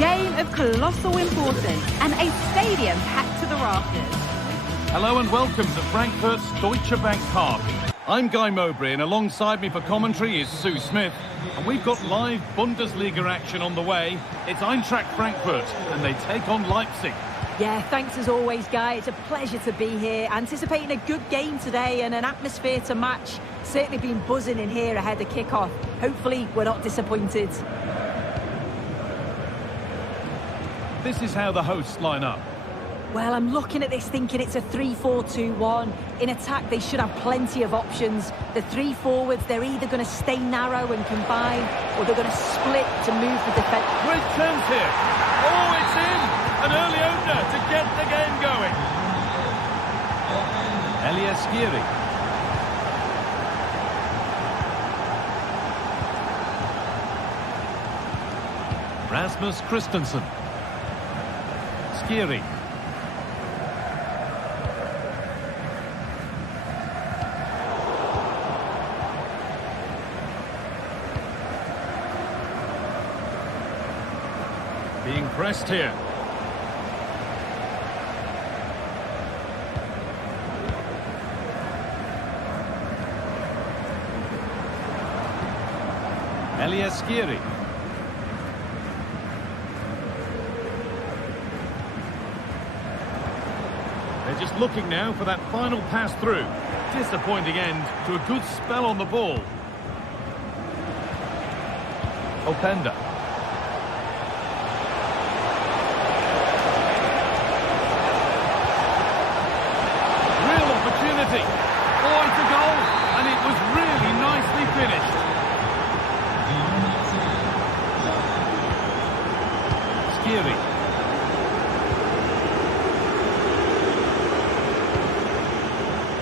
game of colossal importance and a stadium packed to the rafters. Hello and welcome to Frankfurt's Deutsche Bank Park. I'm Guy Mowbray and alongside me for commentary is Sue Smith. And we've got live Bundesliga action on the way. It's Eintracht Frankfurt and they take on Leipzig. Yeah, thanks as always, Guy. It's a pleasure to be here. Anticipating a good game today and an atmosphere to match. Certainly been buzzing in here ahead of kick-off. Hopefully, we're not disappointed. This is how the hosts line up. Well, I'm looking at this thinking it's a 3-4-2-1. In attack, they should have plenty of options. The three forwards, they're either going to stay narrow and combine, or they're going to split to move the defence. Great chance here. Oh, it's in! An early opener to get the game going. Elias Skiri. Rasmus Christensen. Skiri. Being pressed here. Elias Skiri. They're just looking now for that final pass through. Disappointing end to a good spell on the ball. Openda. Real opportunity. Oh, it's a goal, and it was really nicely finished. Skiri.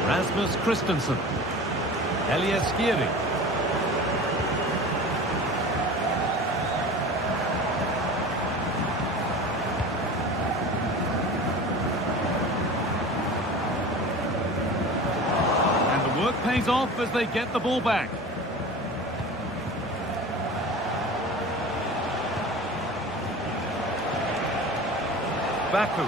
Rasmus Christensen. Elias Skiri. And the work pays off as they get the ball back. Baku.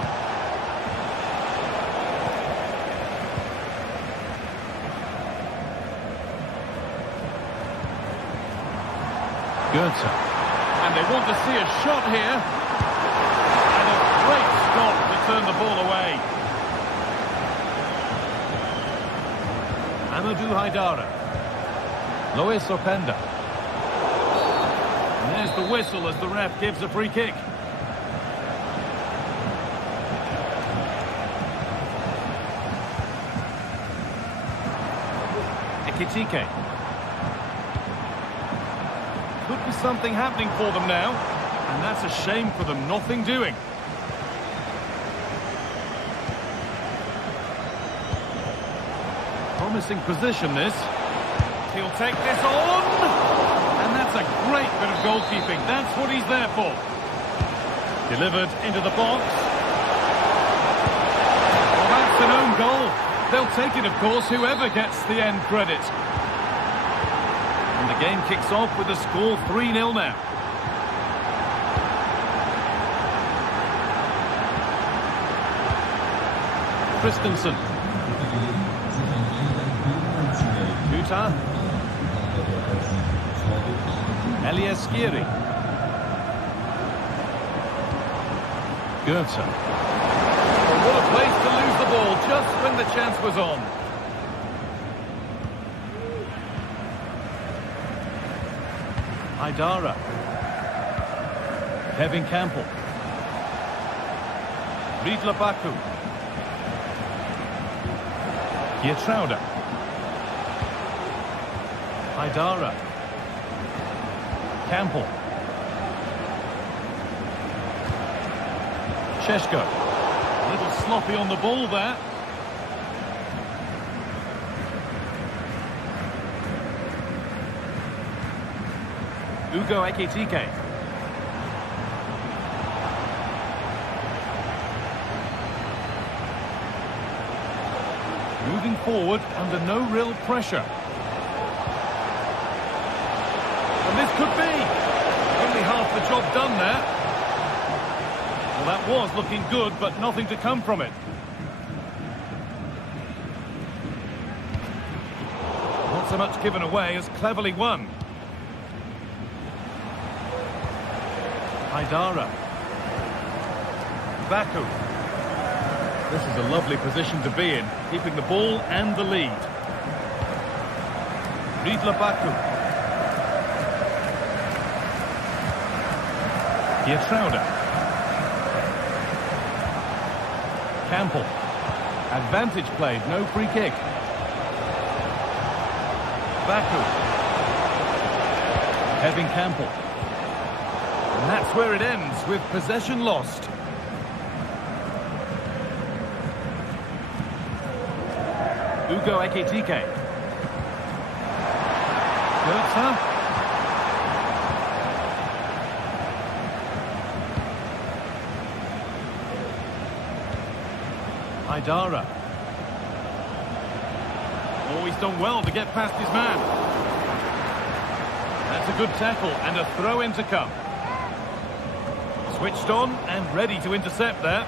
Goethe. And they want to see a shot here. And a great stop to turn the ball away. Amadou Haidara. Lois Openda. And there's the whistle as the ref gives a free kick. Ekitike. Could be something happening for them now. And that's a shame for them, nothing doing. Promising position this. He'll take this on. And that's a great bit of goalkeeping. That's what he's there for. Delivered into the box. Well, that's an own goal. They'll take it, of course, whoever gets the end credit. And the game kicks off with the score 3-0 now. Christensen. Kuta. Elias Skiri. Goethe. What a place to lose the ball just when the chance was on. Haidara. Kevin Campbell. Riedler Baku. Gietrauda. Haidara. Campbell. Šeško. A little sloppy on the ball there. Ugo Ekitike. Moving forward under no real pressure. And this could be only half the job done there. Well, that was looking good, but nothing to come from it. Not so much given away as cleverly won. Haidara. Baku. This is a lovely position to be in, keeping the ball and the lead. Riedler Baku. Pietrauda. Campbell. Advantage played, no free kick. Baku. Kevin Campbell. And that's where it ends, with possession lost. Ugo Ekitike. Goethe. Haidara. Oh, he's done well to get past his man. That's a good tackle and a throw-in to come. Switched on and ready to intercept there.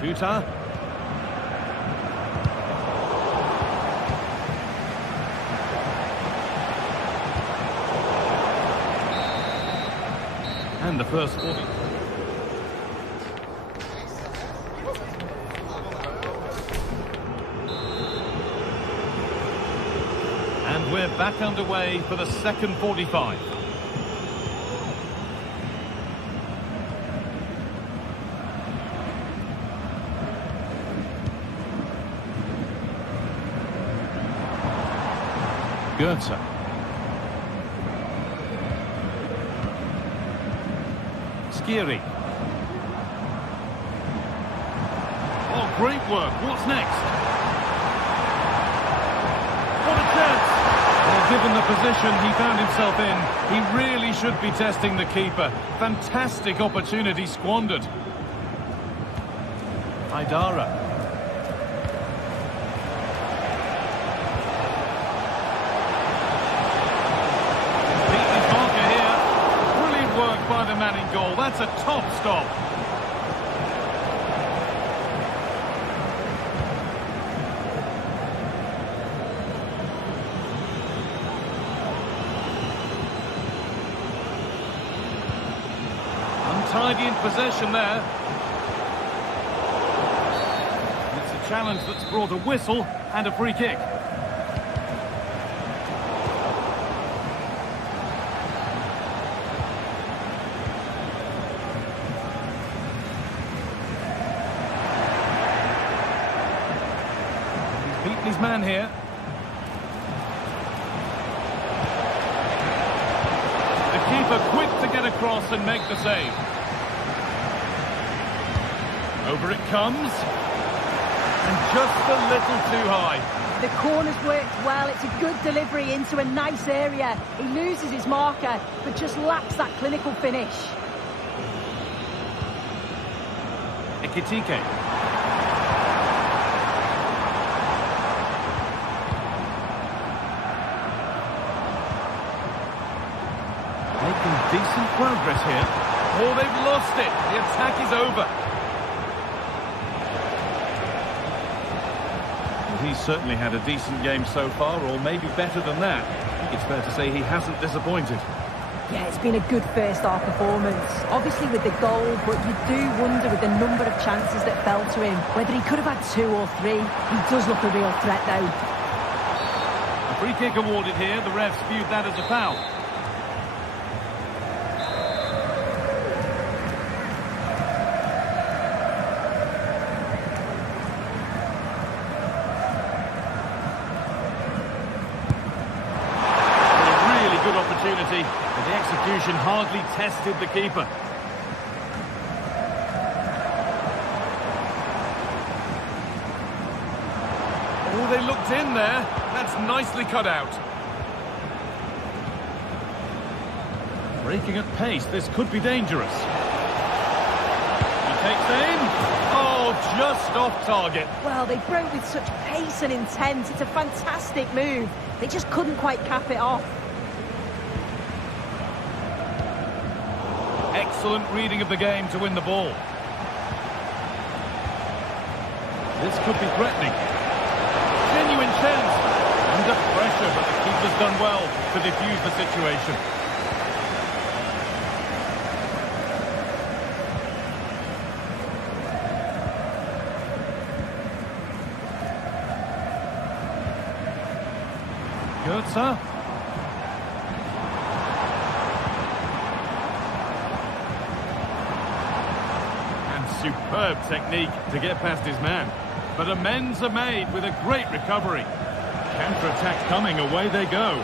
Tuta. And the first 40. And we're back underway for the second 45. Goethe. Skiri. Oh, great work. What's next? What a chance! Well, given the position he found himself in, he really should be testing the keeper. Fantastic opportunity squandered. Haidara. By the man in goal. That's a top stop. Untidy in possession there. It's a challenge that's brought a whistle and a free kick. His man here. The keeper quick to get across and make the save. Over it comes. And just a little too high. The corner's worked well. It's a good delivery into a nice area. He loses his marker, but just lacks that clinical finish. Ekitike. Decent progress here. Oh, they've lost it. The attack is over. Well, he's certainly had a decent game so far, or maybe better than that. It's fair to say he hasn't disappointed. Yeah, it's been a good first half performance. Obviously with the goal, but you do wonder with the number of chances that fell to him, whether he could have had 2 or 3. He does look a real threat, though. A free kick awarded here. The refs viewed that as a foul. Opportunity, but the execution hardly tested the keeper. Oh, they looked in there. That's nicely cut out. Breaking at pace, this could be dangerous. He takes aim. Oh, Oh, just off target. Well, they broke with such pace and intent. It's a fantastic move. They just couldn't quite cap it off. Excellent reading of the game to win the ball. This could be threatening. Genuine chance. Under pressure, but the keeper's done well to defuse the situation. Goetze. And superb technique to get past his man. But amends are made with a great recovery. Counter-attack coming, away they go.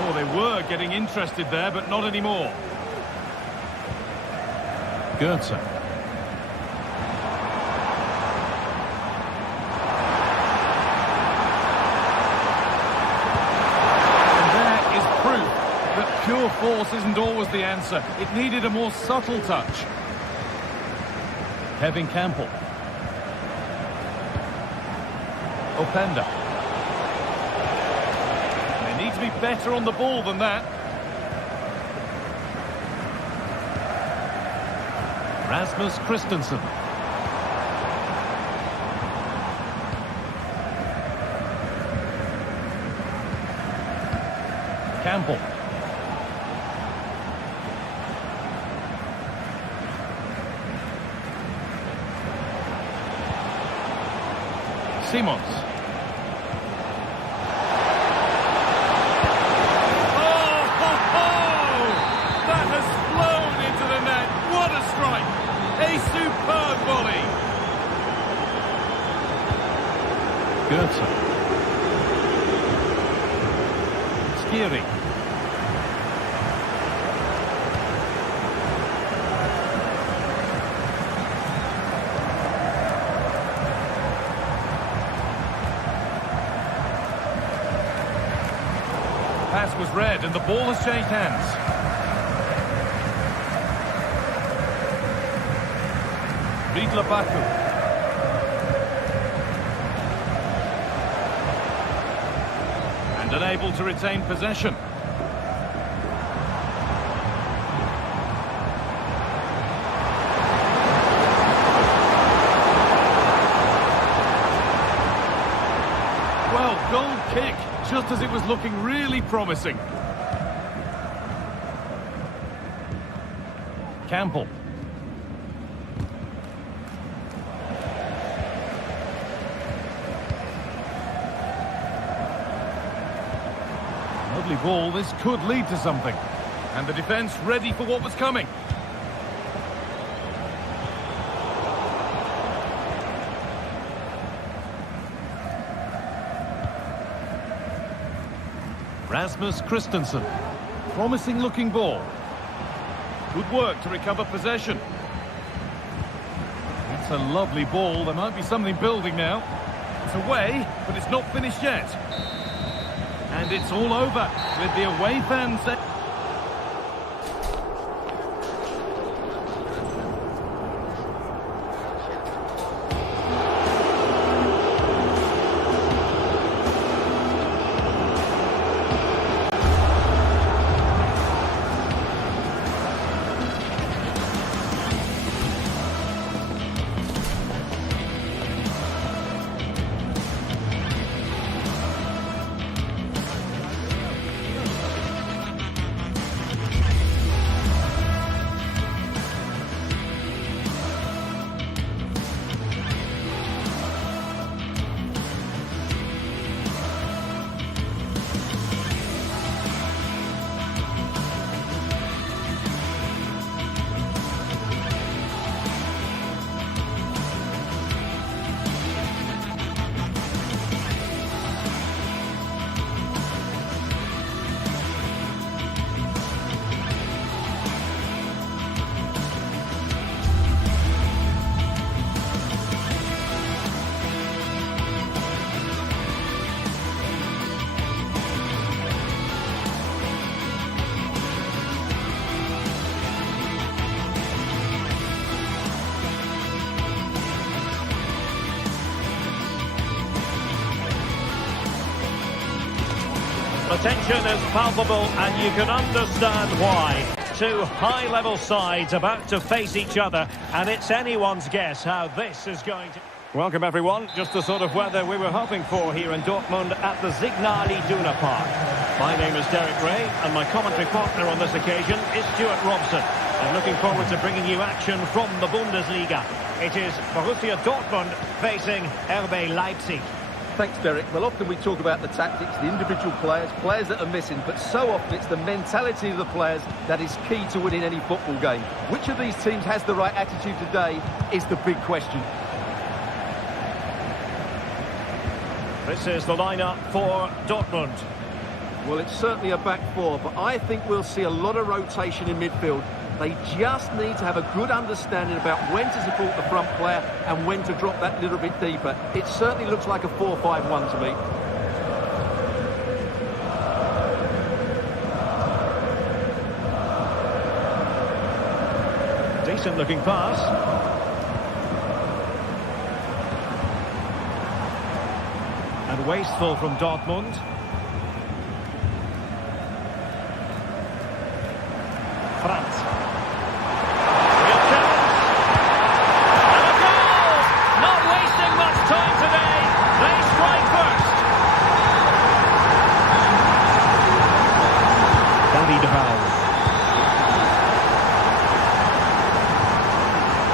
Oh, they were getting interested there, but not anymore. Goetze. And there is proof that pure force isn't always the answer. It needed a more subtle touch. Kevin Campbell. Openda. They need to be better on the ball than that. Rasmus Christensen. Campbell. Simons. Oh, ho, ho! That has flown into the net. What a strike! A superb volley. Goetze. Skiri. Pass was read and the ball has changed hands. Riedler Baku. And unable to retain possession. Well, goal kick. Just as it was looking really promising. Campbell. Lovely ball. This could lead to something. And the defence ready for what was coming. Rasmus Christensen. Promising looking ball. Good work to recover possession. It's a lovely ball. There might be something building now. It's away, but it's not finished yet. And it's all over with the away fans. The tension is palpable and you can understand why. Two high-level sides about to face each other, and it's anyone's guess how this is going to... Welcome everyone, just the sort of weather we were hoping for here in Dortmund at the Signal Iduna Park. My name is Derek Ray and my commentary partner on this occasion is Stuart Robson. I'm looking forward to bringing you action from the Bundesliga. It is Borussia Dortmund facing RB Leipzig. Thanks, Derek. Well, often we talk about the tactics, the individual players that are missing, but so often it's the mentality of the players that is key to winning any football game. Which of these teams has the right attitude today is the big question. This is the lineup for Dortmund. Well, it's certainly a back four, but I think we'll see a lot of rotation in midfield. They just need to have a good understanding about when to support the front player and when to drop that little bit deeper. It certainly looks like a 4-5-1 to me. Decent looking pass. And wasteful from Dortmund. Franz. Real chance. And a goal! Not wasting much time today. They strike first. David Raum.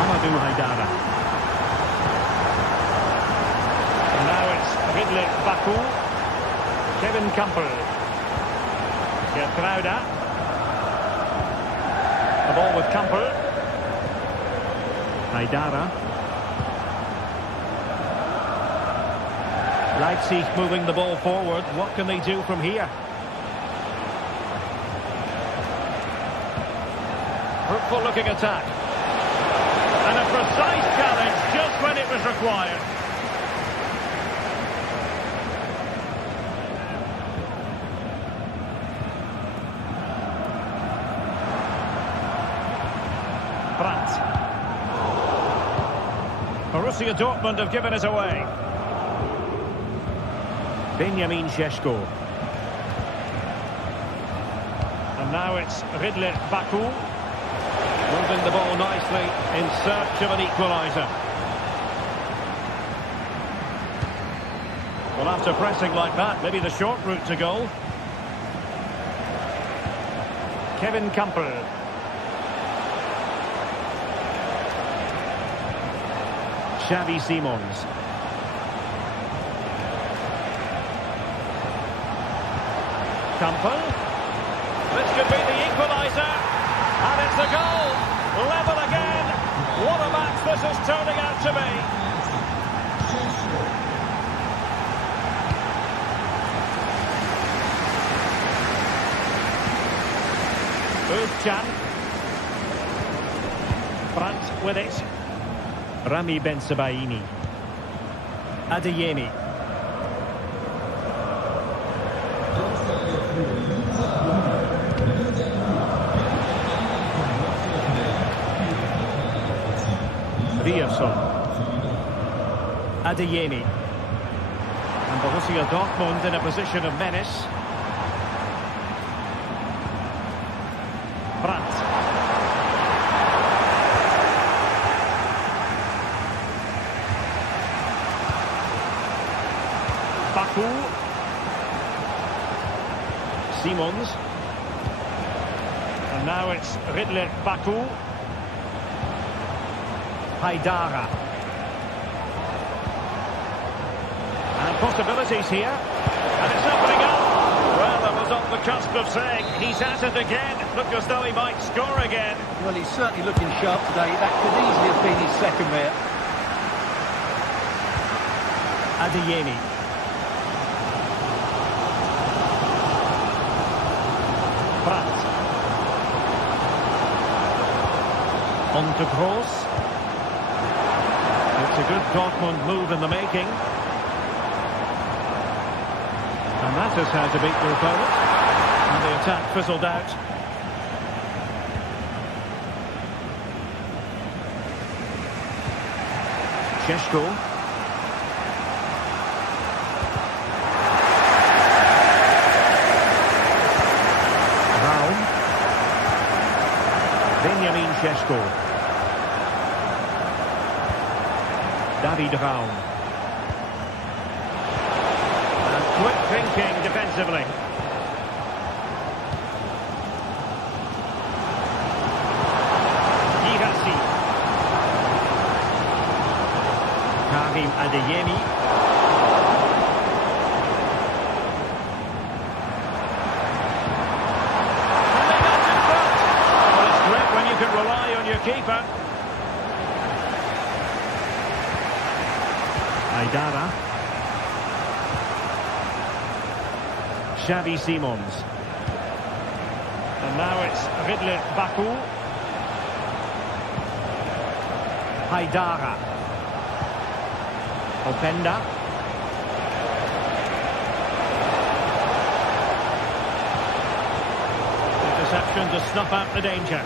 Amadou Haidara. And now it's Ridley Baku. Kevin Campbell. Gertruida. The ball with Campbell. Haidara. Leipzig moving the ball forward. What can they do from here? Fruitful looking attack. And a precise challenge just when it was required. Borussia Dortmund have given it away. Benjamin Šeško. And now it's Ridley Baku. Moving the ball nicely in search of an equaliser. Well, after pressing like that, maybe the short route to goal. Kevin Campbell. Xavi Simons. Campbell. This could be the equaliser. And it's a goal. Level again. What a match this is turning out to be. Özcan. Brandt with it. Rami Bensebaini. Adeyemi. Ryerson. Adeyemi. And Borussia Dortmund in a position of menace. Brandt. Baku. Simons. And now it's Ridley Baku. Haidara. And possibilities here. And it's opening up. Well, I was on the cusp of saying he's at it again. Look as though he might score again. Well, he's certainly looking sharp today. That could easily have been his second there. Adeyemi. Brandt. On to Gross. It's a good Dortmund move in the making. And that is how to beat your opponent. And the attack fizzled out. Šeško. Šeško. David Raum. And quick thinking defensively. Girassi. Karim Adeyemi. You can rely on your keeper. Aidara. Xavi Simons. And now it's Ridley Baku. Aidara. Openda. Interception to snuff out the danger.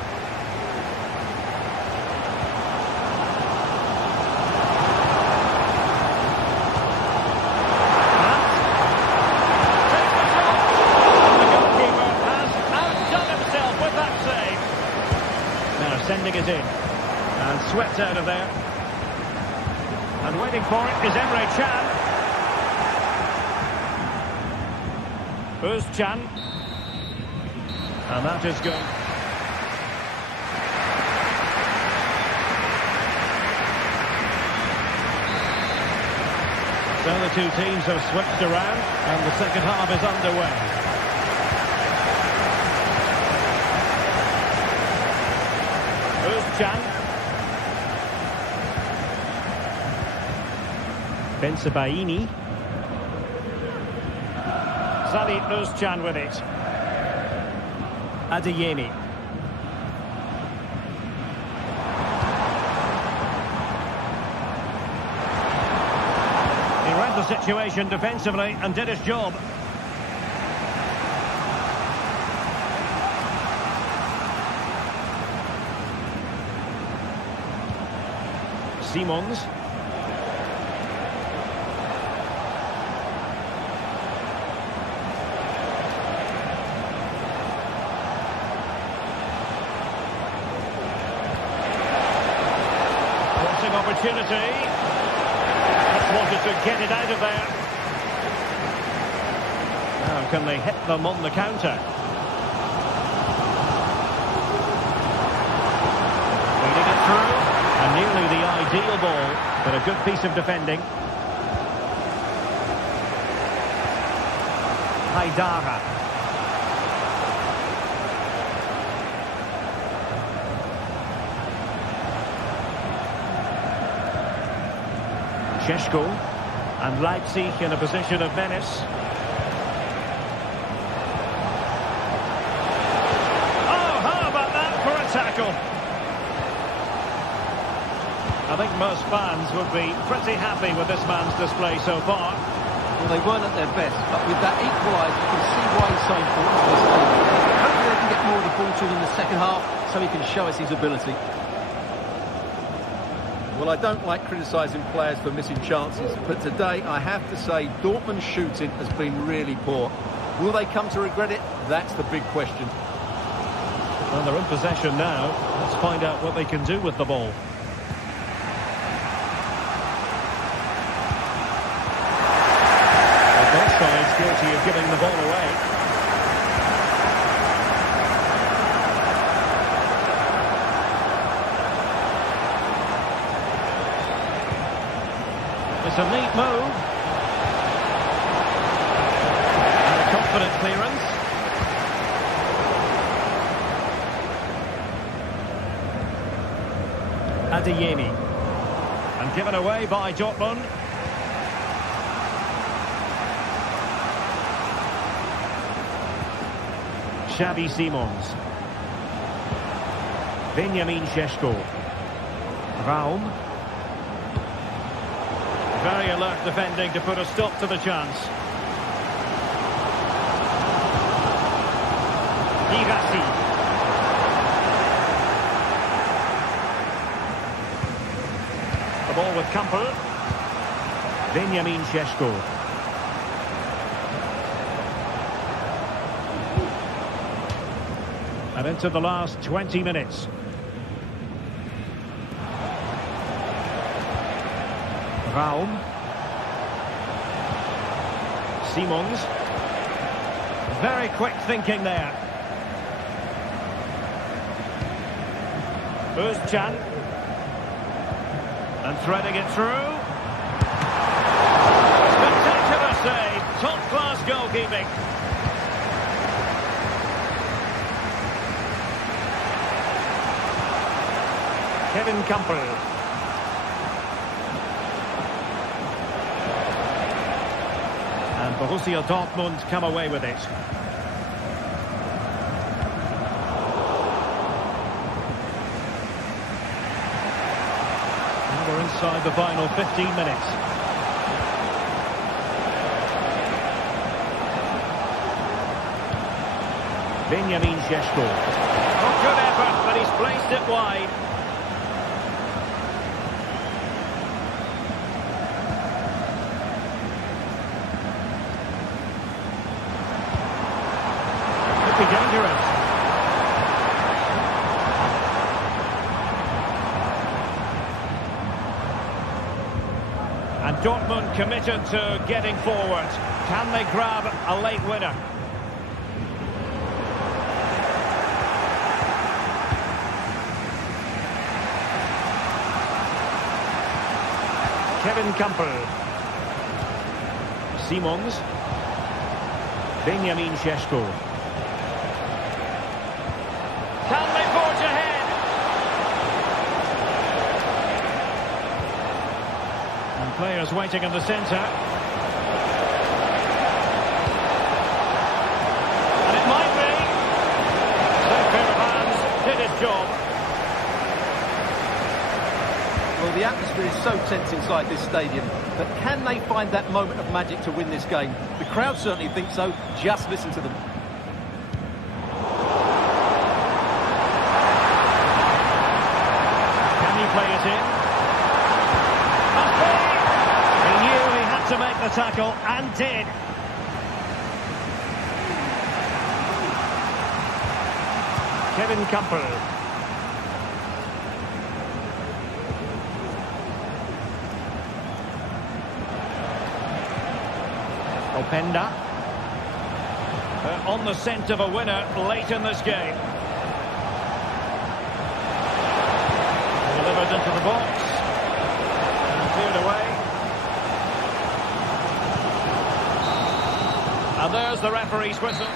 Sending it in, and swept out of there, and waiting for it is Emre Can. Özcan, and that is good. So the two teams have switched around, and the second half is underway. Özcan. Bensebaini. Salih Özcan with it. Adeyemi. He read the situation defensively and did his job. Simons. Crossing opportunity. Just wanted to get it out of there. Now can they hit them on the counter? Leading it through. And nearly the ideal ball, but a good piece of defending. Aidara. Šeško, and Leipzig in a position of menace. Oh, how about that for a tackle? I think most fans would be pretty happy with this man's display so far. Well, they weren't at their best, but with that equaliser, you can see why he's so important to this team. Hopefully they can get more of the ball to him in the second half, so he can show us his ability. Well, I don't like criticising players for missing chances, but today I have to say Dortmund's shooting has been really poor. Will they come to regret it? That's the big question. Well, they're in possession now. Let's find out what they can do with the ball. Both sides guilty of giving the ball away. It's a neat move. And a confident clearance. Adeyemi. And given away by Dortmund. Xavi Simons. Benjamin Šeško. Raum. Very alert defending to put a stop to the chance. Girassi. The ball with Kampel. Benjamin Šeško. And into the last 20 minutes. Raum. Simons. Very quick thinking there. Özcan. And threading it through. Spectacular save. Top-class goalkeeping. Kevin Campbell. And Borussia Dortmund come away with it. And we're inside the final 15 minutes. Benjamin Šeško. Oh, good effort, but he's placed it wide. Could be dangerous. And Dortmund committed to getting forward. Can they grab a late winner? Kevin Campbell. Simons. Benjamin Šeško. Can they forge ahead? And players waiting in the centre. And it might be. Safe pair of hands, did his job. Well, the atmosphere is so tense inside this stadium, but can they find that moment of magic to win this game? The crowd certainly think so. Just listen to them. Can he play it in? Must be! He knew he had to make the tackle, and did. Kevin Campbell. Openda. On the scent of a winner late in this game. Delivered into the box. And cleared away. And there's the referee's whistle.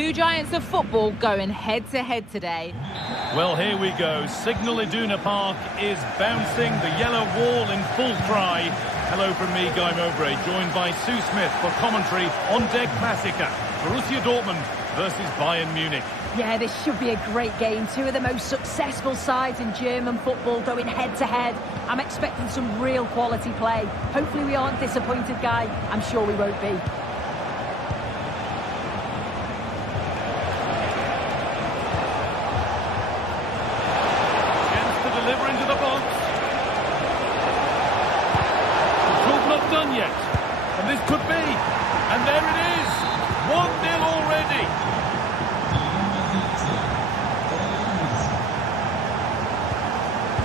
Two giants of football going head-to-head today. Well, here we go. Signal Iduna Park is bouncing, the yellow wall in full cry. Hello from me, Guy Mowbray, joined by Sue Smith for commentary on Der Klassiker. Borussia Dortmund versus Bayern Munich. Yeah, this should be a great game. Two of the most successful sides in German football going head-to-head. I'm expecting some real quality play. Hopefully we aren't disappointed, Guy. I'm sure we won't be. Chance to deliver into the box. The job not done yet. And this could be. And there it is. 1-0 already.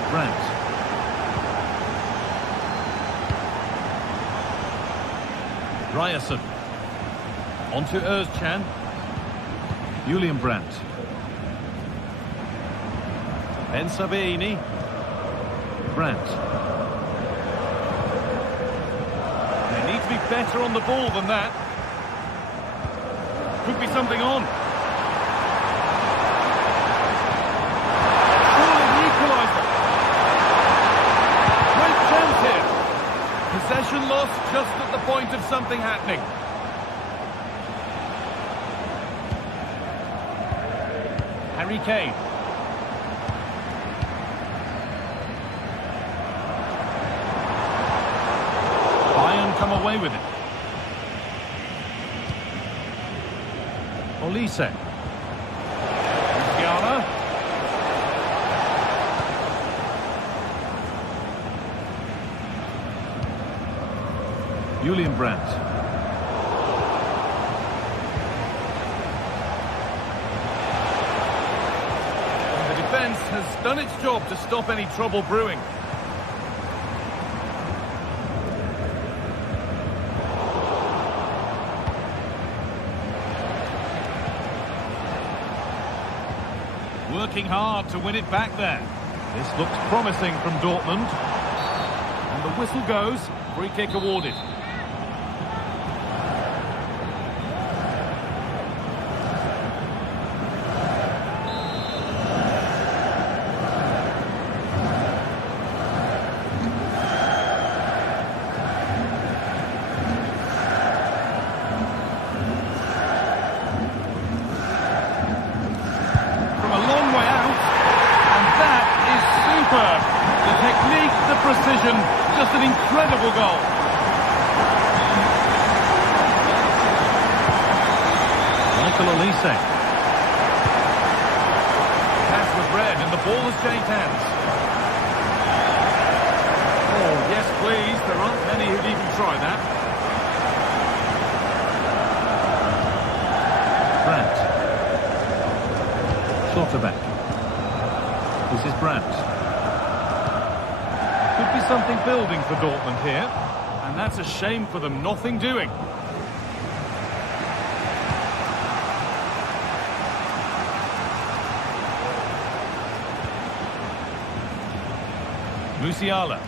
Brandt. Ryerson. On to Özcan. Julian Brandt. Ben Sabini. Brandt. They need to be better on the ball than that. Could be something on. Surely the equaliser. Great chance here. Possession lost just at the point of something happening. Harry Kane. Bayern come away with it. Olise. Musiala. Julian Brandt. The defence has done its job to stop any trouble brewing. Working hard to win it back there. This looks promising from Dortmund. And the whistle goes. Free kick awarded. The technique, the precision, just an incredible goal. Michael Olise. Pass was read and the ball has changed hands. Oh, yes please, there aren't many who'd even try that. Brandt. Schlotterbeck. This is Brandt. Could be something building for Dortmund here. And that's a shame for them, nothing doing. Musiala.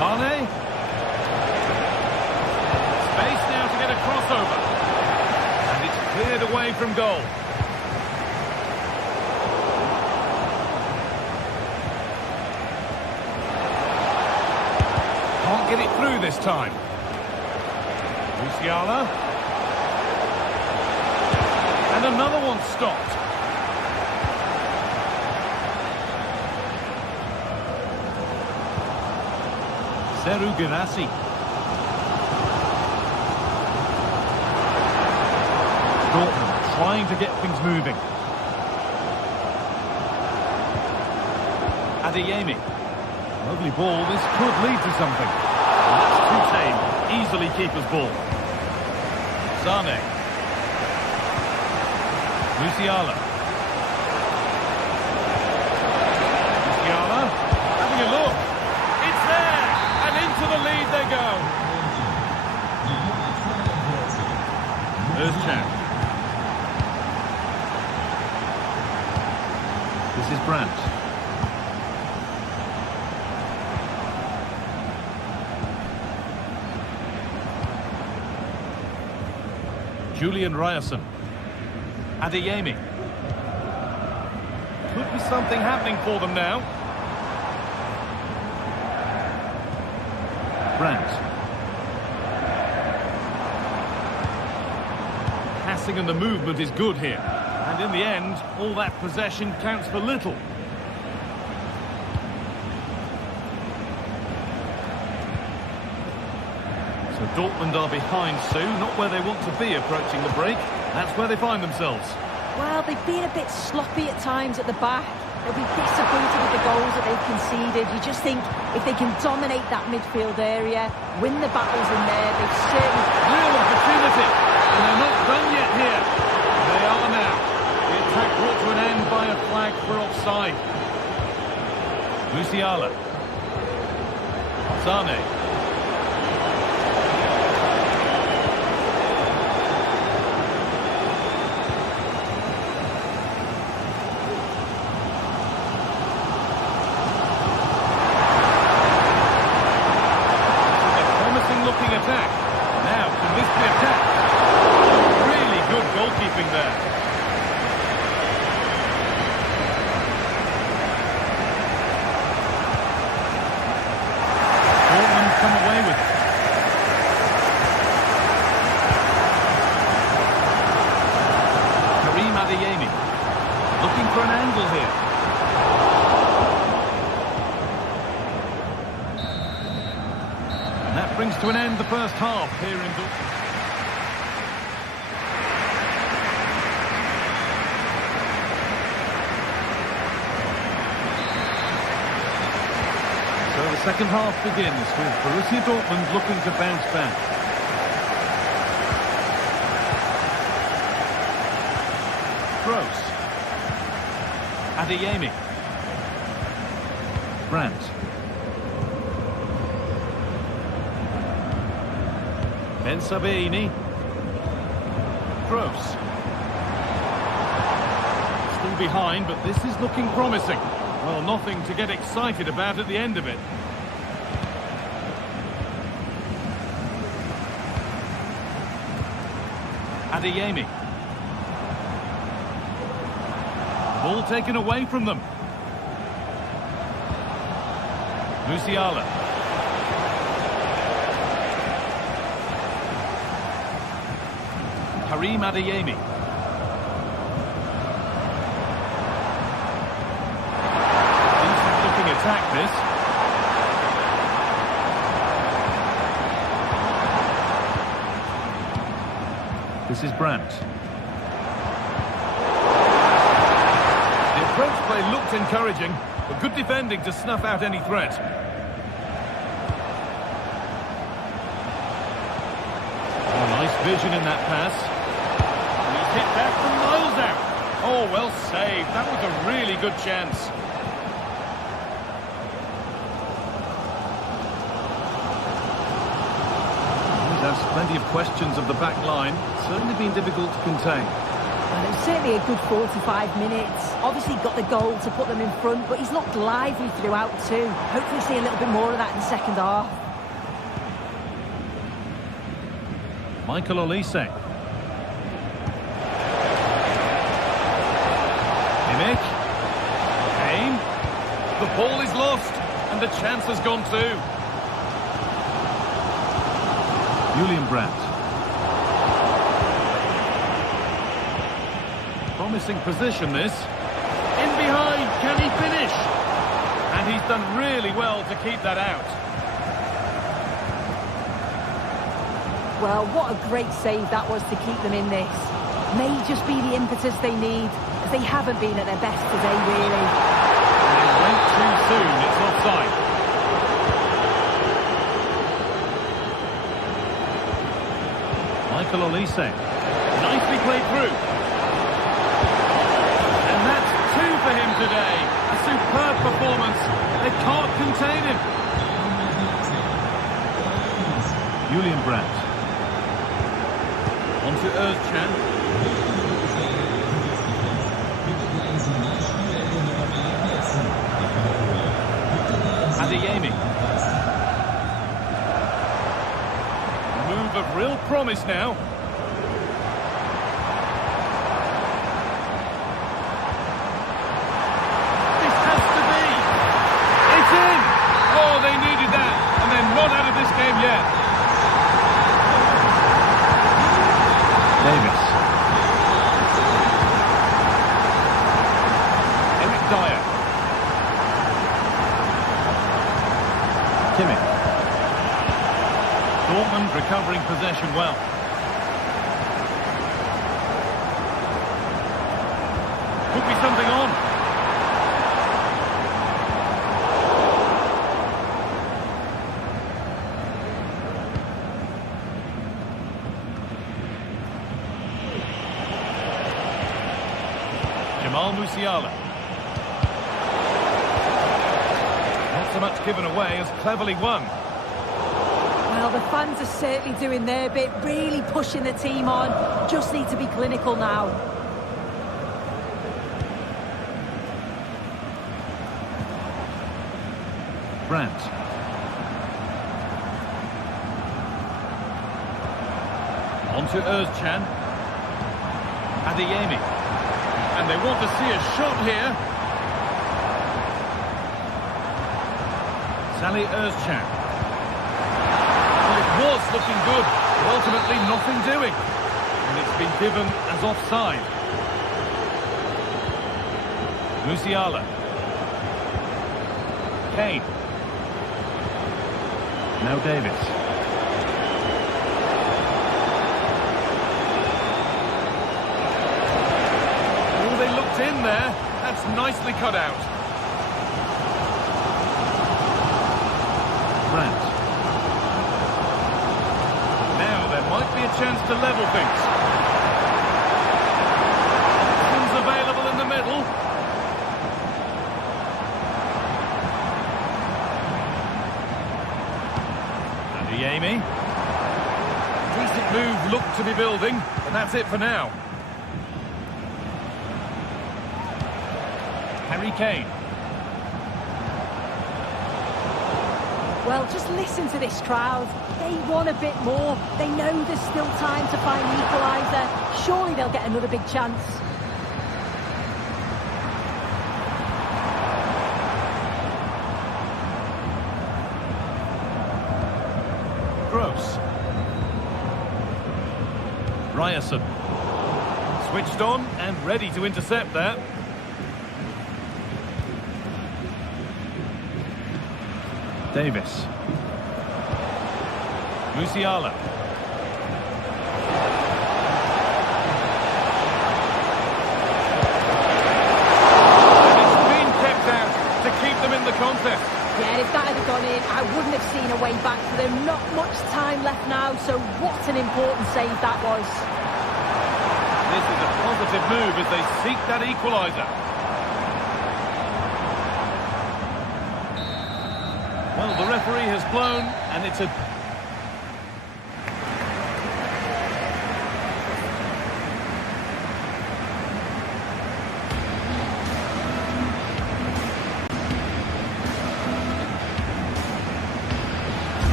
Mane. Space now to get a crossover. And it's cleared away from goal. Can't get it through this time. Musiala. And another one stopped. Seru Girassi. Dortmund trying to get things moving. Adeyemi. Lovely ball, this could lead to something. That's too tame, easily keeper's ball. Sane. Musiala. Musiala, having a look. It's there, and into the lead they go. Özcan. This is Brandt. Julian Ryerson. Adeyemi. Could be something happening for them now. Brandt. Passing and the movement is good here. And in the end, all that possession counts for little. So Dortmund are behind, Sue. Not where they want to be approaching the break. That's where they find themselves. Well, they've been a bit sloppy at times at the back. They'll be disappointed with the goals that they've conceded. You just think if they can dominate that midfield area, win the battles in there, they've certainly... Real opportunity. And they're not done yet here. They are now. The attack brought to an end by a flag for offside. Musiala. Sane. Attack. Now, can this be attacked? Really good goalkeeping there. Dortmund come away with it. Karim Adeyemi looking for an angle here. That brings to an end the first half here in Dortmund. So the second half begins with Borussia Dortmund looking to bounce back. Gross. Adeyemi. Brandt. Ben Sabini. Gross. Still behind, but this is looking promising. Well, nothing to get excited about at the end of it. Adeyemi. Ball taken away from them. Musiala. Karim Adeyemi. Decent looking attack this. This is Brandt. The approach play looked encouraging, but good defending to snuff out any threat. Oh, nice vision in that pass. Hit that from miles out. Oh, well saved. That was a really good chance. He's asked plenty of questions of the back line. Certainly been difficult to contain. Well, it was certainly a good 45 minutes. Obviously got the goal to put them in front, but he's looked lively throughout too. Hopefully see a little bit more of that in the second half. Michael Olise. Aim. The ball is lost, and the chance has gone too. Julian Brandt. Promising position this. In behind, can he finish? And he's done really well to keep that out. Well, what a great save that was to keep them in this. May just be the impetus they need. They haven't been at their best today, really. It went too soon. It's offside. Michael Olise. Nicely played through. And that's two for him today. A superb performance. They can't contain him. Julian Brandt. On to Özcan. Adeyemi. Move of real promise now. yet. Davis. Eric Dyer. Kimmich. Dortmund recovering possession well. Could be something on. Musiala. Not so much given away as cleverly won. Well, the fans are certainly doing their bit, really pushing the team on. Just need to be clinical now. Brandt. On to Özcan. Adeyemi. And they want to see a shot here. Salih Özcan. Well, it was looking good, but ultimately nothing doing. And it's been given as offside. Musiala. Kane. Now Davis. In there, that's nicely cut out. Brandt. Now there might be a chance to level things. Options available in the middle. Adeyemi. Decent move looked to be building, but that's it for now. Harry Kane. Well, just listen to this crowd. They want a bit more. They know there's still time to find the equaliser. Surely they'll get another big chance. Gross. Ryerson. Switched on and ready to intercept that. Davis. Musiala. And it's been kept out to keep them in the contest. Yeah, if that had gone in, I wouldn't have seen a way back for them. Not much time left now, so what an important save that was. This is a positive move as they seek that equaliser. Well, the referee has blown, and it's a...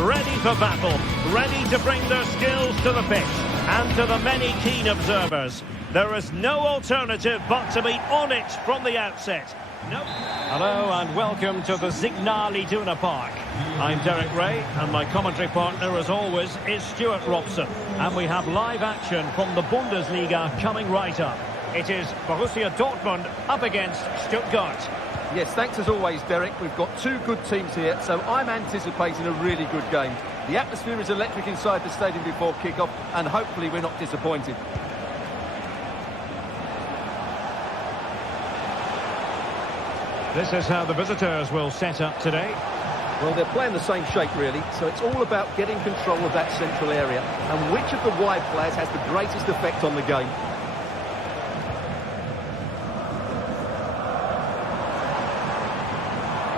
Ready for battle, ready to bring their skills to the pitch. And to the many keen observers, there is no alternative but to be on it from the outset. Nope. Hello and welcome to the Signal Iduna Park. I'm Derek Ray and my commentary partner as always is Stuart Robson. And we have live action from the Bundesliga coming right up. It is Borussia Dortmund up against Stuttgart. Yes, thanks as always, Derek. We've got two good teams here, so I'm anticipating a really good game. The atmosphere is electric inside the stadium before kick-off, and hopefully we're not disappointed. This is how the visitors will set up today. Well, they're playing the same shape, really, so it's all about getting control of that central area, and which of the wide players has the greatest effect on the game.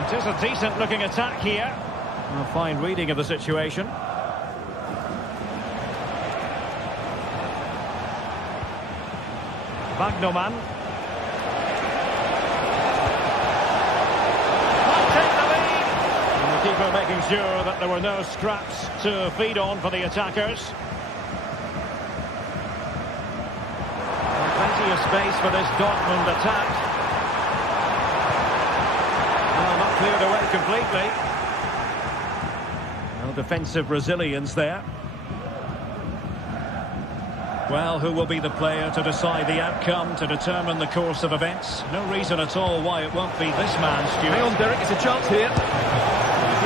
It is a decent-looking attack here. A fine reading of the situation. Wagnerman. Might take the lead. And the keeper making sure that there were no scraps to feed on for the attackers. And plenty of space for this Dortmund attack. Well, not cleared away completely. No defensive resilience there. Well, who will be the player to decide the outcome, to determine the course of events? No reason at all why it won't be this man, Stuart. Hang on, Derek, it's a chance here. The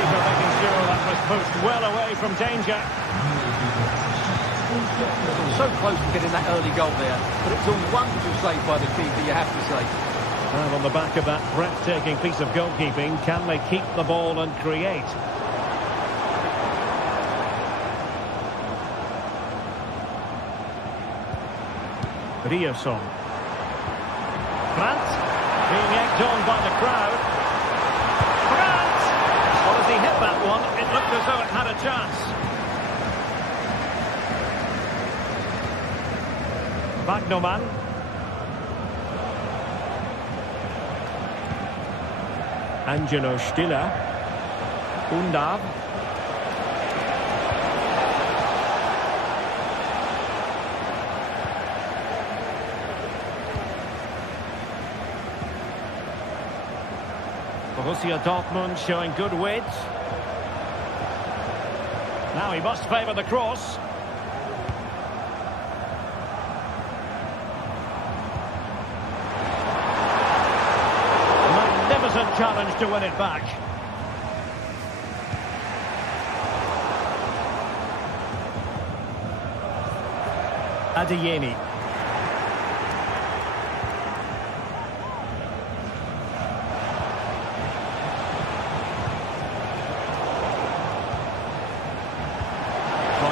keeper making sure that was pushed well away from danger. So close to getting that early goal there, but it's a wonderful save by the keeper, you have to say. And on the back of that breathtaking piece of goalkeeping, can they keep the ball and create? Riasson. Brandt being egged on by the crowd. Brandt! Well, as he hit that one, it looked as though it had a chance. Wagnerman. Angelo Stiller. Undav. Borussia Dortmund showing good width. Now he must favour the cross. Magnificent challenge to win it back. Adeyemi.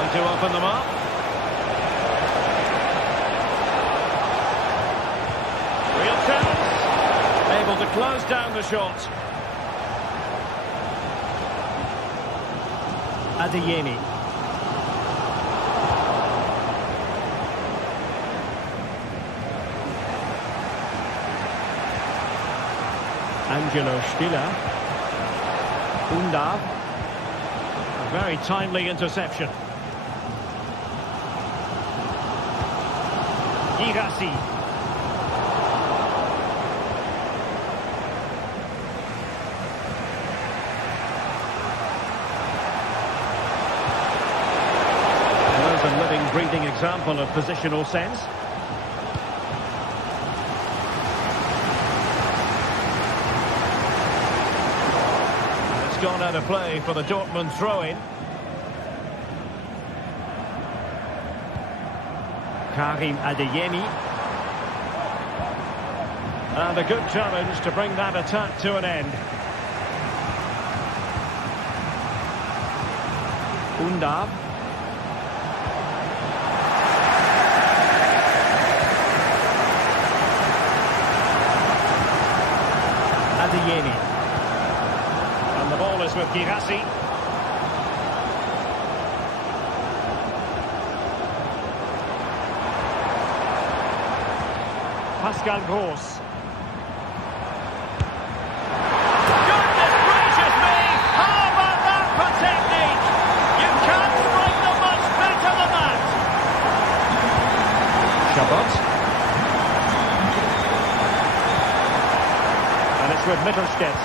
To open them up. Real chance. Able to close down the shot. Adeyemi. Angelo Stiller. Undav. A very timely interception. Girassi. There's a living, breathing example of positional sense. It's gone out of play for the Dortmund throw-in. Karim Adeyemi. And a good challenge to bring that attack to an end. Undav. Adeyemi. And the ball is with Girassi. Pascal Gross. Goodness gracious me! How about that for technique? You can't strike them much better than that! Chabot. And it's Mittelstädt.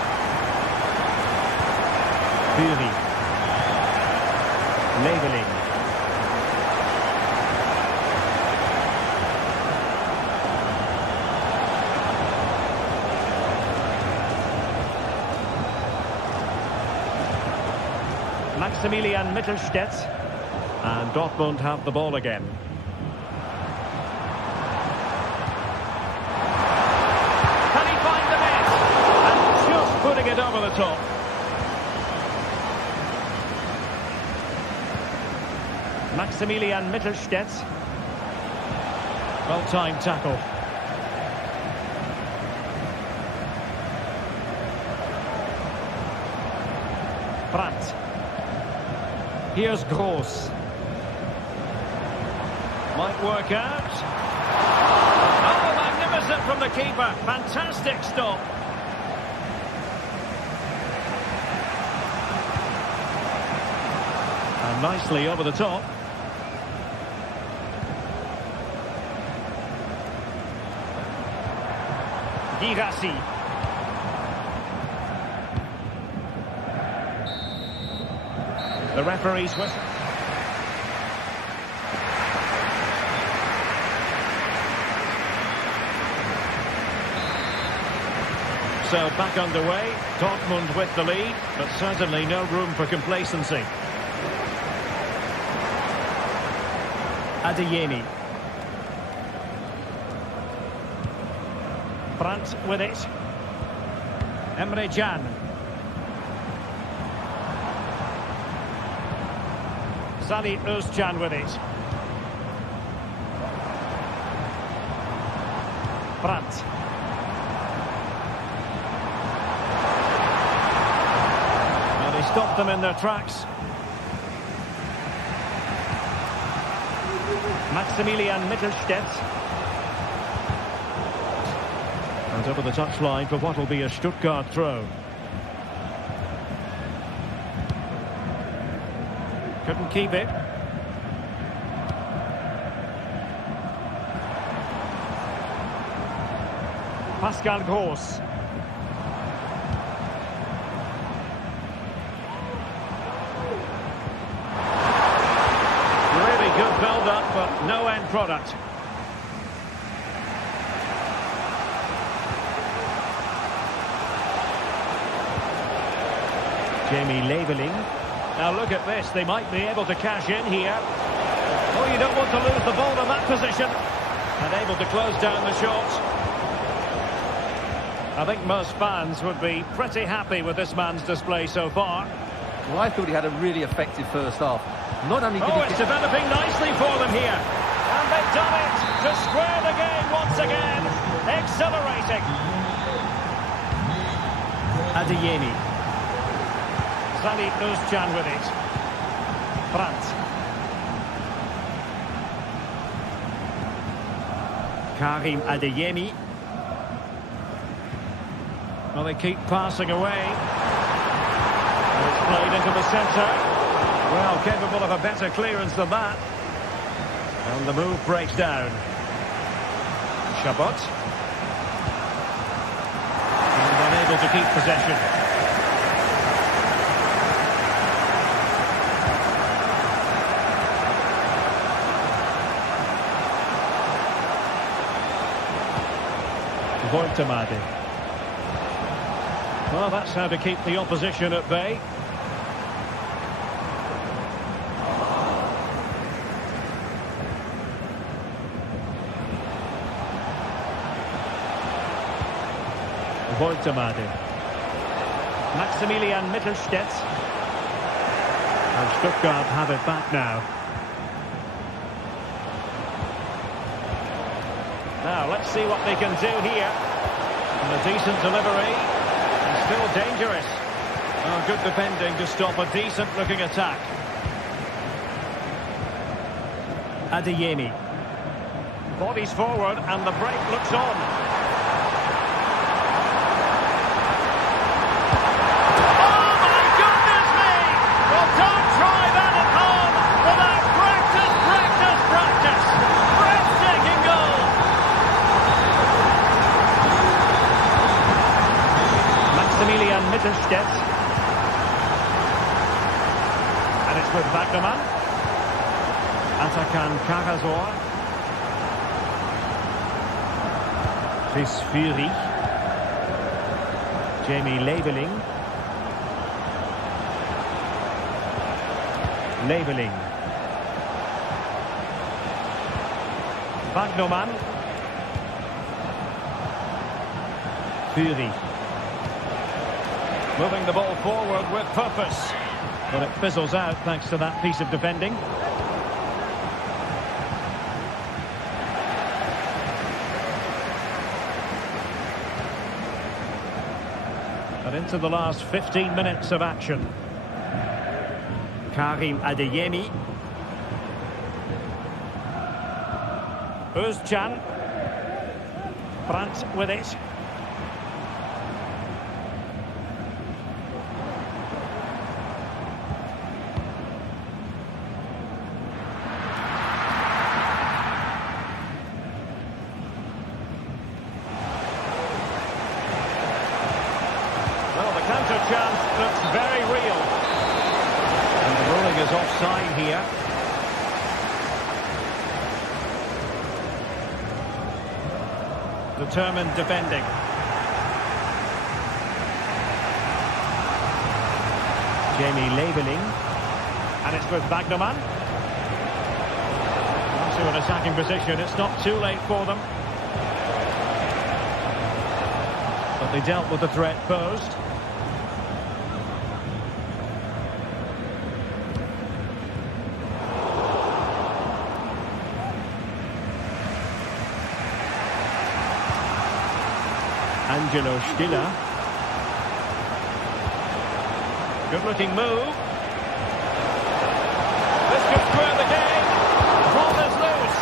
Fury. Leveling. Maximilian Mittelstädt. And Dortmund have the ball again. Can he find the net? And just putting it over the top. Maximilian Mittelstädt. Well-timed tackle. Brandt. Here's Gross. Might work out. Oh, magnificent from the keeper. Fantastic stop. And nicely over the top. Girassi. The referee's whistle. So back underway, Dortmund with the lead, but certainly no room for complacency. Adeyemi. Brandt with it. Emre Can. Salih Özcan with it. Brandt. Well, he stopped them in their tracks. Maximilian Mittelstädt. And over the touchline for what will be a Stuttgart throw. Couldn't keep it. Pascal Gross. Really good build-up, but no end product. Jamie Leveling. Now look at this, they might be able to cash in here. Oh, you don't want to lose the ball in that position. And able to close down the shot. I think most fans would be pretty happy with this man's display so far. Well, I thought he had a really effective first half. Not only did it's developing nicely for them here. And they've done it to square the game once again. Exhilarating. Adeyemi. Salih Özcan with it. Brandt. Karim Adeyemi. Well, they keep passing away. It's played into the centre. Well, capable of a better clearance than that. And the move breaks down. Chabot. And unable to keep possession. Voitamade. Well, that's how to keep the opposition at bay. Voitamade. Maximilian Mittelstädt. And Stuttgart have it back now. Now, let's see what they can do here. And a decent delivery. And still dangerous. Oh, good defending to stop a decent-looking attack. Adeyemi. Bodies forward, and the break looks on. Oh, my goodness me! Well, don't try that at home without practice, practice, practice. Breathtaking goal. it's with Wagnerman. Atakan Karasor. Chris Fury. Jamie Leveling. Leveling. Wagnerman. Fury. Moving the ball forward with purpose. But it fizzles out thanks to that piece of defending. And into the last 15 minutes of action. Karim Adeyemi. Özcan. Brandt with it. Well, the counter chance looks very real. And the ruling is offside here. Determined defending. Jamie Leveling. And it's with Wagnerman. Onto an attacking position. It's not too late for them. But they dealt with the threat posed. Angelo Stiller. Good looking move. This could square the game. Ball is loose.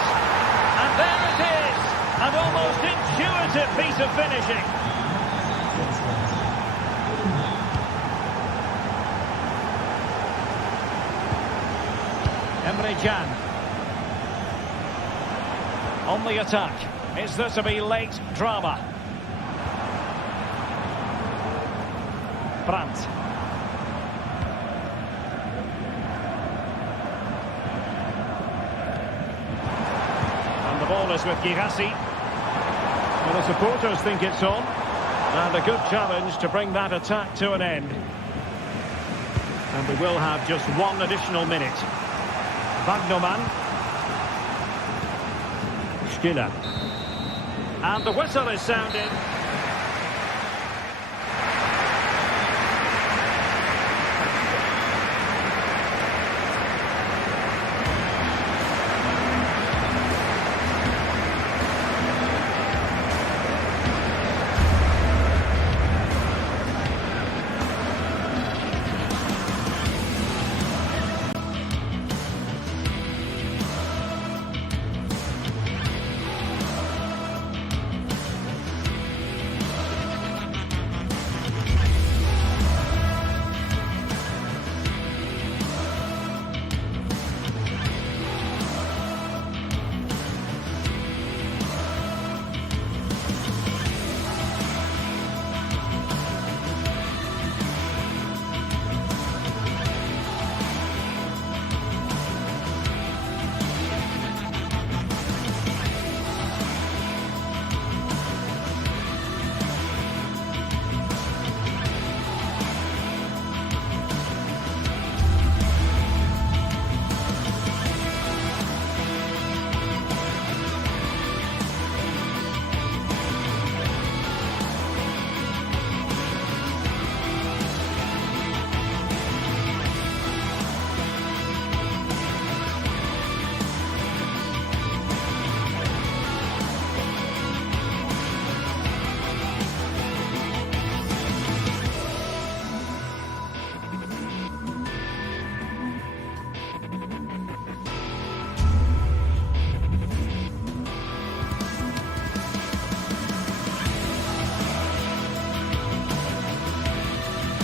And there it is. An almost intuitive piece of finishing. Emre Can. On the attack. Is there to be late drama? Brandt. And the ball is with Girassi. Well, the supporters think it's on. And a good challenge to bring that attack to an end. And we will have just one additional minute. Wagnerman. Stiller. And the whistle is sounding.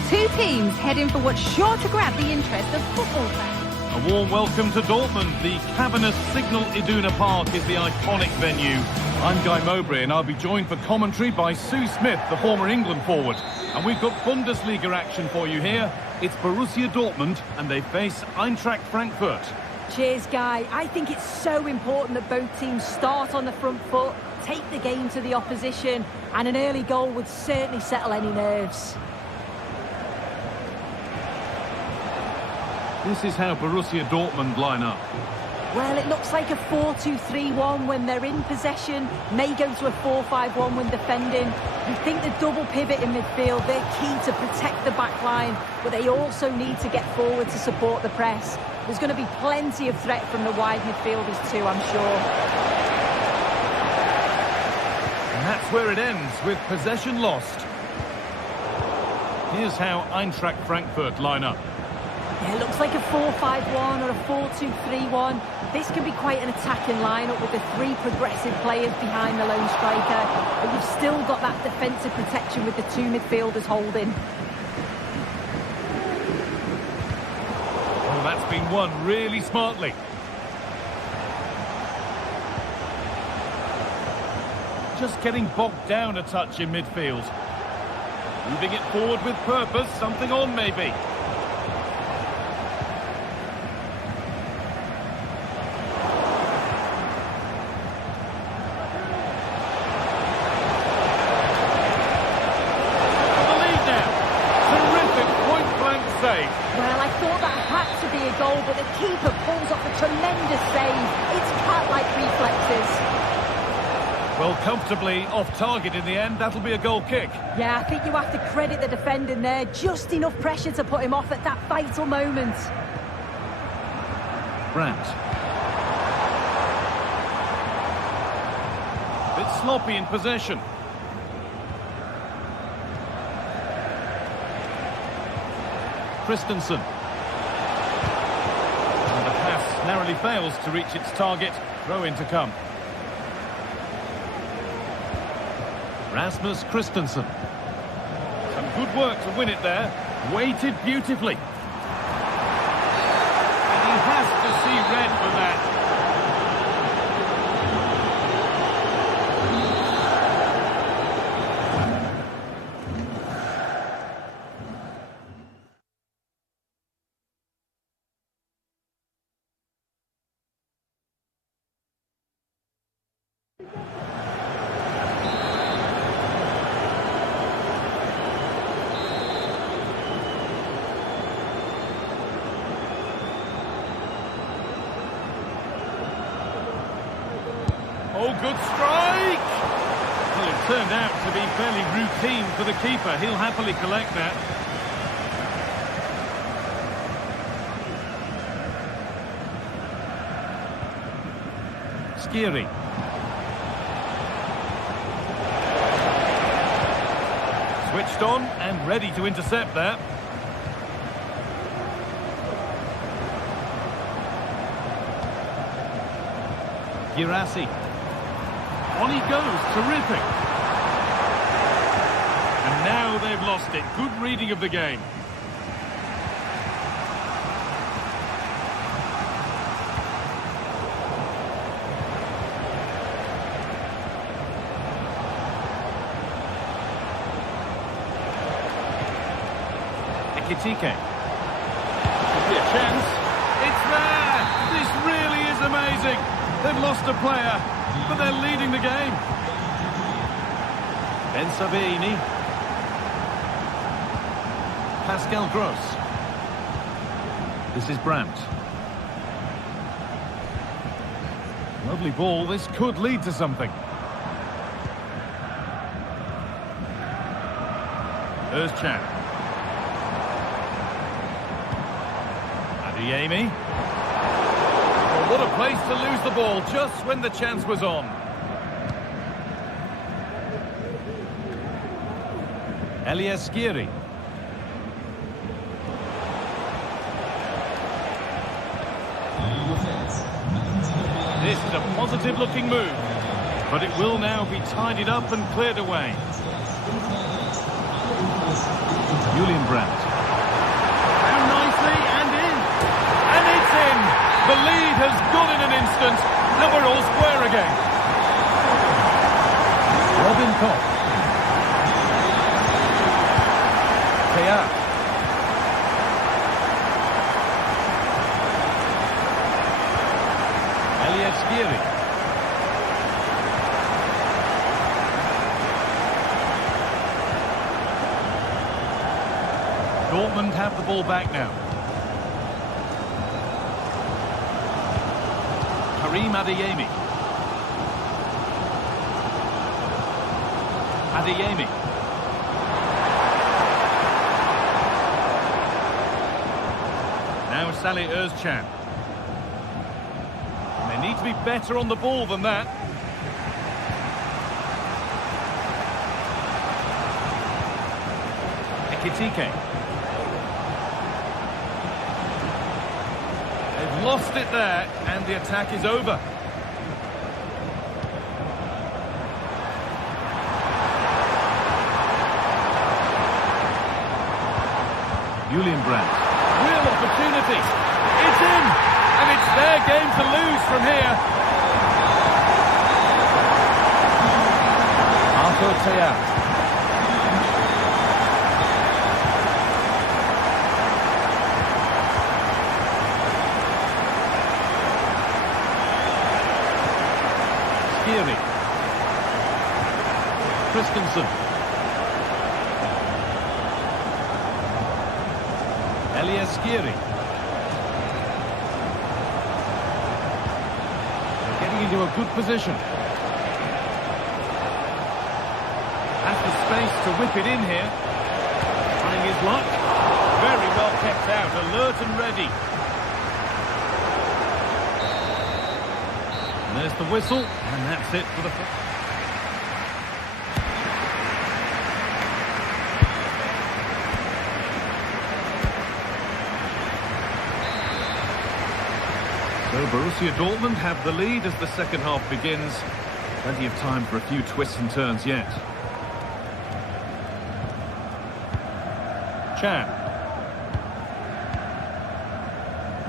Two teams heading for what's sure to grab the interest of football fans. A warm welcome to Dortmund. The cavernous Signal Iduna Park is the iconic venue. I'm Guy Mowbray and I'll be joined for commentary by Sue Smith, the former England forward. And we've got Bundesliga action for you here. It's Borussia Dortmund and they face Eintracht Frankfurt. Cheers, Guy. I think it's so important that both teams start on the front foot, take the game to the opposition, and an early goal would certainly settle any nerves. This is how Borussia Dortmund line up. Well, it looks like a 4-2-3-1 when they're in possession, may go to a 4-5-1 when defending. You think the double pivot in midfield, they're key to protect the back line, but they also need to get forward to support the press. There's going to be plenty of threat from the wide midfielders too, I'm sure. And that's where it ends, with possession lost. Here's how Eintracht Frankfurt line up. Yeah, it looks like a 4-5-1 or a 4-2-3-1. This can be quite an attacking lineup with the three progressive players behind the lone striker. But you've still got that defensive protection with the two midfielders holding. Oh, that's been won really smartly. Just getting bogged down a touch in midfield. Moving it forward with purpose, something on maybe. Well, I thought that had to be a goal, but the keeper pulls off a tremendous save. It's cat-like reflexes. Well, comfortably off target in the end. That'll be a goal kick. Yeah, I think you have to credit the defending there. Just enough pressure to put him off at that vital moment. Brandt. Bit sloppy in possession. Christensen. And the pass narrowly fails to reach its target. Throw in to come. Rasmus Christensen. Some good work to win it there. Weighted beautifully. And he has to see red for that. Oh, good strike! Well, it turned out to be fairly routine for the keeper. He'll happily collect that. Skiri. Switched on and ready to intercept that. Girassi. On he goes, terrific. And now they've lost it. Good reading of the game. Ekitike. Could be a chance. It's there! This really is amazing. They've lost a player, but they're leading the game. Ben Sabini. Pascal Gross. This is Brandt. Lovely ball. This could lead to something. Özcan. Adeyemi. What a place to lose the ball just when the chance was on. Elias Skiri. This is a positive-looking move, but it will now be tidied up and cleared away. Julian Brandt. Down nicely and in. And it's in. The lead has gone in an instant, and we're all square again. Robin Koch. Ajax. Skiri. Dortmund have the ball back now. Karim Adeyemi. Adeyemi. Now Salih Özcan. They need to be better on the ball than that. Ekitike. They've lost it there, and the attack is over. Julian Brandt. Real opportunity. It's in. And it's their game to lose from here. Arthur Tayat. Skiri. Christensen. Elias Skiri. Into a good position. Has the space to whip it in here. Trying his luck. Very well kept out, alert and ready. And there's the whistle, and that's it for the... So Borussia Dortmund have the lead as the second half begins. Plenty of time for a few twists and turns yet. Chan.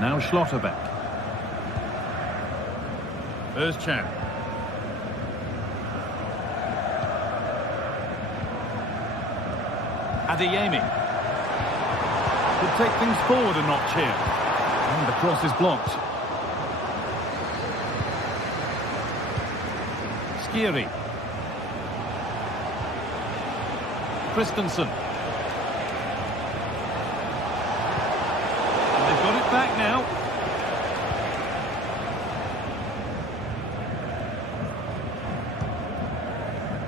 Now Schlotterbeck. Özcan. Adeyemi. Could take things forward a notch here. And the cross is blocked. Skiri. Christensen. And they've got it back now.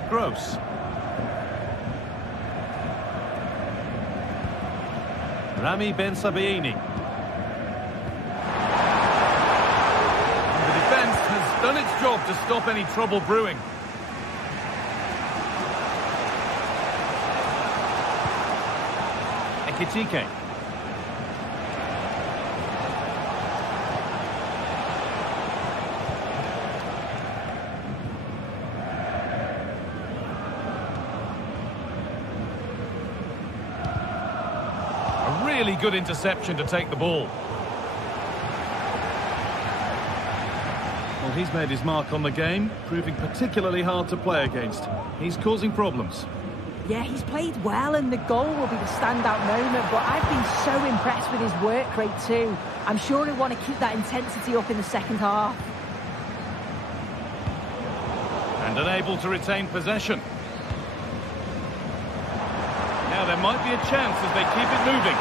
Gross. Rami Ben Sabaini. Done its job to stop any trouble brewing. Ekitike. A really good interception to take the ball. Well, he's made his mark on the game, proving particularly hard to play against. He's causing problems. Yeah, he's played well, and the goal will be the standout moment, but I've been so impressed with his work rate too. I'm sure he'll want to keep that intensity up in the second half. And unable to retain possession. Now there might be a chance as they keep it moving.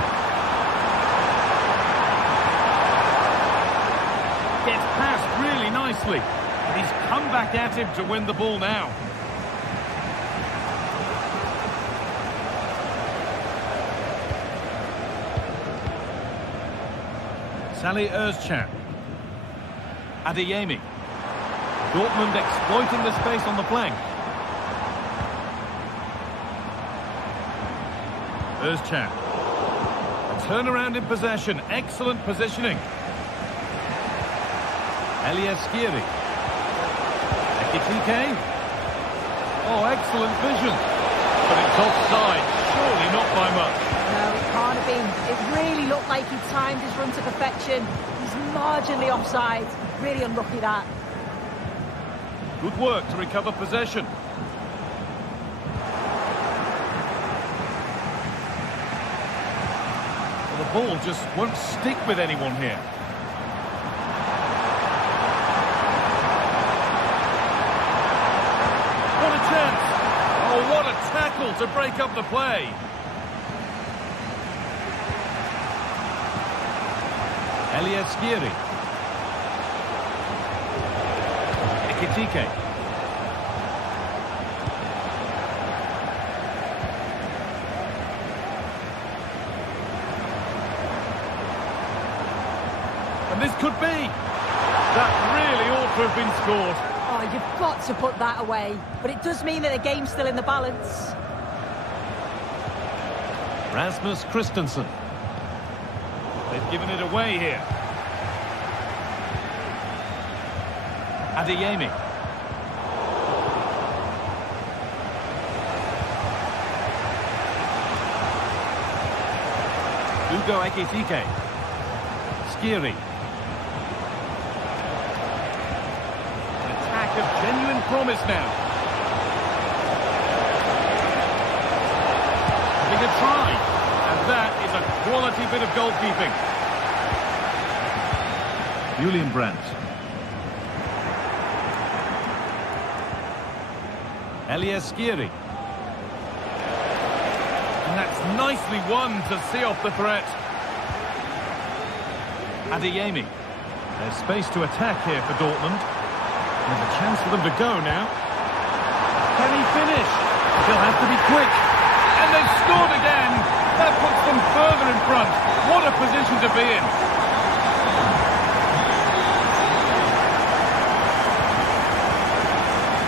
Gets past really nicely. And he's come back at him to win the ball now. Salih Özcan. Adeyemi. Dortmund exploiting the space on the flank. Özcan. A turnaround in possession. Excellent positioning. Elias Skiri. Ekitike. Oh, excellent vision. But it's offside. Surely not by much. No, it can't have diving. It really looked like he timed his run to perfection. He's marginally offside. Really unlucky that. Good work to recover possession. Well, the ball just won't stick with anyone here. What a chance! Oh, what a tackle to break up the play. Eliaskiri. Ekitike. And this could be. That really ought to have been scored. Oh, you've got to put that away. But it does mean that the game's still in the balance. Rasmus Christensen. They've given it away here. Adeyemi. Ugo Ekitike. Skiri. An attack of genuine promise now. Having a try. And that is a quality bit of goalkeeping. Julian Brandt. Eliaskiri. And that's nicely won to see off the threat. Adeyemi. There's space to attack here for Dortmund. There's a chance for them to go now. Can he finish? They'll have to be quick. And they've scored again. That puts them further in front. What a position to be in.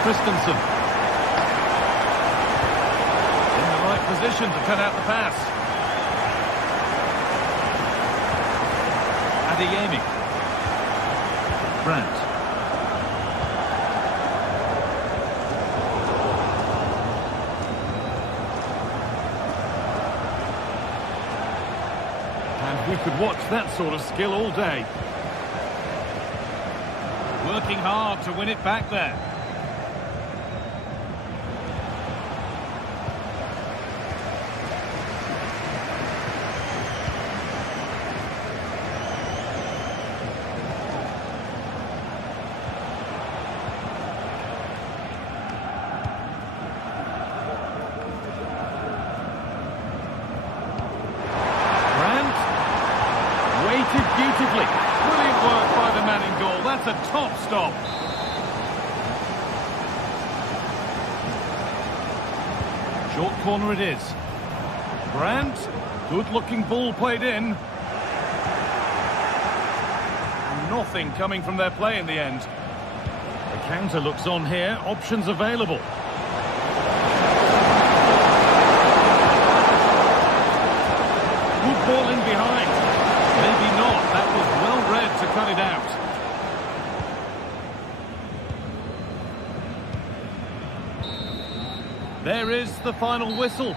Christensen. In the right position to cut out the pass. Adeyemi. Brandt. And we could watch that sort of skill all day. Working hard to win it back there. Beautifully. Brilliant work by the man in goal. That's a top stop. Short corner it is. Brandt. Good-looking ball played in. Nothing coming from their play in the end. The counter looks on here. Options available. Good ball in behind. Maybe not. That was well read to cut it out. There is the final whistle.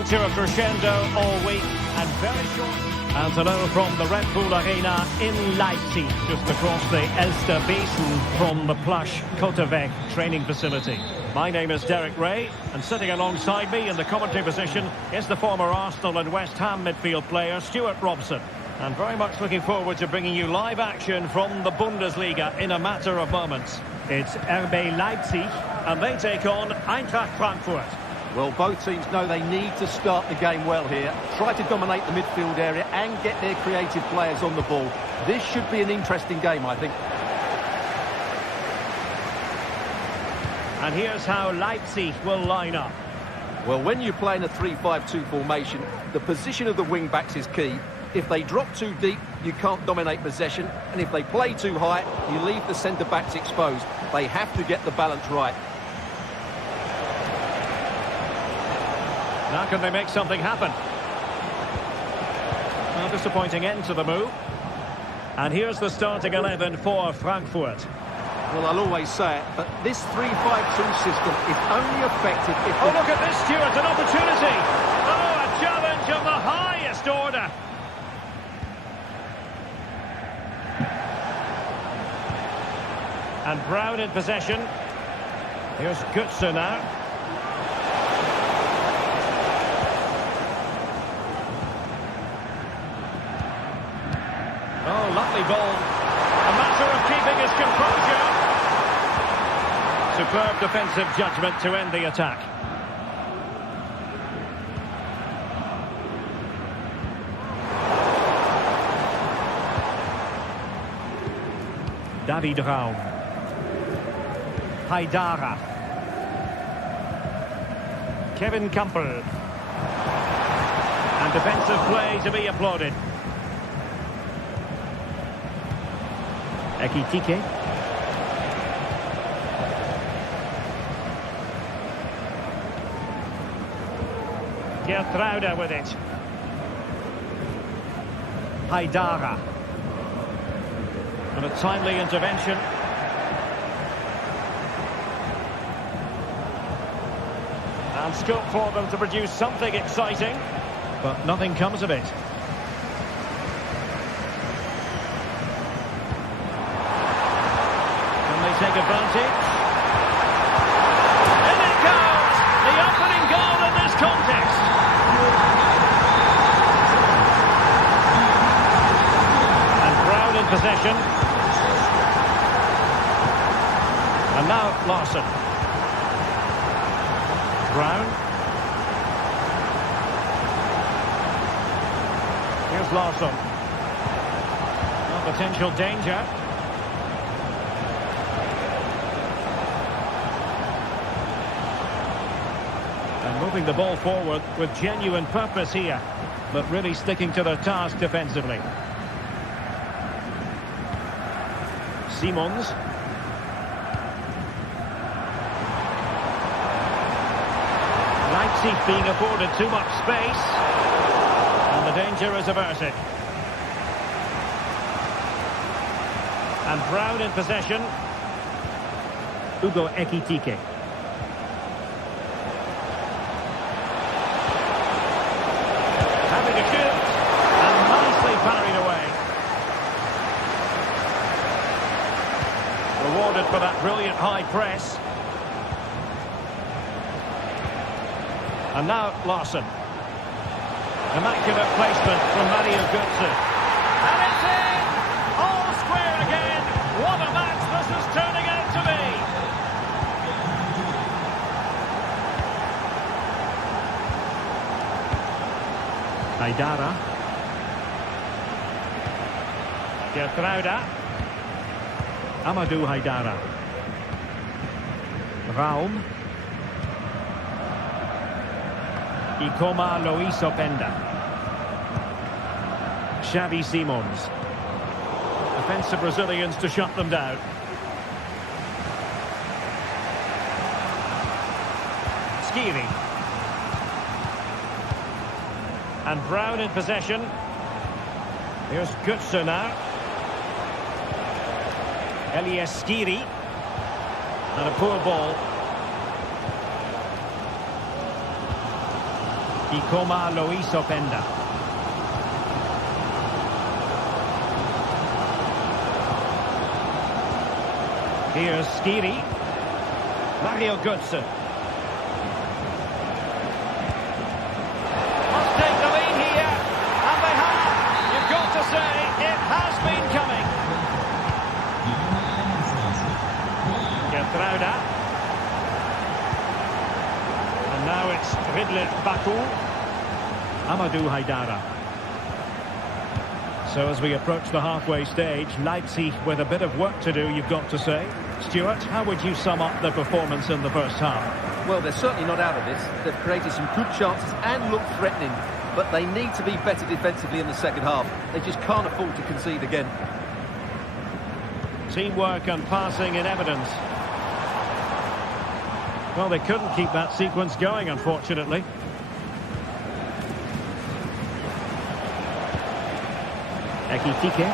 building to a crescendo all week and very short. And hello from the Red Bull Arena in Leipzig, just across the Elster Basin from the plush Kotterweg training facility. My name is Derek Ray, and sitting alongside me in the commentary position is the former Arsenal and West Ham midfield player Stuart Robson. And very much looking forward to bringing you live action from the Bundesliga in a matter of moments. It's RB Leipzig, and they take on Eintracht Frankfurt. Well, both teams know they need to start the game well here. Try to dominate the midfield area and get their creative players on the ball. This should be an interesting game, I think. And here's how Leipzig will line up. Well, when you play in a 3-5-2 formation, the position of the wing-backs is key. If they drop too deep, you can't dominate possession. And if they play too high, you leave the centre-backs exposed. They have to get the balance right. Now can they make something happen? A disappointing end to the move. And here's the starting 11 for Frankfurt. Well, I'll always say it, but this 3-5-2 system is only effective if... Oh, look at this, Stuart, an opportunity! Oh, a challenge of the highest order! And Brown in possession. Here's Götze now. Oh, lovely ball. A matter of keeping his composure. Superb defensive judgment to end the attack. David Raum. Haidara. Kevin Campbell. And defensive play to be applauded. Ekitike. Gertruida with it. Haidara. And a timely intervention. And scope for them to produce something exciting, but nothing comes of it. Can they take advantage? In it goes! The opening goal in this contest. And Brown in possession. And now Larsson. Brown. Here's Larsson. No potential danger. And moving the ball forward with genuine purpose here, but really sticking to their task defensively. Simons. Leipzig being afforded too much space, and the danger is averted. And Brown in possession. Ugo Ekitike. Having a shoot, and nicely parried away. Rewarded for that brilliant high press. And now Larsson. Immaculate placement from Mario Götze. And it's in! All square again. What a match this is turning out to be. Haidara. Gertruida. Amadou Haidara. Raum. Ikoma Lois Openda. Xavi Simons. Defensive Brazilians to shut them down. Skiri. And Brown in possession. Here's Götze now. Elias Skiri. And a poor ball. Ikoma Luis Openda. Here's Skiri. Mario Götze. Must take the lead here. And they have. You've got to say, it has been coming. Gertruida. And now it's Ridley Baku. Amadou Haidara. So as we approach the halfway stage, Leipzig with a bit of work to do, you've got to say. Stuart, how would you sum up the performance in the first half? Well, they're certainly not out of this. They've created some good chances and look threatening, but they need to be better defensively in the second half. They just can't afford to concede again. Teamwork and passing in evidence. Well, they couldn't keep that sequence going, unfortunately. Ekitike.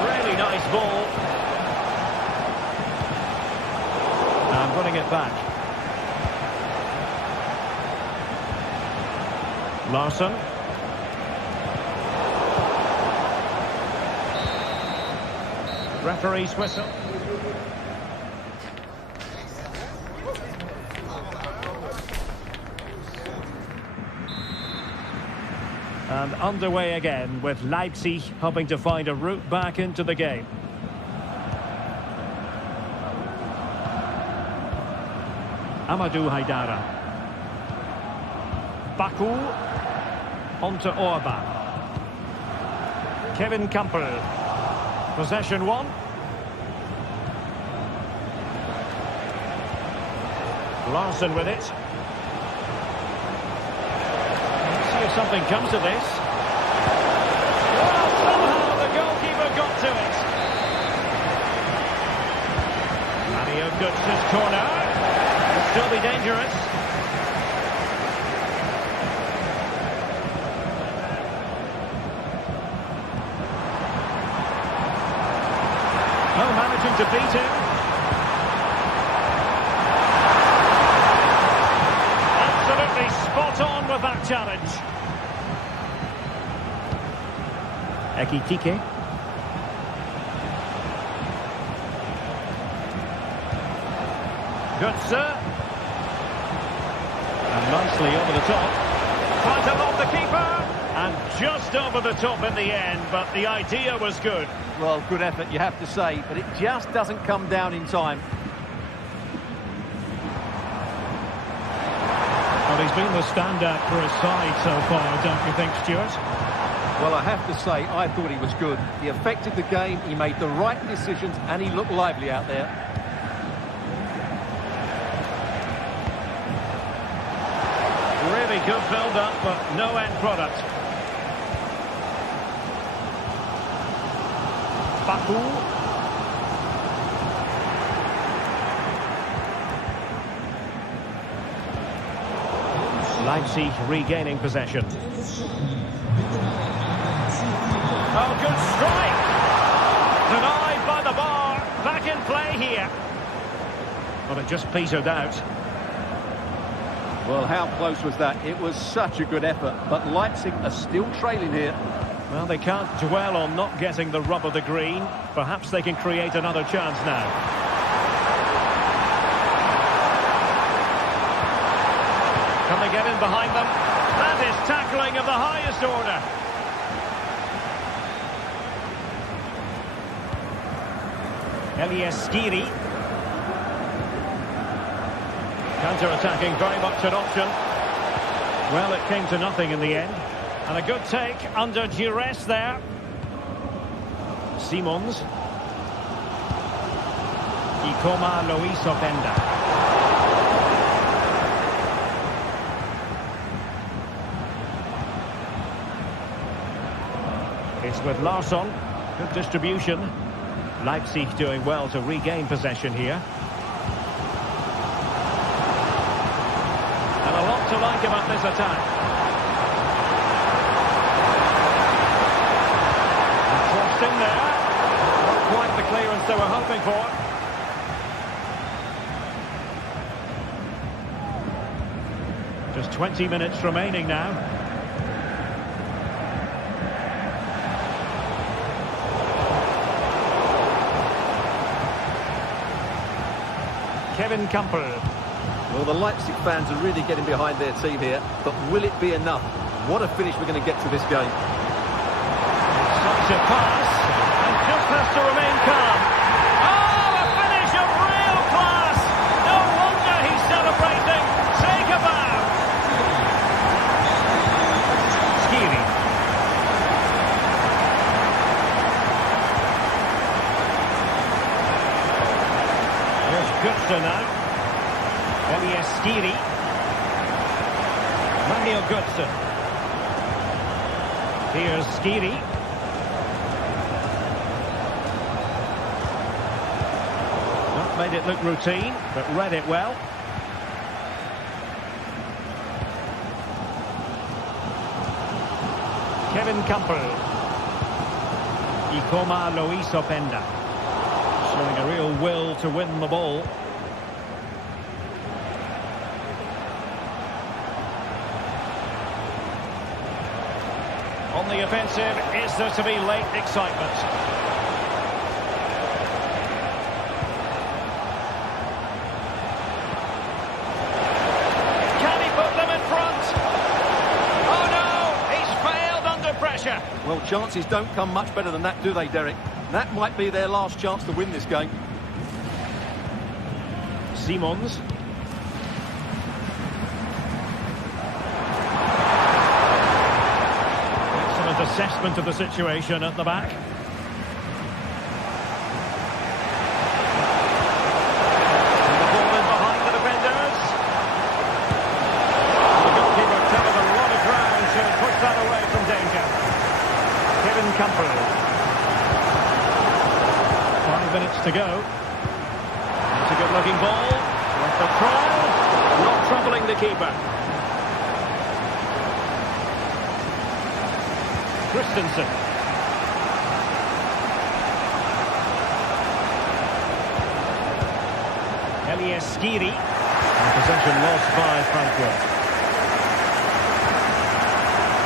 Really nice ball. And running it back. Larsson. Referee's whistle. And underway again with Leipzig hoping to find a route back into the game. Amadou Haidara. Baku. Onto Orban. Kevin Campbell. Possession one. Larsson with it. See if something comes of this. Well, somehow the goalkeeper got to it. Mario Götze's corner. Will still be dangerous. Oh, managing to beat him. Absolutely spot on with that challenge. Ekitike. Götze. And nicely over the top. Trying to lob the keeper. And just over the top in the end, but the idea was good. Well, good effort, you have to say, but it just doesn't come down in time. Well, he's been the standout for his side so far, don't you think, Stuart? Well, I have to say, I thought he was good. He affected the game, he made the right decisions, and he looked lively out there. Really good build-up, but no end product. Baku. Leipzig regaining possession. Oh, good strike! Denied by the bar. Back in play here. But it just petered out. Well, how close was that? It was such a good effort, but Leipzig are still trailing here. Well, they can't dwell on not getting the rub of the green. Perhaps they can create another chance now. Can they get in behind them? That is tackling of the highest order. Elias Skiri. Counter-attacking, very much an option. Well, it came to nothing in the end. And a good take under duress there. Simons. Ikoma Luis Openda. It's with Larsson. Good distribution. Leipzig doing well to regain possession here. And a lot to like about this attack. In there, not quite the clearance they were hoping for. Just 20 minutes remaining now. Kevin Campbell. Well, the Leipzig fans are really getting behind their team here, but will it be enough? What a finish we're going to get to this game. Such a pass, and just has to remain calm. Oh, a finish of real class! No wonder he's celebrating. Take a bow. Skiri. Here's Götze now. Elias Skiri. Manuel Götze. Here's Skiri. Not made it look routine, but read it well. Kevin Campbell. Ikoma Luis Openda. Showing a real will to win the ball. On the offensive, is there to be late excitement? Can he put them in front? Oh no, he's failed under pressure. Well, chances don't come much better than that, do they, Derek? That might be their last chance to win this game. Simons. Assessment of the situation at the back. The ball in behind the defenders. The goalkeeper covered a lot of ground to push that away from danger. Kevin Campbell. 5 minutes to go. It's a good-looking ball. Worth the trial. Not troubling the keeper. Christensen. Elias Skiri. And possession lost by Frankfurt.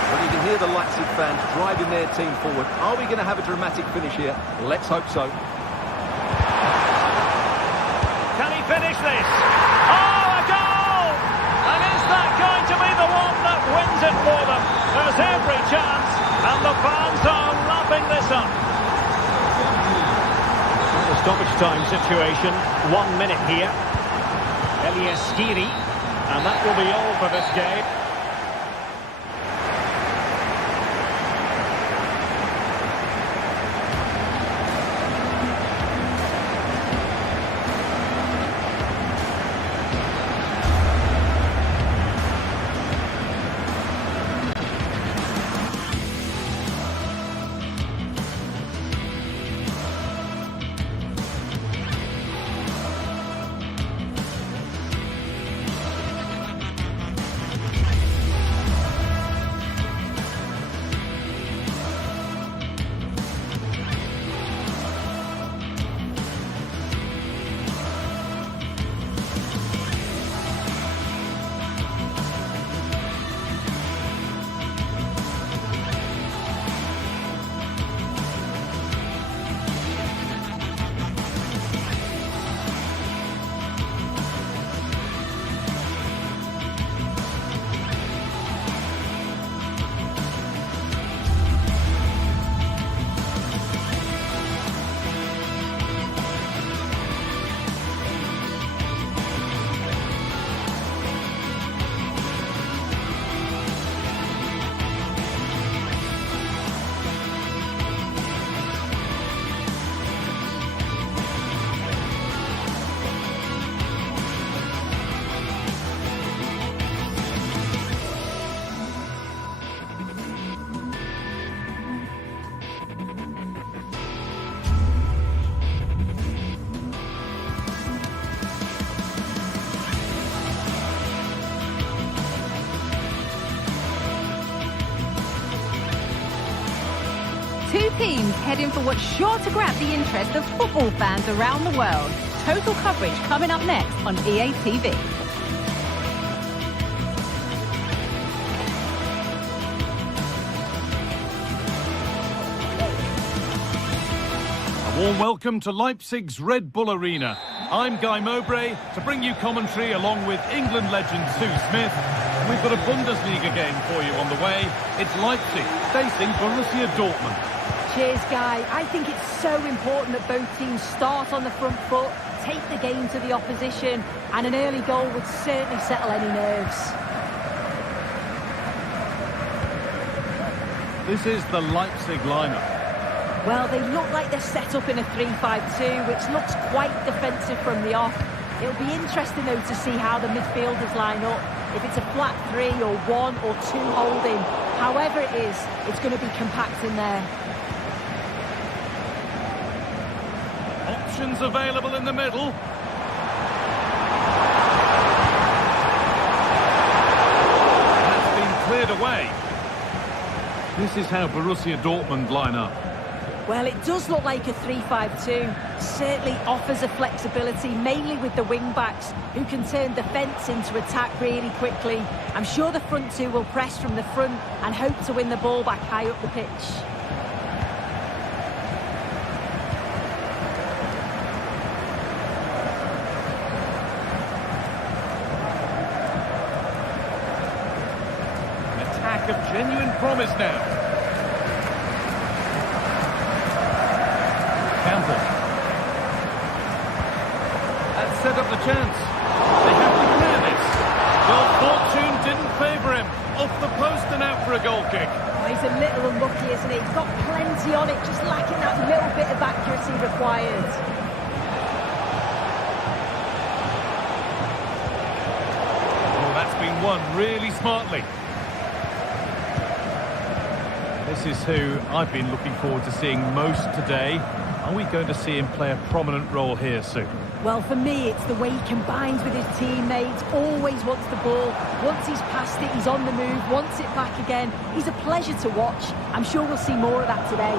Well, you can hear the Leipzig fans driving their team forward. Are we going to have a dramatic finish here? Let's hope so. Can he finish this? Oh, a goal! And is that going to be the one that wins it for them? There's every chance. And the fans are lapping this up. The stoppage time situation, 1 minute here. Elias Skiri, and that will be all for this game. Two teams heading for what's sure to grab the interest of football fans around the world. Total coverage coming up next on EA TV. Warm welcome to Leipzig's Red Bull Arena. I'm Guy Mowbray to bring you commentary along with England legend Sue Smith. And we've got a Bundesliga game for you on the way. It's Leipzig facing Borussia Dortmund. Cheers, Guy. I think it's so important that both teams start on the front foot, take the game to the opposition, and an early goal would certainly settle any nerves. This is the Leipzig lineup. Well, they look like they're set up in a 3-5-2, which looks quite defensive from the off. It'll be interesting, though, to see how the midfielders line up. If it's a flat 3 or 1 or 2 holding, however it is, it's going to be compact in there. Options available in the middle. That's been cleared away. This is how Borussia Dortmund line up. Well, it does look like a 3-5-2. Certainly offers a flexibility, mainly with the wing-backs, who can turn defence into attack really quickly. I'm sure the front two will press from the front and hope to win the ball back high up the pitch. An attack of genuine promise now. That set up the chance. They have to clear this. Well, fortune didn't favour him. Off the post and out for a goal kick. Oh, he's a little unlucky, isn't he? He's got plenty on it, just lacking that little bit of accuracy required. Oh, that's been won really smartly. This is who I've been looking forward to seeing most today. Are we going to see him play a prominent role here, Sue? Well, for me, it's the way he combines with his teammates, always wants the ball. Once he's passed it, he's on the move, wants it back again. He's a pleasure to watch. I'm sure we'll see more of that today.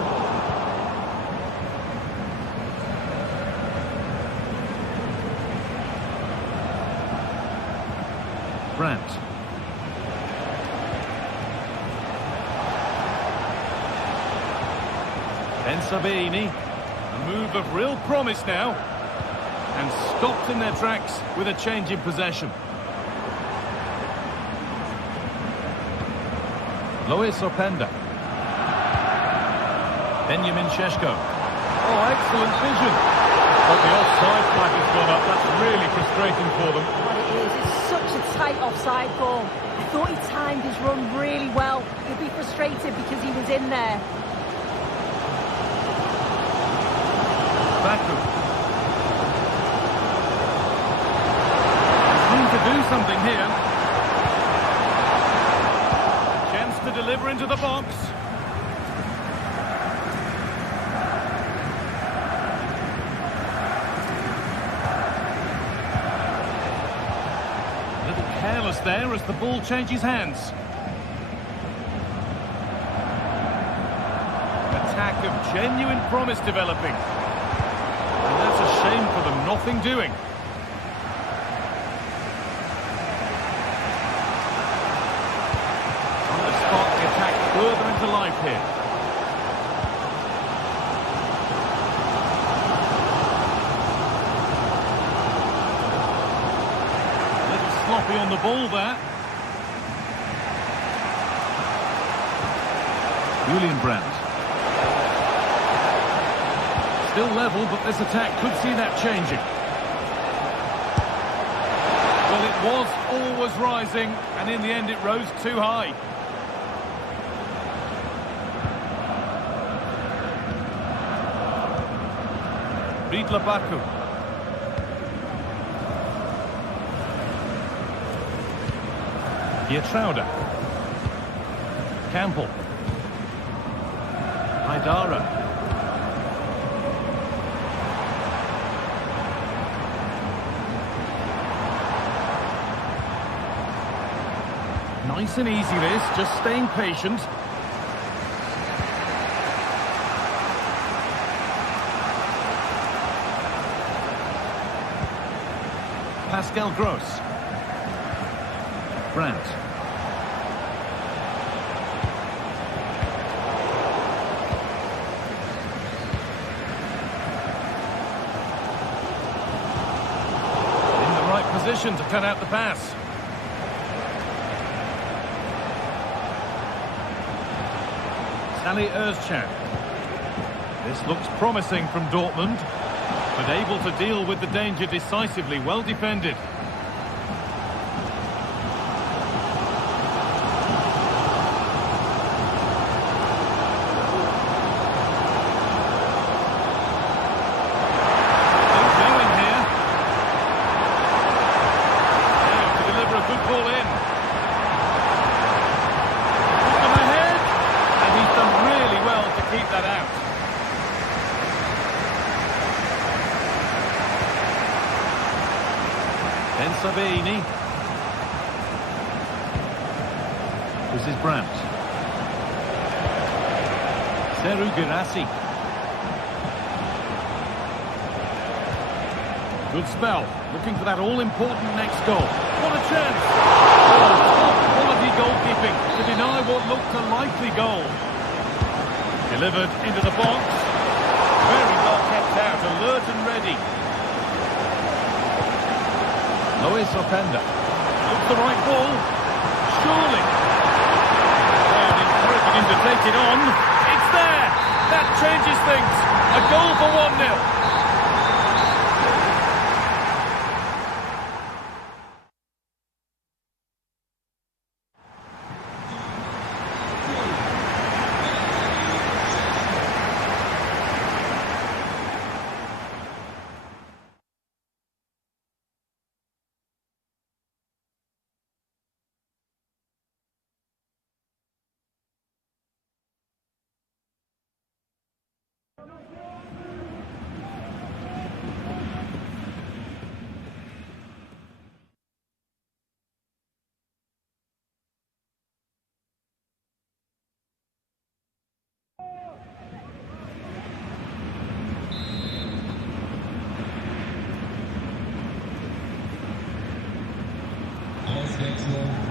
Brandt. Ben Sabini. A move of real promise now. And stopped in their tracks with a change in possession. Lois Openda. Benjamin Šeško. Oh, excellent vision. But the offside flag has gone up. That's really frustrating for them. What it is, it's such a tight offside call. I thought he timed his run really well. He'd be frustrated because he was in there. Baku. Need to do something here. Chance to deliver into the box. A little careless there as the ball changes hands. Attack of genuine promise developing. And that's a shame for them, nothing doing. On the spot, the attack further into life here. A little sloppy on the ball there. Julian Brandt. Still level, but this attack could see that changing. Well, it was always rising, and in the end it rose too high. Riedler Baku. Pietrauda. Campbell. Haidara. Nice and easy this, just staying patient. Pascal Gross. Brandt. position to cut out the pass. Salih Özcan. This looks promising from Dortmund, but able to deal with the danger decisively. Well defended. Sabini. This is Brandt. Seru Girassi. Good spell. Looking for that all-important next goal. What a chance! Oh, top-quality goalkeeping to deny what looked a likely goal. Delivered into the box. Very well kept out, alert and ready. Luis Openda. Looks the right ball. Surely. And encouraging him to take it on. It's there. That changes things. A goal for 1-0.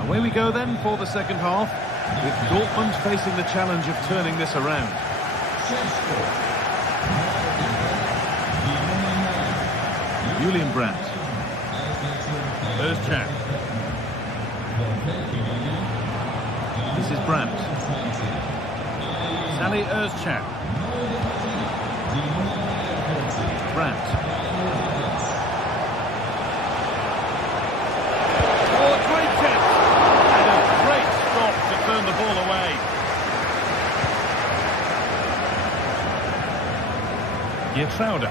Away we go then for the second half, with Dortmund facing the challenge of turning this around. Julian Brandt. Özcan. This is Brandt. Salih Özcan. Brandt. Turn the ball away. Geertruida.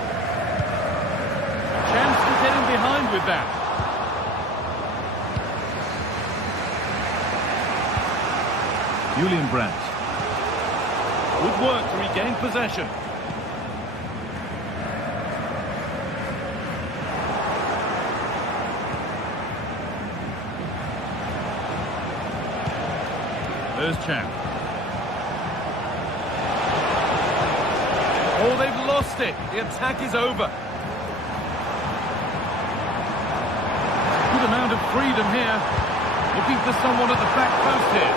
Chance to get in behind with that. Julian Brandt. Good work to regain possession. Özcan. Oh, they've lost it. The attack is over. Good amount of freedom here. Looking for someone at the back post here.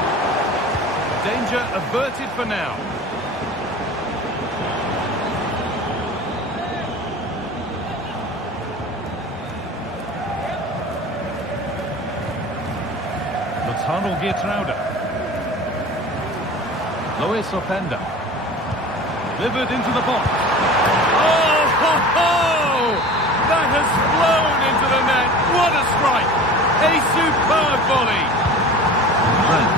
Danger averted for now. Lutz Geertruida. Luis Openda. Delivered into the box. Oh, ho, ho! That has flown into the net. What a strike! A superb volley. Brandt.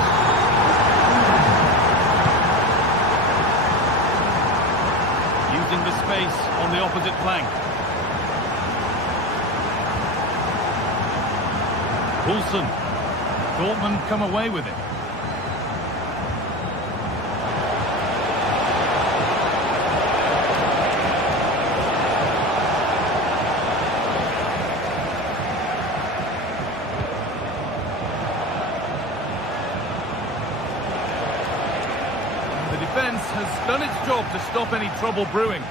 Using the space on the opposite flank. Poulsen. Dortmund come away with it. Defence has done its job to stop any trouble brewing.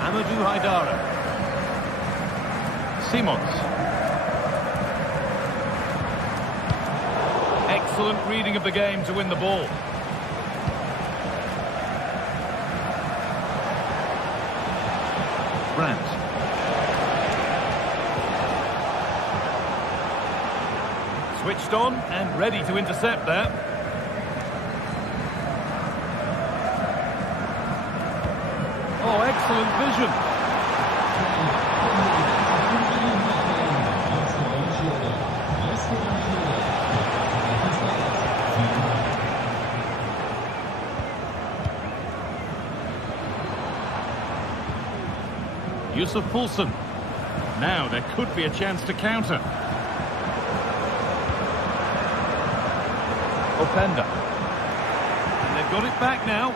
Amadou Haidara. Simons. Excellent reading of the game to win the ball. Brandt. Switched on and ready to intercept there. Oh, excellent vision. Yusuf Poulsen. Now there could be a chance to counter. Openda. And they've got it back now.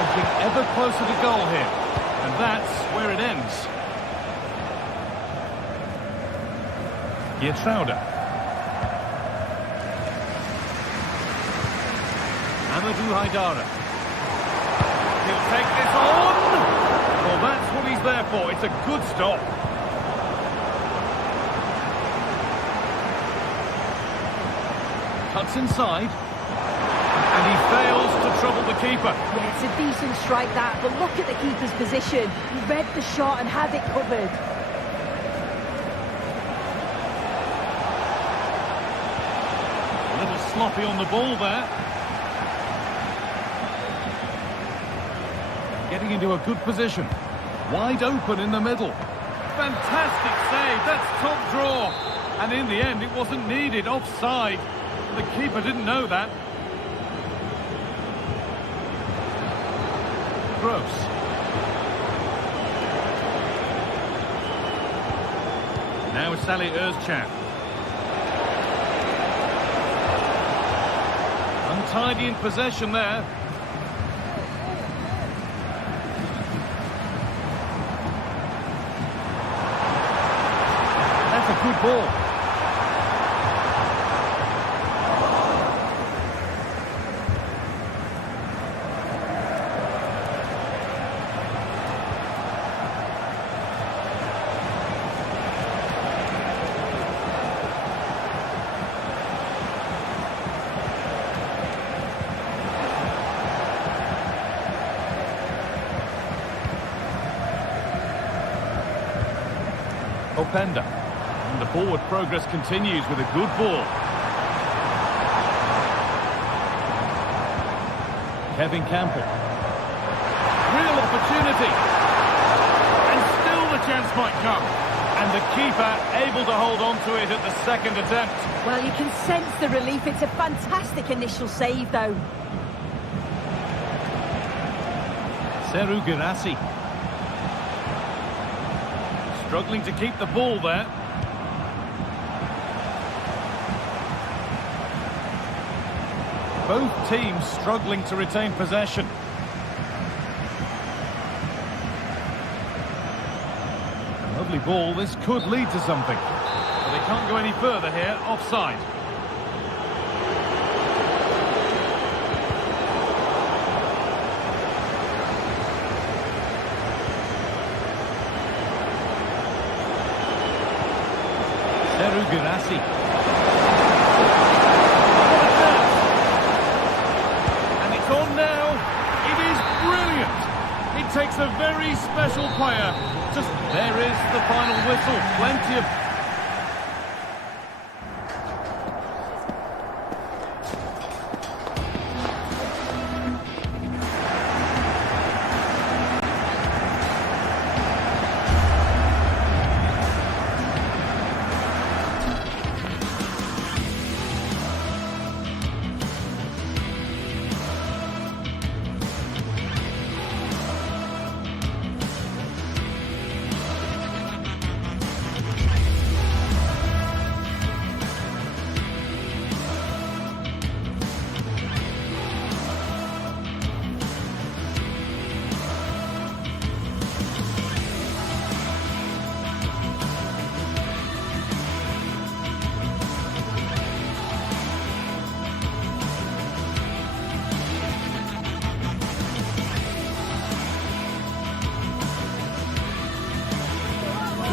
Edging ever closer to goal here. And that's where it ends. Geertruida. Amadou Haidara. He'll take this on. Well, that's what he's there for. It's a good stop. Cuts inside. And he fails to trouble the keeper. Yeah, it's a decent strike that, but look at the keeper's position. He read the shot and had it covered. A little sloppy on the ball there. Getting into a good position. Wide open in the middle. Fantastic save. That's top draw. And in the end, it wasn't needed. Offside. The keeper didn't know that. Gross. Now Salih Özcan. Untidy in possession there. Good ball. Openda. And the forward progress continues with a good ball. Kevin Campbell. Real opportunity. And still the chance might come. And the keeper able to hold on to it at the second attempt. Well, you can sense the relief. It's a fantastic initial save, though. Serhou Guirassy. Struggling to keep the ball there. Both teams struggling to retain possession. Lovely ball. This could lead to something. But they can't go any further here. Offside. Serhou Guirassy. On now, it is brilliant. It takes a very special player. Just there is the final whistle. Plenty of...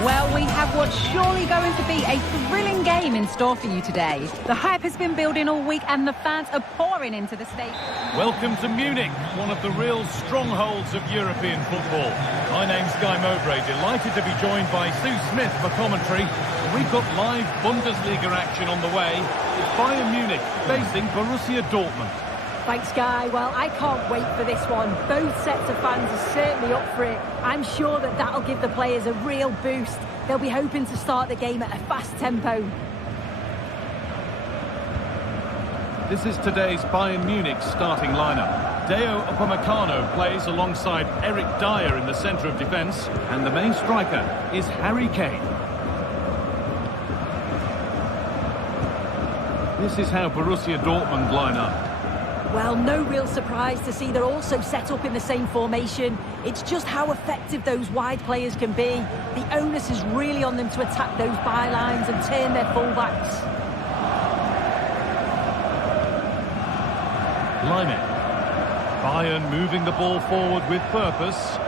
Well, we have what's surely going to be a thrilling game in store for you today. The hype has been building all week and the fans are pouring into the stadium. Welcome to Munich, one of the real strongholds of European football. My name's Guy Mowbray, delighted to be joined by Sue Smith for commentary. We've got live Bundesliga action on the way. It's Bayern Munich facing Borussia Dortmund. Thanks, Guy. Well, I can't wait for this one. Both sets of fans are certainly up for it. I'm sure that that'll give the players a real boost. They'll be hoping to start the game at a fast tempo. This is today's Bayern Munich starting lineup. Deo Upamecano plays alongside Eric Dyer in the centre of defence, and the main striker is Harry Kane. This is how Borussia Dortmund line up. Well, no real surprise to see they're also set up in the same formation. It's just how effective those wide players can be. The onus is really on them to attack those bylines and turn their fullbacks. Leipzig. Bayern moving the ball forward with purpose.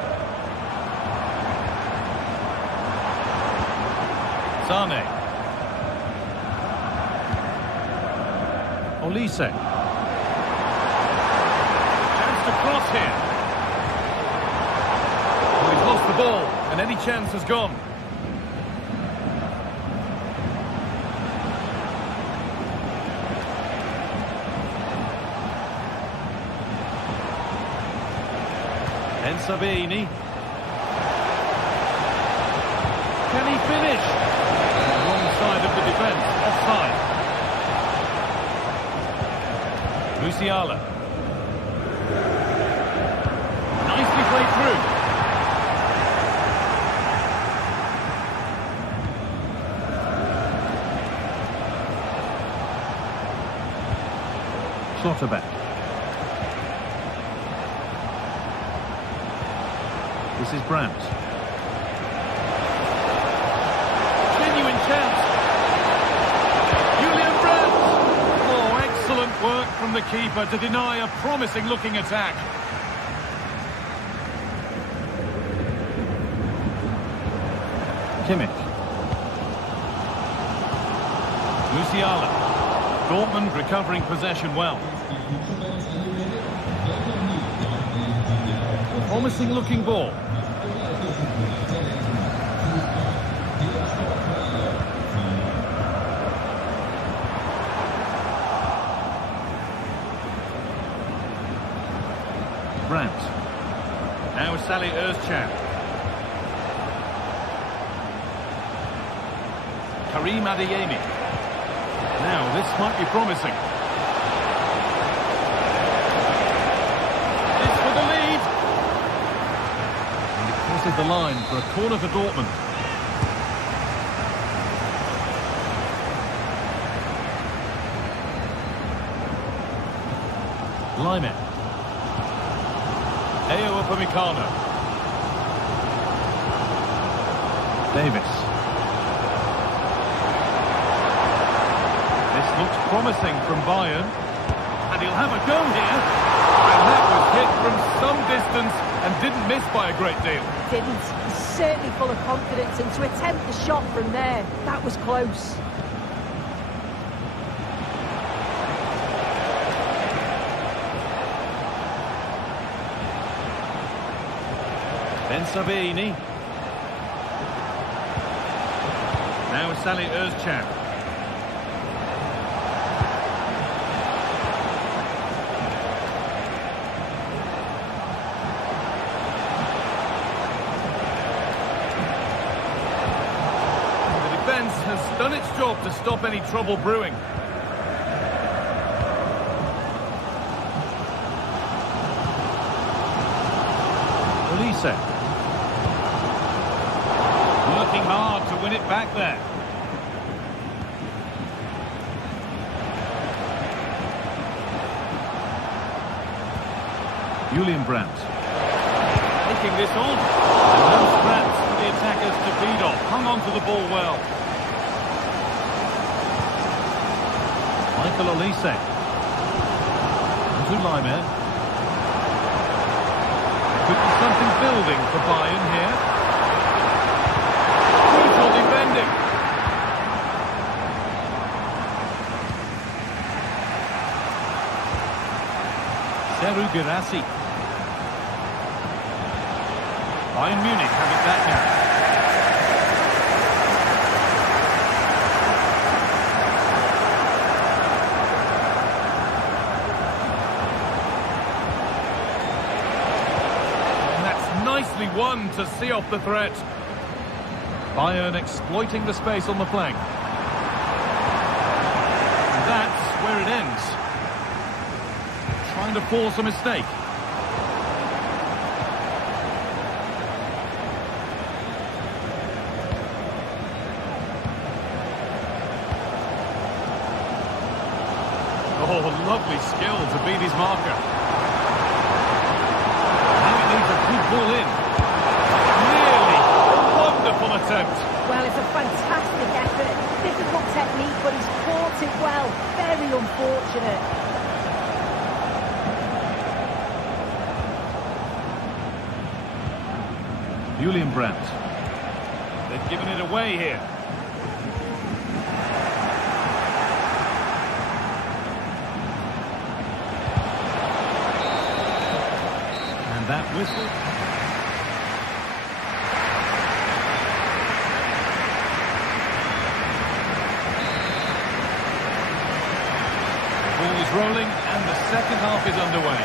Sane. Olise. Cross here. Well, he's lost the ball, and any chance has gone. And Sabini. Can he finish? Wrong side of the defence, offside. Musiala. Nicely played through. Schlotterbeck. This is Brandt. Genuine chance. Julian Brandt. Oh, excellent work from the keeper to deny a promising looking attack. Kimmich. Musiala. Dortmund recovering possession well. Promising looking ball. Brandt. Now Salih Özcan. Karim Adeyemi. Now, this might be promising. This for the lead. And it crosses the line for a corner for Dortmund. Leipzig. Deo Upamecano. Davis. Looks promising from Bayern, and he'll have a go here, and that was hit from some distance and didn't miss by a great deal. Didn't. He's certainly full of confidence, and to attempt the shot from there, that was close. Ben Sabini. Now Salih Özcan. Has done its job to stop any trouble brewing. Olise. Working hard to win it back there. Julian Brandt. Taking this on. And no scraps for the attackers to feed off. Hung on to the ball well. Michael Olise. Into Leipzig. Could be something building for Bayern here. Girassi. Bayern Munich have it back now. And that's nicely won to see off the threat. Bayern exploiting the space on the flank. And that's where it ends. Trying to force a mistake. Oh, lovely skill to beat his marker. Now he needs a good ball in. Nearly a wonderful attempt. Well, it's a fantastic effort. Difficult technique, but he's caught it well. Very unfortunate. Julian Brandt. They've given it away here. And that whistle. The ball is rolling and the second half is underway.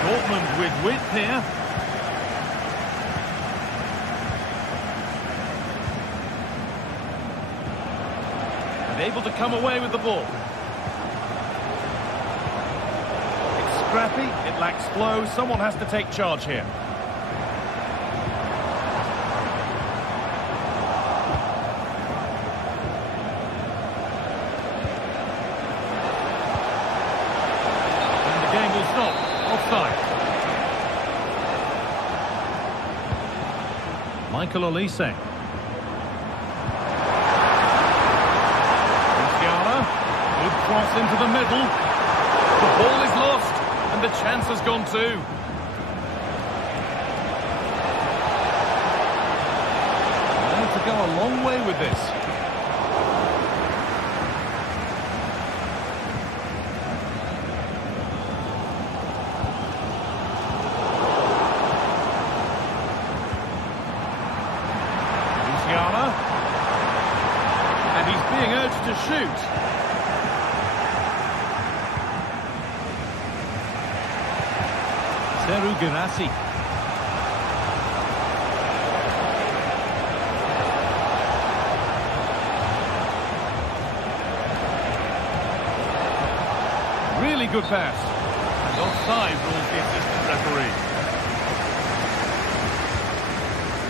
Dortmund with width here. And able to come away with the ball. It's scrappy, it lacks flow, someone has to take charge here. And the game will stop. Offside. Michael Olise. Musiala. Good cross into the middle. The ball is lost and the chance has gone too. They have to go a long way with this. And he's being urged to shoot. Girassi. Really good pass. And offside rules the assistant referee.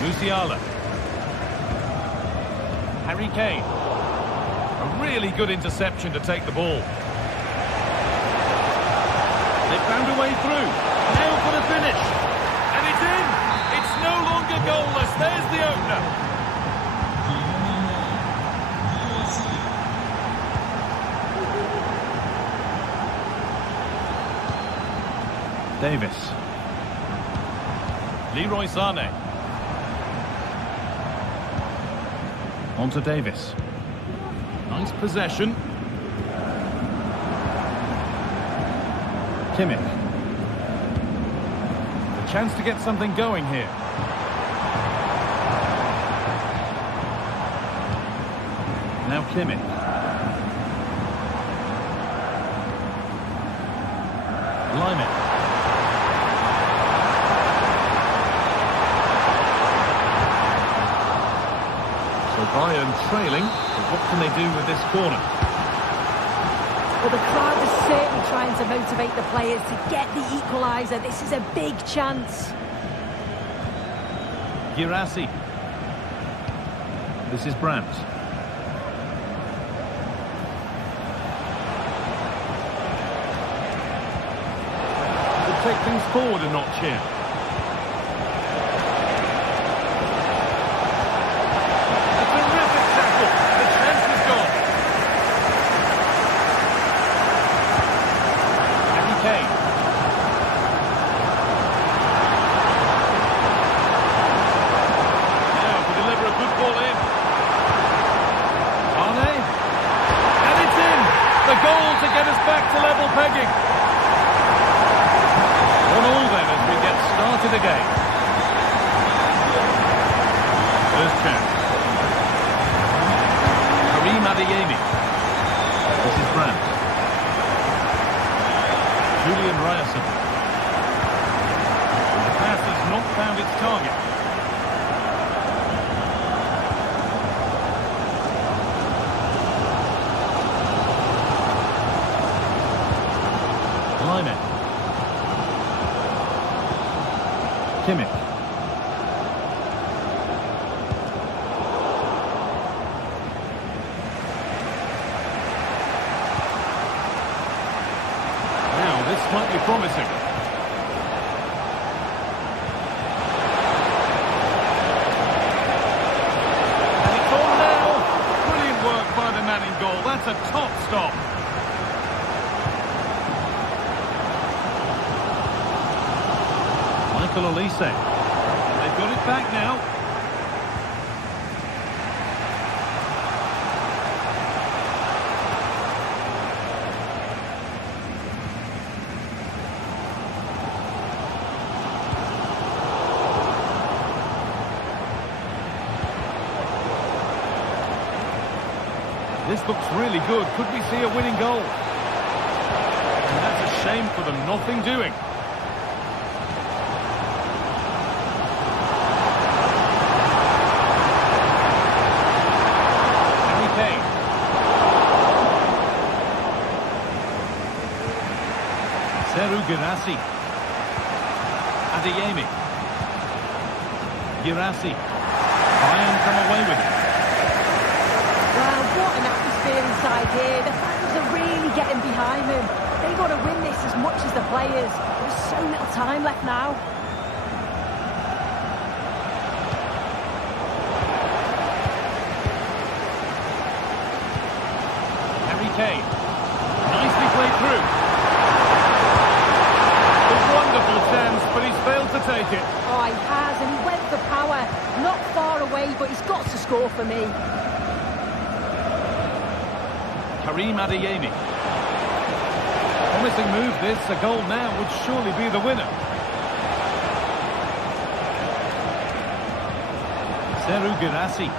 Musiala. Harry Kane. A really good interception to take the ball. They found a way through. Now for the finish. And it's in. It's no longer goalless. There's the opener. Davis. Leroy Sané. On to Davis. Nice possession. Kimmich. A chance to get something going here. Now Kimmich. Lyman. So Bayern trailing, but what can they do with this corner? Well, the crowd is certainly trying to motivate the players to get the equaliser. This is a big chance. Girassi. This is Brandt. Could take things forward a notch here. A terrific tackle. The chance is gone. Harry Kane. Now to deliver a good ball in. Are they? And it's in! Julian Ryerson. The pass has not found its target. Lyman. Kimmich. Now this might be promising. And it's on now. Brilliant work by the man in goal. That's a top stop. Olise. They've got it back now. This looks really good. Could we see a winning goal? And that's a shame for them. Nothing doing. Girassi. Adeyemi. Girassi. Bayern come away with it. Well, what an atmosphere inside here. The fans are really getting behind them. They want to win this as much as the players. There's so little time left now. Harry Kane. Nicely played through. Wonderful chance, but he's failed to take it. Oh, he has, and he went for power. Not far away, but he's got to score for me. Karim Adeyemi. Promising move this. A goal now would surely be the winner. Serhou Guirassy.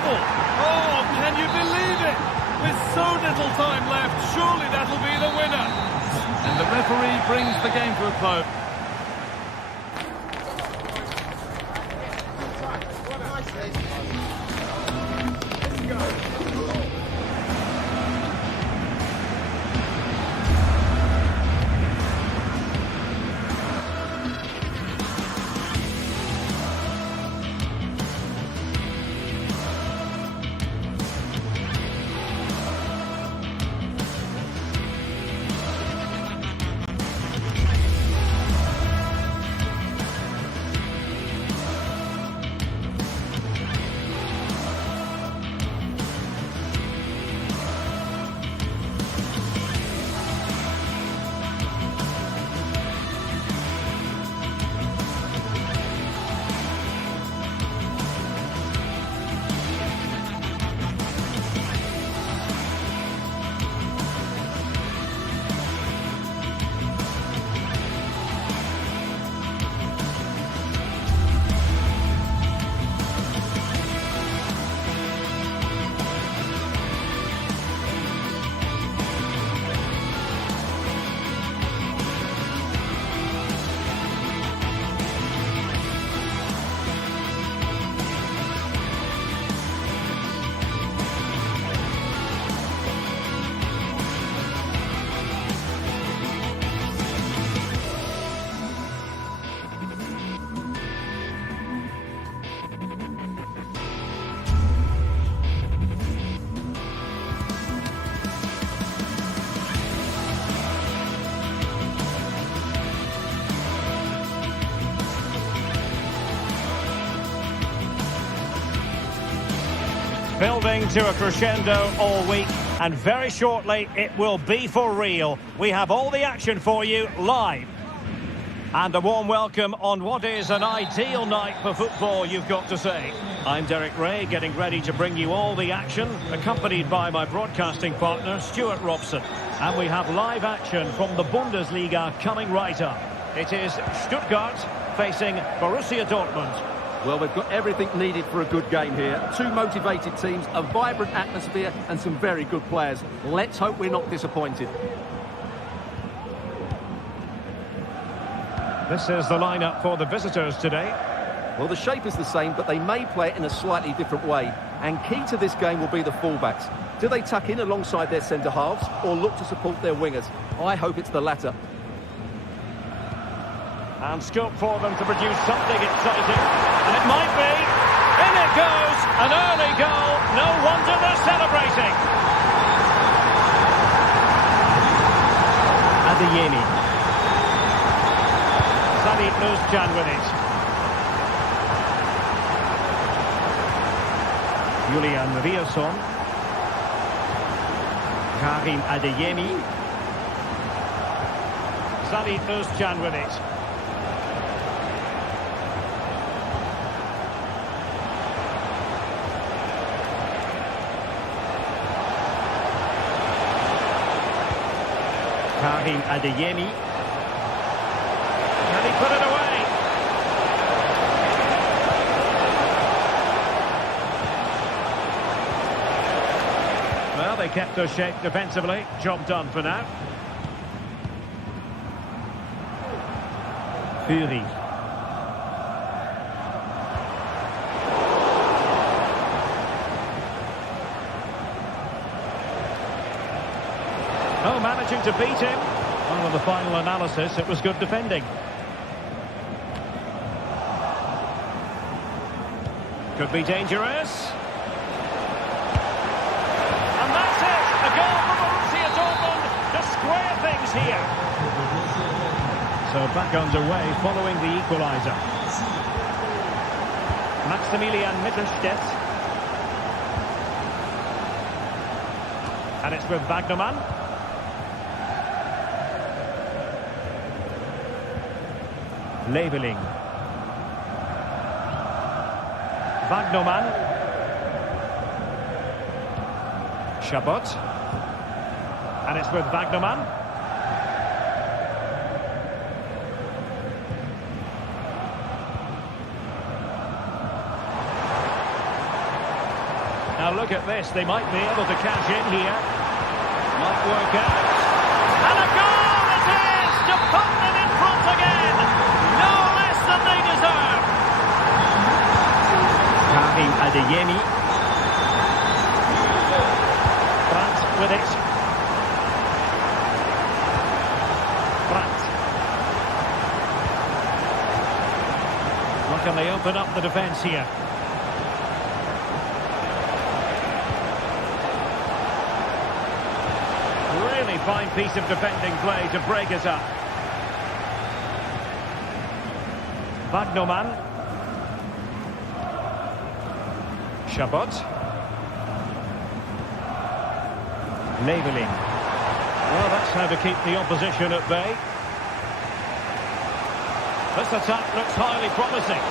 Oh, can you believe it? With so little time left, surely that'll be the winner. And the referee brings the game to a close. Building to a crescendo all week, and very shortly it will be for real. We have all the action for you live. And a warm welcome on what is an ideal night for football, you've got to say. I'm Derek Ray, getting ready to bring you all the action, accompanied by my broadcasting partner, Stuart Robson. And we have live action from the Bundesliga coming right up. It is Stuttgart facing Borussia Dortmund. Well, they've got everything needed for a good game here. Two motivated teams, a vibrant atmosphere and some very good players. Let's hope we're not disappointed. This is the lineup for the visitors today. Well, the shape is the same, but they may play it in a slightly different way. And key to this game will be the fullbacks. Do they tuck in alongside their centre-halves or look to support their wingers? I hope it's the latter. And scope for them to produce something exciting. And it might be. In it goes. An early goal. No wonder they're celebrating. Adeyemi. Sadiq Özcan with it. Julian Rierson. Karim Adeyemi. Sadiq Özcan with it. Karim Adeyemi. Can he put it away? Well, they kept their shape defensively. Job done for now. Fury. Oh, managing to beat him. Well, on the final analysis, it was good defending. Could be dangerous. And that's it! A goal for Borussia Dortmund to square things here. So back underway following the equaliser. Maximilian Mittelstädt. And it's with Wagnermann. Leveling. Wagnermann. Chabot. And it's with Wagnermann. Now look at this, they might be able to cash in here. Might work out. And a goal it is to put them in front again. No less than they deserve. Karim Adeyemi. Brandt with it. Brandt. Well, can they open up the defence here? Really fine piece of defending play to break it up. Wagnermann. Chabot. Leveling. Well, that's how to keep the opposition at bay. This attack looks highly promising.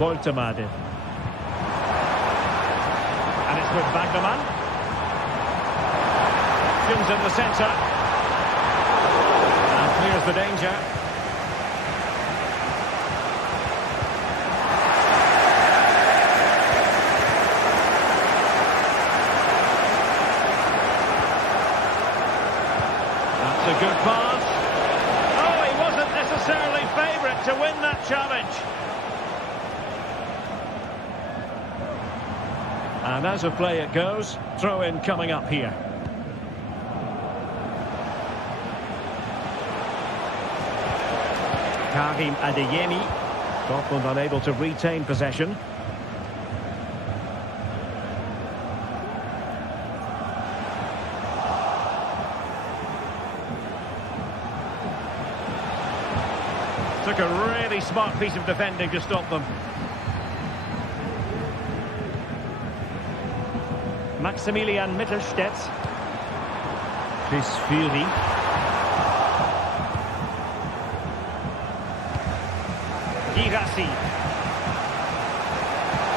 Woltemade. And it's with Wagnermann. Options in the centre. And clears the danger. That's a good pass. Oh, he wasn't necessarily favourite to win that challenge. And as a play it goes, throw-in coming up here. Karim Adeyemi. Dortmund unable to retain possession. Took a really smart piece of defending to stop them. Maximilian Mittelstädt. Chris Fury. Girassi.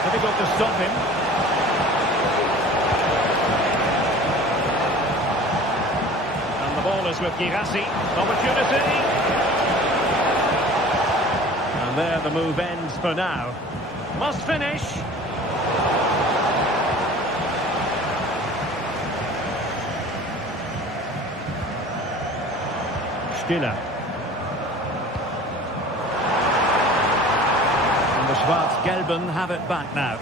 Difficult to stop him. scoreless with Girassi. Opportunity. And there the move ends for now. Must finish. Stiller. And the Schwarz-Gelben have it back now.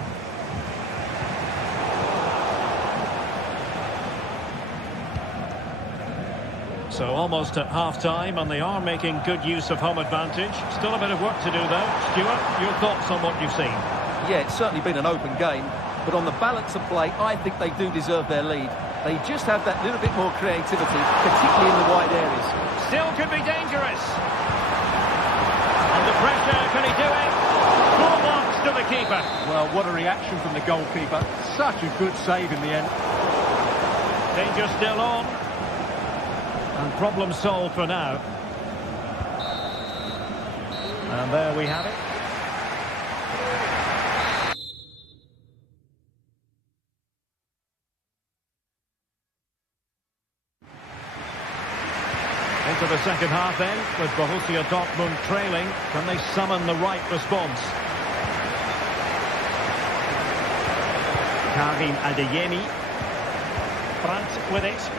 So almost at half-time, and they are making good use of home advantage. Still a bit of work to do, though. Stuart, your thoughts on what you've seen? Yeah, it's certainly been an open game, but on the balance of play, I think they do deserve their lead. They just have that little bit more creativity, particularly in the wide areas. Still could be dangerous. Under pressure, can he do it? Full marks to the keeper. Well, what a reaction from the goalkeeper. Such a good save in the end. Danger still on. And problem solved for now. And there we have it. Into the second half then, with Borussia Dortmund trailing. Can they summon the right response? Karim Adeyemi. Brandt with it.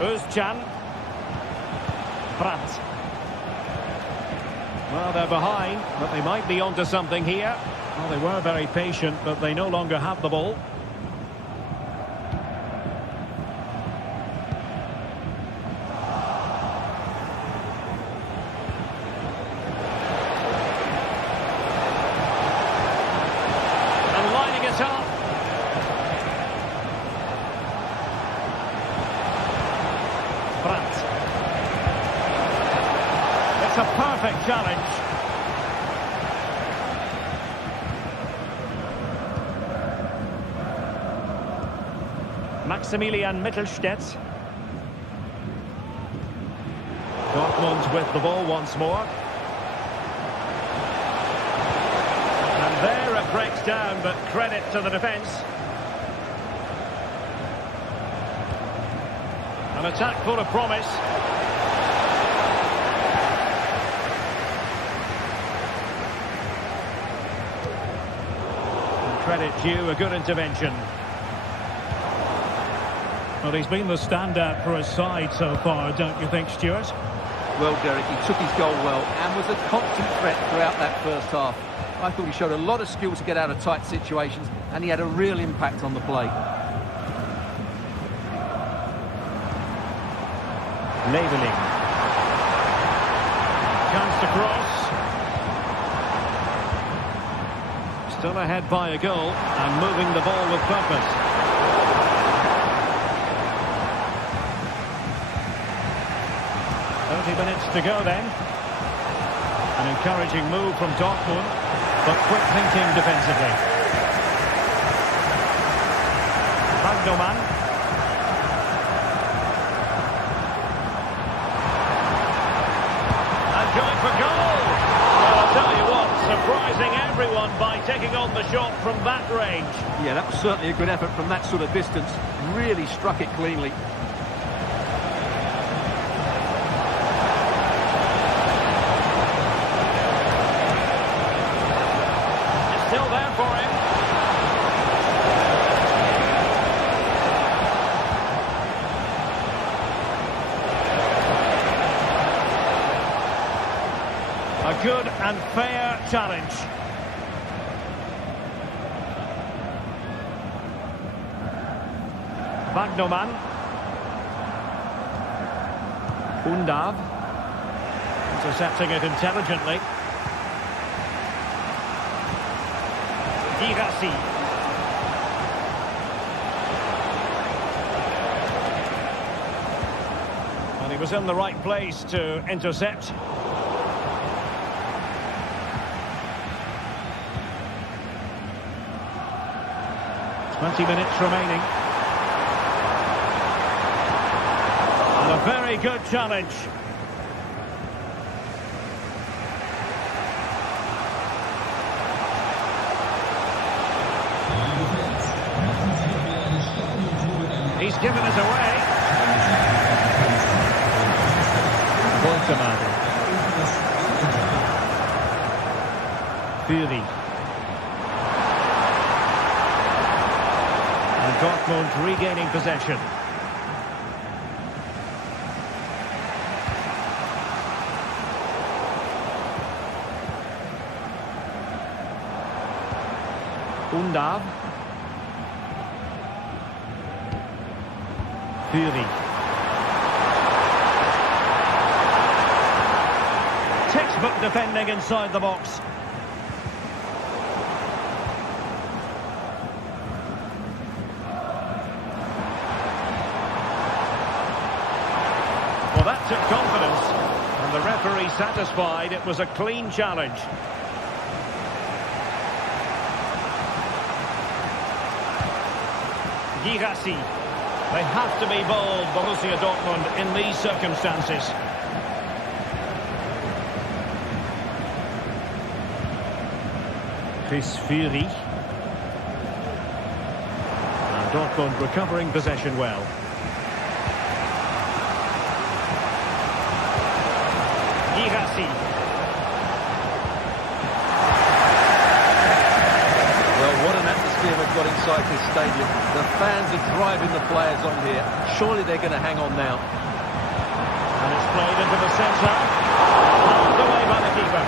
Özcan. Brandt. Well, they're behind, but they might be onto something here. Well, they were very patient, but they no longer have the ball. And lining it up. Brandt. It's a perfect challenge. Maximilian Mittelstädt. Dortmund with the ball once more. And there it breaks down, but credit to the defence. An attack full of promise. And credit due, a good intervention. Well, he's been the standout for his side so far, don't you think, Stuart? Well, Derek, he took his goal well and was a constant threat throughout that first half. I thought he showed a lot of skill to get out of tight situations, and he had a real impact on the play. Leveling. Chance to cross. Still ahead by a goal and moving the ball with purpose. Minutes to go then. An encouraging move from Dortmund, but quick thinking defensively. Magnoman. And going for goal. Well, I'll tell you what, surprising everyone by taking on the shot from that range. Yeah, that was certainly a good effort from that sort of distance. Really struck it cleanly. Still there for him. A good and fair challenge. Magnoman. Undav. Intercepting it intelligently. Girassi. And he was in the right place to intercept. "20 minutes remaining. And a very good challenge. He's given it away. Fury. And Dortmund regaining possession. Undav. Fury. Textbook defending inside the box. Well, that took confidence, and the referee satisfied it was a clean challenge. Girassi. They have to be bold, Borussia Dortmund, in these circumstances. Chris Fury. And Dortmund recovering possession well. Girassi. Well, what an atmosphere we've got inside this stadium. The fans are driving the players on here. Surely they're going to hang on now. And it's played into the centre. Knocked away by the keeper.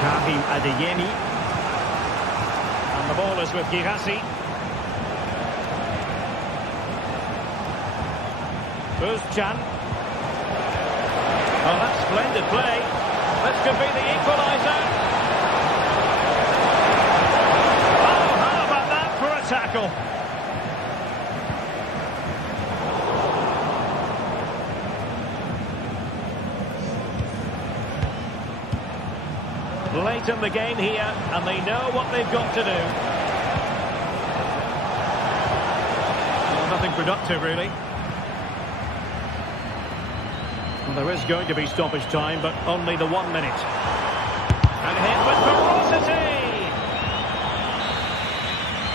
Karim Adeyemi. And the ball is with Girassi. Özcan. Oh, that's splendid play. This could be the equaliser. Oh, how about that for a tackle? Late in the game here, and they know what they've got to do. Well, nothing productive, really. Well, there is going to be stoppage time, but only the 1 minute. And hit with ferocity!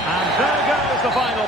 And there goes the final.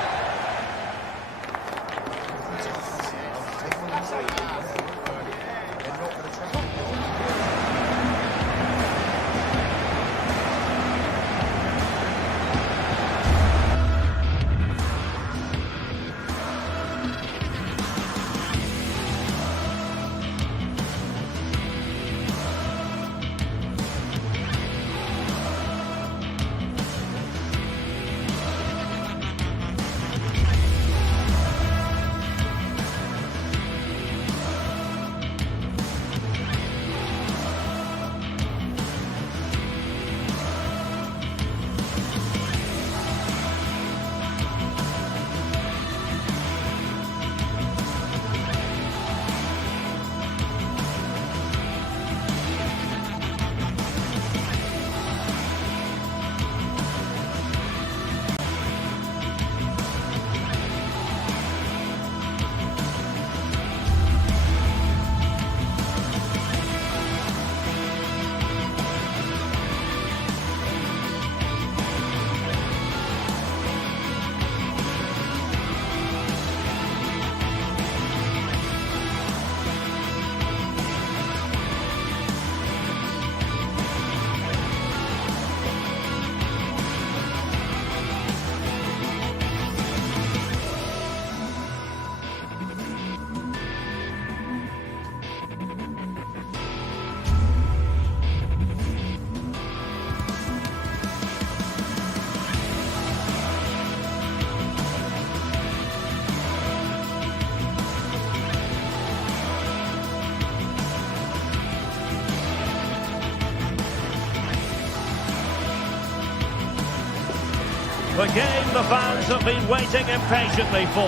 The game the fans have been waiting impatiently for.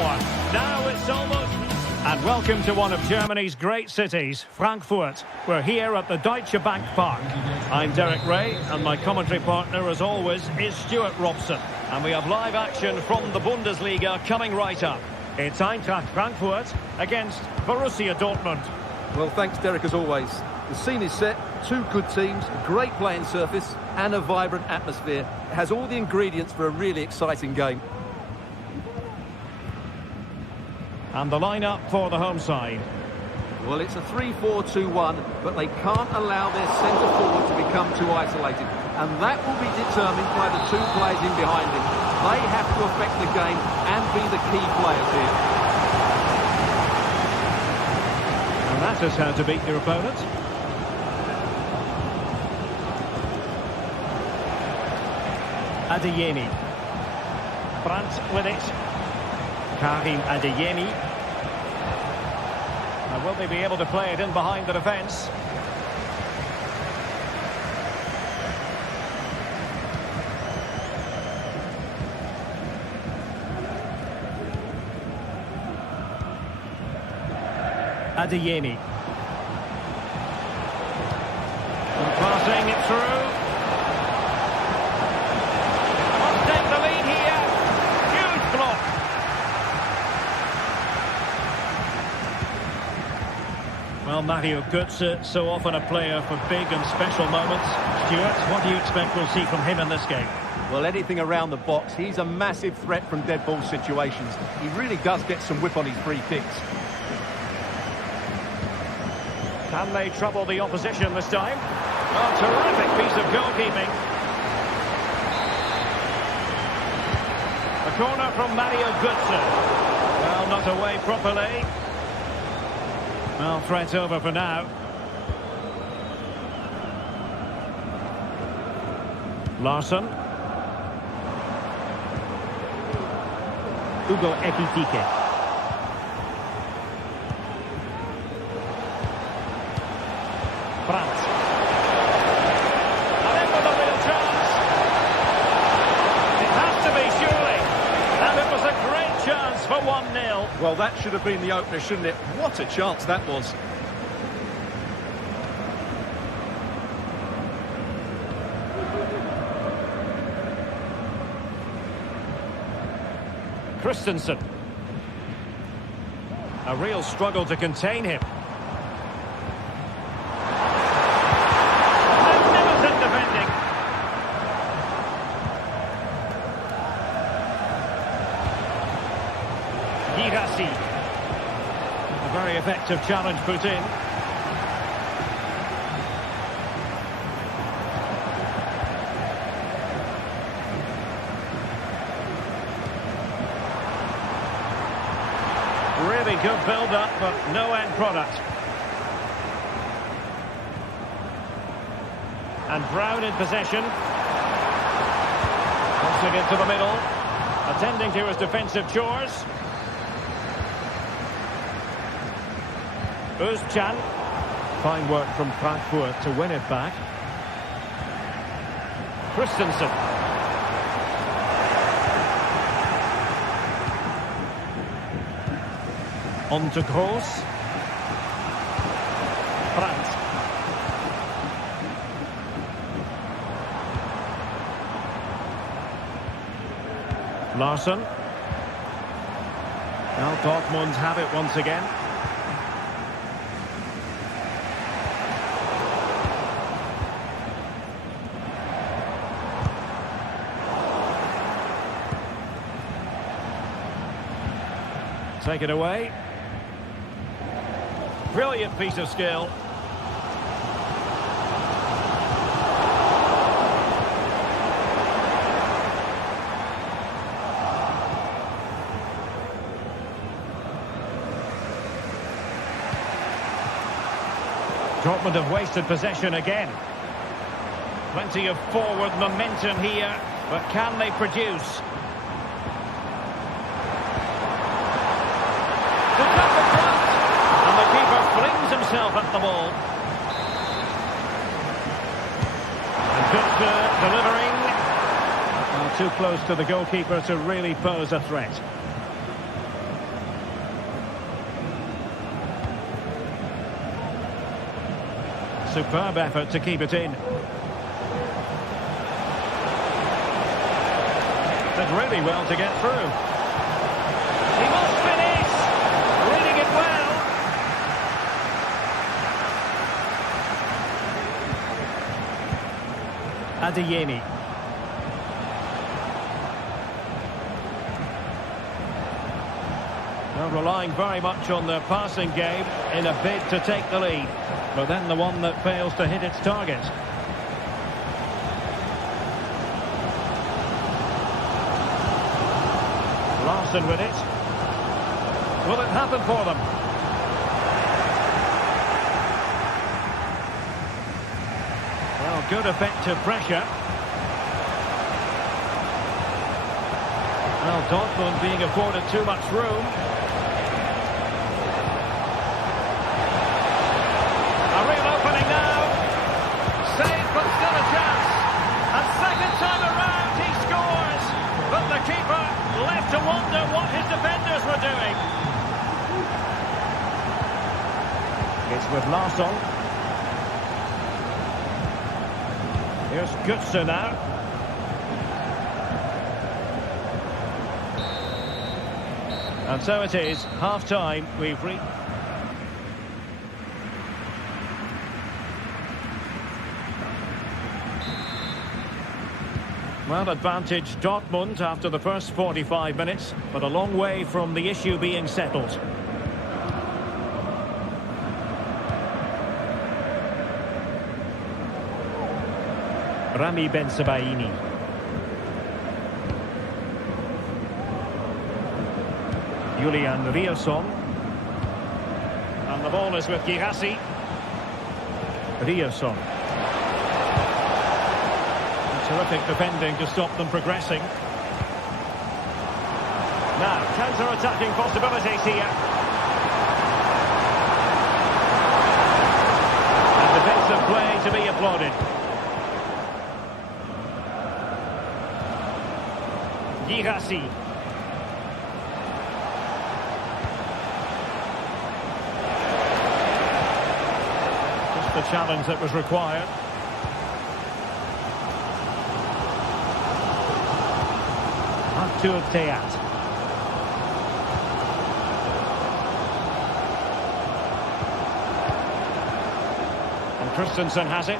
Now it's almost... And welcome to one of Germany's great cities, Frankfurt. We're here at the Deutsche Bank Park. I'm Derek Ray, and my commentary partner, as always, is Stuart Robson. And we have live action from the Bundesliga coming right up. It's Eintracht Frankfurt against Borussia Dortmund. Well, thanks, Derek, as always. The scene is set, two good teams, a great playing surface and a vibrant atmosphere. It has all the ingredients for a really exciting game. And the lineup for the home side. Well, it's a 3-4-2-1, but they can't allow their centre forward to become too isolated. And that will be determined by the two players in behind him. They have to affect the game and be the key players here. And that is how to beat your opponent. Adeyemi. Brandt with it. Karim Adeyemi. Now, will they be able to play it in behind the defence? Adeyemi. And passing it through. Must take the lead here. Huge block. Well, Mario Götze, so often a player for big and special moments. Stuart, what do you expect we'll see from him in this game? Well, anything around the box. He's a massive threat from dead ball situations. He really does get some whip on his free kicks. Can they trouble the opposition this time? A terrific piece of goalkeeping. A corner from Mario Götze. Well, not away properly. Well, threat over for now. Larsson. Hugo Ekitike. Brandt. And in with a real chance. It has to be, surely. And it was a great chance for 1-0. Well, that should have been the opener, shouldn't it? What a chance that was. Christensen. A real struggle to contain him. Magnificent defending. Girassi. A very effective challenge put in. Really good build-up, but no end product. And Brown in possession. Crossing into the middle. Attending to his defensive chores. Özcan. Fine work from Frankfurt to win it back. Christensen. On to Gross. Brandt. Larsson. Now Dortmund have it once again. Take it away. Brilliant piece of skill. Dortmund have wasted possession again. Plenty of forward momentum here, but can they produce? Flings himself at the ball. And Götze delivering. Well, too close to the goalkeeper to really pose a threat. Superb effort to keep it in. Did really well to get through. He must finish. Reading it well. Adeyemi. Well, relying very much on their passing game in a bid to take the lead. But then the one that fails to hit its target. Larson with it. Will it happen for them? Well, good effective pressure. Well, Dortmund being afforded too much room. A real opening now. Saved, but still a chance. A second time around, he scores. But the keeper left to wonder what his defenders were doing. It's with Larsson. Here's Götze now. And so it is, half-time, we've reached. Well, advantage Dortmund after the first 45 minutes, but a long way from the issue being settled. Rami Ben-Sebaini. Julian Riosson. And the ball is with Girassi. Riosson. Terrific defending to stop them progressing. Now, counter-attacking possibilities here. And defensive play to be applauded. Girassi. Just the challenge that was required. Artur Theat. And Christensen has it.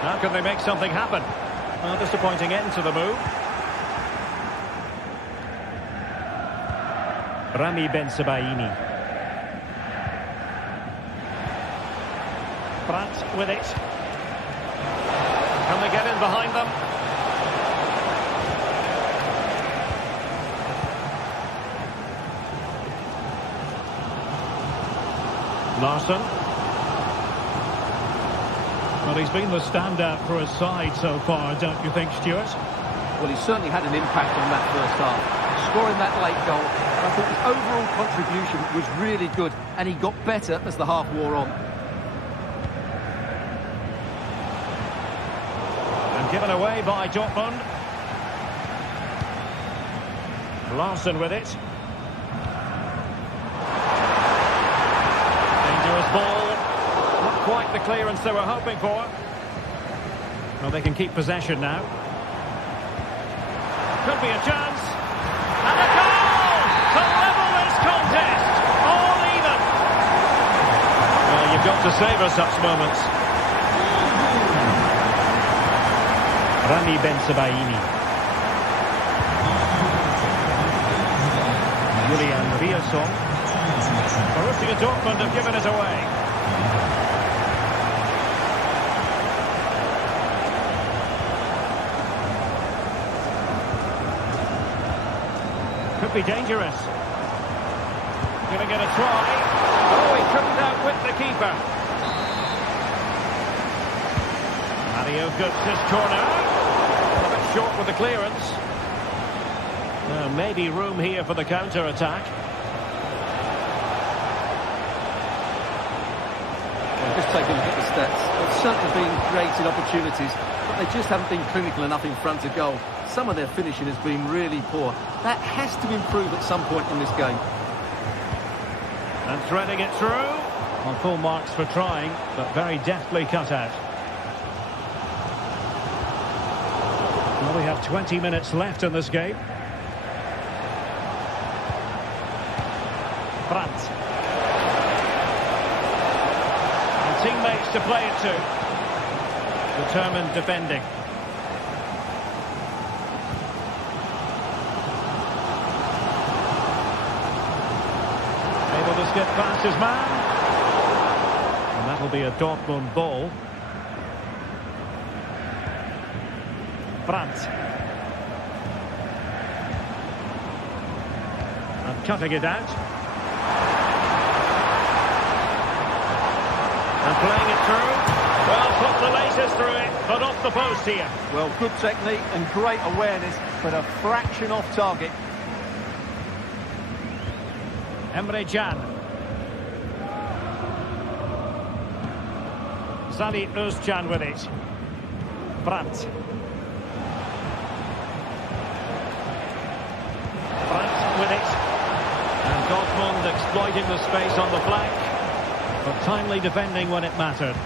How can they make something happen? Well, disappointing end to the move. Rami Ben-Sebaini. Brandt with it. Can they get in behind them? Larsson. Well, he's been the standout for his side so far, don't you think, Stuart? Well, he certainly had an impact on that first half. Scoring that late goal, I thought his overall contribution was really good, and he got better as the half wore on. And given away by Dortmund. Larsson with it. Dangerous ball. Not quite the clearance they were hoping for. Well, they can keep possession now. Could be a chance. And a goal to level this contest. All even. Well, you've got to savour such moments. Rami Ben-Sebaini. Julian Riosson. Borussia Dortmund have given it away. Could be dangerous. Giving it a try. Oh, he couldn't outwit the keeper. Mario Götze's corner. A bit short with the clearance. Maybe room here for the counter-attack. Well, just take a look at the stats. They've certainly been created opportunities, but they just haven't been clinical enough in front of goal. Some of their finishing has been really poor. That has to improve at some point in this game. And threading it through. On full marks for trying, but very deftly cut out. Well, we have 20 minutes left in this game. Brandt. And teammates to play it to. Determined defending. able to skip past his man. And that'll be a Dortmund ball. Brandt. And cutting it out. And playing it through. Well, put the laces through it, but off the post here. Well, good technique and great awareness, but a fraction off target. Emre Can. Zali Özcan with it. Brandt. Brandt with it. And Dortmund exploiting the space on the flank, but timely defending when it mattered.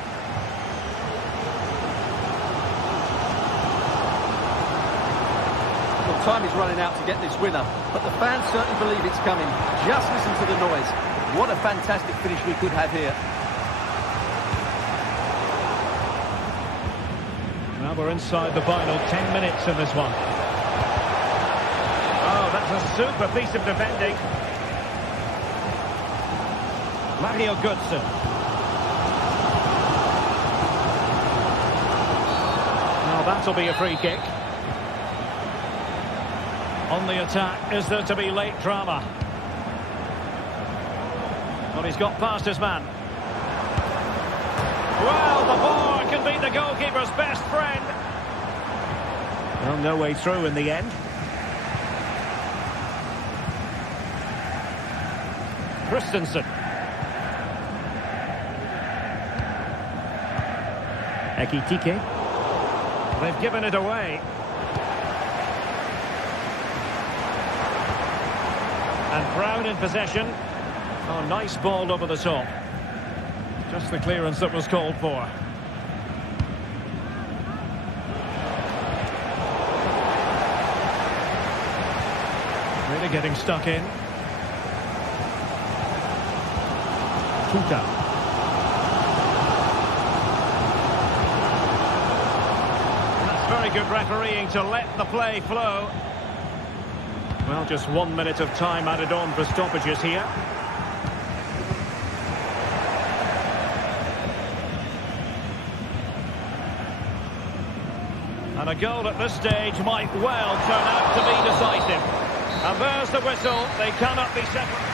Well, time is running out to get this winner, but the fans certainly believe it's coming. Just listen to the noise. What a fantastic finish we could have here. Now we're inside the final 10 minutes in this one. Oh, that's a super piece of defending. Mario Götze. Now that'll be a free kick. On the attack, is there to be late drama? Well, he's got past his man. Well, the bar can be the goalkeeper's best friend. Well, no way through in the end. Christensen. Ekitike. They've given it away. And Brown in possession. Oh, nice ball over the top. Just the clearance that was called for. Really getting stuck in. Tuta. That's very good refereeing to let the play flow. Well, just 1 minute of time added on for stoppages here. And a goal at this stage might well turn out to be decisive. And there's the whistle. They cannot be separated.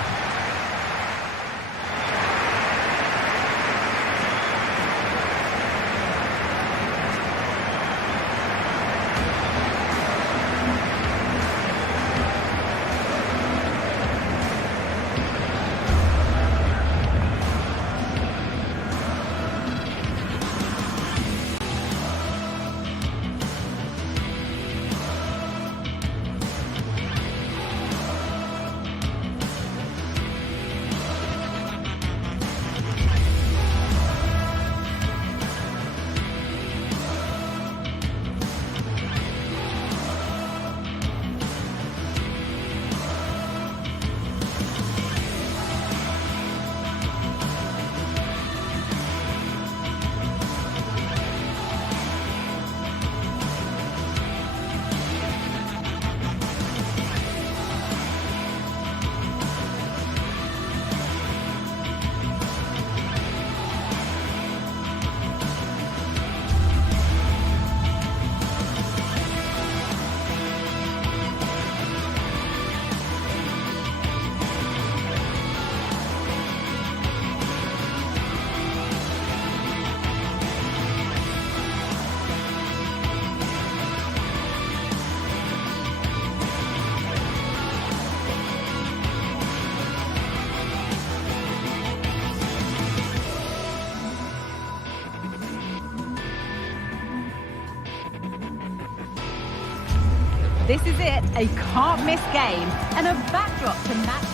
This is it, a can't-miss game and a backdrop to match.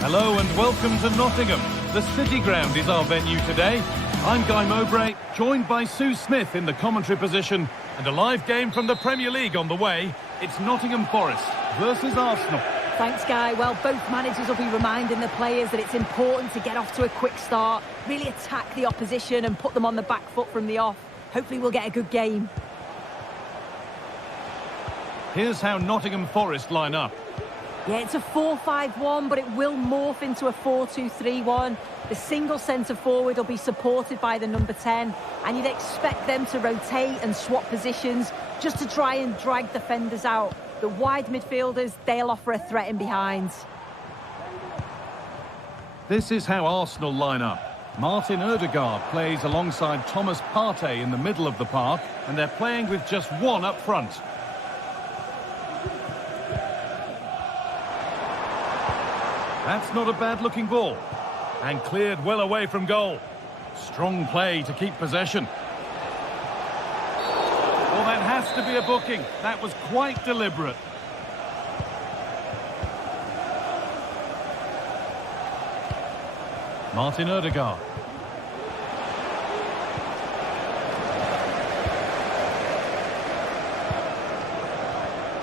Hello and welcome to Nottingham. The City Ground is our venue today. I'm Guy Mowbray, joined by Sue Smith in the commentary position, and a live game from the Premier League on the way. It's Nottingham Forest versus Arsenal. Thanks, Guy. Well, both managers will be reminding the players that it's important to get off to a quick start, really attack the opposition and put them on the back foot from the off. Hopefully we'll get a good game. Here's how Nottingham Forest line up. Yeah, it's a 4-5-1, but it will morph into a 4-2-3-1. The single centre-forward will be supported by the number 10, and you'd expect them to rotate and swap positions just to try and drag defenders out. The wide midfielders, they'll offer a threat in behind. This is how Arsenal line up. Martin Ødegaard plays alongside Thomas Partey in the middle of the park, and they're playing with just one up front. That's not a bad-looking ball. And cleared well away from goal. Strong play to keep possession. Well, that has to be a booking. That was quite deliberate. Martin Ødegaard.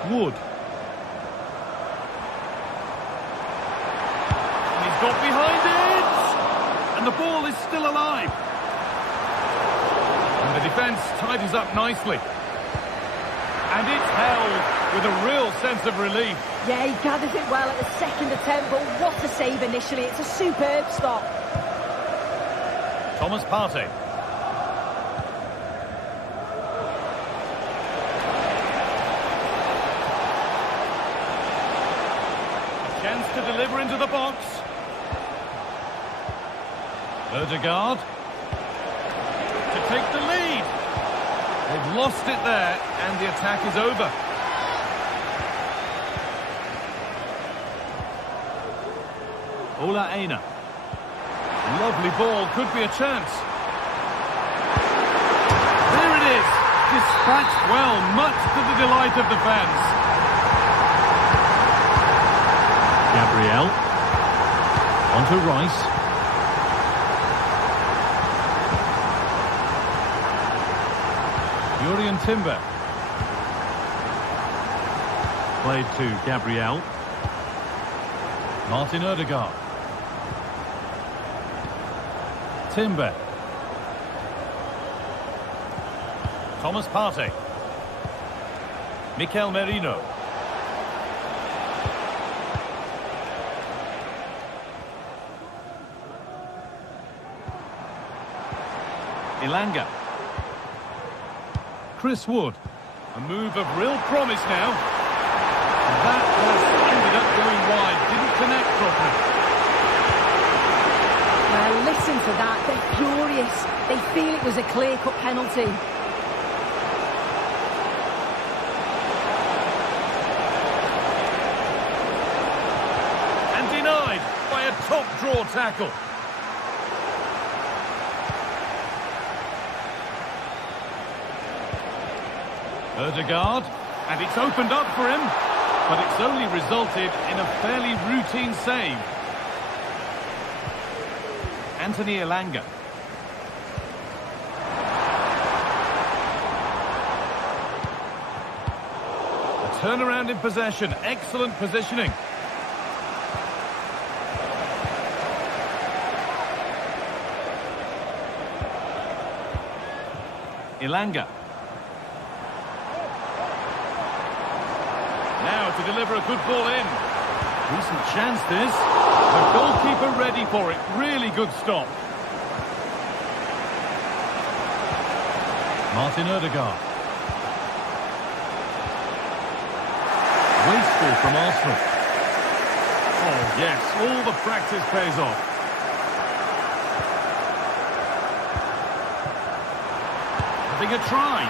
Wood. Got behind it! And the ball is still alive. And the defence tidies up nicely. And it's held with a real sense of relief. Yeah, he gathers it well at the second attempt, but what a save initially. It's a superb stop. Thomas Partey. A chance to deliver into the box. Ødegaard to take the lead. They've lost it there, and the attack is over. Ola Aina. Lovely ball, could be a chance. There it is. Dispatched well, much to the delight of the fans. Gabriel. Onto Rice. Jurriën Timber. Played to Gabriel. Martin Ødegaard. Timber. Thomas Partey. Mikel Merino. Elanga. Chris Wood. A move of real promise now. And that pass ended up going wide. Didn't connect properly. Well, listen to that. They're furious. They feel it was a clear-cut penalty. And denied by a top-draw tackle. Ødegaard, and it's opened up for him, but it's only resulted in a fairly routine save. Anthony Elanga. A turnaround in possession, excellent positioning. Elanga. Now to deliver a good ball in. Decent chance this. The goalkeeper ready for it. Really good stop. Martin Ødegaard. Wasteful from Arsenal. Oh yes, all the practice pays off. Having a try.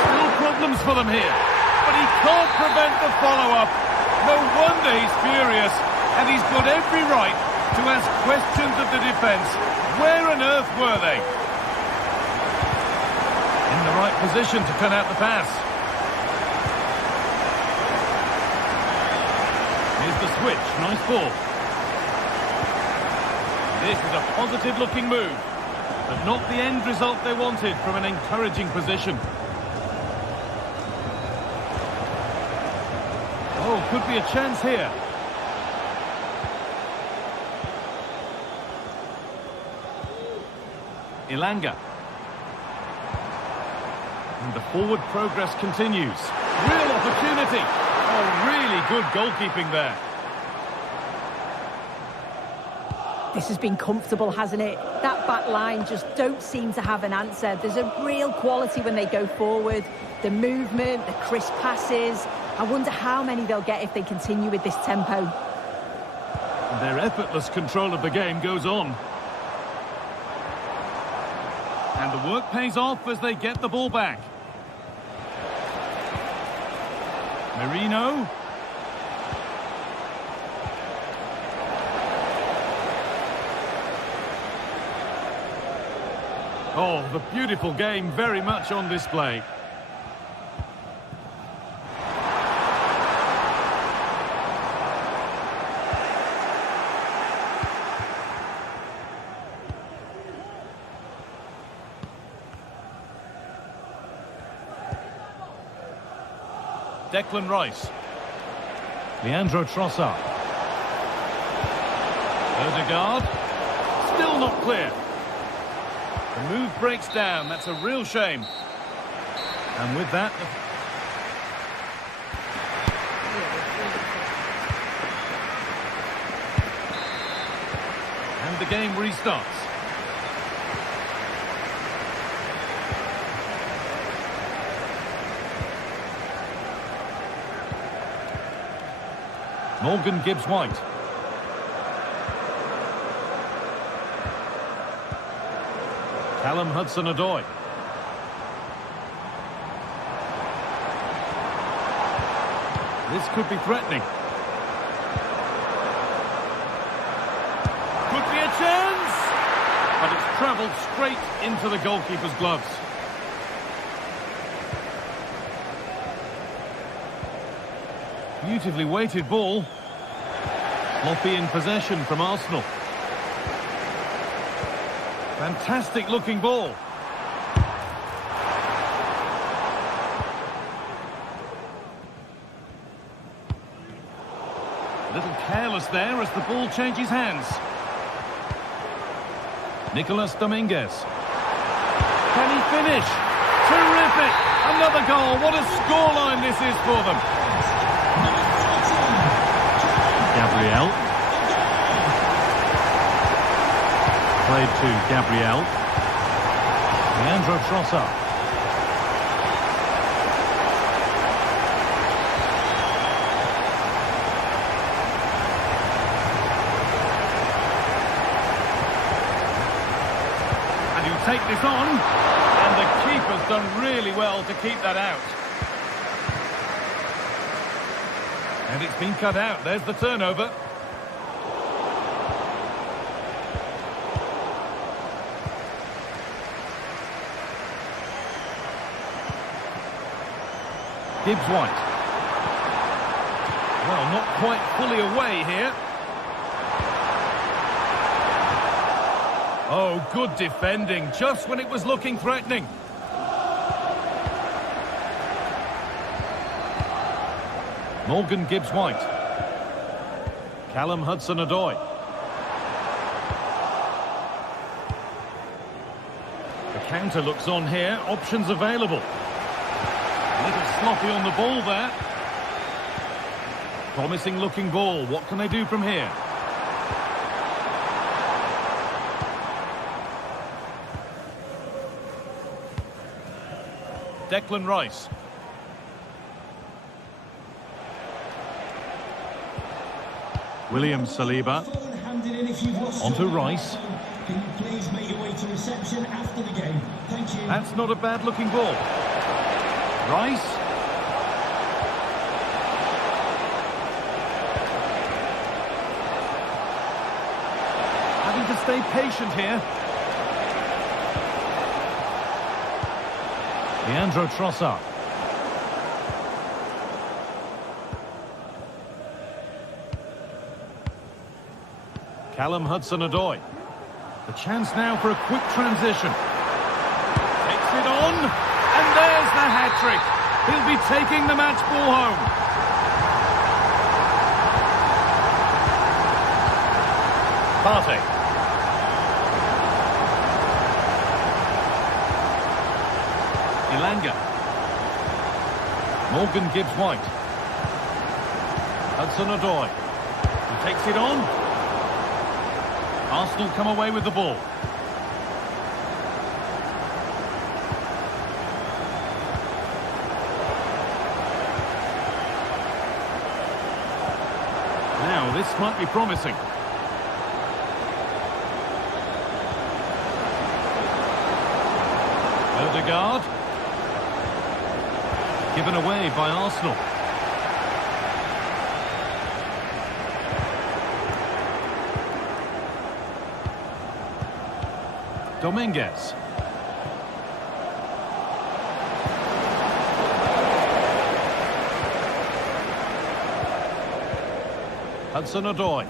Still problems for them here. But he can't prevent the follow-up. No wonder he's furious, and he's got every right to ask questions of the defence. Where on earth were they? In the right position to turn out the pass. Here's the switch. Nice ball. This is a positive-looking move, but not the end result they wanted from an encouraging position. Oh, could be a chance here. Elanga. And the forward progress continues. Real opportunity. Oh, really good goalkeeping there. This has been comfortable, hasn't it? That back line just don't seem to have an answer. There's a real quality when they go forward. The movement, the crisp passes. I wonder how many they'll get if they continue with this tempo. And their effortless control of the game goes on. And the work pays off as they get the ball back. Merino. Oh, the beautiful game very much on display. Declan Rice. Leandro Trossard. Odegaard. Still not clear. The move breaks down. That's a real shame. And with that... And the game restarts. Morgan Gibbs-White. Callum Hudson-Odoi. This could be threatening. Could be a chance! But it's travelled straight into the goalkeeper's gloves. Beautifully weighted ball. Sloppy in possession from Arsenal. Fantastic looking ball. A little careless there as the ball changes hands. Nicolas Dominguez. Can he finish? Terrific! Another goal. What a scoreline this is for them. Gabriel. Played to Gabriel. Leandro Trossard. And you take this on, and the keeper's done really well to keep that out. And it's been cut out. There's the turnover. Gibbs-White. Well, not quite fully away here. Oh, good defending, just when it was looking threatening. Morgan Gibbs-White. Callum Hudson-Odoi. The counter looks on here, options available. A little sloppy on the ball there. Promising looking ball. What can they do from here? Declan Rice. William Saliba. Onto Rice. Can you please make your way to reception after the game? Thank you. That's not a bad looking ball. Rice. Having to stay patient here. Leandro Trossard. Callum Hudson-Odoi. The chance now for a quick transition. Takes it on, and there's the hat-trick. He'll be taking the match ball home. Partey. Elanga. Morgan Gibbs-White. Hudson-Odoi. He takes it on. Arsenal come away with the ball. Now, this might be promising. Odegaard. Given away by Arsenal. Dominguez. Hudson-Odoi.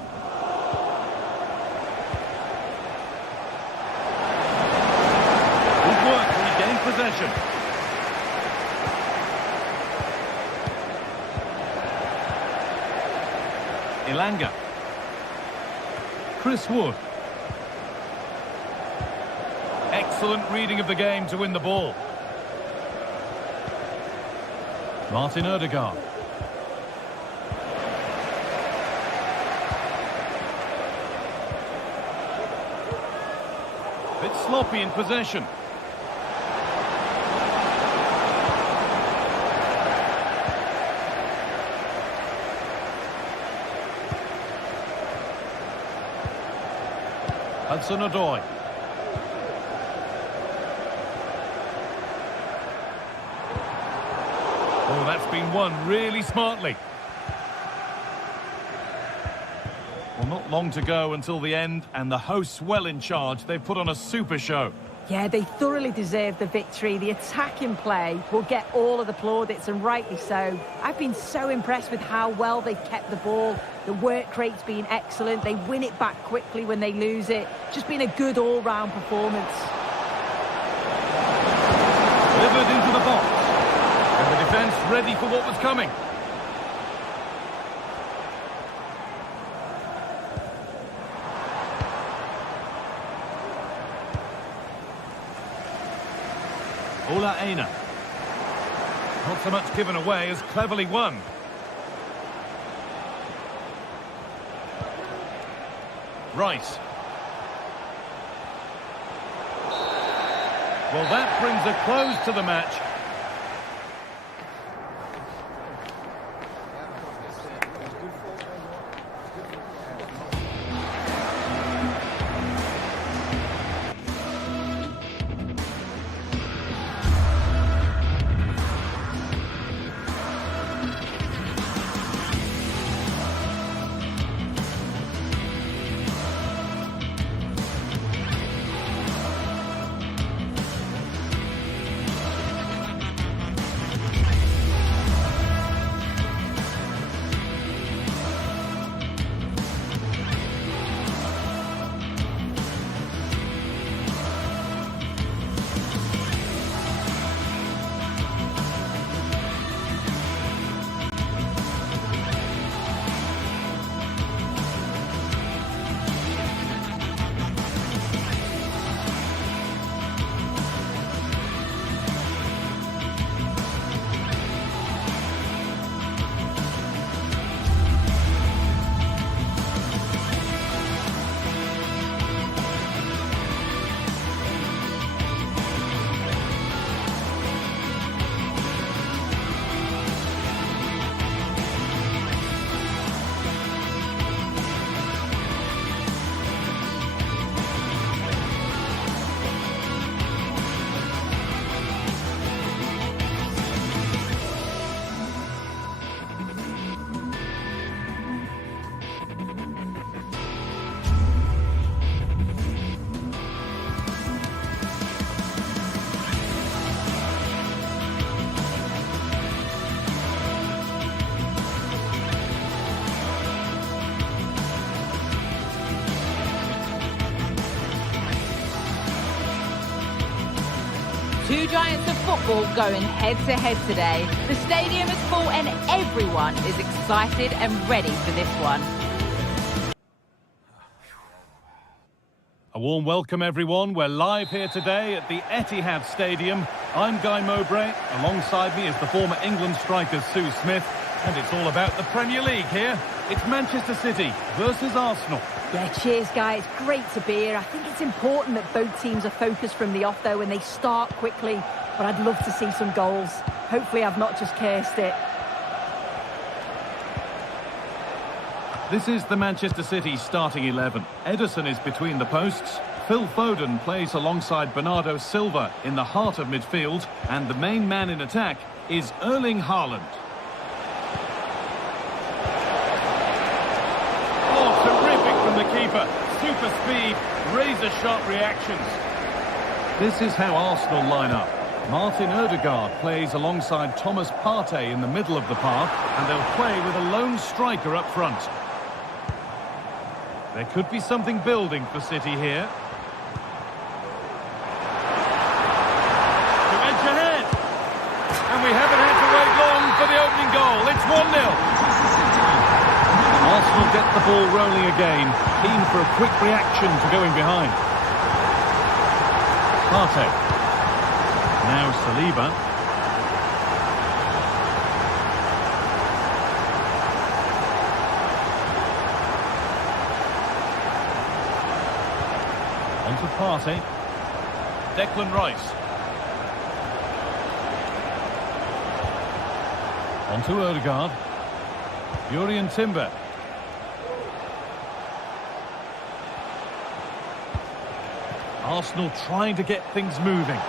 Good work, regained possession. Elanga. Chris Wood. Excellent reading of the game to win the ball. Martin Odegaard. Bit sloppy in possession. Hudson-Odoi. Oh, that's been won really smartly. Well, not long to go until the end, and the hosts well in charge. They've put on a super show. Yeah, they thoroughly deserve the victory. The attacking play will get all of the plaudits, and rightly so. I've been so impressed with how well they've kept the ball. The work rate's been excellent. They win it back quickly when they lose it. Just been a good all-round performance. Delivered into the box. And the defence ready for what was coming. Ola Aina. Not so much given away as cleverly won. Rice. Well, that brings a close to the match. Two giants of football going head-to-head today. The stadium is full and everyone is excited and ready for this one. A warm welcome, everyone. We're live here today at the Etihad Stadium. I'm Guy Mowbray. Alongside me is the former England striker Sue Smith. And it's all about the Premier League here. It's Manchester City versus Arsenal. Yeah, cheers, guys. Great to be here. I think it's important that both teams are focused from the off, though, and they start quickly. But I'd love to see some goals. Hopefully I've not just cursed it. This is the Manchester City starting 11. Ederson is between the posts. Phil Foden plays alongside Bernardo Silva in the heart of midfield. And the main man in attack is Erling Haaland. Oh, terrific from the keeper. Super speed, razor-sharp reactions. This is how Arsenal line up. Martin Odegaard plays alongside Thomas Partey in the middle of the park, and they'll play with a lone striker up front. There could be something building for City here. To edge ahead. And we haven't had to wait long for the opening goal. It's 1-0. Arsenal get the ball rolling again, keen for a quick reaction to going behind. Partey. Now Saliba. On to Partey. Declan Rice. On to Odegaard. Jurrien Timber. Arsenal trying to get things moving.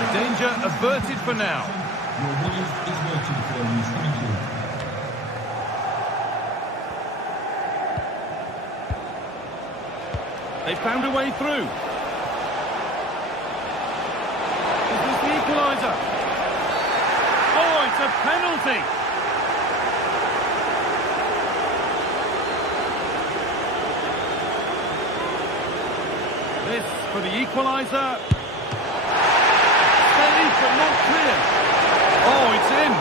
The danger averted for now. Your wife is waiting for you. Thank you. They found a way through. Is this the equaliser? Oh, it's a penalty! This for the equaliser. Safe but not clear. Oh, it's in.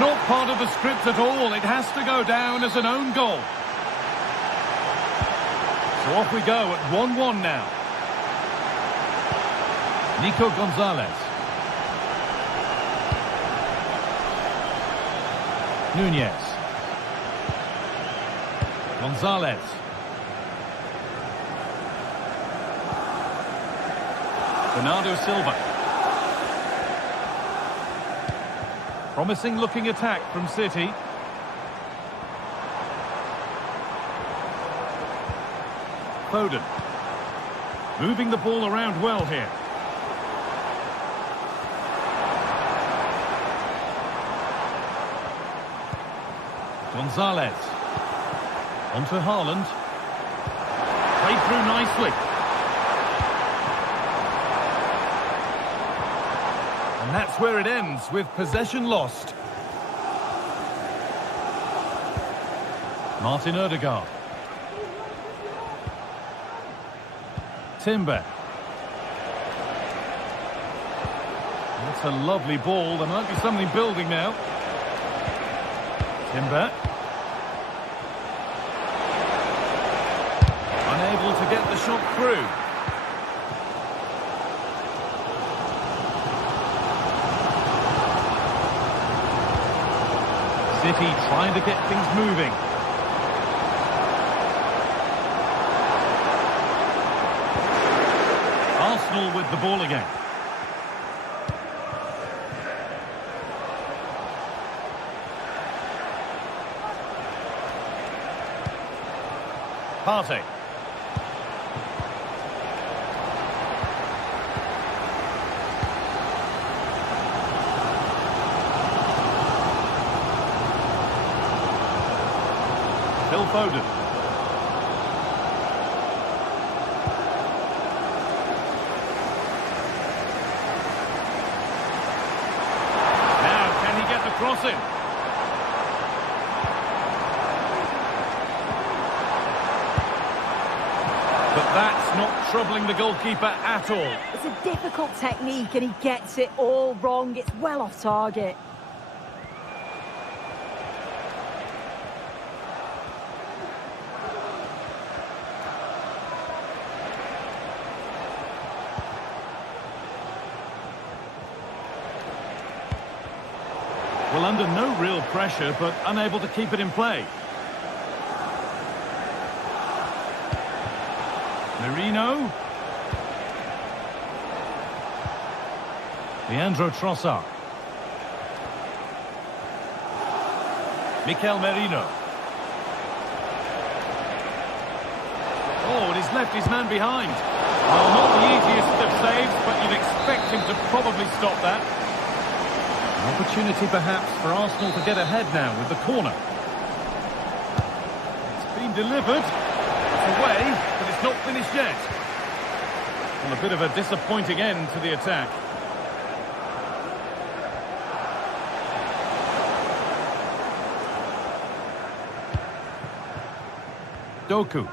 Not part of the script at all. It has to go down as an own goal. So off we go at 1-1 now. Nico Gonzalez. Nunez. Gonzalez. Bernardo Silva. Promising looking attack from City. Foden. Moving the ball around well here. Gonzalez. On to Haaland. Played through nicely. And that's where it ends, with possession lost. Martin Odegaard. Timber. That's a lovely ball. There might be something building now. Timber. Unable to get the shot through. City trying to get things moving. Arsenal with the ball again. Partey. Phil Foden. Now, can he get the cross in? But that's not troubling the goalkeeper at all. It's a difficult technique and he gets it all wrong. It's well off target. Well, under no real pressure, but unable to keep it in play. Merino. Leandro Trossard. Mikel Merino. Oh, and he's left his man behind. Well, not the easiest of saves, but you'd expect him to probably stop that. An opportunity perhaps for Arsenal to get ahead now with the corner. It's been delivered. It's away, but it's not finished yet. Well, a bit of a disappointing end to the attack. Doku.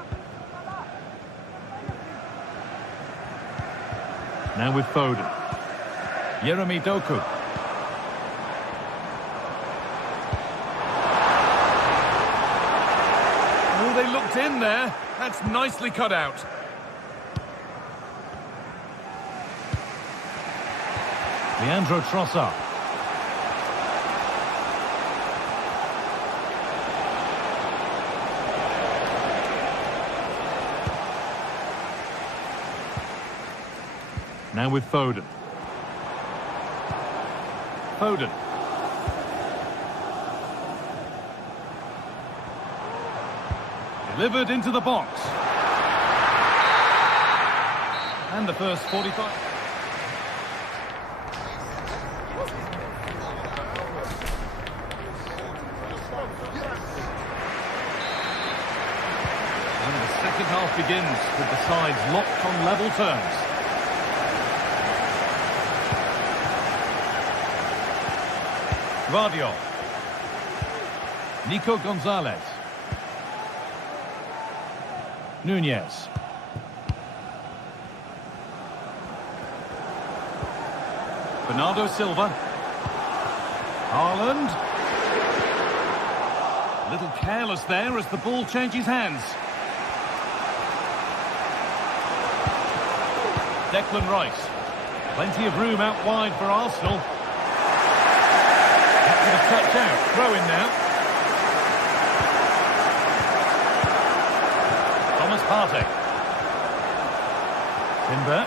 Now with Foden. Jeremy Doku. Oh, they looked in there. That's nicely cut out. Leandro Trossard. Now with Foden. Foden. Delivered into the box. And the first 45. And the second half begins with the sides locked on level terms. Guardiola. Nico Gonzalez. Nunez. Bernardo Silva. Haaland. A little careless there as the ball changes hands. Declan Rice. Plenty of room out wide for Arsenal. A touch out, throw in now. Thomas Partey. Timber.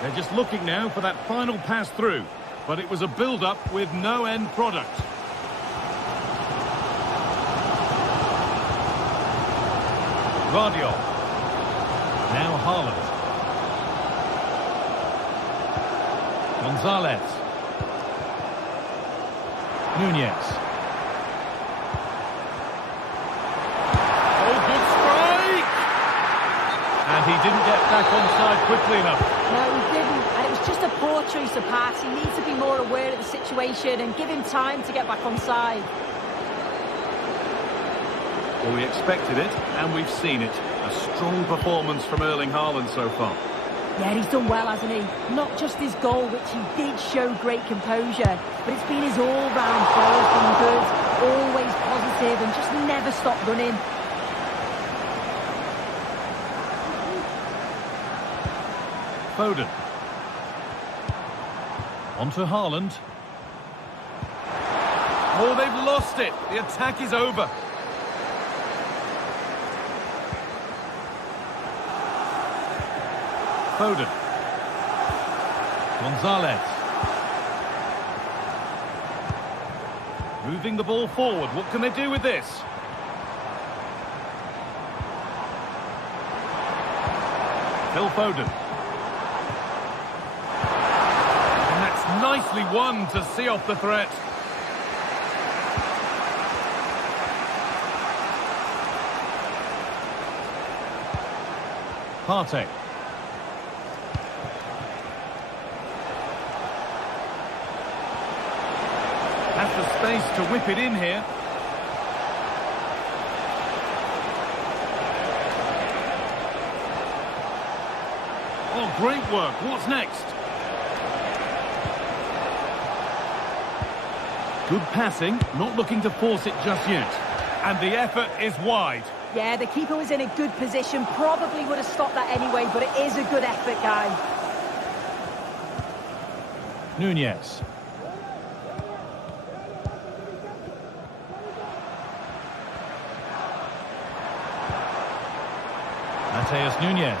They're just looking now for that final pass through, but it was a build-up with no end product. Guardiola. Now Haaland. Gonzalez. Nunez. Oh, good strike! And he didn't get back onside quickly enough. No, he didn't. And it was just a poor choice of pass. He needs to be more aware of the situation and give him time to get back onside. Well, we expected it, and we've seen it. A strong performance from Erling Haaland so far. Yeah, he's done well, hasn't he? Not just his goal, which he did show great composure, but it's been his all-round play has been good, always positive, and just never stopped running. Foden. On to Haaland. Oh, they've lost it. The attack is over. Foden. Gonzalez. Moving the ball forward. What can they do with this? Phil Foden. And that's nicely won to see off the threat. Partey. Has the space to whip it in here. Oh, great work. What's next? Good passing, not looking to force it just yet. And the effort is wide. Yeah, the keeper was in a good position, probably would have stopped that anyway, but it is a good effort, Guy. Nunez. Mateus Nunez.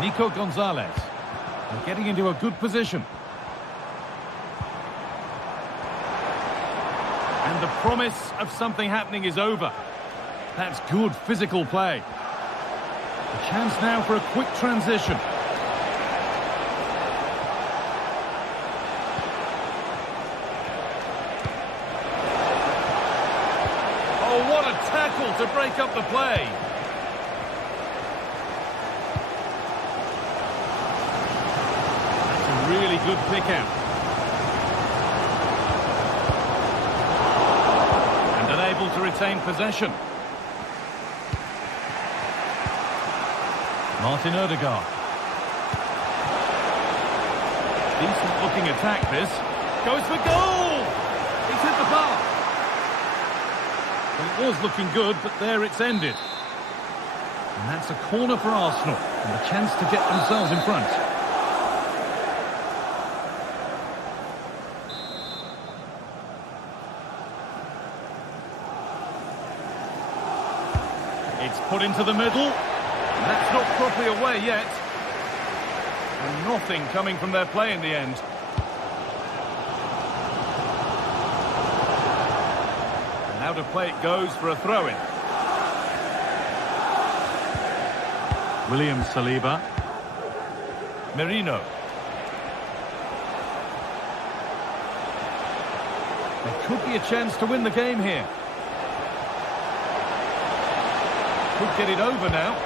Nico Gonzalez. They're getting into a good position. And the promise of something happening is over. That's good physical play. A chance now for a quick transition. Oh, what a tackle to break up the play. That's a really good pick out. And unable to retain possession. Martin Odegaard. Decent looking attack this. Goes for goal! He's hit the bar. Well, it was looking good, but there it's ended. And that's a corner for Arsenal, and a chance to get themselves in front. It's put into the middle. That's not properly away yet. And nothing coming from their play in the end. And out of play it goes for a throw-in. William Saliba. Merino. There could be a chance to win the game here. Could get it over now.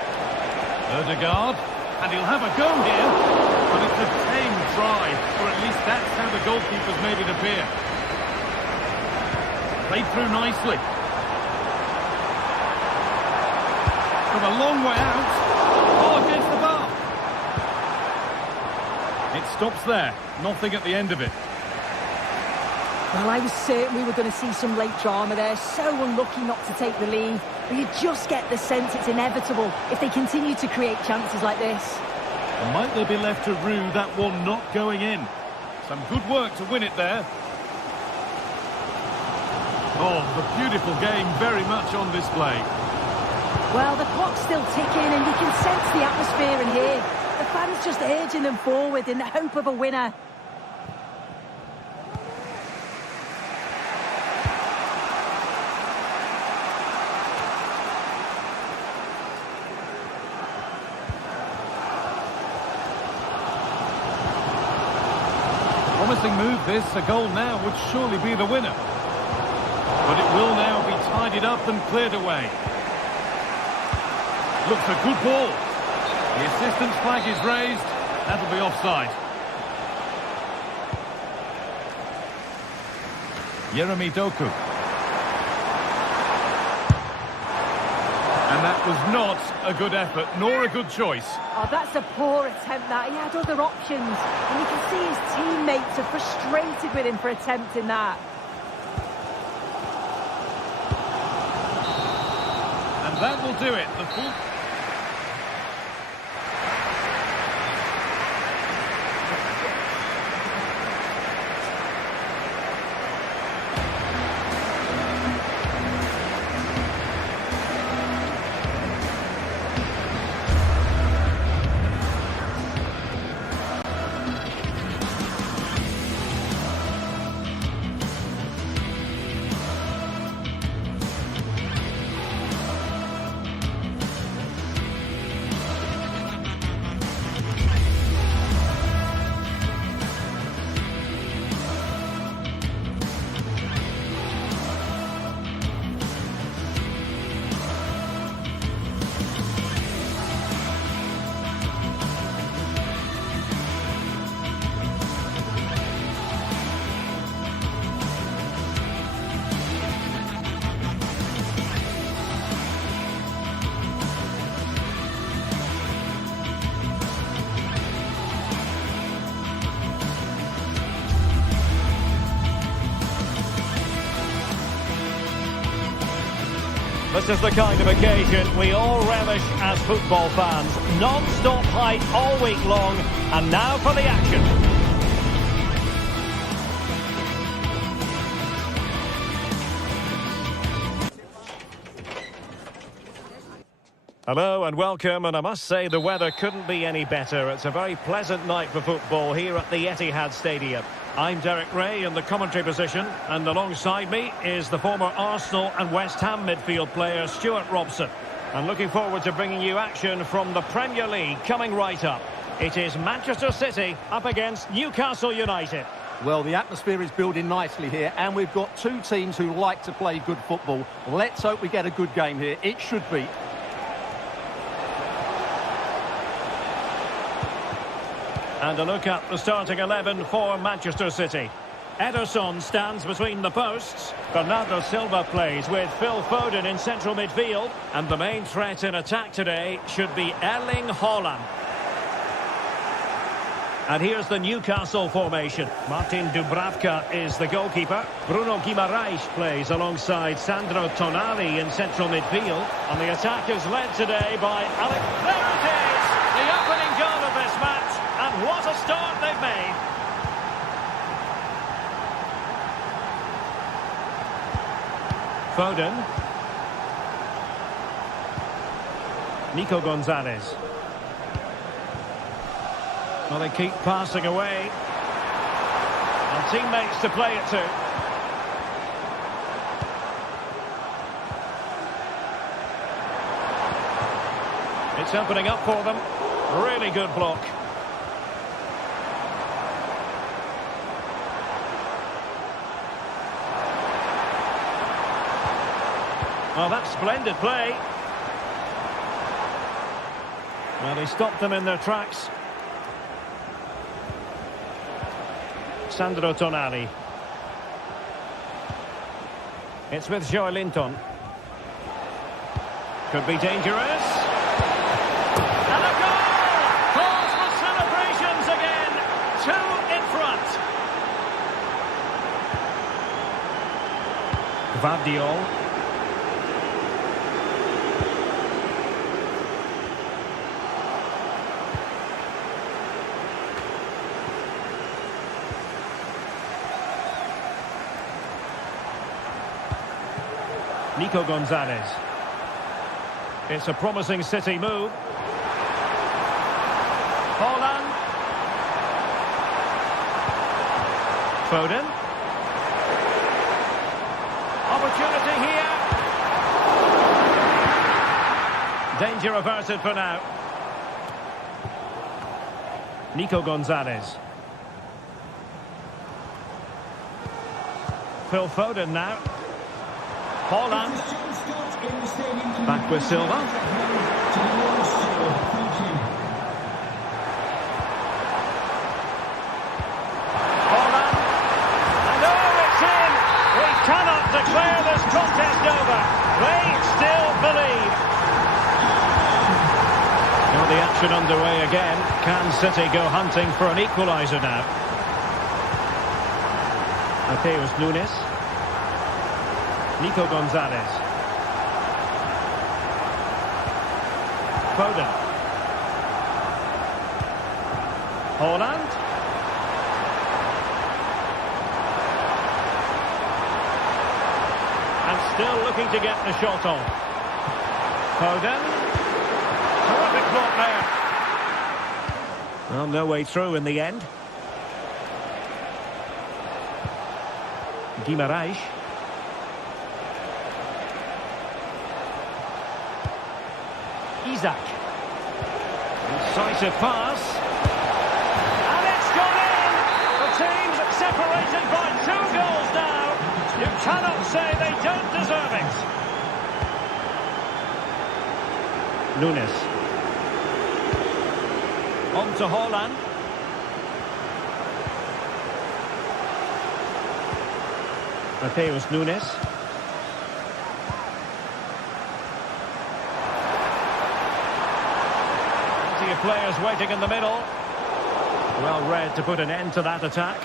Odegaard, and he'll have a go here, but it's a tame try, or at least that's how the goalkeeper's made it appear. Played through nicely. From a long way out, oh, against the bar. It stops there, nothing at the end of it. Well, I was certain we were going to see some late drama there. So unlucky not to take the lead. But you just get the sense it's inevitable if they continue to create chances like this. And might they be left to rue that one not going in? Some good work to win it there. Oh, the beautiful game very much on display. Well, the clock's still ticking and you can sense the atmosphere in here. The fans just urging them forward in the hope of a winner. Promising move this, a goal now would surely be the winner. But it will now be tidied up and cleared away. Looks a good ball. The assistant's flag is raised, that'll be offside. Yeremi Doku. And that was not a good effort, nor a good choice. Oh, that's a poor attempt, that. He had other options. And you can see his teammates are frustrated with him for attempting that. And that will do it. The full... This is the kind of occasion we all relish as football fans. Non-stop hype all week long, and now for the action. Hello and welcome, and I must say the weather couldn't be any better. It's a very pleasant night for football here at the Etihad Stadium. I'm Derek Ray in the commentary position, and alongside me is the former Arsenal and West Ham midfield player Stuart Robson. And looking forward to bringing you action from the Premier League coming right up. It is Manchester City up against Newcastle United. Well, the atmosphere is building nicely here, and we've got two teams who like to play good football. Let's hope we get a good game here. It should be. And a look at the starting 11 for Manchester City. Ederson stands between the posts. Bernardo Silva plays with Phil Foden in central midfield. And the main threat in attack today should be Erling Haaland. And here's the Newcastle formation. Martin Dubravka is the goalkeeper. Bruno Guimaraes plays alongside Sandro Tonali in central midfield. And the attack is led today by Alex. There it is! The opening goal of this match. And what a start they've made. Foden. Nico Gonzalez. Well, they keep passing away. And teammates to play it to. It's opening up for them. Really good block. Well, that's splendid play. Well, he stopped them in their tracks. Sandro Tonali. It's with Joe Linton. Could be dangerous. And a goal! Calls for celebrations again. Two in front. Gvardiol. Nico Gonzalez. It's a promising City move. Haaland. Foden. Opportunity here. Danger averted for now. Nico Gonzalez. Phil Foden now. Haaland. Back with Silva. Haaland. And oh, it's in! We cannot declare this contest over. They still believe. Now the action underway again. Can City go hunting for an equaliser now? Mateus Nunes. Nico Gonzalez. Foden. Haaland. And still looking to get the shot on. Foden. Terrific block there. Well, no way through in the end. Guimaraes. Isaac. Incisive pass. And it's gone in! The team's separated by 2 goals now. You cannot say they don't deserve it. Nunes. On to Haaland. Mateus Nunes. Players waiting in the middle. Well read to put an end to that attack.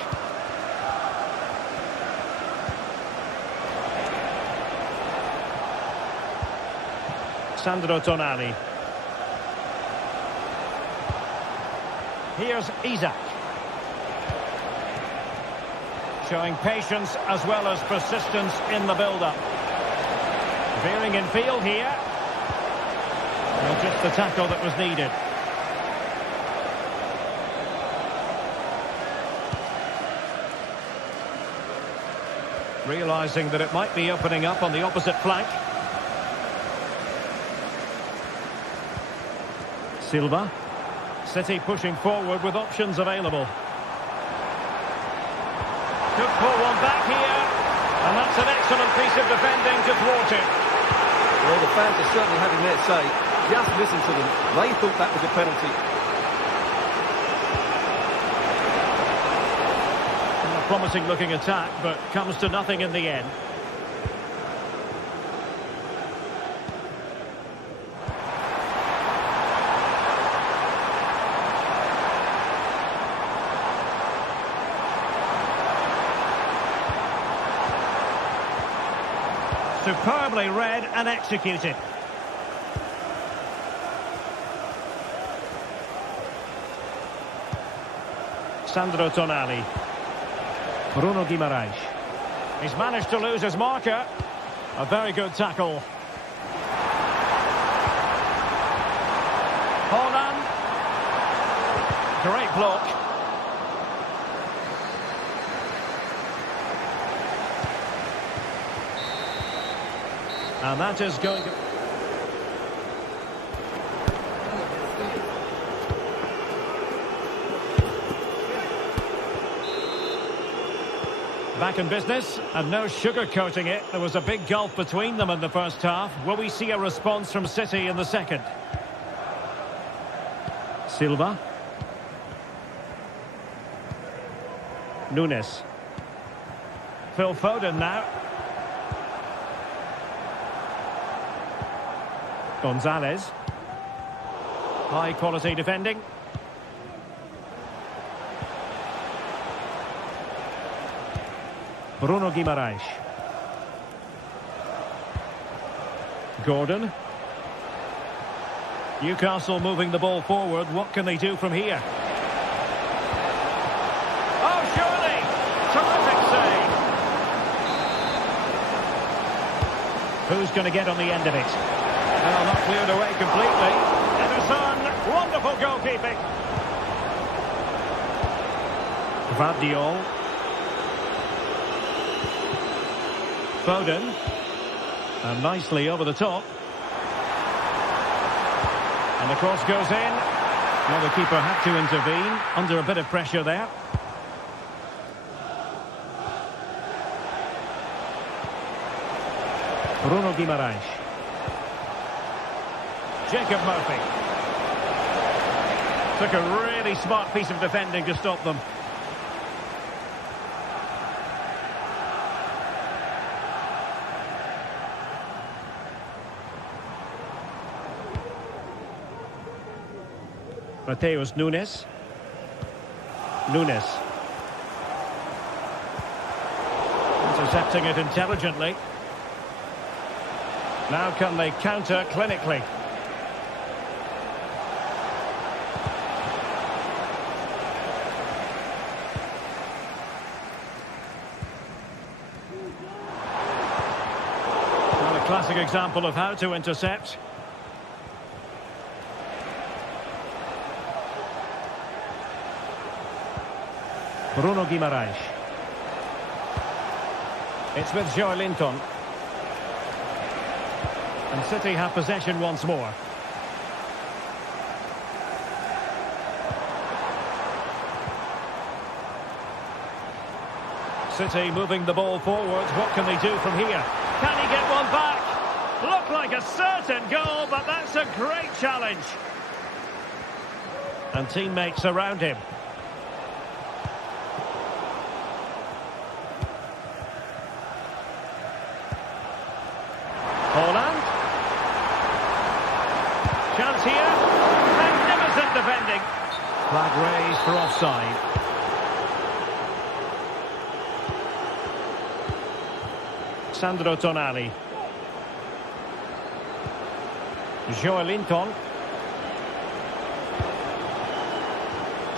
Sandro Tonali. Here's Isak. Showing patience as well as persistence in the build-up. Veering in field here. And just the tackle that was needed. Realising that it might be opening up on the opposite flank. Silva. City pushing forward with options available. Could pull one back here. And that's an excellent piece of defending to thwart it. Well, the fans are certainly having their say. Just listen to them. They thought that was a penalty. A promising looking attack, but comes to nothing in the end. Superbly read and executed. Sandro Tonali. Bruno Guimaraes. He's managed to lose his marker. A very good tackle. Holland. Great block. And that is going to... Back in business, and no sugarcoating it. There was a big gulf between them in the first half. Will we see a response from City in the second? Silva. Nunes. Phil Foden now. Gonzalez. High quality defending. Bruno Guimaraes. Gordon. Newcastle moving the ball forward. What can they do from here? Oh, surely! Terrific save. Who's going to get on the end of it? Well, not cleared away completely. Ederson, wonderful goalkeeping. Vardiol. Foden. And nicely over the top. And the cross goes in. Well, the keeper had to intervene under a bit of pressure there. Bruno Guimaraes. Jacob Murphy. Took a really smart piece of defending to stop them. Mateus Nunes. Nunes. Intercepting it intelligently. Now can they counter clinically? Well, a classic example of how to intercept. Bruno Guimaraes. It's with Joe Linton. And City have possession once more. City moving the ball forwards. What can they do from here? Can he get one back? Looked like a certain goal, but that's a great challenge. And teammates around him. Holland. Chance here. Magnificent defending. Flag raised for offside. Sandro Tonali. Joelinton.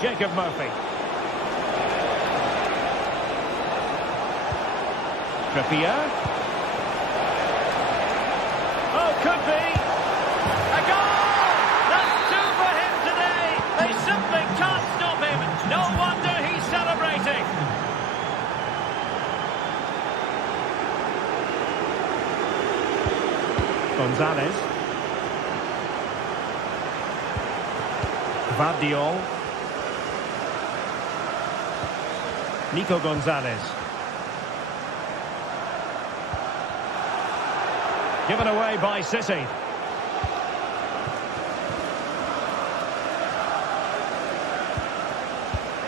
Jacob Murphy. Trippier. Oh, could be. A goal! That's two for him today. They simply can't stop him. No wonder he's celebrating. Gonzalez. Vardiol. Nico Gonzalez. Given away by City.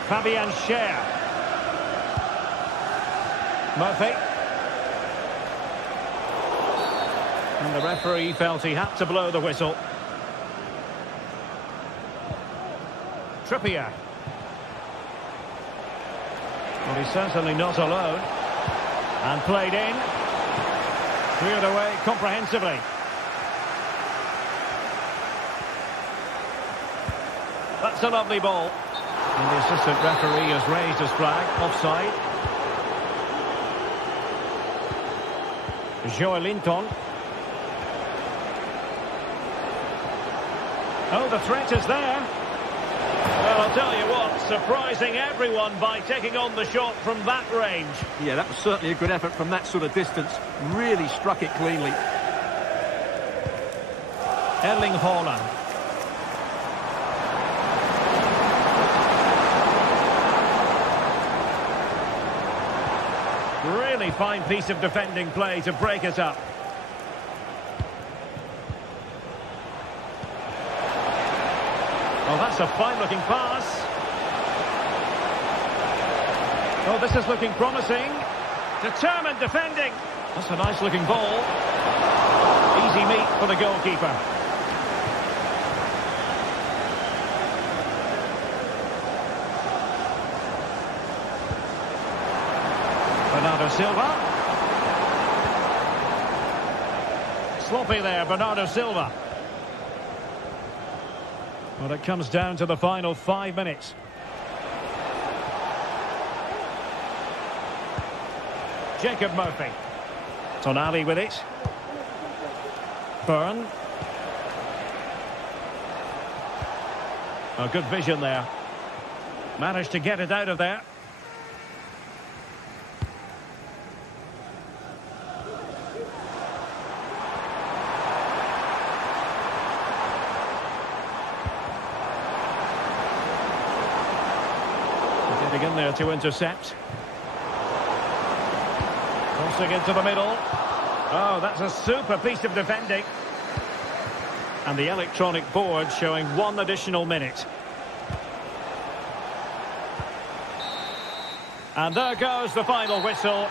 Fabian Schär. Murphy. And the referee felt he had to blow the whistle. Trippier. Well, he's certainly not alone. And played in. Cleared away comprehensively. That's a lovely ball. And the assistant referee has raised his flag. Offside. Joelinton. Oh, the threat is there. Well, I'll tell you what, surprising everyone by taking on the shot from that range. Yeah, that was certainly a good effort from that sort of distance. Really struck it cleanly. Erling Haaland. Really fine piece of defending play to break it up. Oh, that's a fine-looking pass. Oh, this is looking promising. Determined defending. That's a nice-looking ball. Easy meat for the goalkeeper. Bernardo Silva. Sloppy there, Bernardo Silva. Well, it comes down to the final 5 minutes. Jacob Murphy. Tonali with it. Byrne. Oh, good vision there. Managed to get it out of there. Getting in there to intercept. Crossing into the middle. Oh, that's a super piece of defending. And the electronic board showing 1 additional minute. And there goes the final whistle.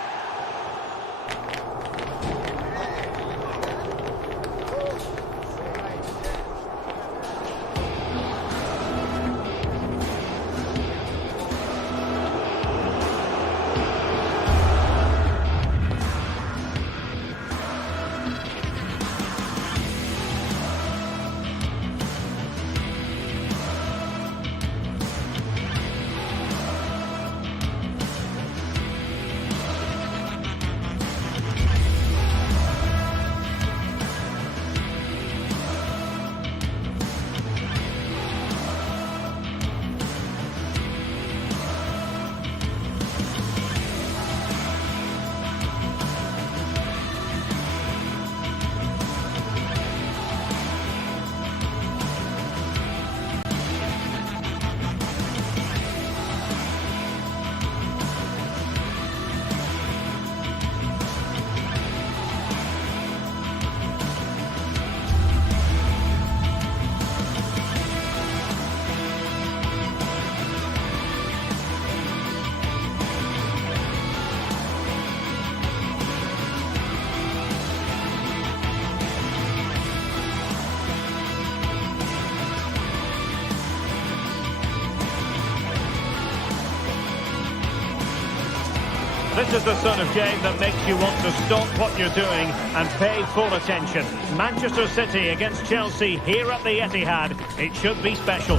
This is the sort of game that makes you want to stop what you're doing and pay full attention. Manchester City against Chelsea here at the Etihad. It should be special.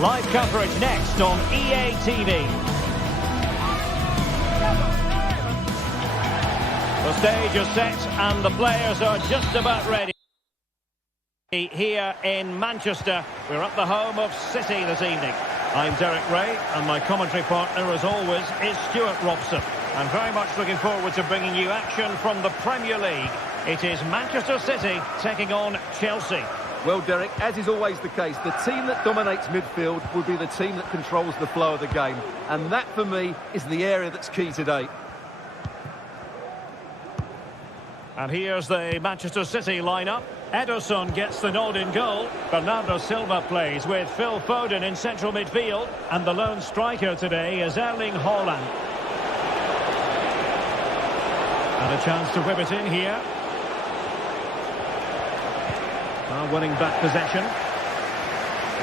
Live coverage next on EA TV. The stage is set and the players are just about ready. Here in Manchester, we're at the home of City this evening. I'm Derek Ray, and my commentary partner, as always, is Stuart Robson. I'm very much looking forward to bringing you action from the Premier League. It is Manchester City taking on Chelsea. Well, Derek, as is always the case, the team that dominates midfield will be the team that controls the flow of the game. And that, for me, is the area that's key today. And here's the Manchester City lineup. Ederson gets the nod in goal. Bernardo Silva plays with Phil Foden in central midfield. And the lone striker today is Erling Haaland. And a chance to whip it in here. Now winning back possession.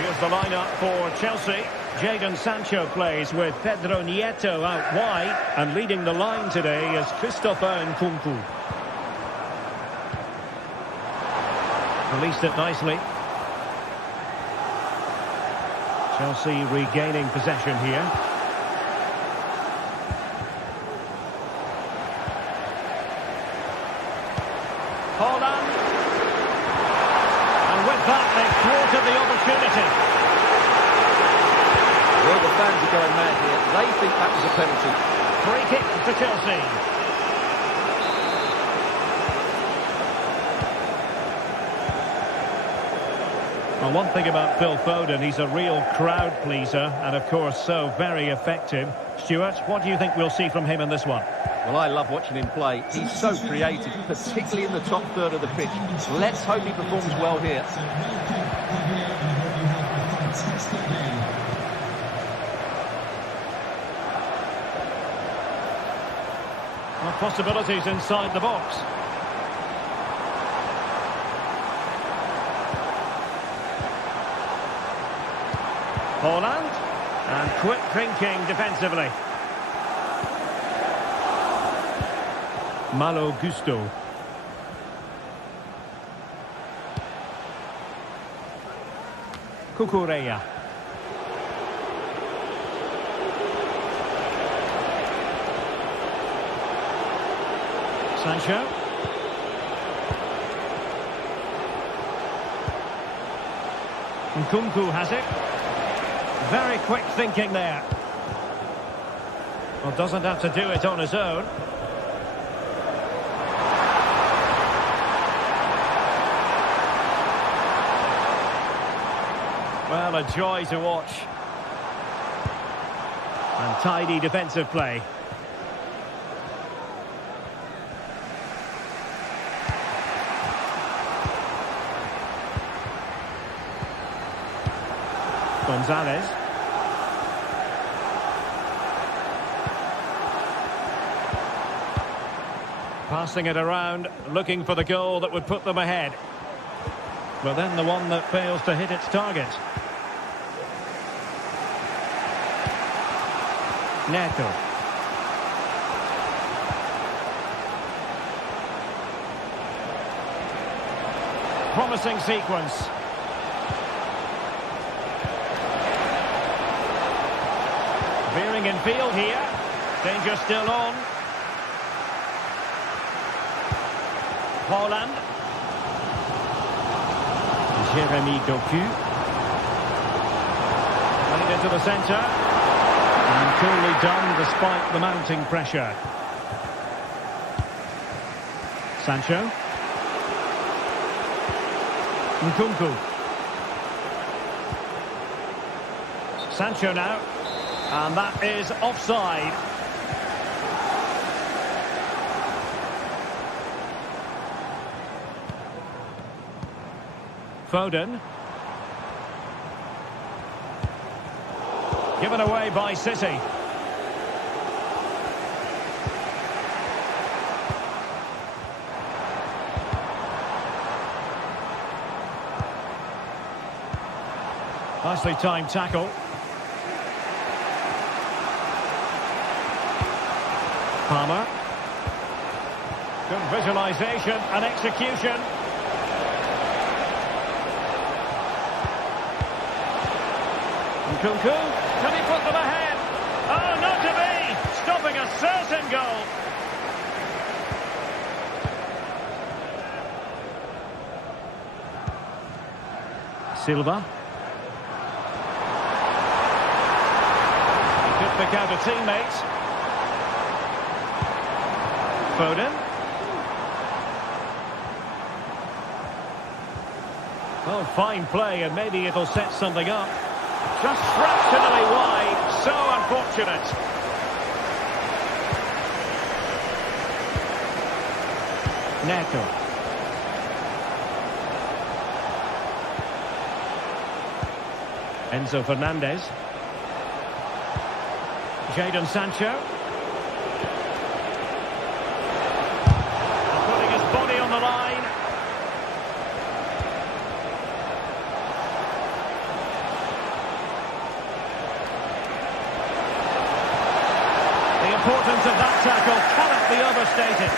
Here's the lineup for Chelsea. Jadon Sancho plays with Pedro Nieto out wide. And leading the line today is Christopher Nkunku. Released it nicely. Chelsea regaining possession here. Haaland. And with that, they've thwarted the opportunity. Well, the fans are going mad here. They think that was a penalty. Free kick to Chelsea. Well, one thing about Phil Foden, he's a real crowd pleaser and, of course, so very effective. Stuart, what do you think we'll see from him in this one? Well, I love watching him play. He's so creative, particularly in the top third of the pitch. Let's hope he performs well here. Well, possibilities inside the box. Haaland, and quick thinking defensively. Malo Gusto. Cucurella. Sancho. Nkunku has it. Very quick thinking there. Well, doesn't have to do it on his own. Well, a joy to watch. And tidy defensive play. Gonzalez. Passing it around, looking for the goal that would put them ahead. But then the one that fails to hit its target. Neto. Promising sequence. Veering in field here. Danger still on. Haaland. Jeremy Doku. Running into the centre. And coolly done despite the mounting pressure. Sancho. Nkunku. Sancho now. And that is offside. Foden. Given away by City. Nicely timed tackle. Palmer. Good visualisation and execution. Nkunku, can he put them ahead? Oh, not to be! Stopping a certain goal. Silva. He could pick out a teammate. Foden. Oh, fine play, and maybe it'll set something up. Just fractionally wide, so unfortunate. Neto. Enzo Fernandez. Jadon Sancho. Putting his body on the line. The importance of that tackle cannot be overstated.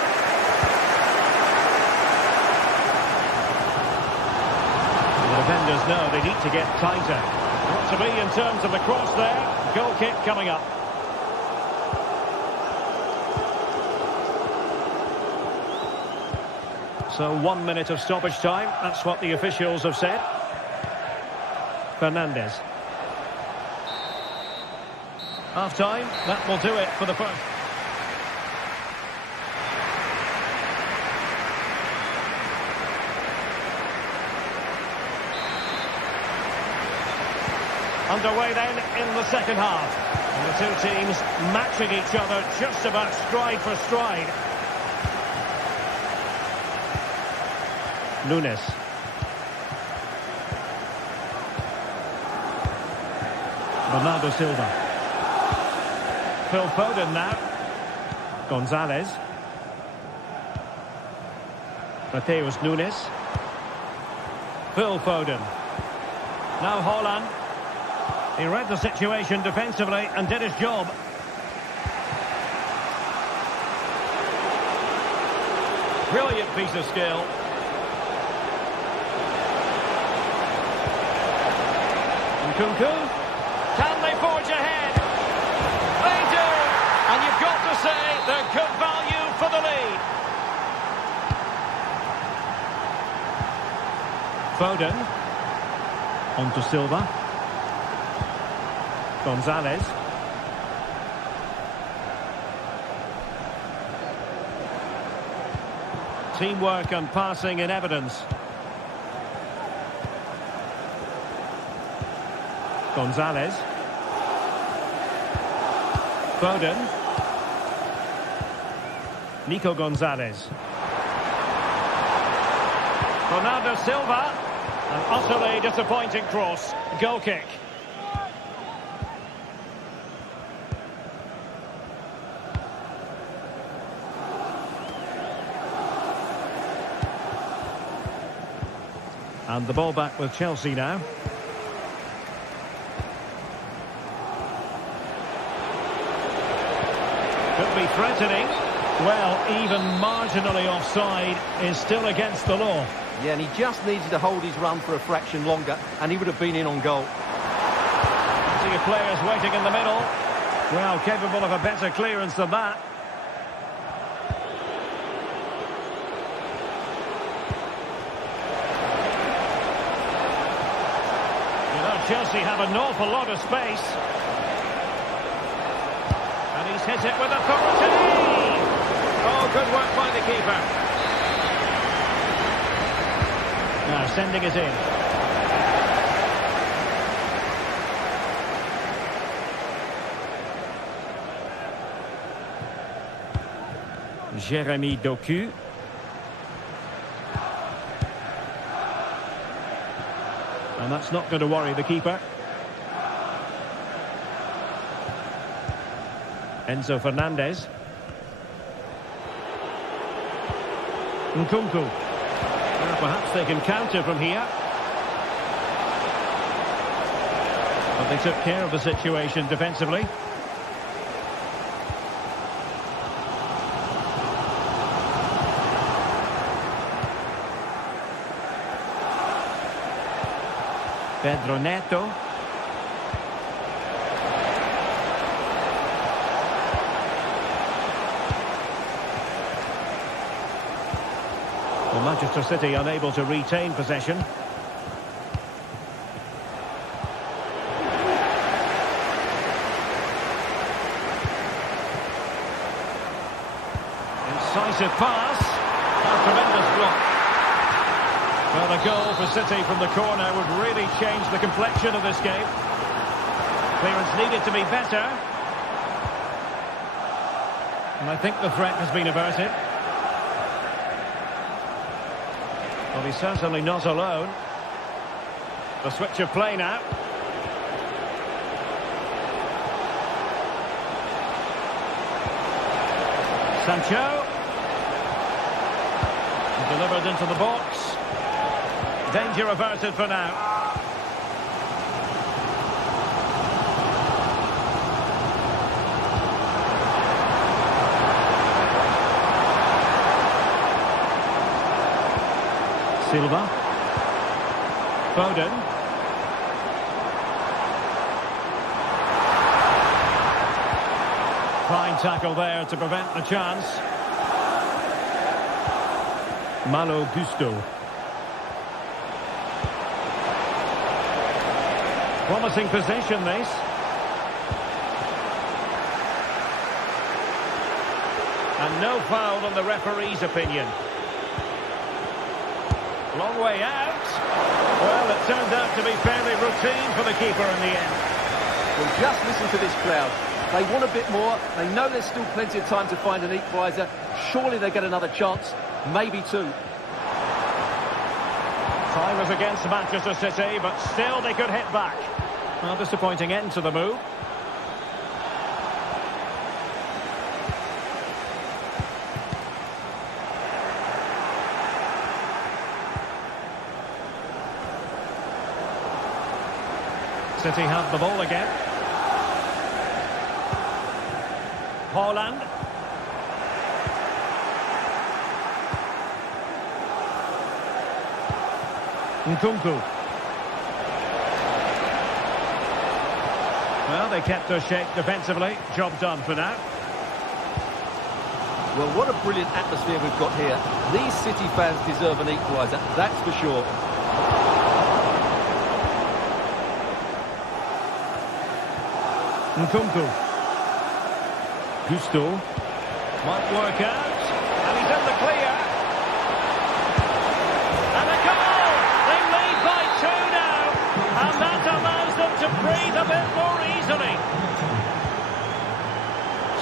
The defenders know they need to get tighter. What to be in terms of the cross there. Goal kick coming up. So 1 minute of stoppage time. That's what the officials have said. Fernandez. Half time. That will do it for the first. Underway then in the second half. And the two teams matching each other just about stride for stride. Nunes. Bernardo Silva. Phil Foden now. Gonzalez. Mateus Nunes. Phil Foden. Now Haaland. He read the situation defensively and did his job. Brilliant piece of skill. Nkunku. Can they forge ahead? They do! And you've got to say they're good value for the lead. Foden. On to Silva. Gonzalez. Teamwork and passing in evidence. Gonzalez. Foden. Nico Gonzalez. Bernardo Silva. An utterly disappointing cross. Goal kick. And the ball back with Chelsea now. Could be threatening. Well, even marginally offside is still against the law. Yeah, and he just needed to hold his run for a fraction longer, and he would have been in on goal. See your players waiting in the middle. Well, capable of a better clearance than that. Chelsea have an awful lot of space. And he's hit it with authority. Oh, good work by the keeper. Now sending it in. Jeremy Doku. And that's not going to worry the keeper. Enzo Fernandez. Nkunku. Well, perhaps they can counter from here. But they took care of the situation defensively. Pedro Neto. Well, Manchester City unable to retain possession. Incisive pass. A tremendous block. Well, the goal for City from the corner would really change the complexion of this game. Clearance needed to be better. And I think the threat has been averted. Well, he's certainly not alone. The switch of play now. Sancho. Delivered into the box. Danger averted for now. Silva. Foden. Fine tackle there to prevent the chance. Malo Gusto. Promising position, this. And no foul on the referee's opinion. Long way out. Well, it turned out to be fairly routine for the keeper in the end. Well, just listen to this crowd. They want a bit more. They know there's still plenty of time to find an equaliser. Surely they get another chance. Maybe two. Time was against Manchester City, but still they could hit back. Well, disappointing end to the move. City have the ball again. Haaland. Nkunku. Well, they kept their shape defensively. Job done for now. Well, what a brilliant atmosphere we've got here. These City fans deserve an equaliser, that's for sure. Nkunku. Gusto. Might work out. And he's in the clear. And a goal! They lead by 2 now. And that allows them to breathe a bit more easily.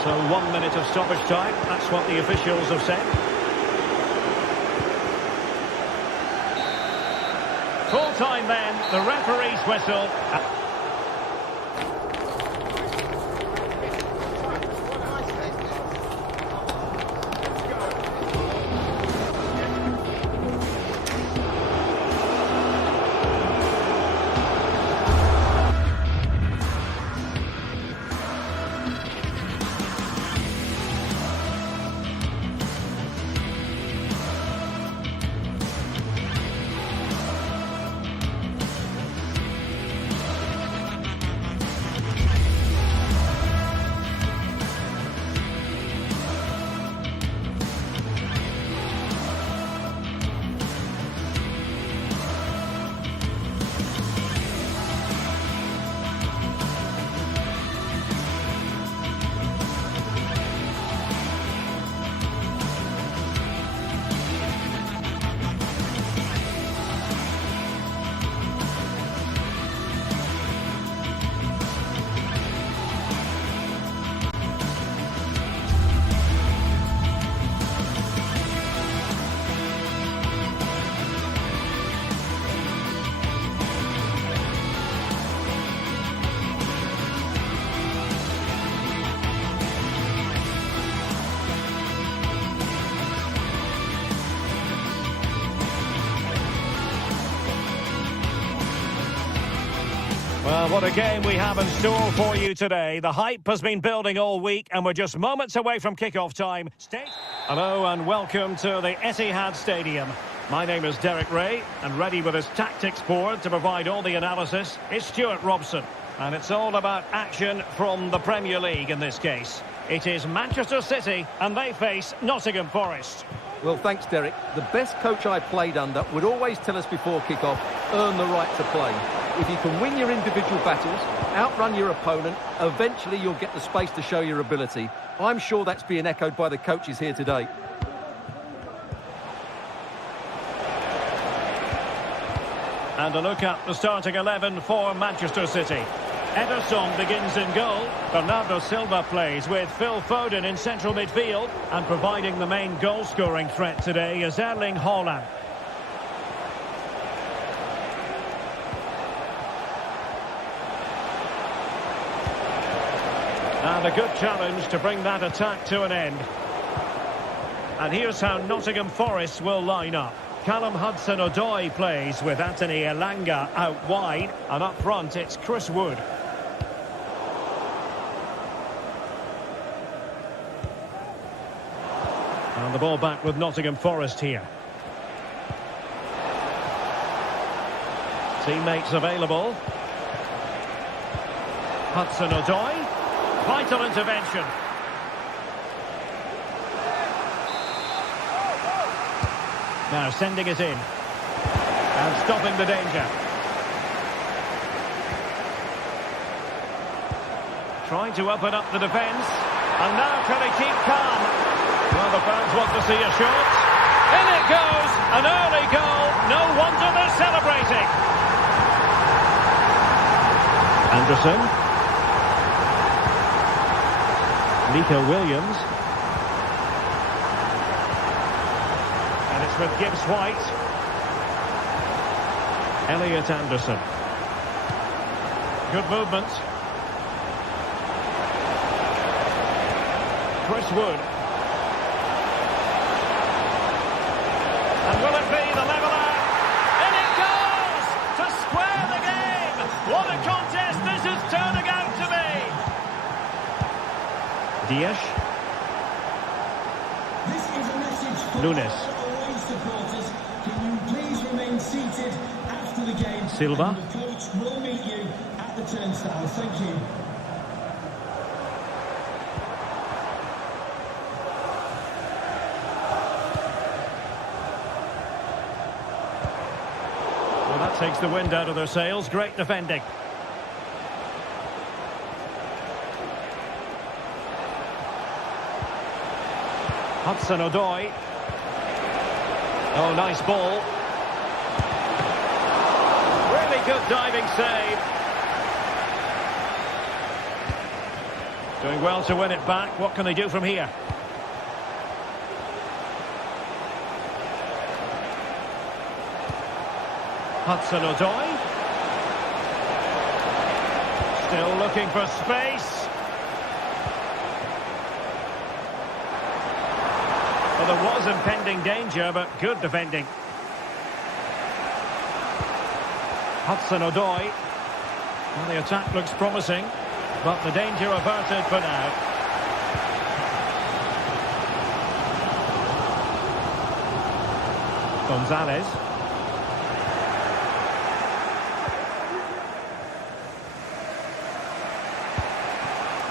So 1 minute of stoppage time. That's what the officials have said. Full time then. The referee's whistle. Well, what a game we have in store for you today. The hype has been building all week and we're just moments away from kick-off time. Hello and welcome to the Etihad Stadium. My name is Derek Ray, and ready with his tactics board to provide all the analysis is Stuart Robson. And it's all about action from the Premier League in this case. It is Manchester City, and they face Nottingham Forest. Well, thanks, Derek. The best coach I played under would always tell us before kick-off, earn the right to play. If you can win your individual battles, outrun your opponent, eventually you'll get the space to show your ability. I'm sure that's being echoed by the coaches here today. And a look at the starting 11 for Manchester City. Ederson begins in goal. Bernardo Silva plays with Phil Foden in central midfield. And providing the main goal-scoring threat today is Erling Haaland. And a good challenge to bring that attack to an end. And here's how Nottingham Forest will line up. Callum Hudson-Odoi plays with Anthony Elanga out wide. And up front, it's Chris Wood. And the ball back with Nottingham Forest here. Teammates available. Hudson-Odoi. Vital intervention. Now sending it in. And stopping the danger. Trying to open up the defence. And now can he keep calm? Well, the fans want to see a shot. In it goes! An early goal. No wonder they're celebrating. Anderson. Nico Williams. And it's with Gibbs White. Elliot Anderson. Good movement. Chris Wood. And will it be the leveller? In it goes! To square the game! What a contest this is turning out to be! Diaz. This is a message for Nunes. away supporters. Can you please remain seated after the game? Silva. And the coach will meet you at the turnstile. Thank you. Well, that takes the wind out of their sails. Great defending. Hudson-Odoi. Oh, nice ball. Really good diving save. Doing well to win it back. What can they do from here? Hudson-Odoi. Still looking for space. Well, there was impending danger, but good defending. Hudson-Odoi. Well, the attack looks promising, but the danger averted for now. Gonzalez.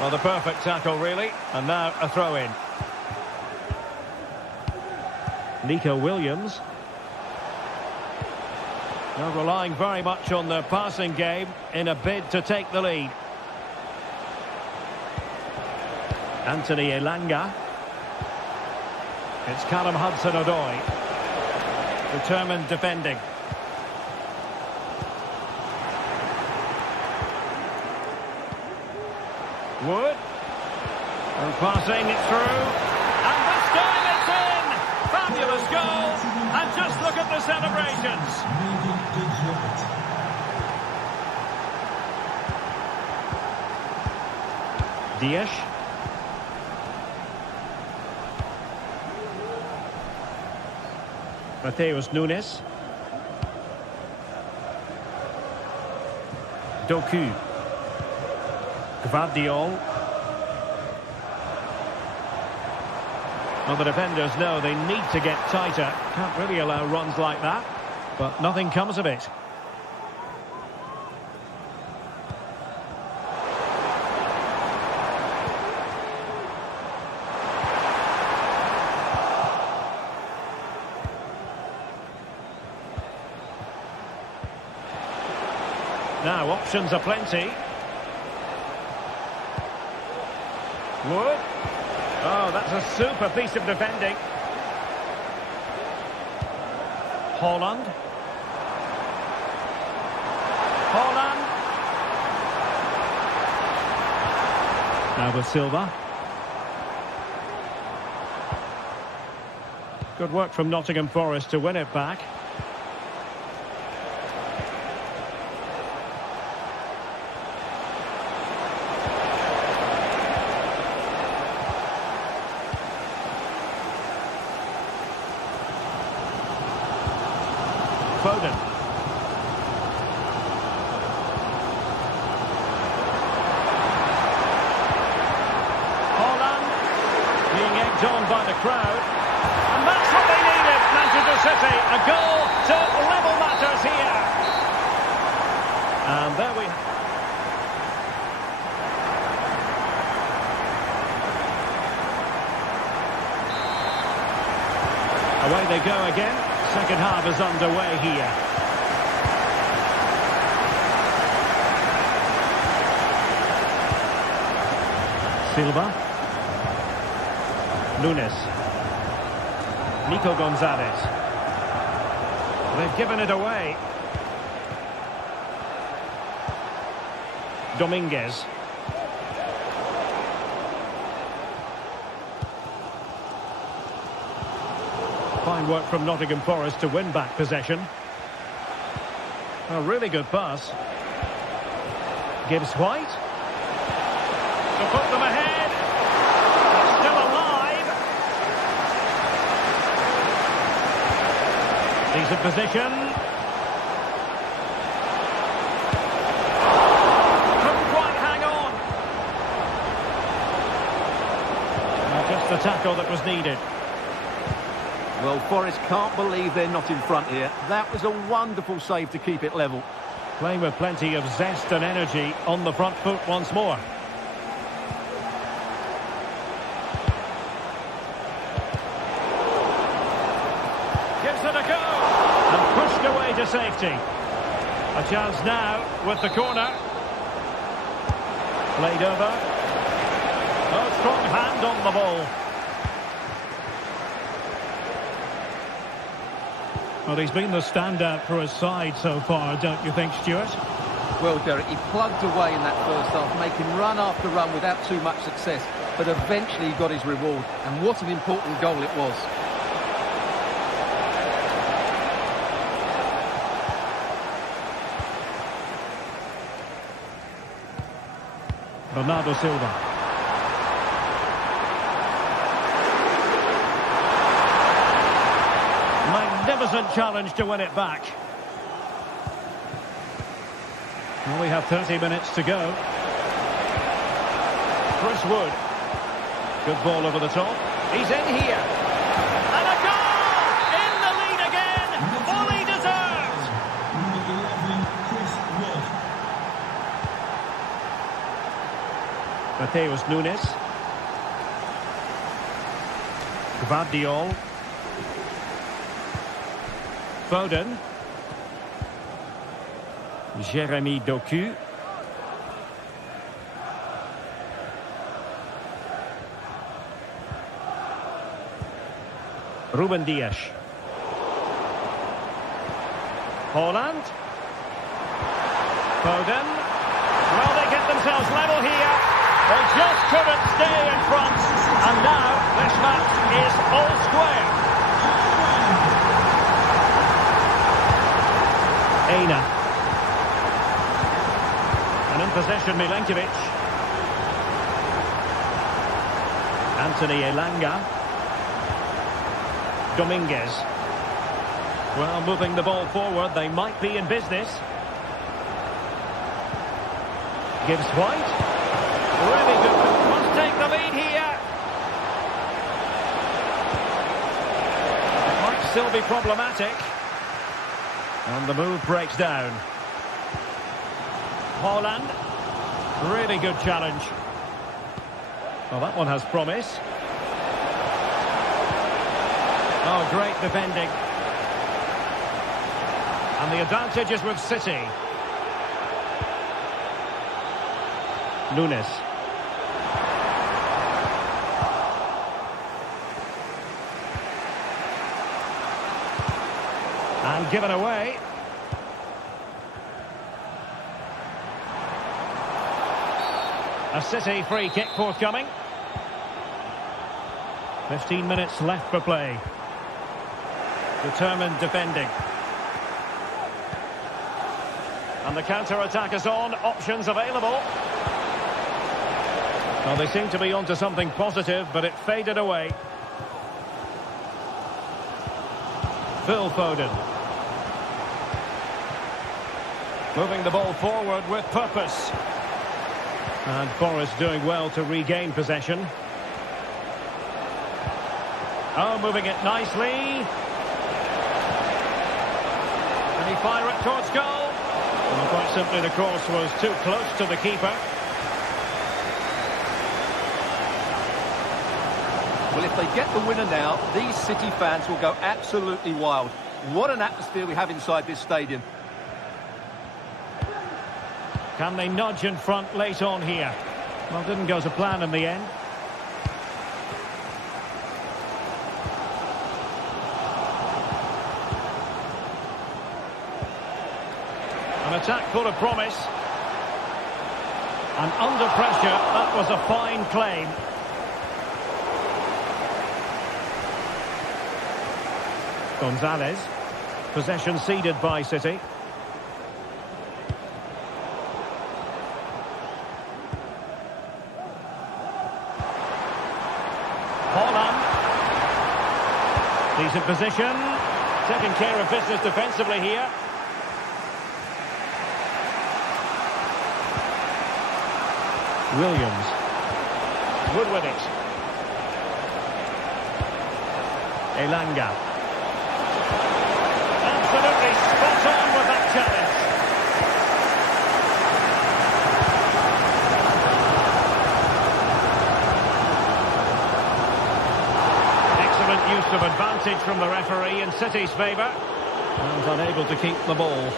Well, the perfect tackle, really. And now a throw-in. Nico Williams. Now relying very much on their passing game in a bid to take the lead. Anthony Elanga. It's Callum Hudson-Odoi. Determined defending. Wood. And passing it through. And this time it's in! Fabulous goal! And just look at the celebrations! Diaz. Mateus Nunes. Doku. Gvardiol. Well, the defenders know they need to get tighter. Can't really allow runs like that. But nothing comes of it. Now, options are plenty. Wood. Oh, that's a super piece of defending. Haaland. Haaland. Now with Silva. Good work from Nottingham Forest to win it back. Foden. Haaland being egged on by the crowd. And that's what they needed, Manchester City. A goal to level matters here. And there we away they go again. Second half is underway here. Silva. Nunes. Nico Gonzalez. They've given it away. Dominguez. Fine work from Nottingham Forest to win back possession. A really good pass. Gibbs White. To put them ahead. Still alive. Decent position. Couldn't quite hang on. And just the tackle that was needed. Well, Forest can't believe they're not in front here. That was a wonderful save to keep it level. Playing with plenty of zest and energy on the front foot once more. Gives it a go. And pushed away to safety. A chance now with the corner. Played over. A strong hand on the ball. Well, he's been the standout for his side so far, don't you think, Stuart? Well, Derek, he plugged away in that first half, making run after run without too much success. But eventually he got his reward. And what an important goal it was. Bernardo Silva. Magnificent challenge to win it back. Well, we have 30 minutes to go. Chris Wood. Good ball over the top. He's in here. And a goal! In the lead again! Fully deserved! Number 11, Chris Wood. Mateus Nunes. Gvardiol. Foden. Jeremy Doku. Ruben Dias. Haaland. Foden. Well, they get themselves level here. They just couldn't stay in front. And now this match is all square. Aina. And in possession, Milenkovic. Anthony Elanga. Dominguez. Well, moving the ball forward, they might be in business. Gibbs White. Really good. Must take the lead here. still be problematic. And the move breaks down. Haaland. Really good challenge. Well, that one has promise. Oh, great defending. And the advantage is with City. Nunes. And given away. A City free kick forthcoming. 15 minutes left for play. Determined defending. And the counter-attack is on. Options available. Well, they seem to be onto something positive, but it faded away. Phil Foden. Moving the ball forward with purpose. And Forrest doing well to regain possession. Oh, moving it nicely. Can he fire it towards goal? Well, quite simply, the cross was too close to the keeper. Well, if they get the winner now, these City fans will go absolutely wild. What an atmosphere we have inside this stadium. Can they nudge in front late on here? Well, didn't go to plan in the end. An attack full of promise. And under pressure, that was a fine claim. Gonzalez. Possession ceded by City. Haaland. Decent position. Taking care of business defensively here. Williams. Wood with it. Elanga. Absolutely spot on with that challenge. Excellent use of advantage from the referee in City's favour. And unable to keep the ball.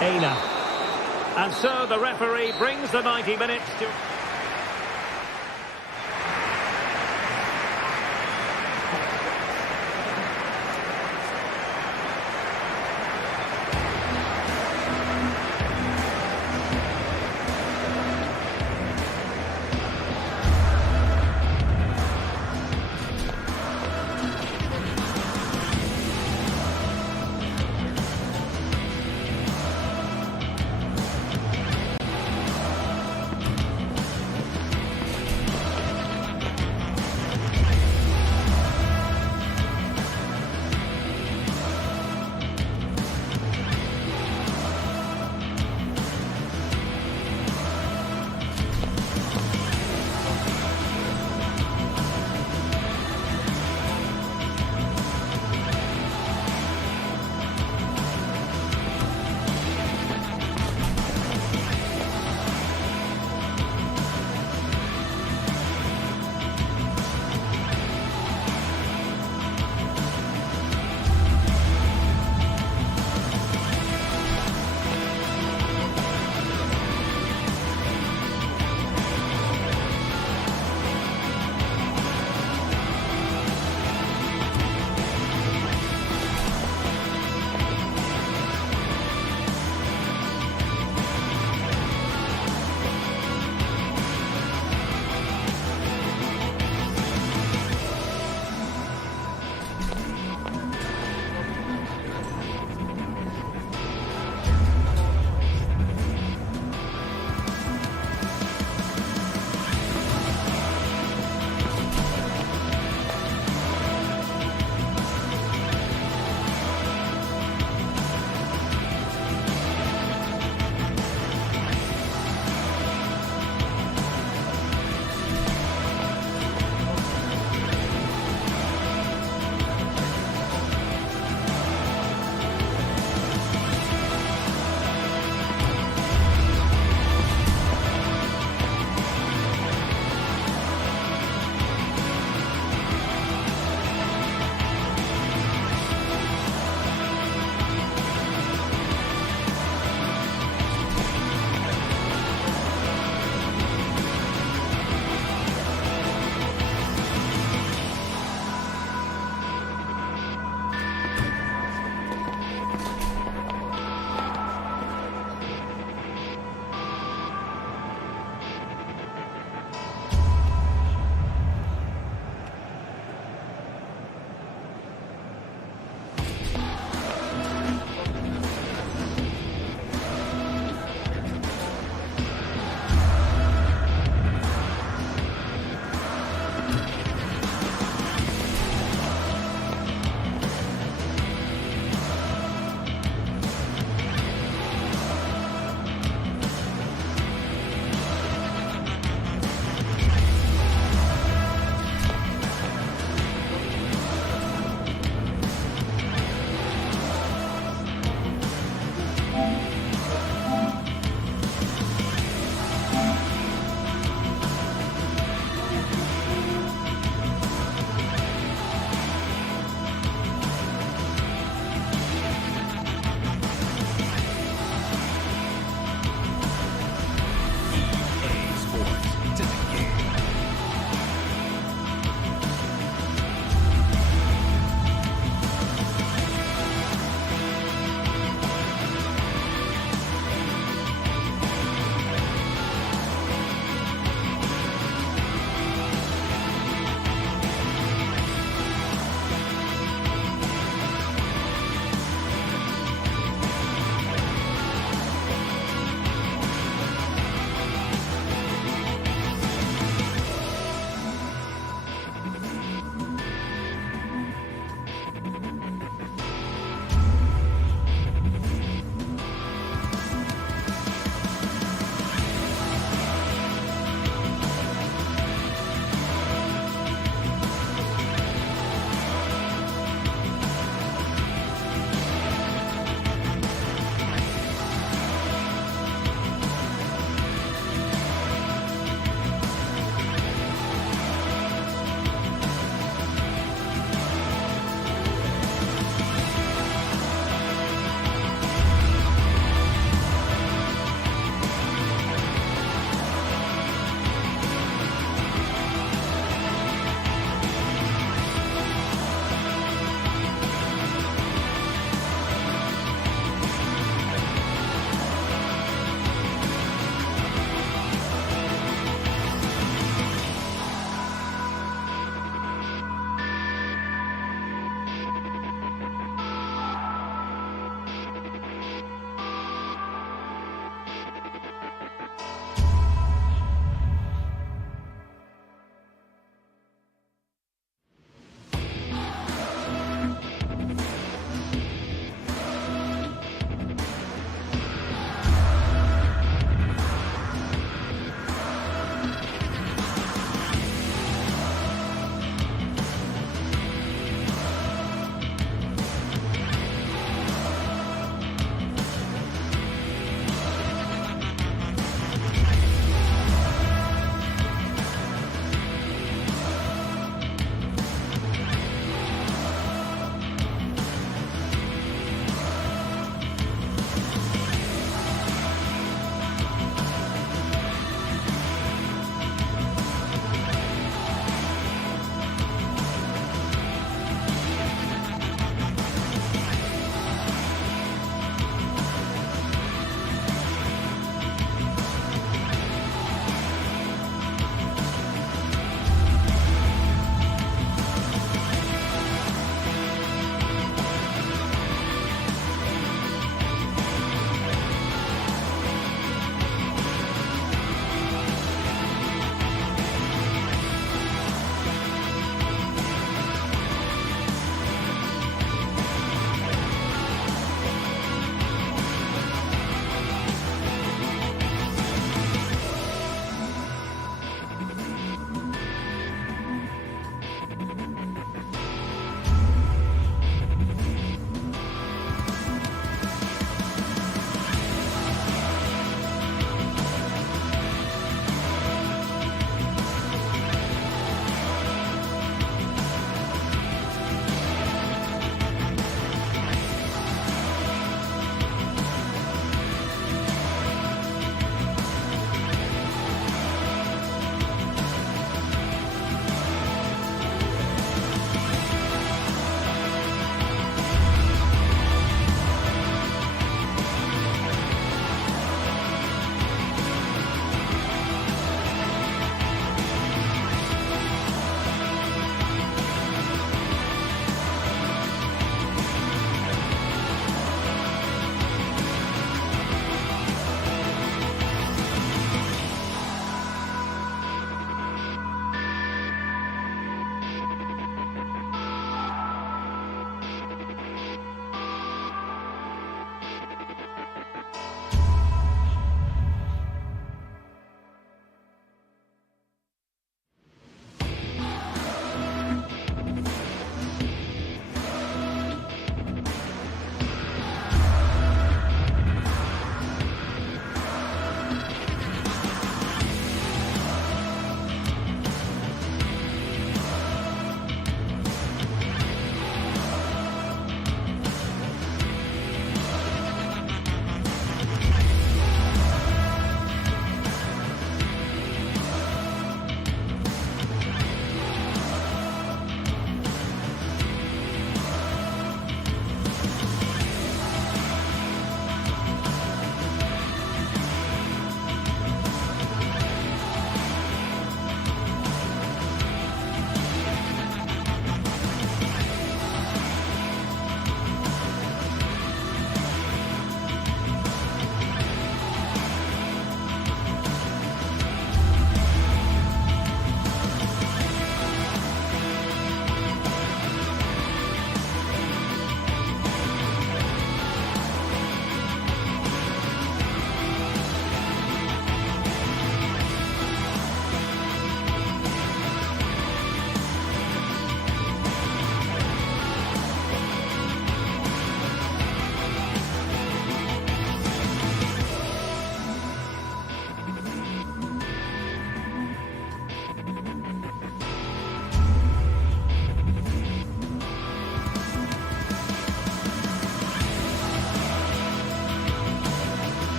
Aina. And so the referee brings the 90 minutes to...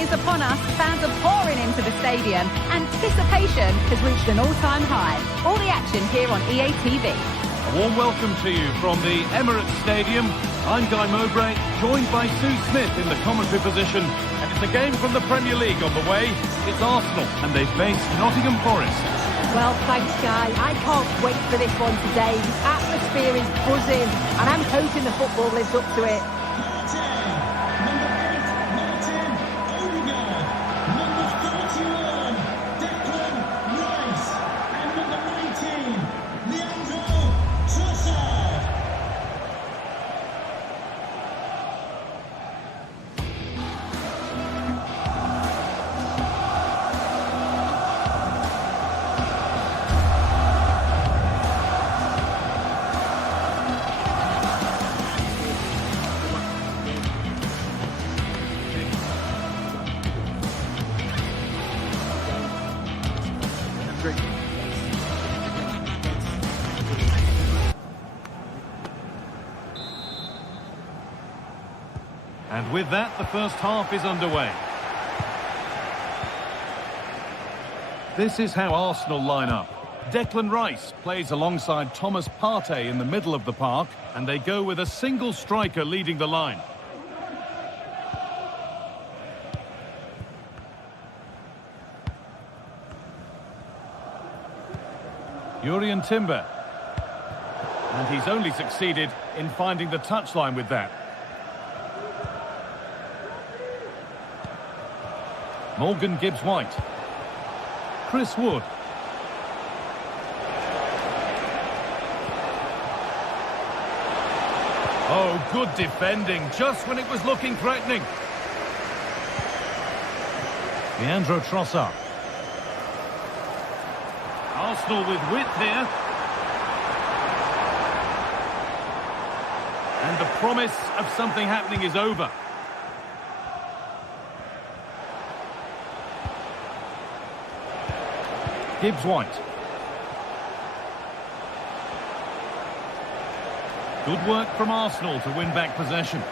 day is upon us. Fans are pouring into the stadium. Anticipation has reached an all-time high. All the action here on EA TV. A warm welcome to you from the Emirates Stadium. I'm Guy Mowbray, joined by Sue Smith in the commentary position. And it's a game from the Premier League on the way. It's Arsenal, and they face Nottingham Forest. Well, thanks, Guy. I can't wait for this one today. The atmosphere is buzzing, and I'm hoping the football lives up to it. And with that, the first half is underway. This is how Arsenal line up. Declan Rice plays alongside Thomas Partey in the middle of the park, and they go with a single striker leading the line. Jurrien Timber. And he's only succeeded in finding the touchline with that. Morgan Gibbs-White. Chris Wood. Oh, good defending, just when it was looking threatening. Leandro Trossard. Arsenal with width here. And the promise of something happening is over. Gibbs-White. Good work from Arsenal to win back possession.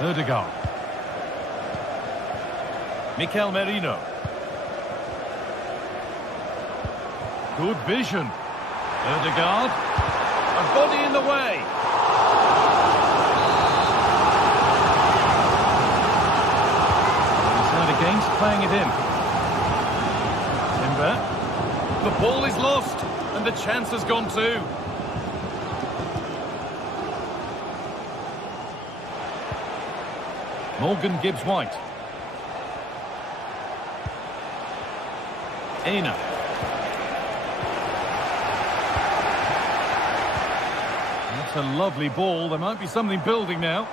Ødegaard. Mikel Merino. Good vision. Ødegaard. A body in the way. Against playing it in. Timber. The ball is lost, and the chance has gone too. Morgan Gibbs-White. Aina. That's a lovely ball. There might be something building now.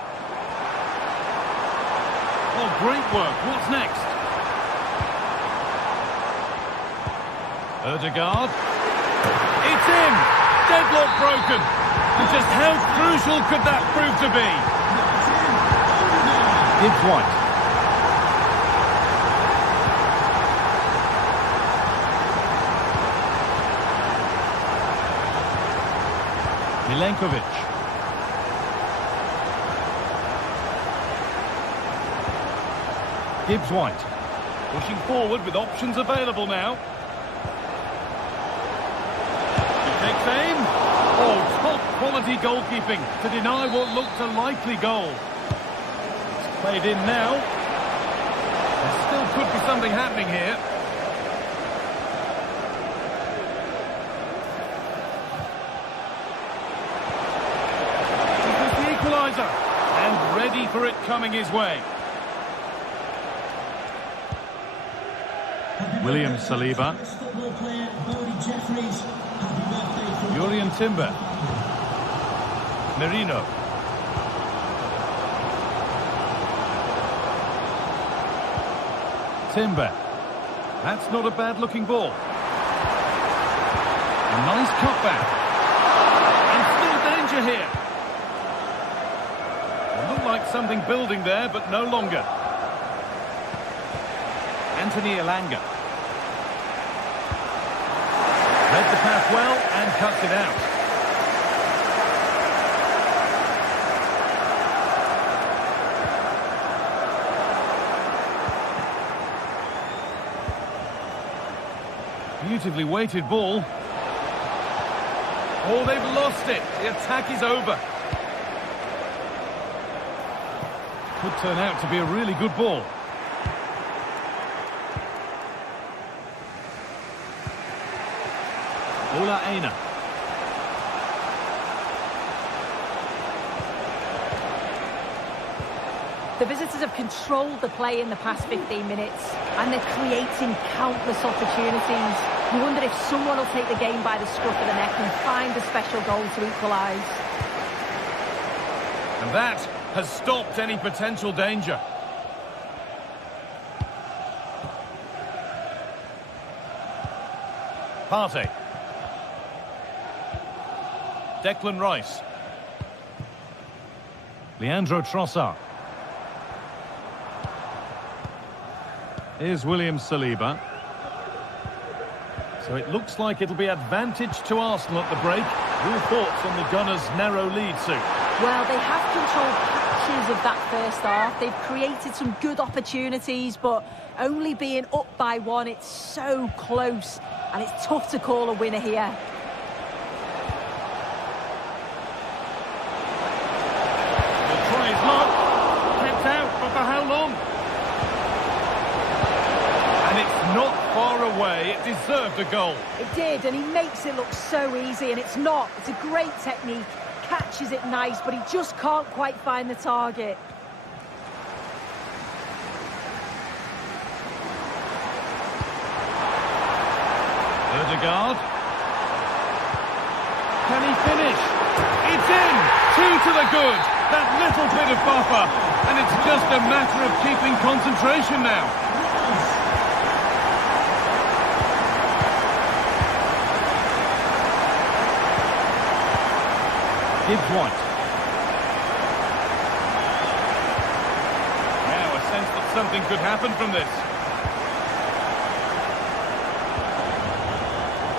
Oh, great work. What's next? Ødegaard. It's in! Deadlock broken. And just how crucial could that prove to be? Gibbs-White. Milenkovic. Gibbs-White. Pushing forward with options available now. He takes aim. Oh, top quality goalkeeping to deny what looked a likely goal. It's played in now. There still could be something happening here. This is the equaliser. And ready for it coming his way. William Saliba. Jurrien Timber. Merino. Timber. That's not a bad looking ball. A nice cutback. And still danger here. It looked like something building there, but no longer. Anthony Elanga. Read the pass well and cuts it out. Beautifully weighted ball. Oh, they've lost it. The attack is over. Could turn out to be a really good ball. Ola Aina. The visitors have controlled the play in the past 15 minutes, and they're creating countless opportunities. You wonder if someone will take the game by the scruff of the neck and find a special goal to equalise. And that has stopped any potential danger. Partey. Declan Rice. Leandro Trossard. Here's William Saliba. So it looks like it'll be advantage to Arsenal at the break. Your thoughts on the Gunners' narrow lead, Sue? Well, they have controlled patches of that first half. They've created some good opportunities, but only being up by one, it's so close, and it's tough to call a winner here. He'll try his luck. Kept out, but for how long? And it's not far away. It deserved a goal. It did, and he makes it look so easy, and it's not. It's a great technique. Catches it nice, but he just can't quite find the target. Ødegaard. Can he finish? It's in! 2 to the good! That little bit of buffer. And it's just a matter of keeping concentration now. Gibbs White. Now a sense that something could happen from this.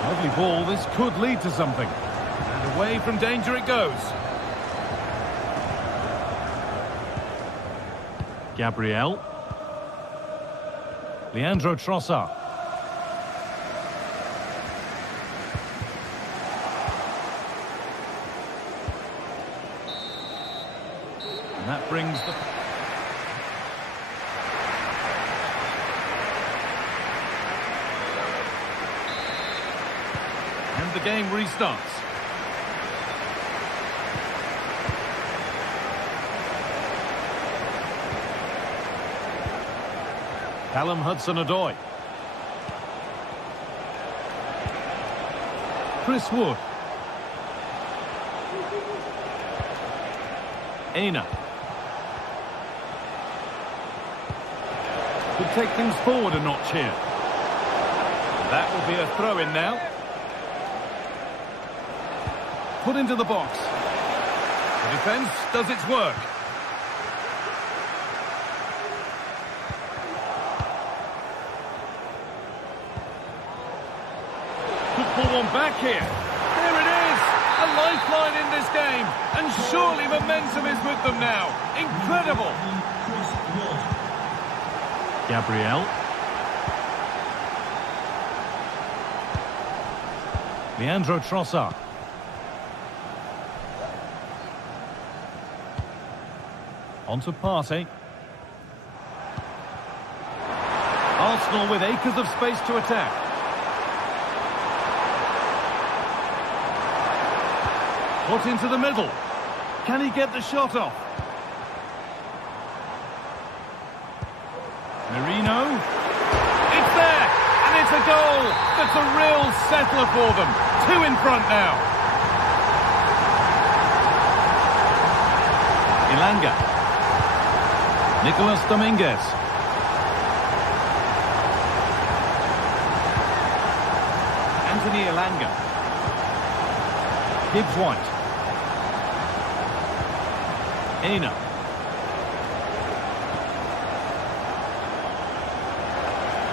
Lovely ball, this could lead to something. And away from danger it goes. Gabriel. Leandro Trossard. And that brings the... And the game restarts. Callum Hudson-Odoi. Chris Wood. Aina. Could take things forward a notch here. That will be a throw-in now. Put into the box. The defence does its work. Could pull one back here. There it is! A lifeline in this game. And surely momentum is with them now. Incredible! Gabriel. Leandro Trossard. On to Partey. Arsenal with acres of space to attack. Put into the middle. Can he get the shot off? Merino. It's there! And it's a goal! That's a real settler for them. 2 in front now. Ilanga. Nicolas Dominguez. Anthony Ilanga. Gibbs White. Aina.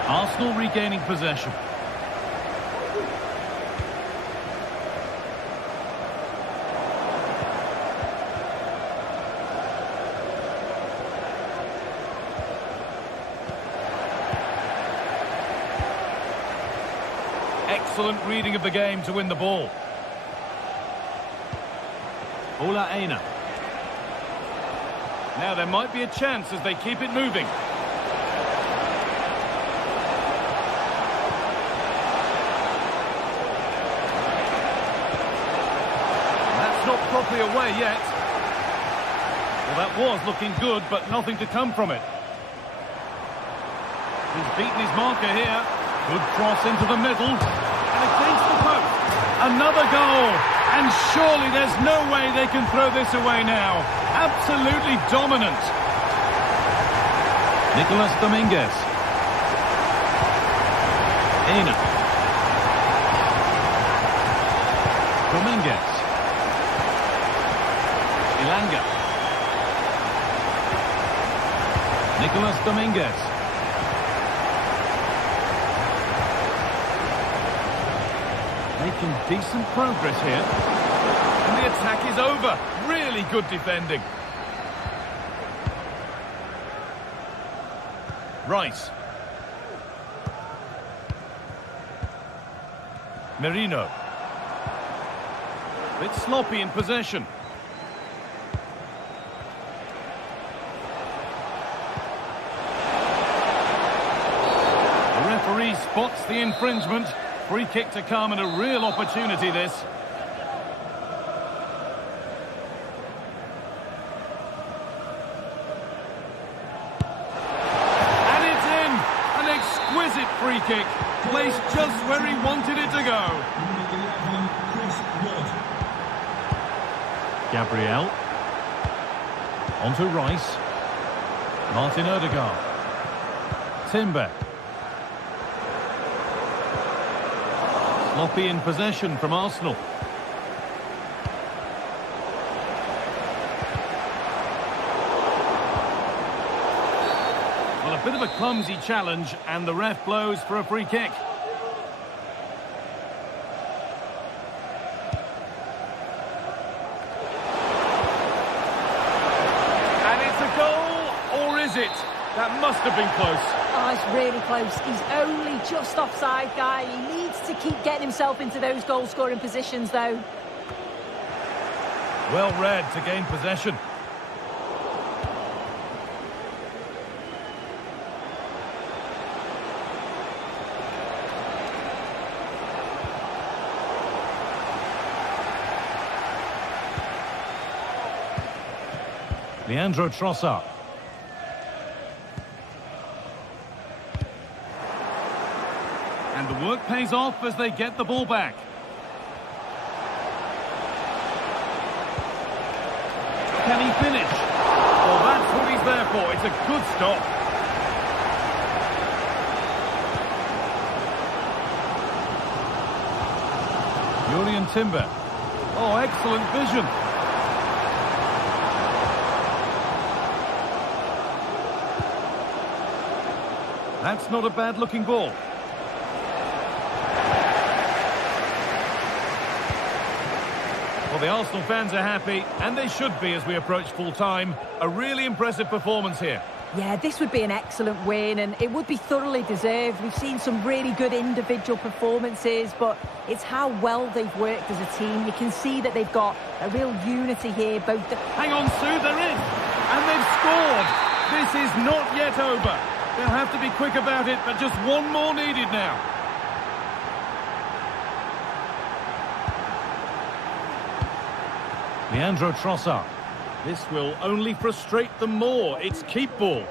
Arsenal regaining possession. excellent reading of the game to win the ball. Ola Aina. Now there might be a chance as they keep it moving. That's not properly away yet. Well, that was looking good, but nothing to come from it. He's beaten his marker here. Good cross into the middle. And against the post. Another goal. And surely there's no way they can throw this away now. Absolutely dominant. Nicolas Dominguez. Aina. Dominguez. Ilanga. Nicolas Dominguez. Making decent progress here. And the attack is over. Really good defending. Rice. Merino. Bit sloppy in possession. The referee spots the infringement. Free kick to come and a real opportunity this. And it's in! An exquisite free kick. Placed just where he wanted it to go. Gabriel. Onto Rice. Martin Odegaard. Timber. Sloppy in possession from Arsenal. Well, a bit of a clumsy challenge, and the ref blows for a free kick. And it's a goal, or is it? That must have been close. Oh, it's really close. He's only just offside, guy. He needs to keep getting himself into those goal-scoring positions, though. Well read to gain possession. Leandro Trossard. And the work pays off as they get the ball back. Can he finish? Well, that's what he's there for. It's a good stop. Julian Timber. Oh, excellent vision. That's not a bad-looking ball. Well, the Arsenal fans are happy, and they should be as we approach full-time. A really impressive performance here. Yeah, this would be an excellent win, and it would be thoroughly deserved. We've seen some really good individual performances, but it's how well they've worked as a team. You can see that they've got a real unity here. Hang on, Sue, they're in! And they've scored! This is not yet over. They'll have to be quick about it, but just one more needed now. Leandro Trossard. This will only frustrate them more. It's keep ball.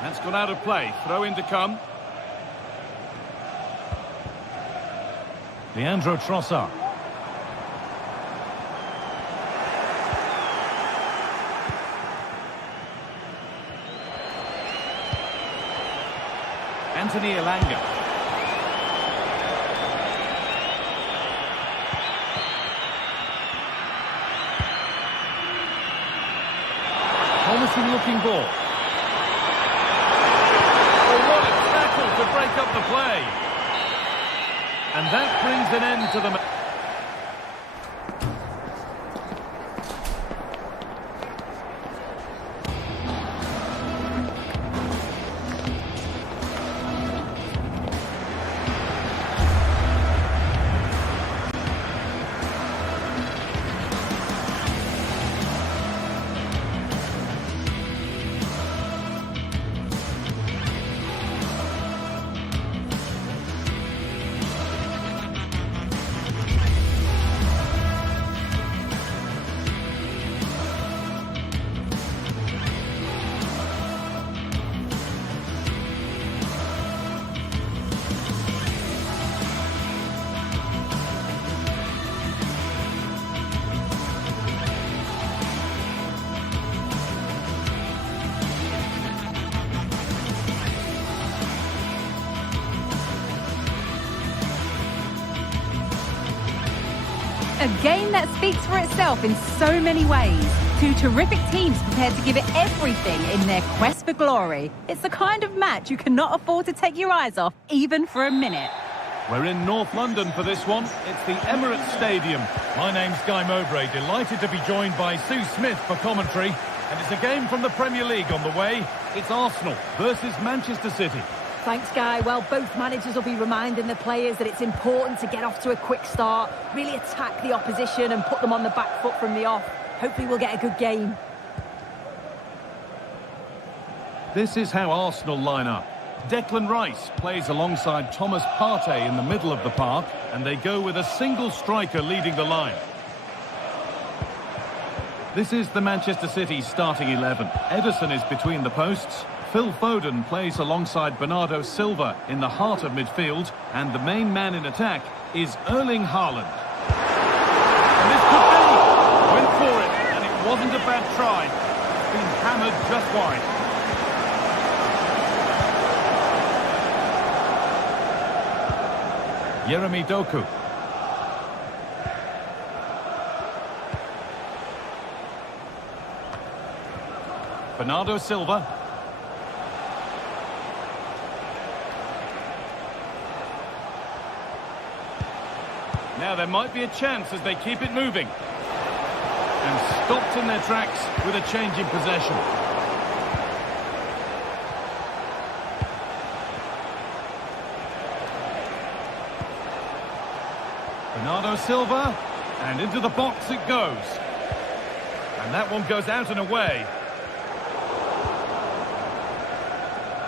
That's gone out of play. Throw in to come. Leandro Trossard. Anthony Ilanga. Promising looking ball. Oh, what a tackle to break up the play. And that brings an end to the match. A game that speaks for itself in so many ways. Two terrific teams prepared to give it everything in their quest for glory. It's the kind of match you cannot afford to take your eyes off, even for a minute. We're in North London for this one. It's the Emirates Stadium. My name's Guy Mowbray, delighted to be joined by Sue Smith for commentary. And it's a game from the Premier League on the way. It's Arsenal versus Manchester City. Thanks, Guy. Well, both managers will be reminding the players that it's important to get off to a quick start, really attack the opposition and put them on the back foot from the off. Hopefully we'll get a good game. This is how Arsenal line up. Declan Rice plays alongside Thomas Partey in the middle of the park, and they go with a single striker leading the line. This is the Manchester City starting 11. Ederson is between the posts. Phil Foden plays alongside Bernardo Silva in the heart of midfield, and the main man in attack is Erling Haaland. And this could be! Went for it, and it wasn't a bad try. It's been hammered just wide. Jeremy Doku. Bernardo Silva. Now there might be a chance as they keep it moving. And stopped in their tracks with a change in possession. Bernardo Silva, and into the box it goes. And that one goes out and away.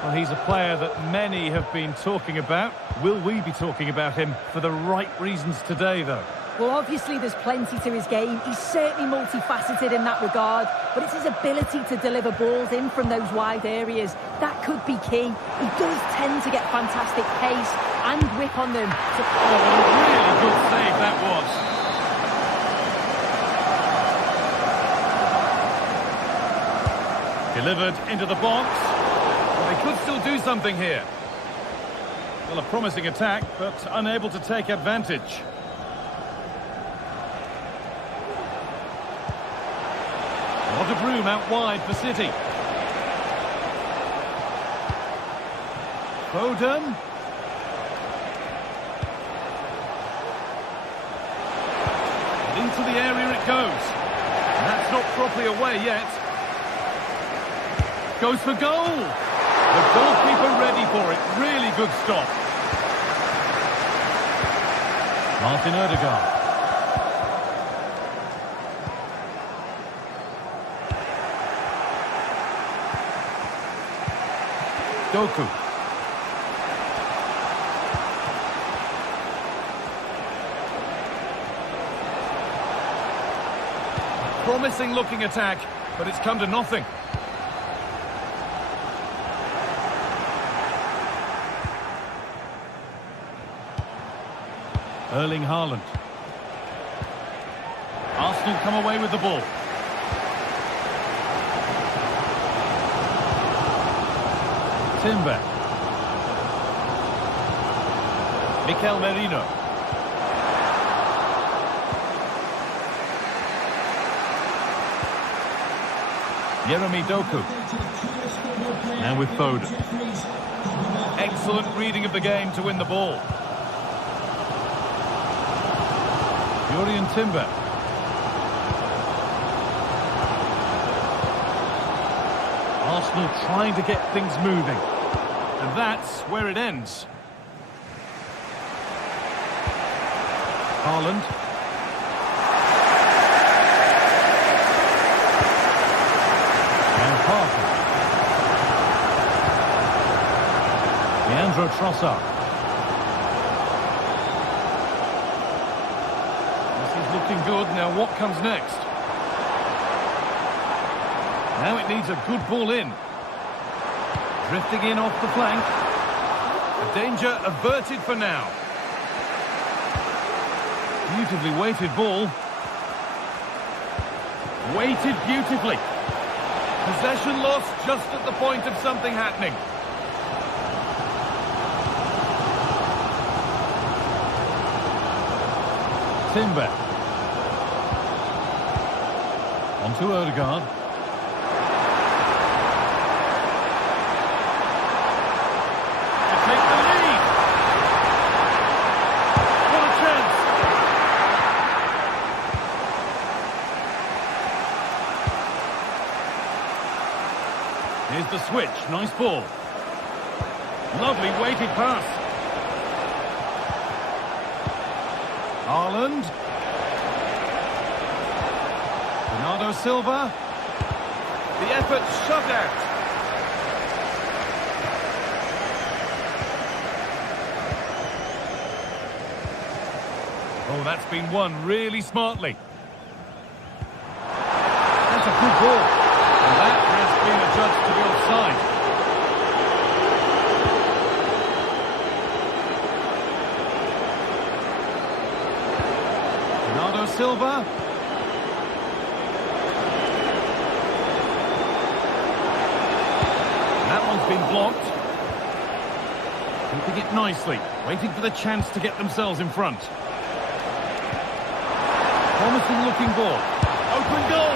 Well, he's a player that many have been talking about. Will we be talking about him for the right reasons today, though? Well, obviously there's plenty to his game. He's certainly multifaceted in that regard, but it's his ability to deliver balls in from those wide areas. That could be key. He does tend to get fantastic pace and whip on them. Oh, what a really good save that was. Delivered into the box. Well, they could still do something here. Well, a promising attack, but unable to take advantage. A lot of room out wide for City. Foden. And into the area it goes. And that's not properly away yet. Goes for goal. The goalkeeper ready for it. Really good stop. Martin Odegaard. Doku. Promising looking attack, but it's come to nothing. Erling Haaland. Arsenal come away with the ball. Timber. Mikel Merino. Jeremy Doku. Now with Foden. Excellent reading of the game to win the ball. Jurrien Timber. Arsenal trying to get things moving. And that's where it ends. Haaland. And Partey. Leandro Trossard. This is looking good. Now what comes next? Now it needs a good ball in. Drifting in off the flank. The danger averted for now. Beautifully weighted ball. Weighted beautifully. Possession lost just at the point of something happening. Timber. On to Odegaard. To take the lead. What a chance. Here's the switch. Nice ball. Lovely weighted pass. Haaland. Bernardo Silva. The effort shoved out. Oh, that's been won really smartly. That's a good ball. And that has been adjudged to be offside. Bernardo Silva. That one's been blocked. Keeping it nicely, waiting for the chance to get themselves in front. Promising looking ball. Open goal.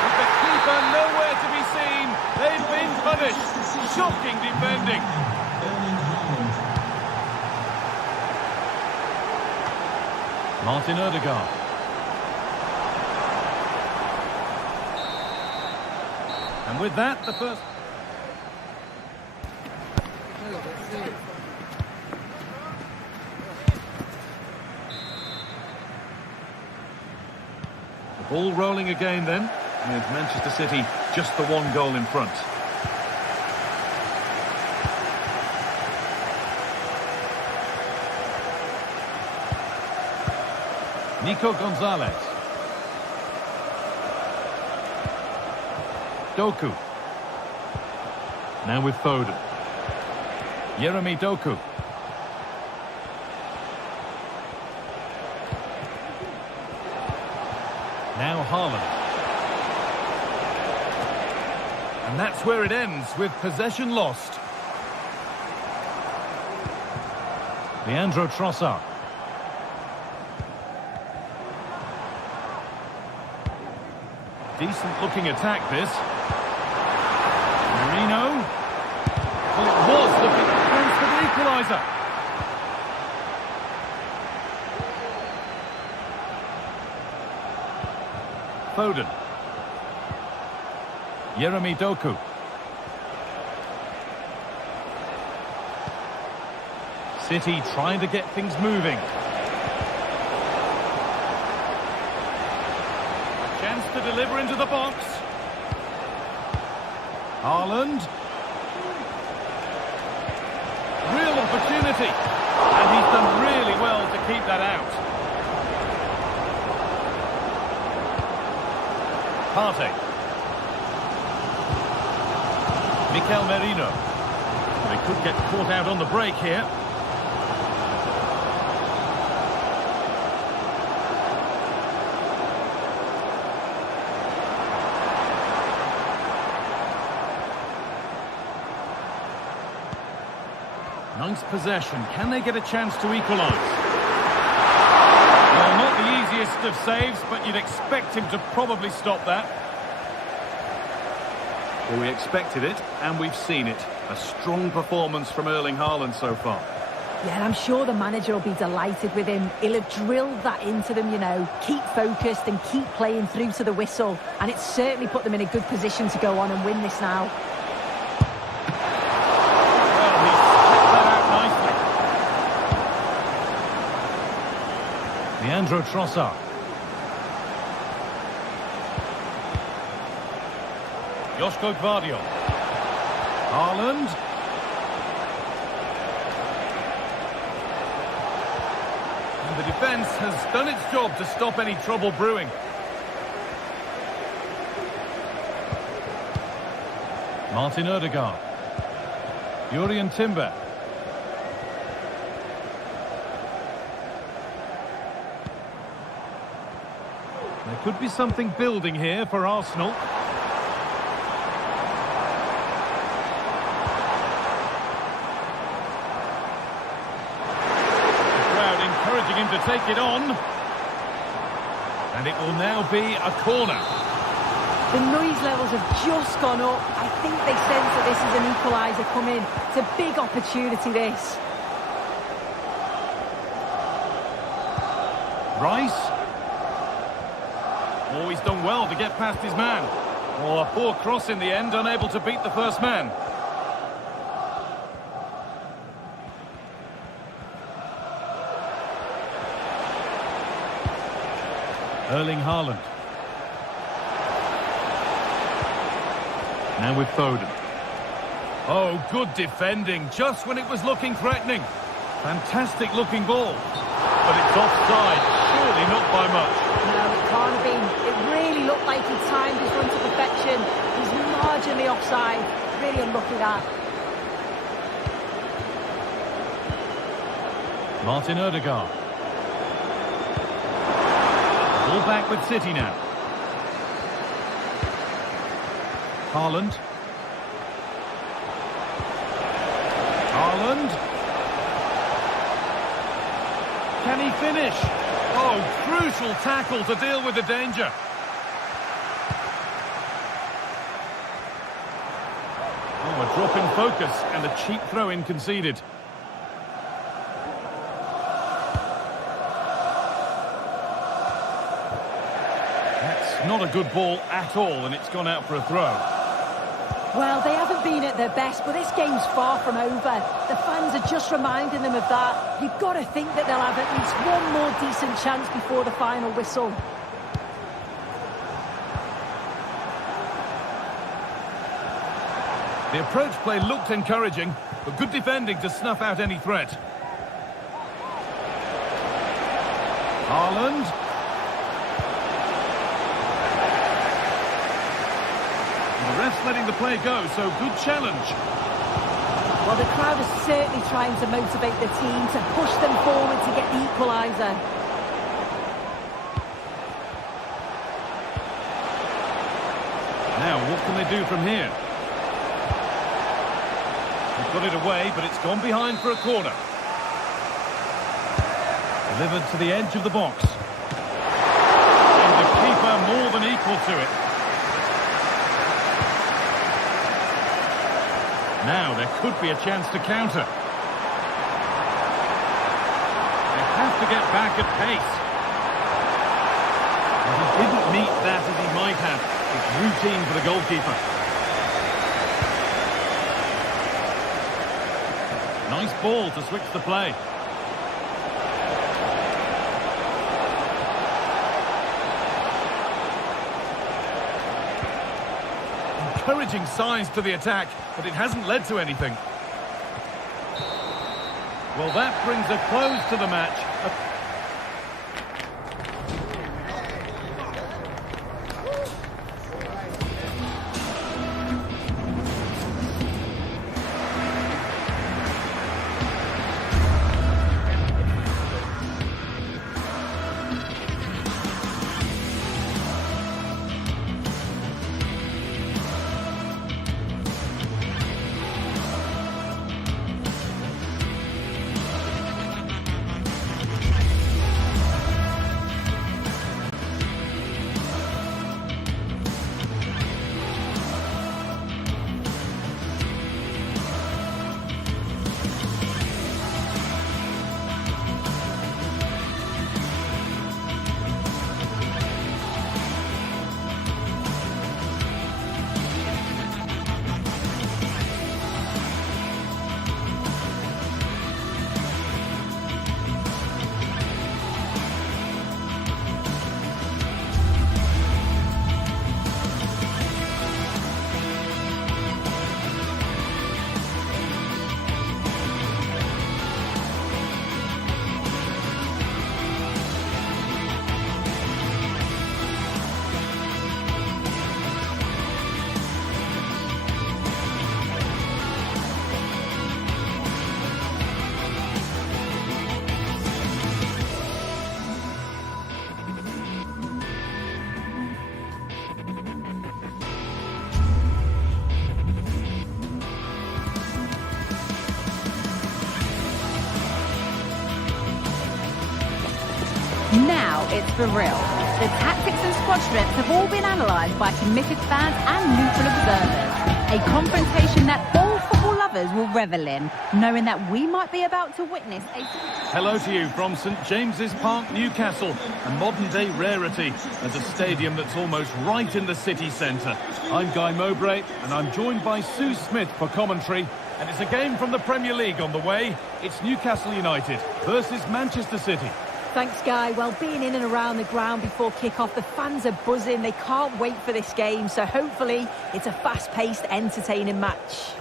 With the keeper nowhere to be seen. They've been punished. Shocking defending. Martin Odegaard. And with that, the first... The ball rolling again then, with Manchester City just the one goal in front. Nico Gonzalez. Doku. Now with Foden. Jeremy Doku. Now Haaland. And that's where it ends, with possession lost. Leandro Trossard. Decent looking attack this. Marino. Well, it was looking close for the equaliser. Foden. Jeremy Doku. City trying to get things moving. Chance to deliver into the box. Haaland. Real opportunity. And he's done really well to keep that out. Partey. Mikel Merino. They could get caught out on the break here. Nice possession. Can they get a chance to equalise? Well, not the easiest of saves, but you'd expect him to probably stop that. Well, we expected it, and we've seen it. A strong performance from Erling Haaland so far. Yeah, and I'm sure the manager will be delighted with him. He'll have drilled that into them, you know. Keep focused and keep playing through to the whistle. And it's certainly put them in a good position to go on and win this now. Leandro Trossard. Joško Gvardiol. Haaland. And the defence has done its job to stop any trouble brewing. Martin Odegaard. Jurriën Timber. There could be something building here for Arsenal. The crowd encouraging him to take it on. And it will now be a corner. The noise levels have just gone up. I think they sense that this is an equaliser coming. It's a big opportunity, this. Rice. Oh, he's done well to get past his man. Oh, a poor cross in the end, unable to beat the first man. Erling Haaland. Now with Foden. Oh, good defending, just when it was looking threatening. Fantastic looking ball. But it's offside, surely not by much. No, it can't have been. It really looked like he timed his run to perfection. He's marginally offside. Really unlucky that. Martin Odegaard. Ball back with City now. Haaland. Haaland. Can he finish? Oh, crucial tackle to deal with the danger. Oh, a drop in focus and a cheap throw-in conceded. That's not a good ball at all, and it's gone out for a throw. Well, they haven't been at their best, but this game's far from over. The fans are just reminding them of that. You've got to think that they'll have at least one more decent chance before the final whistle. The approach play looked encouraging, but good defending to snuff out any threat. Haaland. The ref's letting the play go, so good challenge. Well, the crowd is certainly trying to motivate the team to push them forward to get the equaliser. Now, what can they do from here? They've got it away, but it's gone behind for a corner. Delivered to the edge of the box. And the keeper more than equal to it. Now there could be a chance to counter. They have to get back at pace. And he didn't meet that as he might have. It's routine for the goalkeeper. Nice ball to switch the play. Encouraging signs to the attack, but it hasn't led to anything. Well, that brings a close to the match. Now it's for real. The tactics and squad strengths have all been analysed by committed fans and neutral observers. A confrontation that all football lovers will revel in, knowing that we might be about to witness a... Hello to you from St James's Park, Newcastle, a modern-day rarity as a stadium that's almost right in the city centre. I'm Guy Mowbray, and I'm joined by Sue Smith for commentary. And it's a game from the Premier League on the way. It's Newcastle United versus Manchester City. Thanks, Guy. Well, being in and around the ground before kick-off, the fans are buzzing. They can't wait for this game, so hopefully it's a fast-paced, entertaining match.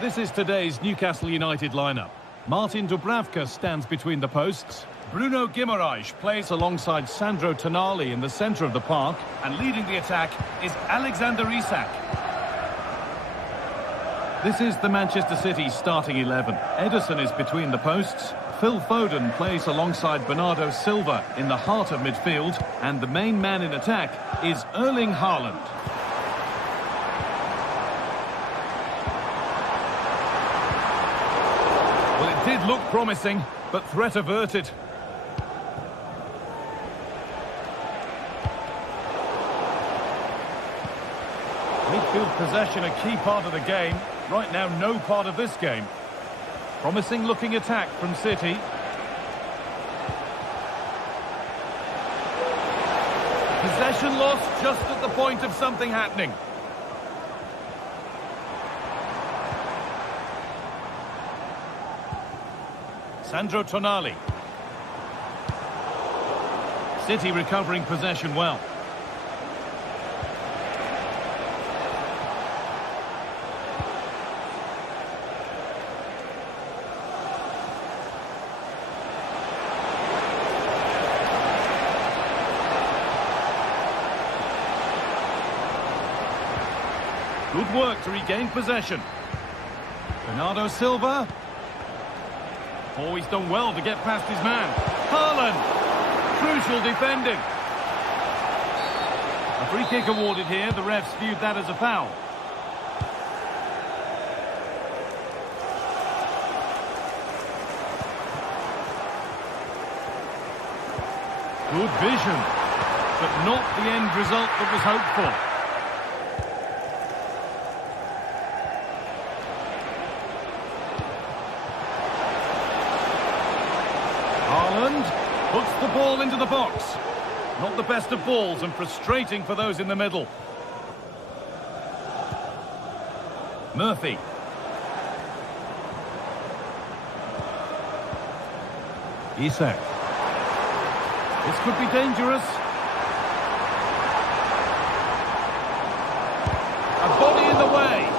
This is today's Newcastle United lineup. Martin Dubravka stands between the posts. Bruno Guimaraes plays alongside Sandro Tonali in the centre of the park. And leading the attack is Alexander Isak. This is the Manchester City starting 11. Ederson is between the posts. Phil Foden plays alongside Bernardo Silva in the heart of midfield. And the main man in attack is Erling Haaland. Well, it did look promising, but threat averted. Midfield possession a key part of the game. Right now, no part of this game. Promising looking attack from City. Possession lost just at the point of something happening. Sandro Tonali. City recovering possession well. Good work to regain possession. Bernardo Silva. Oh, he's done well to get past his man. Haaland. Crucial defending. A free kick awarded here. The refs viewed that as a foul. Good vision, but not the end result that was hoped for. Haaland puts the ball into the box. Not the best of balls and frustrating for those in the middle. Murphy. Isak. This could be dangerous. A body in the way.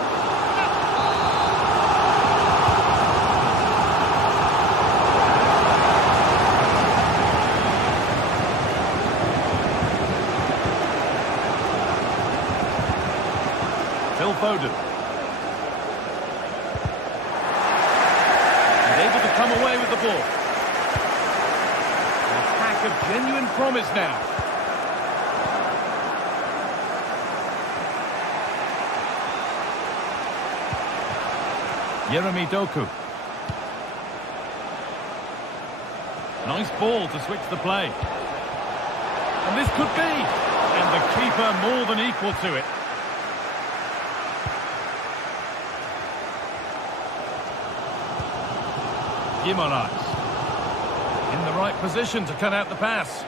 Phil Foden. And able to come away with the ball. An attack of genuine promise now. Jeremy Doku. Nice ball to switch the play. And this could be. And the keeper more than equal to it. Guimaraes in the right position to cut out the pass.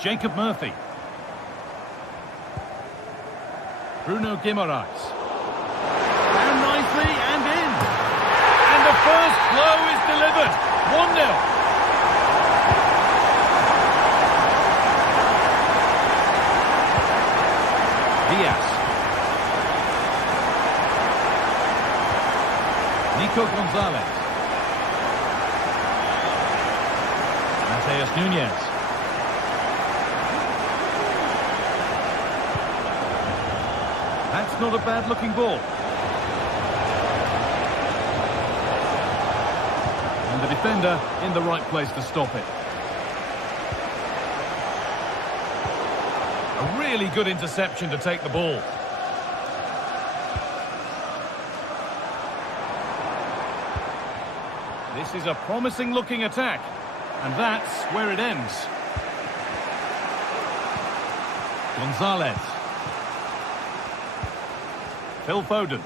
Jacob Murphy. Bruno Guimaraes. Down nicely and in. And the first blow is delivered. 1-0. Diaz. Nico Gonzalez. Mateus Nunes. That's not a bad-looking ball. And the defender in the right place to stop it. A really good interception to take the ball. This is a promising looking attack, and that's where it ends. Gonzalez. Phil Foden.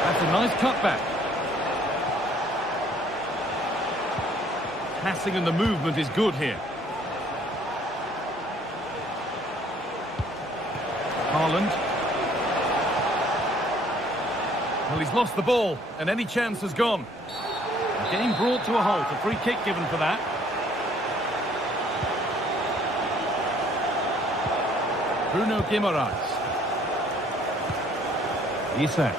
That's a nice cutback. Passing and the movement is good here. Haaland. Well, he's lost the ball, and any chance has gone. The game brought to a halt, a free kick given for that. Bruno Guimaraes. Isak.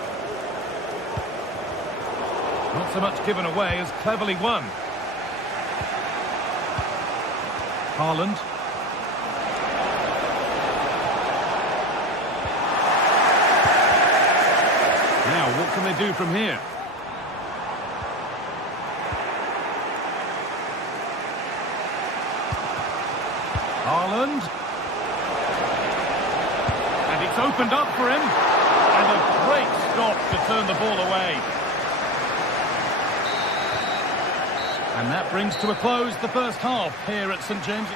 Not so much given away as cleverly won. Haaland. Now, what can they do from here? Haaland. And it's opened up for him. And a great stop to turn the ball away. And that brings to a close the first half here at St James.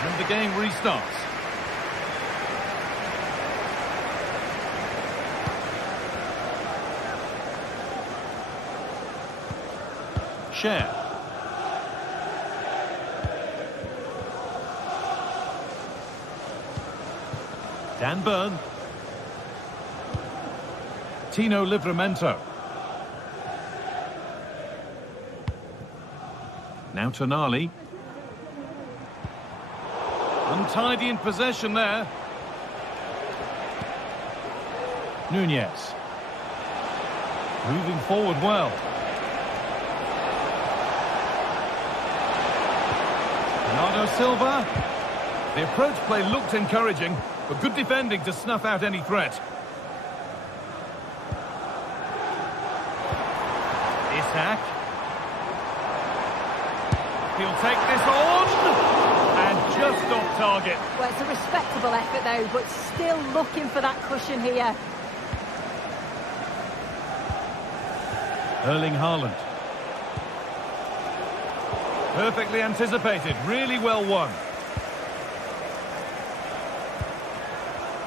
And the game restarts. Share. Dan Burn. Tino Livramento. Now Tonali. Untidy in possession there. Nunez. Moving forward well. Bernardo Silva. The approach play looked encouraging, but good defending to snuff out any threat. Isak. He'll take this on, and just off target. Well, it's a respectable effort though, but still looking for that cushion here. Erling Haaland. Perfectly anticipated, really well won.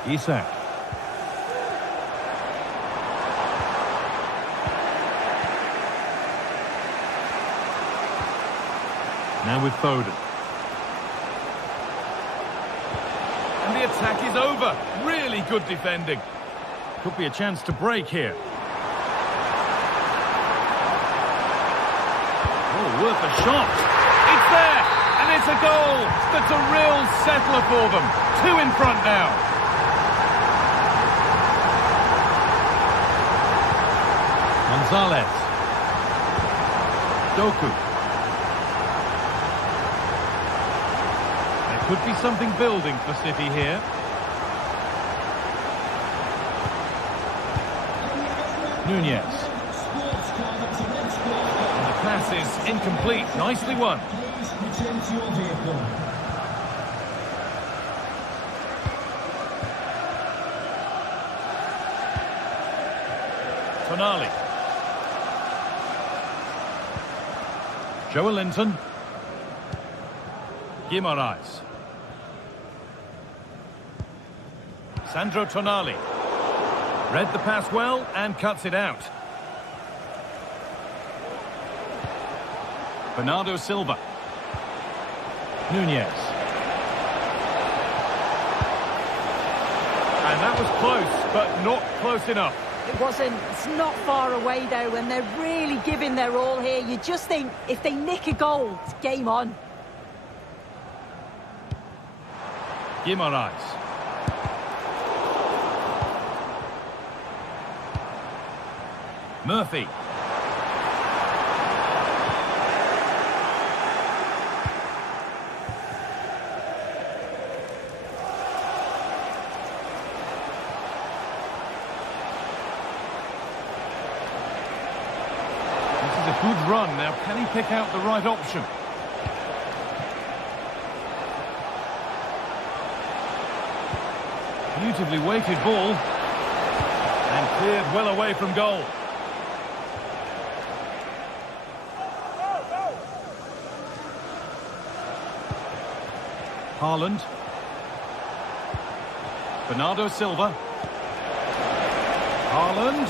Isak. Now with Foden. And the attack is over. Really good defending. Could be a chance to break here. Oh, worth a shot. It's there, and it's a goal. That's a real settler for them. 2 in front now. Gonzalez. Doku. There could be something building for City here. Nunez. And the pass is incomplete. Nicely won. Please return to your vehicle. Tonali. Joelinton. Guimaraes. Sandro Tonali. Read the pass well and cuts it out. Bernardo Silva. Nunez. And that was close, but not close enough. It wasn't. It's not far away though, and they're really giving their all here. You just think if they nick a goal, it's game on. Guimaraes. Murphy. good run. Now, can he pick out the right option? Beautifully weighted ball. And cleared well away from goal. Haaland. Bernardo Silva. Haaland.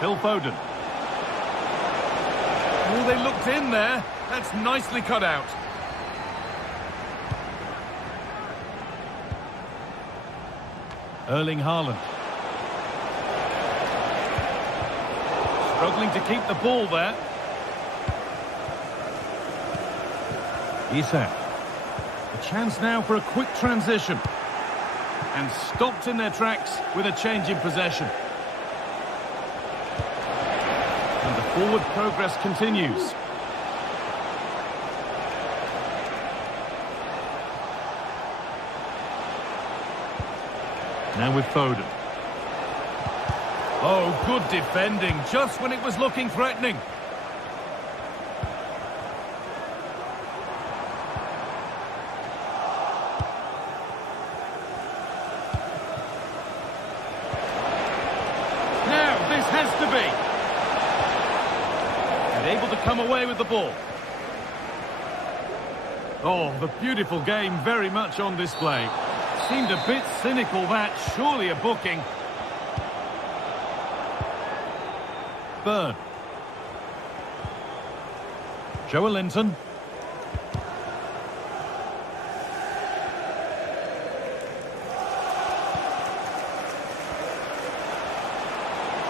Phil Foden. Oh, they looked in there. That's nicely cut out. Erling Haaland. Struggling to keep the ball there. Isak. A chance now for a quick transition. And stopped in their tracks with a change in possession. And the forward progress continues. Now with Foden. Oh, good defending, just when it was looking threatening. Now, this has to be. And able to come away with the ball. Oh, the beautiful game very much on display. Seemed a bit cynical, that. Surely a booking. Burn. Joelinton.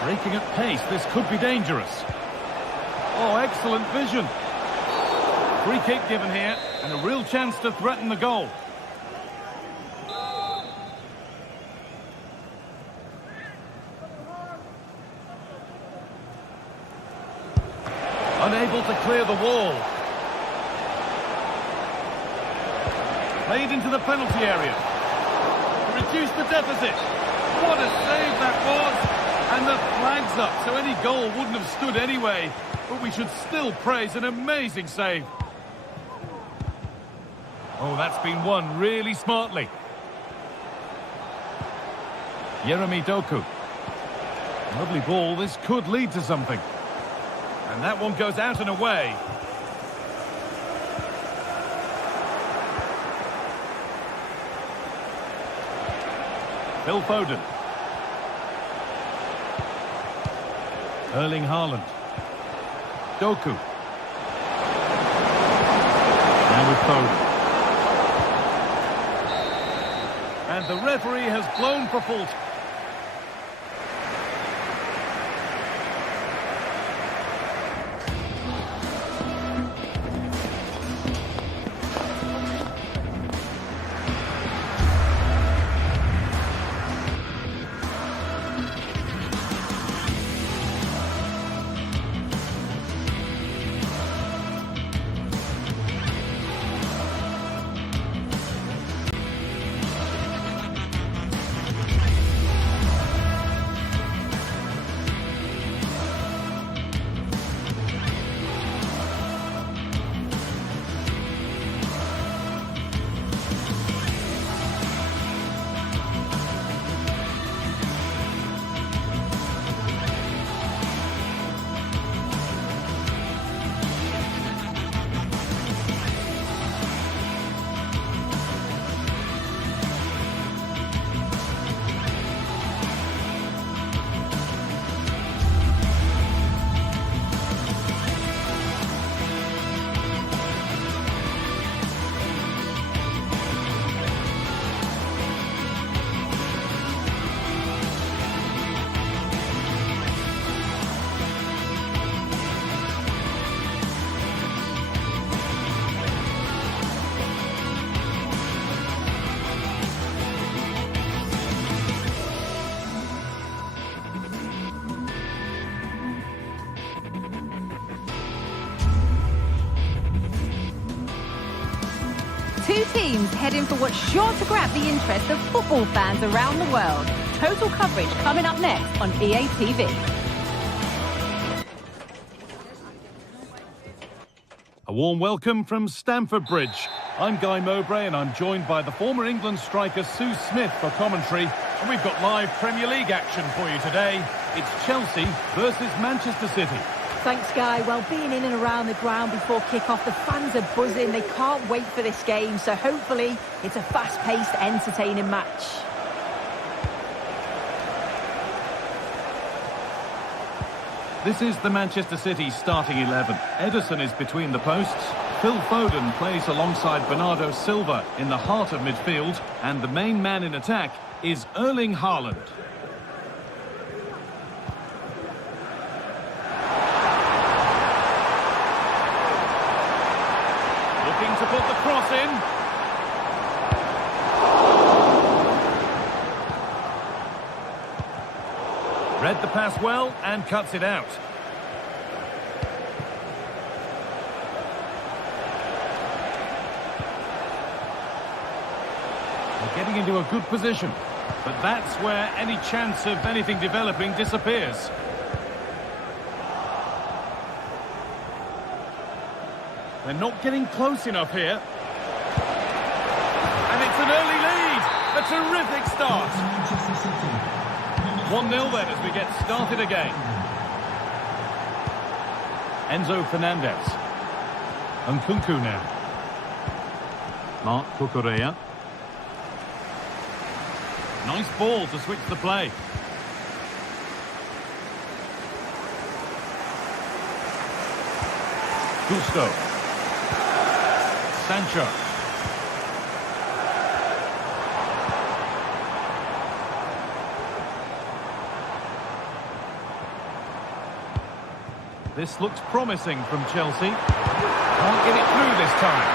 Breaking at pace, this could be dangerous. Oh, excellent vision. Free kick given here, and a real chance to threaten the goal. Unable to clear the wall. Played into the penalty area. To reduce the deficit. What a save that was. And the flag's up, so any goal wouldn't have stood anyway. But we should still praise an amazing save. Oh, that's been won really smartly. Jeremy Doku. Lovely ball. This could lead to something. And that one goes out and away. Phil Foden. Erling Haaland. Doku. Now with Foden. And the referee has blown for full. teams head in for what's sure to grab the interest of football fans around the world. Total coverage coming up next on EA TV. A warm welcome from Stamford Bridge. I'm Guy Mowbray and I'm joined by the former England striker Sue Smith for commentary. And we've got live Premier League action for you today. It's Chelsea versus Manchester City. Thanks, Guy. Well, being in and around the ground before kick-off, the fans are buzzing. They can't wait for this game, so hopefully it's a fast-paced, entertaining match. This is the Manchester City starting 11. Ederson is between the posts. Phil Foden plays alongside Bernardo Silva in the heart of midfield. And the main man in attack is Erling Haaland. Looking to put the cross in. Read the pass well and cuts it out. They're getting into a good position, but that's where any chance of anything developing disappears. They're not getting close enough here. And it's an early lead. A terrific start. 1-0 then as we get started again. Enzo Fernandez. Nkunku now. Marc Cucurella. Nice ball to switch the play. Gusto. Sancho. This looks promising from Chelsea. Can't get it through this time.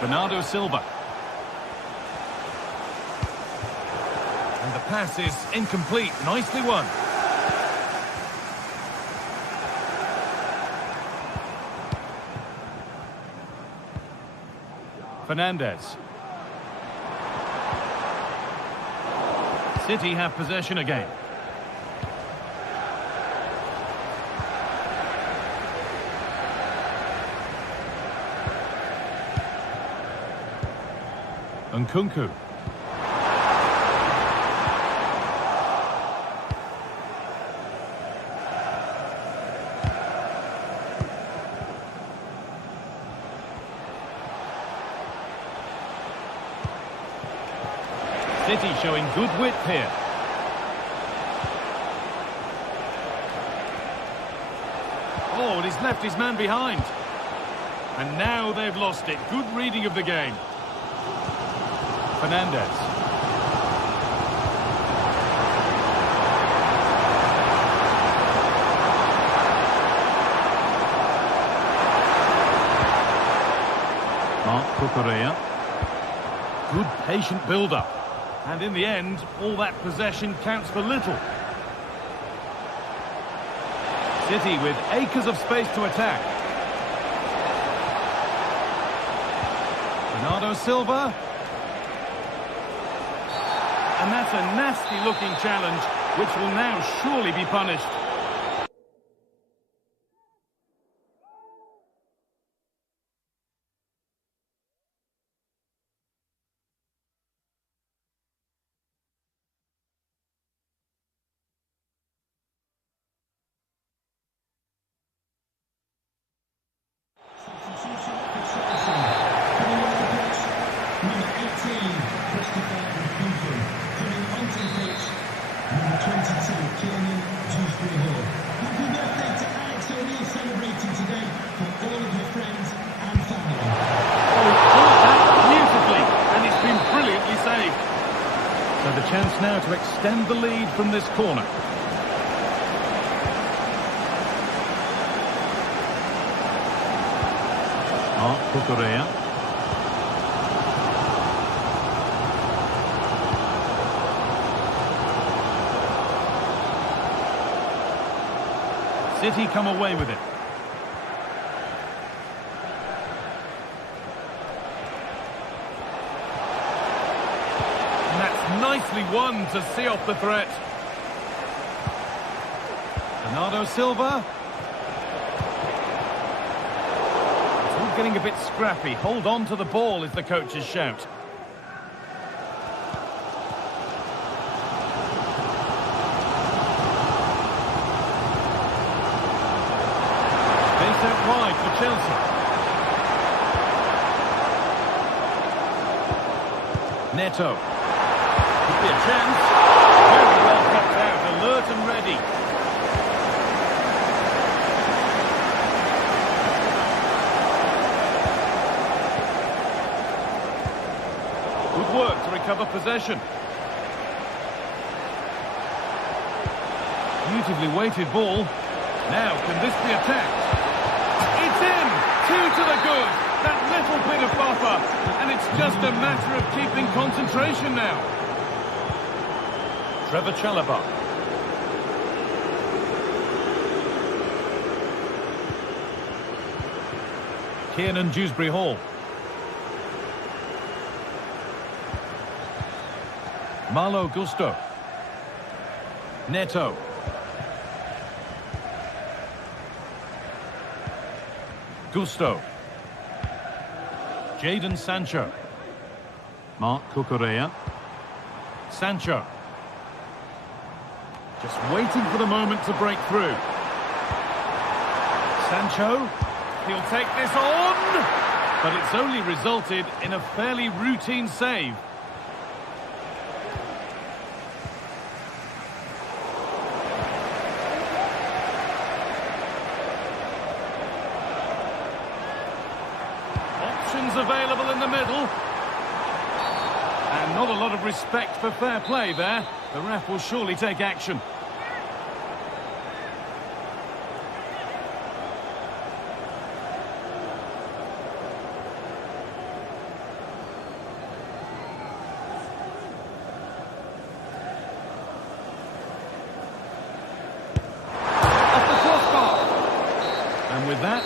Bernardo Silva. And the pass is incomplete. Nicely won. Fernandez. City have possession again. Nkunku. City showing good width here. Oh, and he's left his man behind. And now they've lost it. Good reading of the game. Fernandez. Marc Cucurella. Good patient build-up. And in the end, all that possession counts for little. City with acres of space to attack. Bernardo Silva. And that's a nasty-looking challenge, which will now surely be punished. So the chance now to extend the lead from this corner. Marc Cucurella. City come away with it. And that's nicely won to see off the threat. Bernardo Silva. It's all getting a bit scrappy. Hold on to the ball is the coach's shout. Out wide for Chelsea. Neto. Could be a chance. Very well kept out, alert and ready. Good work to recover possession. Beautifully weighted ball. Now, can this be attacked? It's in! 2 to the good! That little bit of buffer. And it's just a matter of keeping concentration now. Trevor Chalobah. Kiernan Dewsbury-Hall. Malo Gusto. Neto. Gusto. Jadon Sancho. Marc Cucurella. Sancho. Just waiting for the moment to break through. Sancho. He'll take this on. But it's only resulted in a fairly routine save. Available in the middle. And not a lot of respect for fair play there. The ref will surely take action. Off the crossbar. And with that...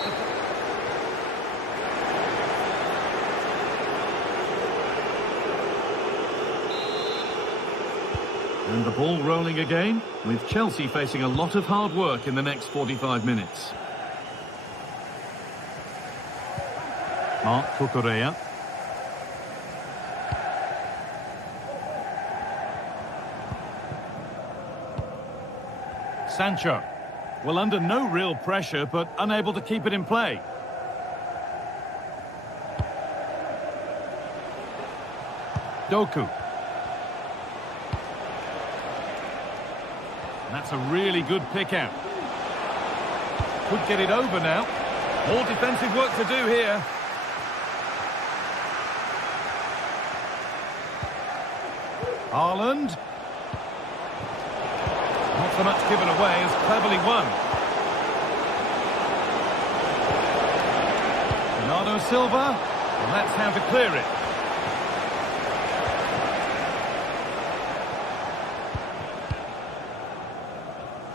And the ball rolling again, with Chelsea facing a lot of hard work in the next 45 minutes. Marc Cucurella. Sancho. Well, under no real pressure, but unable to keep it in play. Doku. That's a really good pick out. Could get it over now. More defensive work to do here. Haaland. Not so much given away as cleverly won. Bernardo Silva. And that's how to clear it.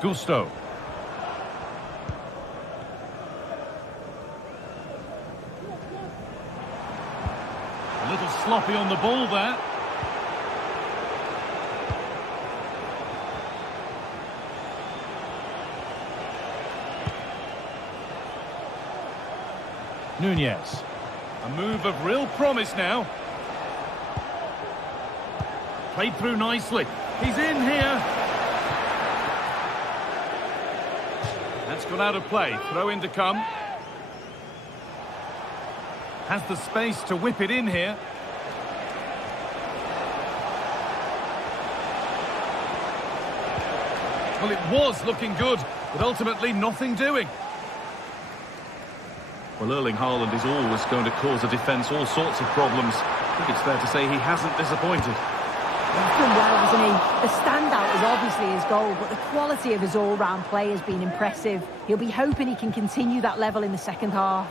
Gusto. A little sloppy on the ball there. Nunez. A move of real promise now. Played through nicely. He's in here. That's gone out of play. Throw in to come. Has the space to whip it in here. Well, it was looking good, but ultimately nothing doing. Well, Erling Haaland is always going to cause a defence all sorts of problems. I think it's fair to say he hasn't disappointed. He's done well, hasn't he? The standout is obviously his goal, but the quality of his all-round play has been impressive. He'll be hoping he can continue that level in the second half.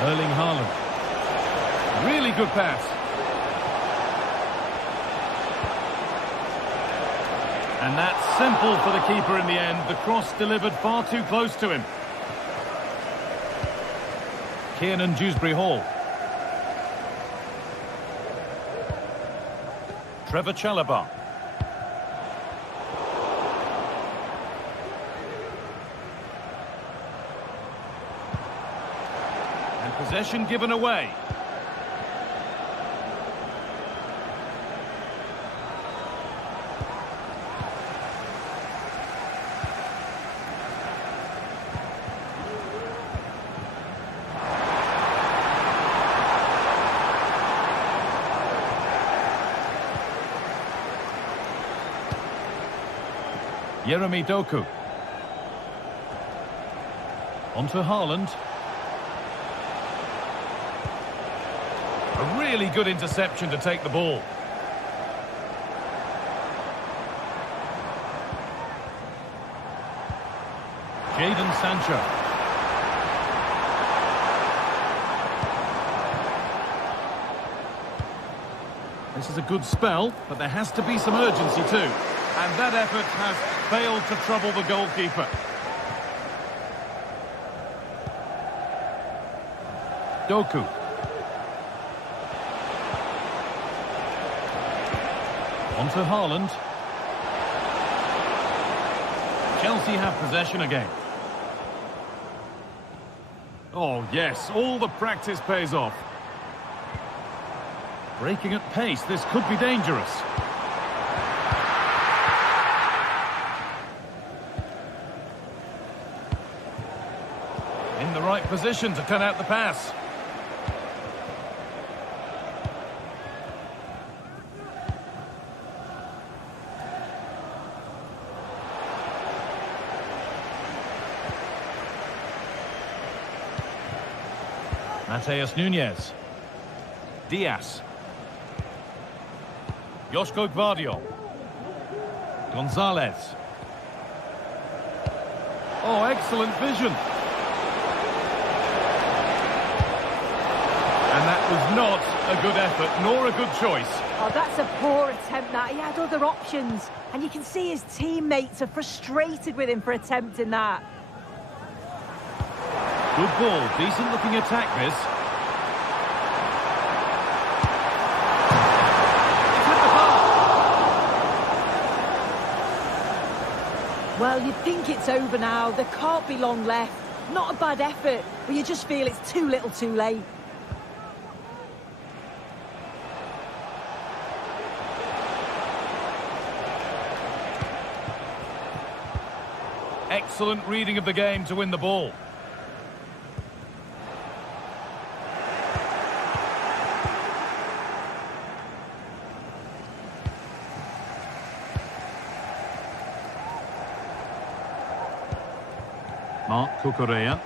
Erling Haaland. Really good pass. And that's simple for the keeper in the end. The cross delivered far too close to him. Kiernan Dewsbury Hall. Trevor Chalobah. And possession given away. Jeremy Doku. On to Haaland. A really good interception to take the ball. Jadon Sancho. This is a good spell, but there has to be some urgency too. And that effort has failed to trouble the goalkeeper. Doku. On to Haaland. Chelsea have possession again. Oh yes, all the practice pays off. Breaking at pace, this could be dangerous. In the right position to cut out the pass. Mateus Nunes. Diaz. Joško Gvardiol. Gonzalez. Oh, excellent vision. And that was not a good effort, nor a good choice. Oh, that's a poor attempt, that. He had other options. And you can see his teammates are frustrated with him for attempting that. Good ball, decent looking attack this. It's hit the bar. Well, you'd think it's over now. There can't be long left. Not a bad effort, but you just feel it's too little too late. Excellent reading of the game to win the ball. Marc Cucurella.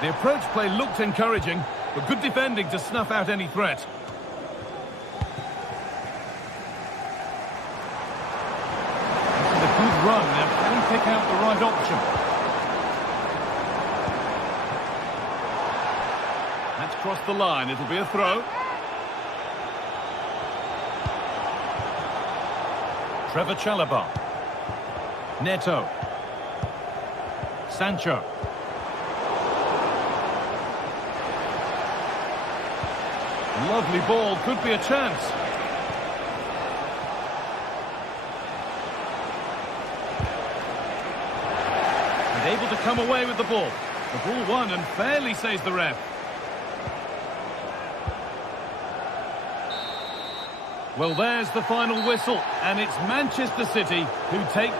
The approach play looked encouraging, but good defending to snuff out any threat. This is a good run. Now, can he pick out the right option? That's crossed the line. It'll be a throw. Trevor Chalobah. Neto. Sancho. Lovely ball, could be a chance. And able to come away with the ball. The ball won and fairly, says the ref. Well, there's the final whistle, and it's Manchester City who take...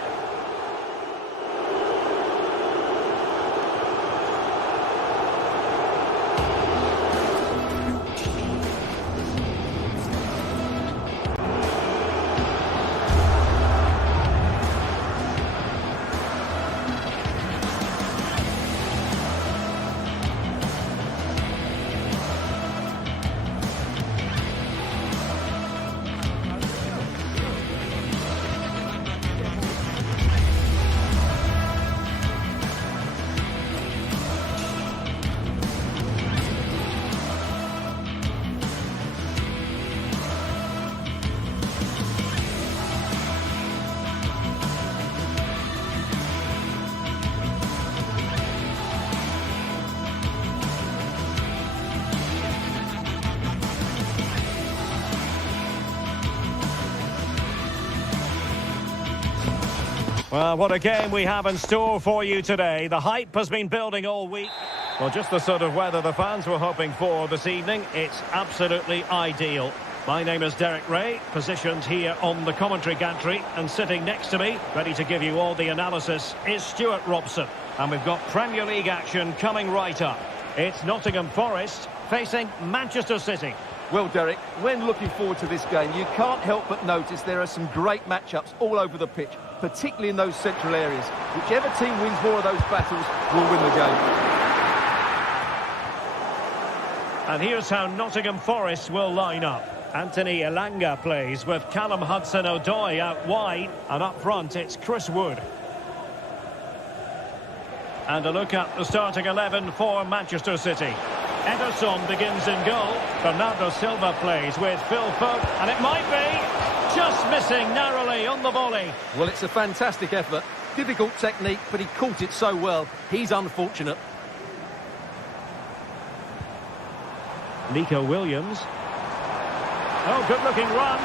Well, what a game we have in store for you today. The hype has been building all week. Well, just the sort of weather the fans were hoping for this evening. It's absolutely ideal. My name is Derek Ray, positioned here on the commentary gantry, and sitting next to me, ready to give you all the analysis, is Stuart Robson. And we've got Premier League action coming right up. It's Nottingham Forest facing Manchester City. Well, Derek, when looking forward to this game, you can't help but notice there are some great matchups all over the pitch, particularly in those central areas. Whichever team wins more of those battles will win the game. And here's how Nottingham Forest will line up. Anthony Elanga plays with Callum Hudson-Odoi out wide, and up front it's Chris Wood. And a look at the starting 11 for Manchester City. Ederson begins in goal. Bernardo Silva plays with Phil Foden, and it might be just missing narrowly on the volley. Well, it's a fantastic effort. Difficult technique, but he caught it so well. He's unfortunate. Nico Williams. Oh, good-looking run.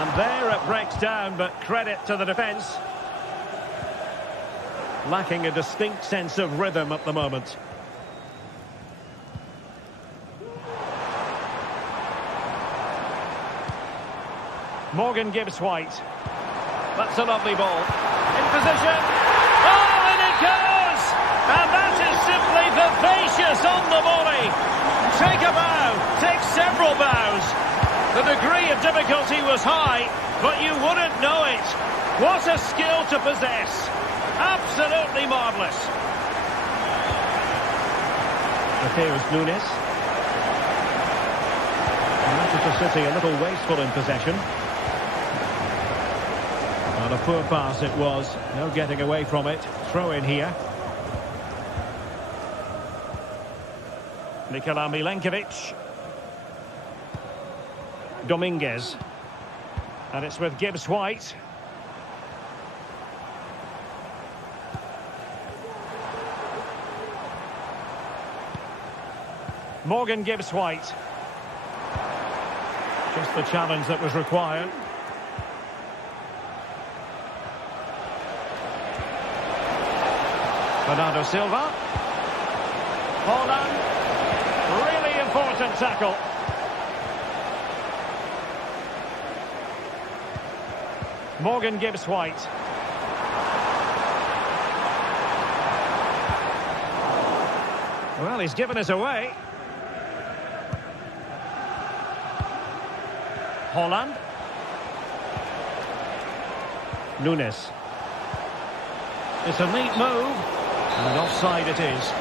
And there it breaks down, but credit to the defence. Lacking a distinct sense of rhythm at the moment. Morgan Gibbs-White. That's a lovely ball. In position. Oh, and it goes! And that is simply vivacious on the volley. Take a bow. Take several bows. The degree of difficulty was high, but you wouldn't know it. What a skill to possess. Absolutely marvellous. Mateus Nunes. Manchester City a little wasteful in possession. And a poor pass it was. No getting away from it. Throw in here. Nikola Milenkovic. Dominguez. And it's with Gibbs-White. Morgan Gibbs-White. Just the challenge that was required. Bernardo Silva. Holland. Really important tackle. Morgan Gibbs-White. Well, he's given us away. Holland. Nunes. It's a neat move. And offside it is.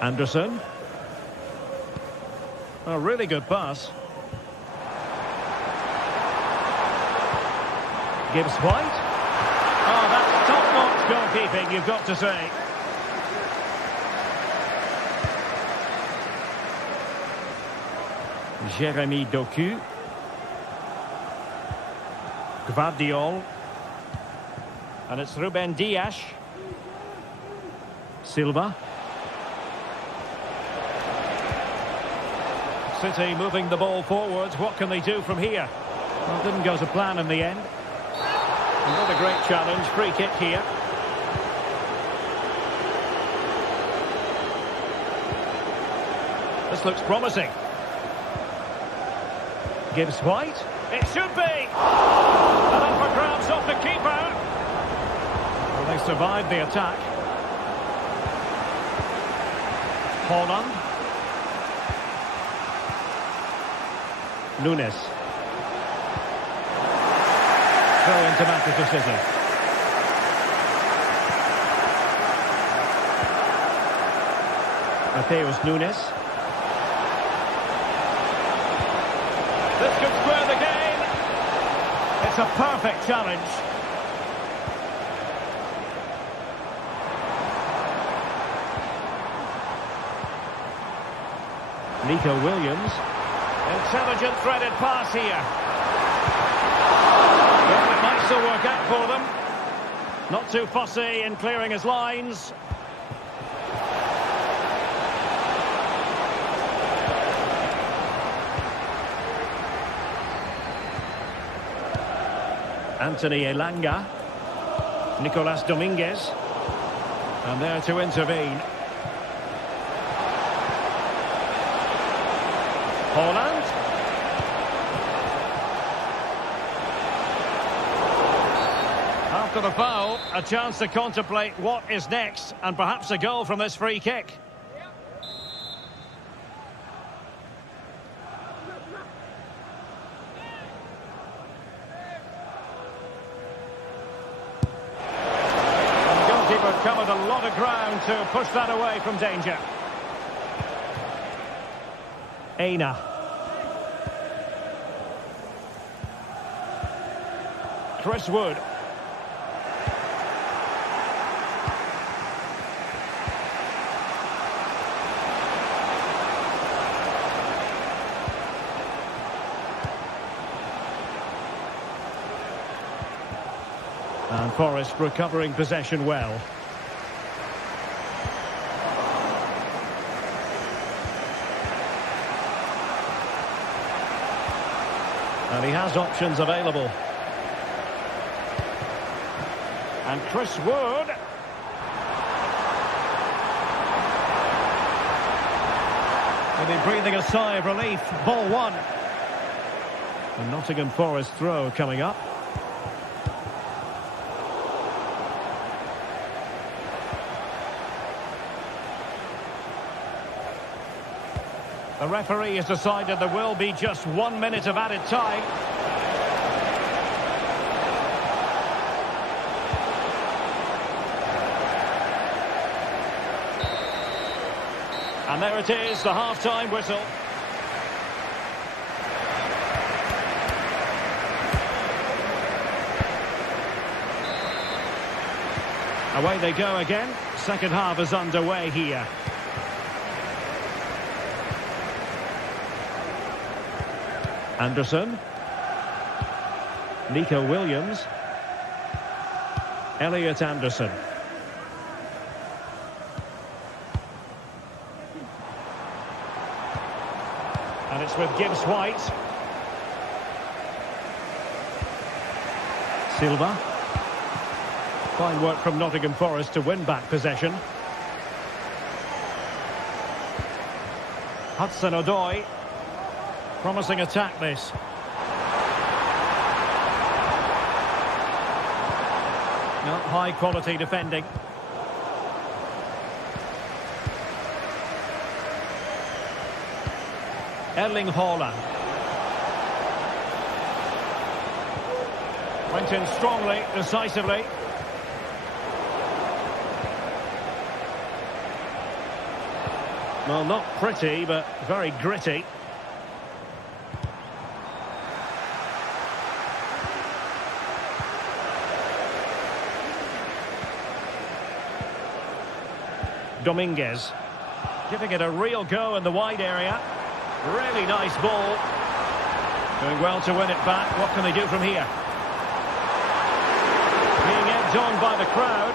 Anderson. A really good pass. Gibbs-White. Oh, that's top-notch goalkeeping, you've got to say. Jeremy Doku. Gvardiol. And it's Ruben Dias. Silva. City moving the ball forwards. What can they do from here? Well, it didn't go to plan in the end. Another great challenge. Free kick here. This looks promising. Gibbs-White. It should be! And up for grabs off the keeper. Well, they survived the attack. Holland. Nunes. Throw into Manchester City. Mateus Nunes. This could square the game. It's a perfect challenge. Nico Williams. Intelligent threaded pass here. Well, it might still work out for them. Not too fussy in clearing his lines. Anthony Elanga. Nicolas Dominguez. And there to intervene. Haaland. After the foul, a chance to contemplate what is next, and perhaps a goal from this free kick. And the goalkeeper covered a lot of ground to push that away from danger. Aina. Chris Wood. And Forest recovering possession well. And he has options available. And Chris Wood. Maybe breathing a sigh of relief. Ball one. And Nottingham Forest throw coming up. The referee has decided there will be just 1 minute of added time. And there it is, the half-time whistle. Away they go again. Second half is underway here. Anderson. Nico Williams. Elliot Anderson. And it's with Gibbs White. Silva. Fine work from Nottingham Forest to win back possession. Hudson-Odoi. Promising attack this. Not high quality defending. Erling Haaland. Went in strongly, decisively. Well, not pretty, but very gritty. Dominguez. Giving it a real go in the wide area. Really nice ball. Doing well to win it back. What can they do from here? Being egged on by the crowd.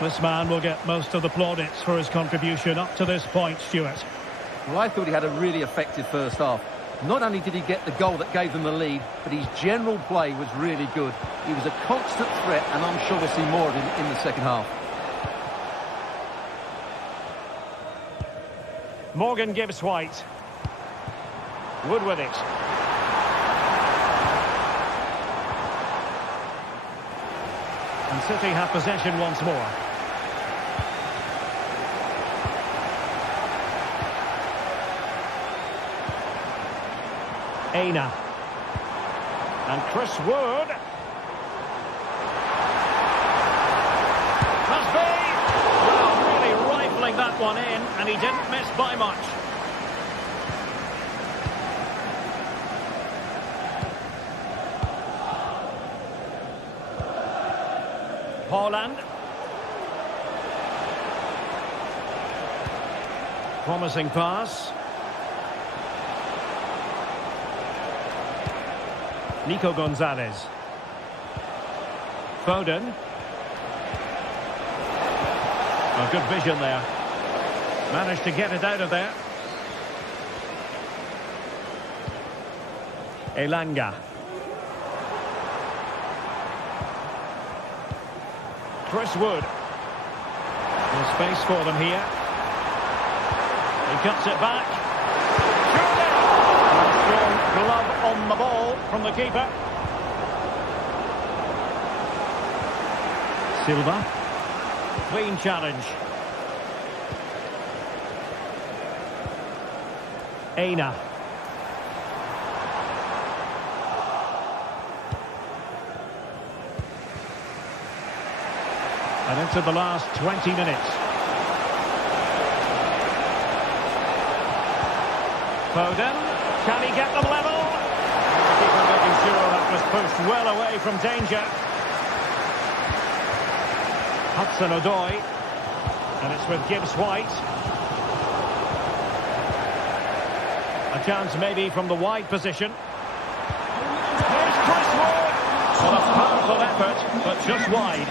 This man will get most of the plaudits for his contribution up to this point, Stuart. Well, I thought he had a really effective first half. Not only did he get the goal that gave them the lead, but his general play was really good. He was a constant threat, and I'm sure we'll see more of him in the second half. Morgan Gibbs White. Wood with it. And City have possession once more. Aina. And Chris Wood. Must be. Well, really rifling that one in, and he didn't miss by much. Haaland. Promising pass. Nico Gonzalez. Foden. Oh, good vision there. Managed to get it out of there. Elanga. Chris Wood. There's space for them here. He cuts it back. Surely! Strong glove on the ball from the keeper. Silva. Clean challenge. Aina. And into the last 20 minutes. Foden. Can he get them level? The keeper making sure that was pushed well away from danger. Hudson-Odoi. And it's with Gibbs-White. A chance maybe from the wide position. Here's Chris Wood. Well, a powerful effort, but just wide.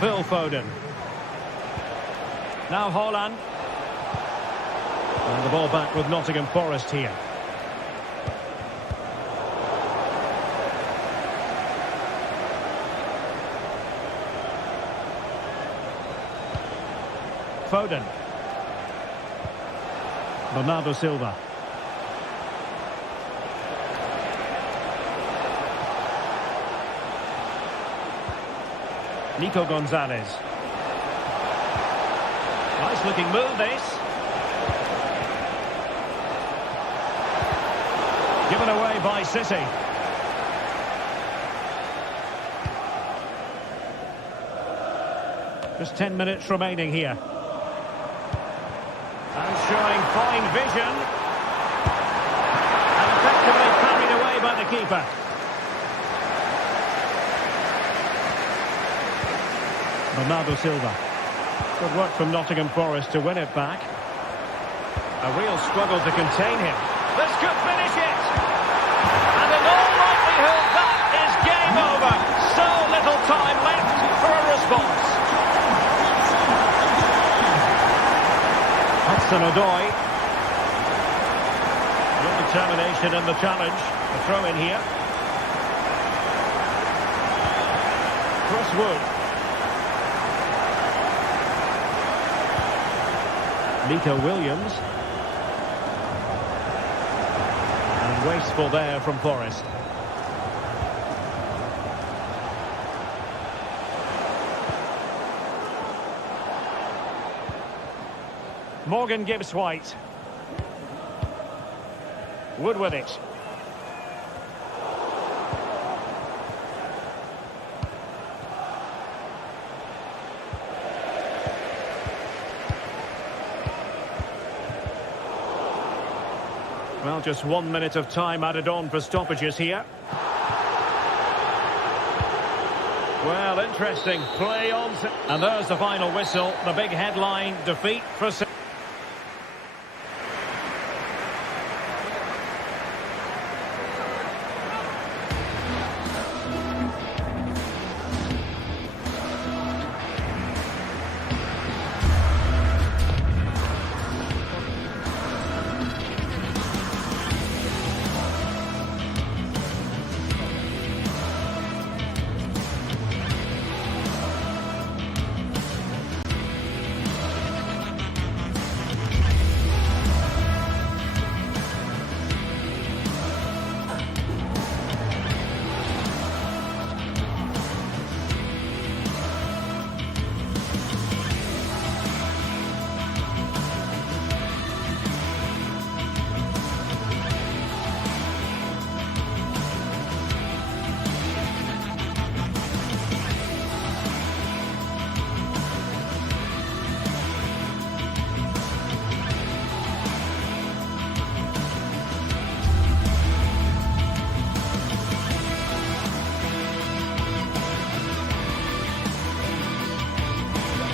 Phil Foden. Now Haaland. And the ball back with Nottingham Forest here. Foden. Bernardo Silva. Nico Gonzalez. Nice looking move this. Given away by City. Just 10 minutes remaining here. And showing fine vision. And effectively carried away by the keeper. Bernardo Silva. Good work from Nottingham Forest to win it back. A real struggle to contain him. This could finish it! And in all likelihood, that is game over. So little time left for a response. Hudson-Odoi. Good determination in the challenge. A throw in here. Chris Wood. Nico Williams. And wasteful there from Forest. Morgan Gibbs-White. Wood with it. Well, just 1 minute of time added on for stoppages here. Well, interesting play on. And there's the final whistle. The big headline, defeat for City.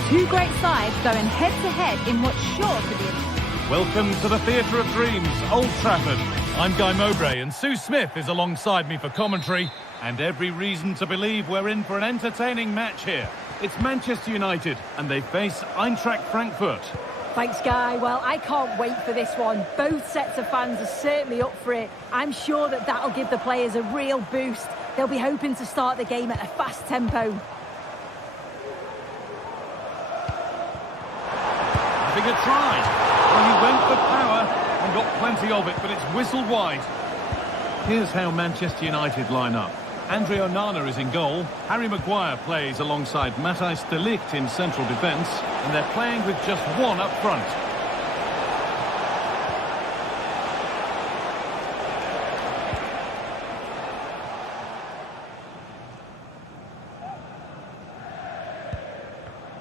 Two great sides going head-to-head in what's sure to be a... Welcome to the Theatre of Dreams, Old Trafford. I'm Guy Mowbray and Sue Smith is alongside me for commentary, and every reason to believe we're in for an entertaining match here. It's Manchester United and they face Eintracht Frankfurt. Thanks, Guy. Well, I can't wait for this one. Both sets of fans are certainly up for it. I'm sure that that'll give the players a real boost. They'll be hoping to start the game at a fast tempo. Having a try. Well, he went for power and got plenty of it, but it's whistled wide. Here's how Manchester United line up. Andre Onana is in goal. Harry Maguire plays alongside Matthijs de Ligt in central defence, and they're playing with just one up front.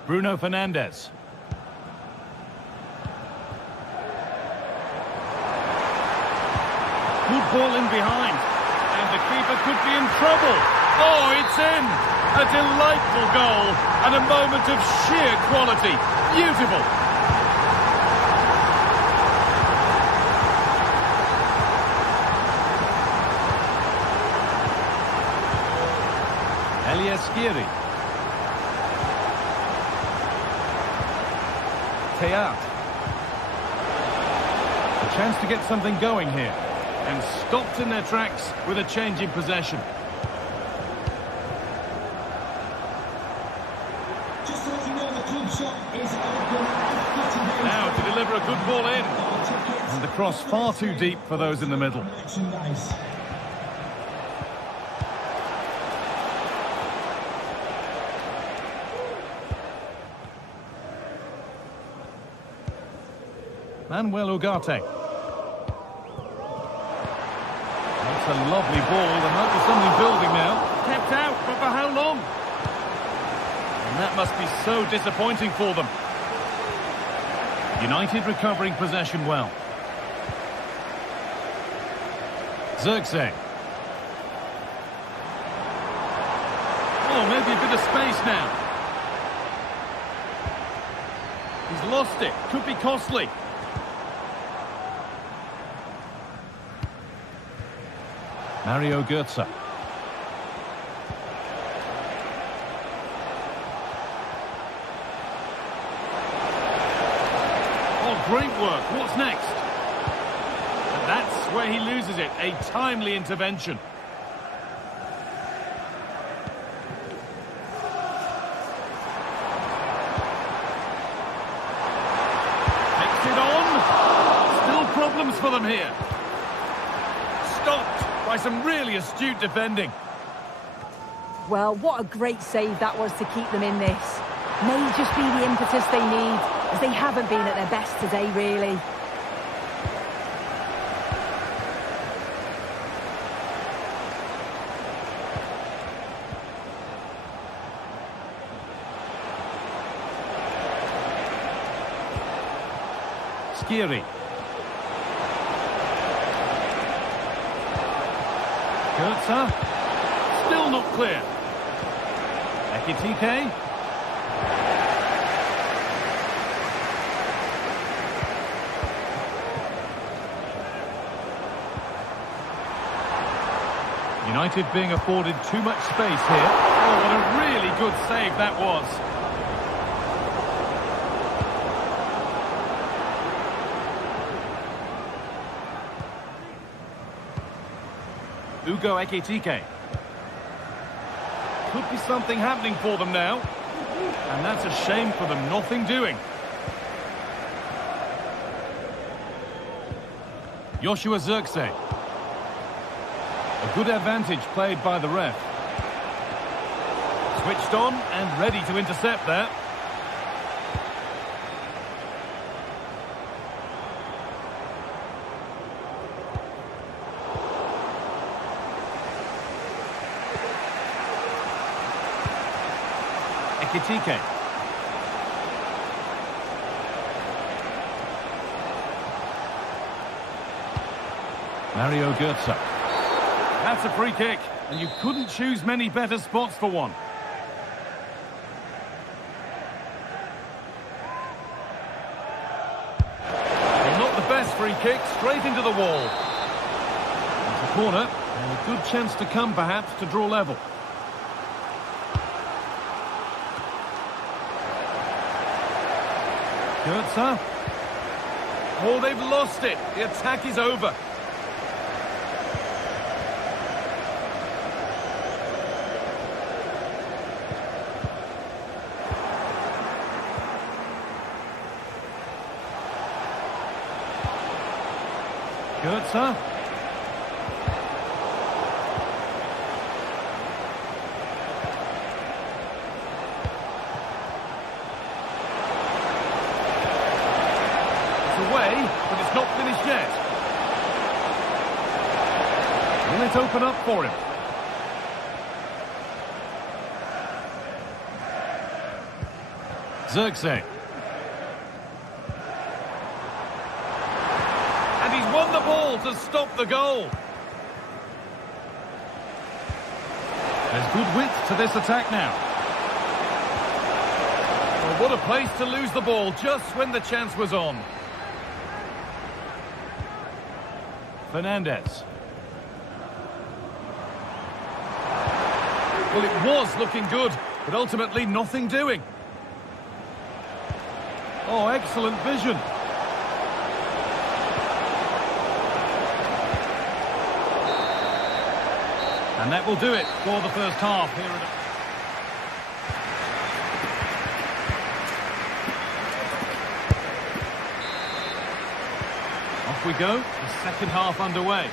Bruno Fernandes. Good ball in behind. And the keeper could be in trouble. Oh, it's in! A delightful goal and a moment of sheer quality. Beautiful! Eliaskiri. Teat. A chance to get something going here. And stopped in their tracks with a change in possession. Just to let you know, the club shop is open. Now to deliver a good ball in. And the cross far too deep for those in the middle. Manuel Ugarte. That's a lovely ball. There might be something building now. Kept out, but for how long? And that must be so disappointing for them. United recovering possession well. Zirkzee. Oh, maybe a bit of space now. He's lost it. Could be costly. Mario Götze. Oh, great work. What's next? And that's where he loses it. A timely intervention. Takes it on. Still problems for them here. Stopped by some really astute defending. Well, what a great save that was to keep them in this. May just be the impetus they need, as they haven't been at their best today, really. Skiri. Götze. Still not clear. Ekitike. United being afforded too much space here. Oh, what a really good save that was. Ugo Ekitike. Could be something happening for them now. And that's a shame for them, nothing doing. Joshua Zirkzee. A good advantage played by the ref. Switched on and ready to intercept there. Ekitike. Mario Götze. That's a free kick, and you couldn't choose many better spots for one. Well, not the best free kick, straight into the wall. It's a corner, and a good chance to come, perhaps, to draw level. Goetze. Oh, they've lost it. The attack is over. Goetze. Away, but it's not finished yet. Will it open up for him? Zirkzee. And he's won the ball to stop the goal. There's good width to this attack now. Well, what a place to lose the ball just when the chance was on. Fernandes. Well, it was looking good, but ultimately nothing doing. Oh, excellent vision. And that will do it for the first half here at... Off we go, the second half underway.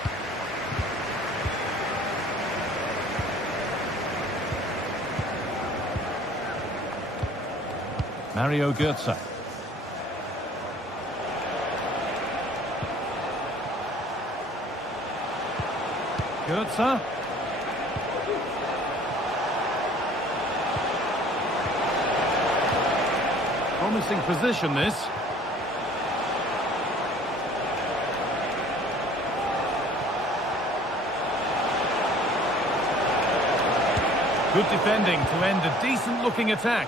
Mario Götze. Götze. Promising position, this. Good defending to end a decent-looking attack.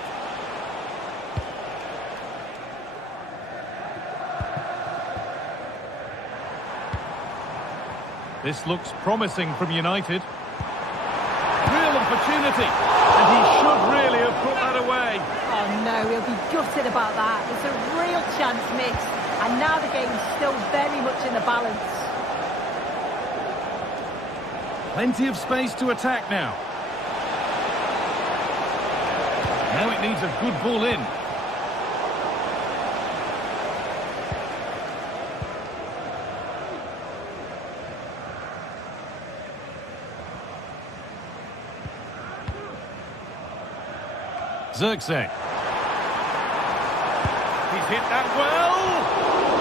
This looks promising from United. Real opportunity, and he should really have put that away. Oh no, he'll be gutted about that. It's a real chance missed, and now the game's still very much in the balance. Plenty of space to attack now. Now it needs a good ball in. Zirkzee. He's hit that well,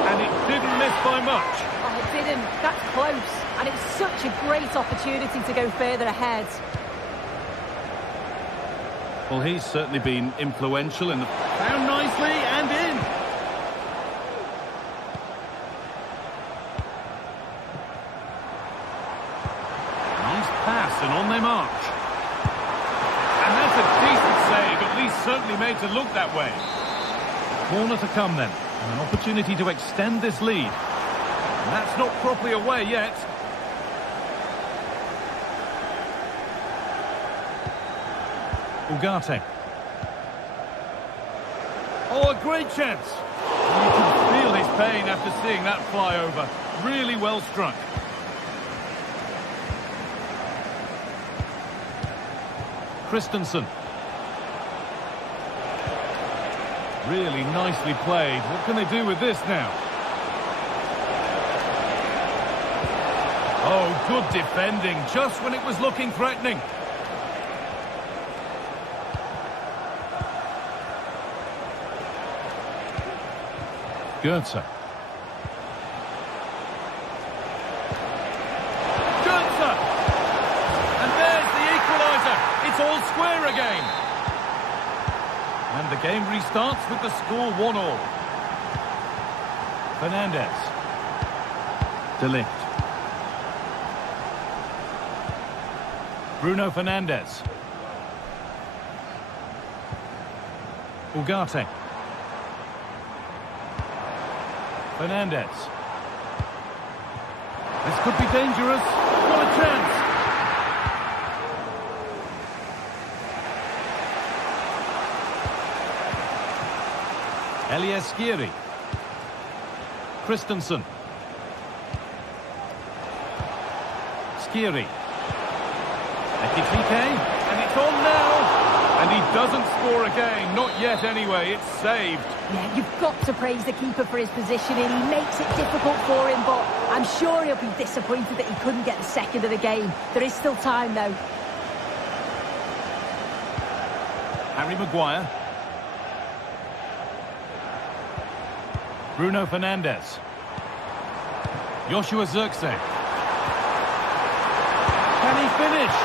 and it didn't miss by much. Oh, it didn't. That's close, and it's such a great opportunity to go further ahead. Well, he's certainly been influential in the... Found nicely and in. Nice pass and on they march. And that's a decent save, at least certainly made to look that way. Corner to come then, and an opportunity to extend this lead. And that's not properly away yet. Ugarte. Oh, a great chance. You can feel his pain after seeing that fly over. Really well struck. Christensen. Really nicely played. What can they do with this now? Oh, good defending, just when it was looking threatening. Götze. Götze! And there's the equaliser. It's all square again. And the game restarts with the score 1-1. Fernandes. De Ligt. Bruno Fernandes. Ugarte. Fernandes. This could be dangerous. What a chance. Elias-Skiri. Christensen. Skiri. Ekitike. And it's on now. And he doesn't score again. Not yet anyway. It's saved. Yeah, you've got to praise the keeper for his positioning. He makes it difficult for him, but I'm sure he'll be disappointed that he couldn't get the second of the game. There is still time, though. Harry Maguire. Bruno Fernandes. Joshua Zirkzee. Can he finish?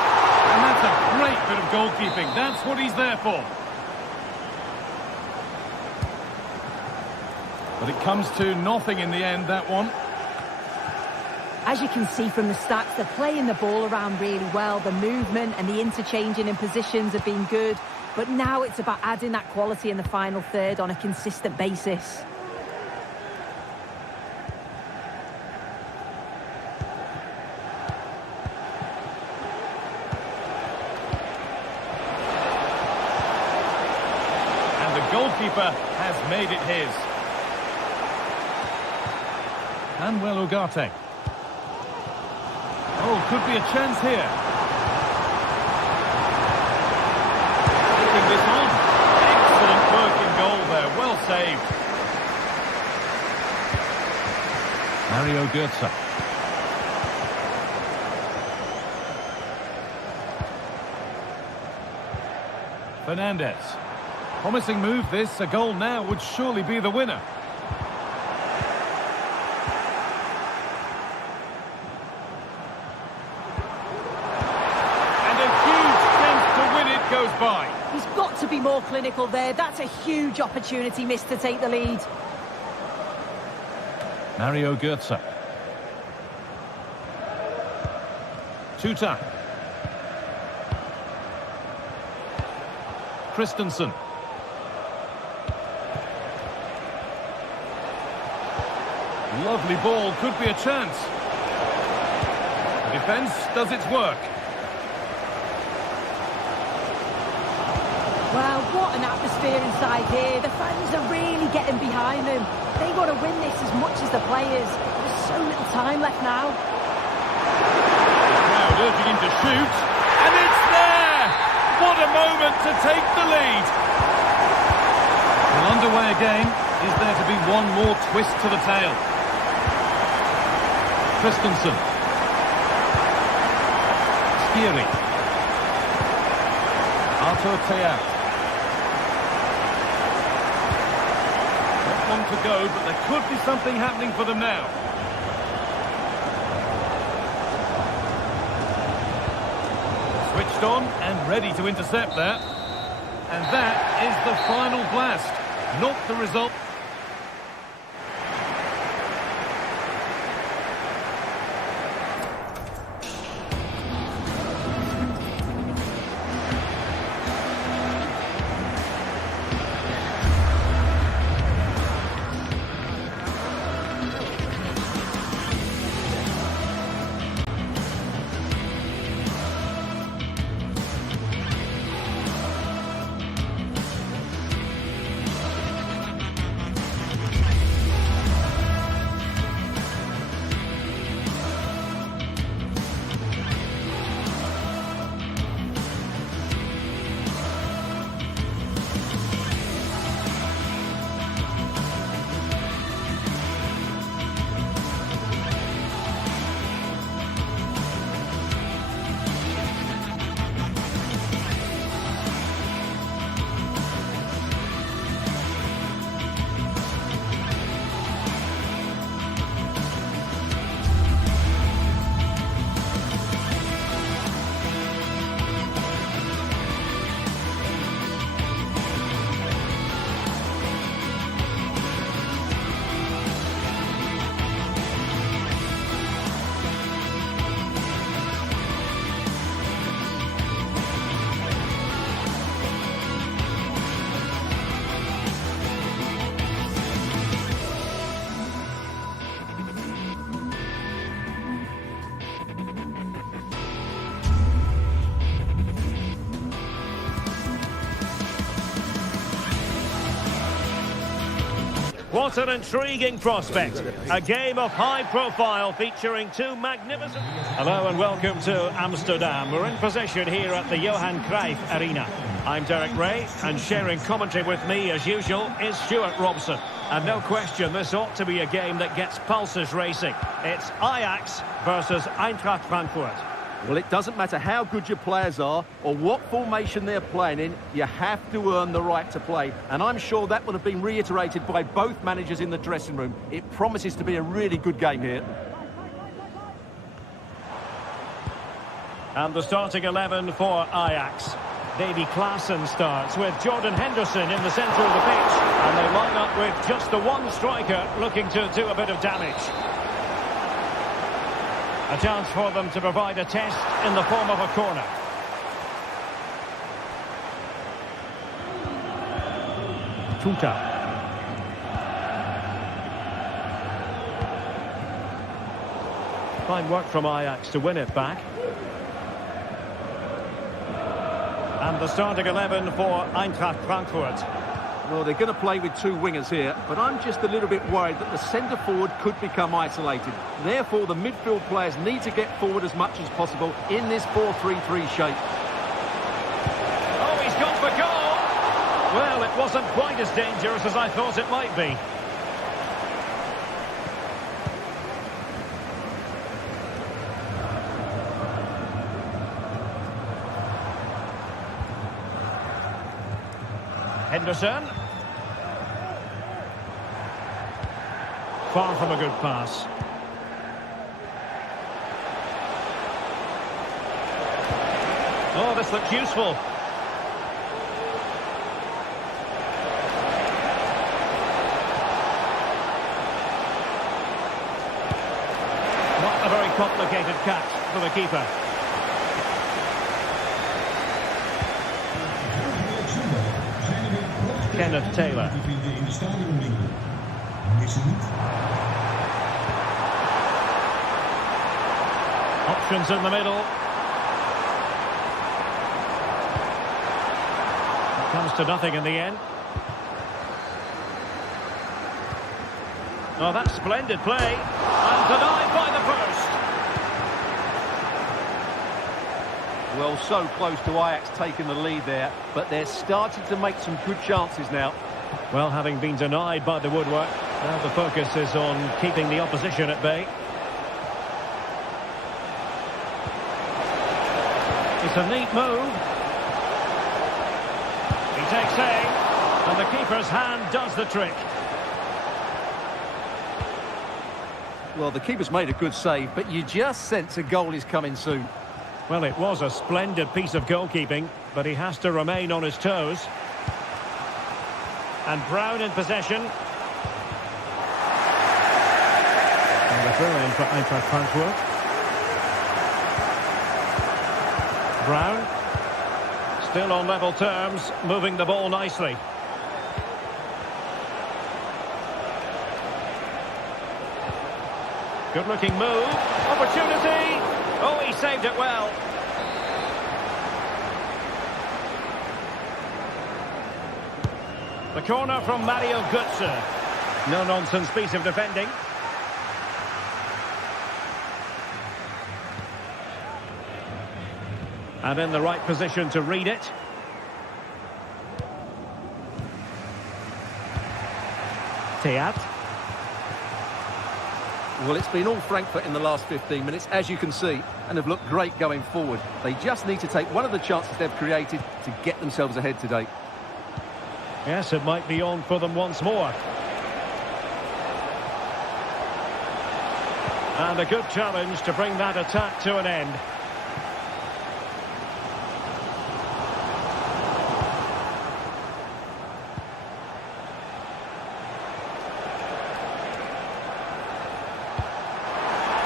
And that's a great bit of goalkeeping. That's what he's there for. But it comes to nothing in the end, that one. As you can see from the stats, they're playing the ball around really well. The movement and the interchanging in positions have been good. But now it's about adding that quality in the final third on a consistent basis. Goalkeeper has made it his. Manuel Ugarte. Oh, could be a chance here. Taking this on. Excellent work in goal there. Well saved. Mario Götze. Fernandes. Promising move this. A goal now would surely be the winner. And a huge chance to win it goes by. He's got to be more clinical there. That's a huge opportunity missed to take the lead. Mario Götze. Tuta. Christensen. Lovely ball, could be a chance. The defence does its work. Well, what an atmosphere inside here. The fans are really getting behind them. They want to win this as much as the players. There's so little time left now. The crowd urging him to shoot. And it's there! What a moment to take the lead. Well, underway again. Is there to be one more twist to the tail? Christensen. Skiri. Artur Teat. Not long to go, but there could be something happening for them now. Switched on and ready to intercept that. And that is the final blast. Not the result. What an intriguing prospect. A game of high profile featuring two magnificent... Hello and welcome to Amsterdam. We're in position here at the Johan Cruyff Arena. I'm Derek Ray, and sharing commentary with me as usual is Stuart Robson. And no question, this ought to be a game that gets pulses racing. It's Ajax versus Eintracht Frankfurt. Well, it doesn't matter how good your players are or what formation they're playing in, you have to earn the right to play. And I'm sure that would have been reiterated by both managers in the dressing room. It promises to be a really good game here. And the starting 11 for Ajax. Davy Klaassen starts with Jordan Henderson in the centre of the pitch. And they line up with just the one striker looking to do a bit of damage. A chance for them to provide a test in the form of a corner. Tuta. Fine work from Ajax to win it back. And the starting 11 for Eintracht Frankfurt. Well, they're going to play with two wingers here, but I'm just a little bit worried that the centre-forward could become isolated. Therefore, the midfield players need to get forward as much as possible in this 4-3-3 shape. Oh, he's gone for goal! Well, it wasn't quite as dangerous as I thought it might be. Henderson. Far from a good pass. Oh, this looks useful. Not a very complicated catch for the keeper. Kenneth Taylor. Options in the middle. It comes to nothing in the end. Oh, that's splendid play. And denied by the post. Well, so close to Ajax taking the lead there, but they're starting to make some good chances now. Well, having been denied by the woodwork, now the focus is on keeping the opposition at bay. It's a neat move. He takes aim, and the keeper's hand does the trick. Well, the keeper's made a good save, but you just sense a goal is coming soon. Well, it was a splendid piece of goalkeeping, but he has to remain on his toes. And Brown in possession. And the throw-in for Eintracht Frankfurt. Brown, still on level terms, moving the ball nicely. Good-looking move. Opportunity. Oh, he saved it well. The corner from Mario Götze. No-nonsense piece of defending. And in the right position to read it. Teat. Well, it's been all Frankfurt in the last 15 minutes, as you can see, and have looked great going forward. They just need to take one of the chances they've created to get themselves ahead today. Yes, it might be on for them once more. And a good challenge to bring that attack to an end.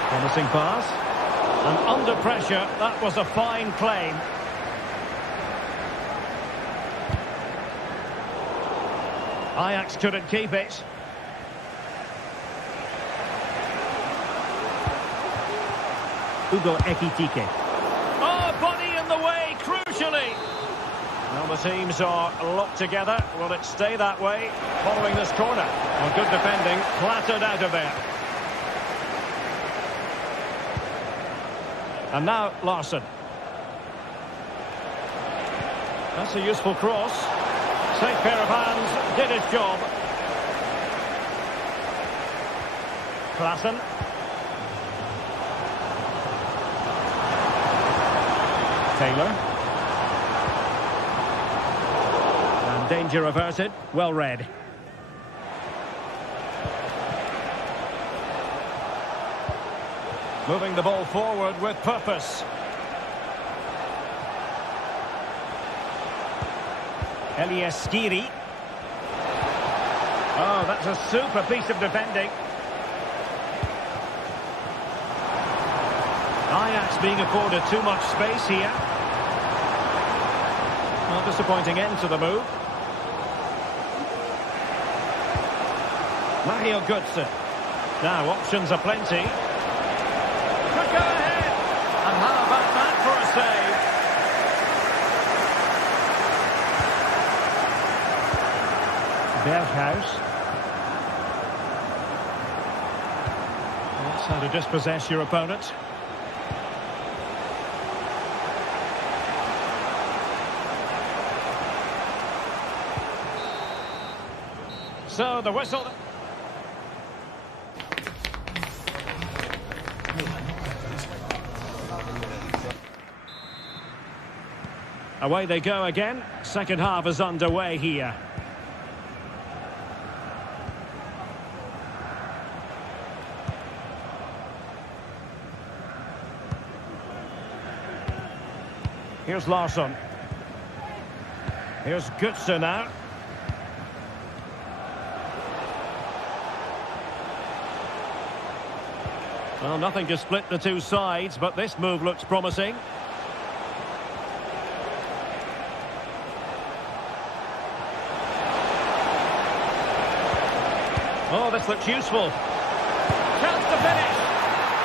Promising pass. And under pressure, that was a fine claim. Ajax couldn't keep it. Hugo Ekitike. Oh, body in the way, crucially. Well, the teams are locked together. Will it stay that way following this corner? Well, good defending, clattered out of there. And now Larsson. That's a useful cross. Safe pair of hands, did his job. Klassen. Taylor. And danger averted. Well read. Moving the ball forward with purpose. Elias Skiri. Oh, that's a super piece of defending. Ajax being afforded too much space here. Well, disappointing end to the move. Mario Götze. Now, options are plenty. Could go ahead. And how about that for a save? Berghuis. That's how to dispossess your opponent. So the whistle. Away they go again. Second half is underway here. Here's Larsson. Here's Götze now. Well, nothing to split the two sides, but this move looks promising. Oh, this looks useful. Chance to finish.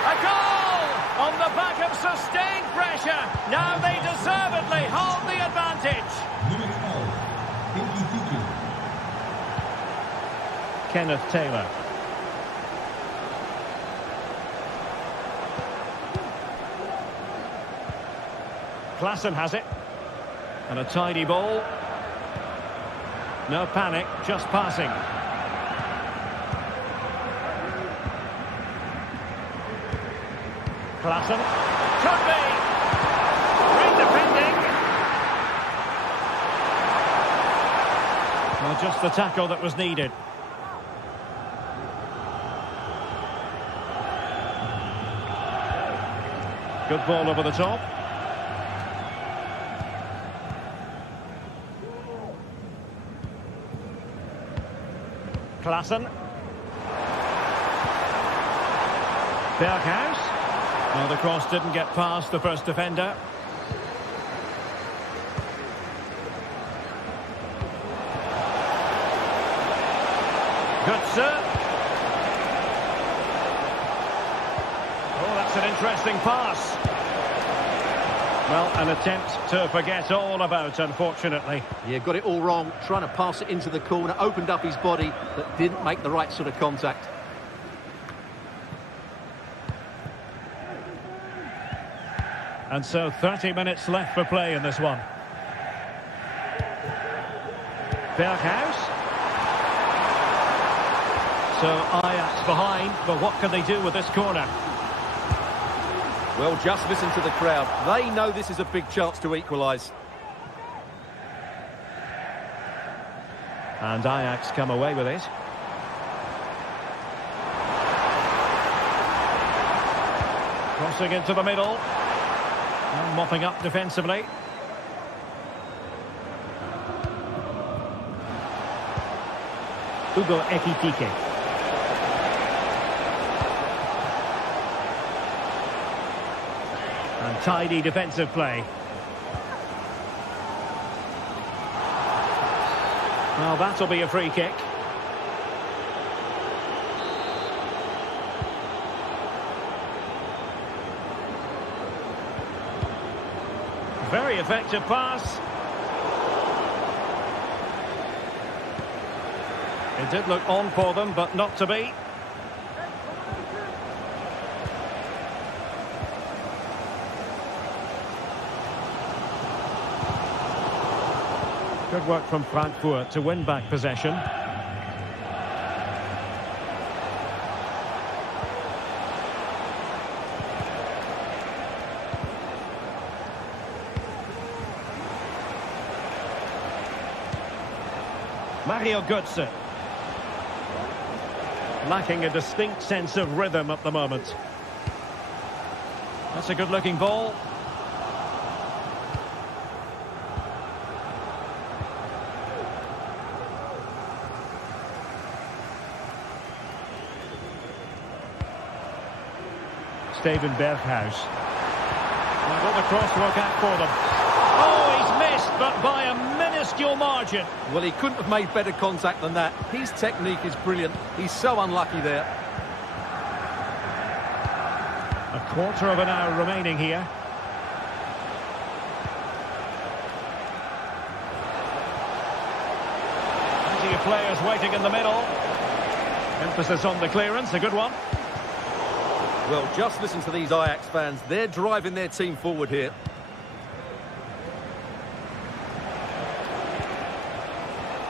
A goal on the back of sustained pressure. Now they deservedly hold the advantage. Kenneth Taylor. Klassen has it. And a tidy ball. No panic, just passing. Klassen. Could be. Great defending. Well, just the tackle that was needed. Good ball over the top. Klassen. Berghuis. Well, the cross didn't get past the first defender. Götze. Oh, that's an interesting pass. Well, an attempt to forget all about, unfortunately. Yeah, got it all wrong. Trying to pass it into the corner, opened up his body, but didn't make the right sort of contact. And so 30 minutes left for play in this one. Berghuis. So Ajax behind, but what can they do with this corner? Well, just listen to the crowd. They know this is a big chance to equalise. And Ajax come away with it. Crossing into the middle. And mopping up defensively. Hugo Ekitike. And tidy defensive play. Well, that'll be a free kick. Very effective pass. It did look on for them, but not to be. Good work from Frankfurt to win back possession. Mario Götze. Lacking a distinct sense of rhythm at the moment. That's a good-looking ball. Steven Berghuis. They've got the cross to work out for them. Oh, he's missed, but by a minuscule margin. Well, he couldn't have made better contact than that. His technique is brilliant. He's so unlucky there. A quarter of an hour remaining here. Plenty of players waiting in the middle. Emphasis on the clearance, a good one. Well, just listen to these Ajax fans. They're driving their team forward here.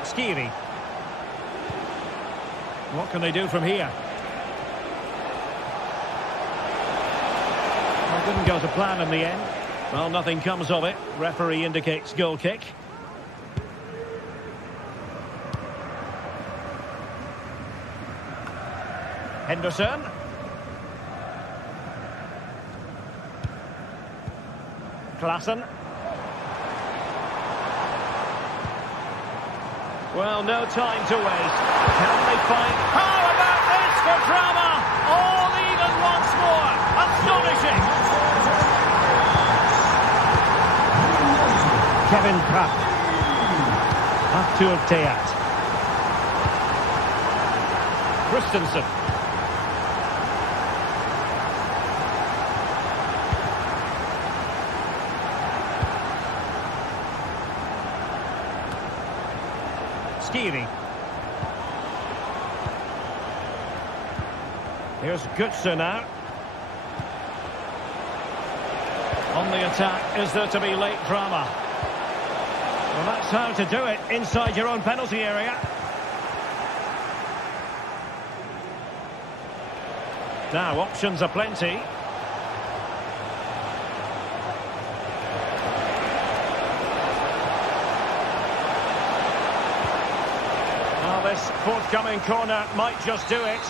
Skiri. What can they do from here? Well, didn't go to plan in the end. Well, nothing comes of it. Referee indicates goal kick. Henderson. Klassen. Well, no time to waste. Can they find... How about this for drama? All even once more. Astonishing. Kevin Pratt. Arthur Theat. Christensen. Skiri. Here's Götze now. On the attack, is there to be late drama? Well, that's how to do it inside your own penalty area. Now, options are plenty. This forthcoming corner might just do it.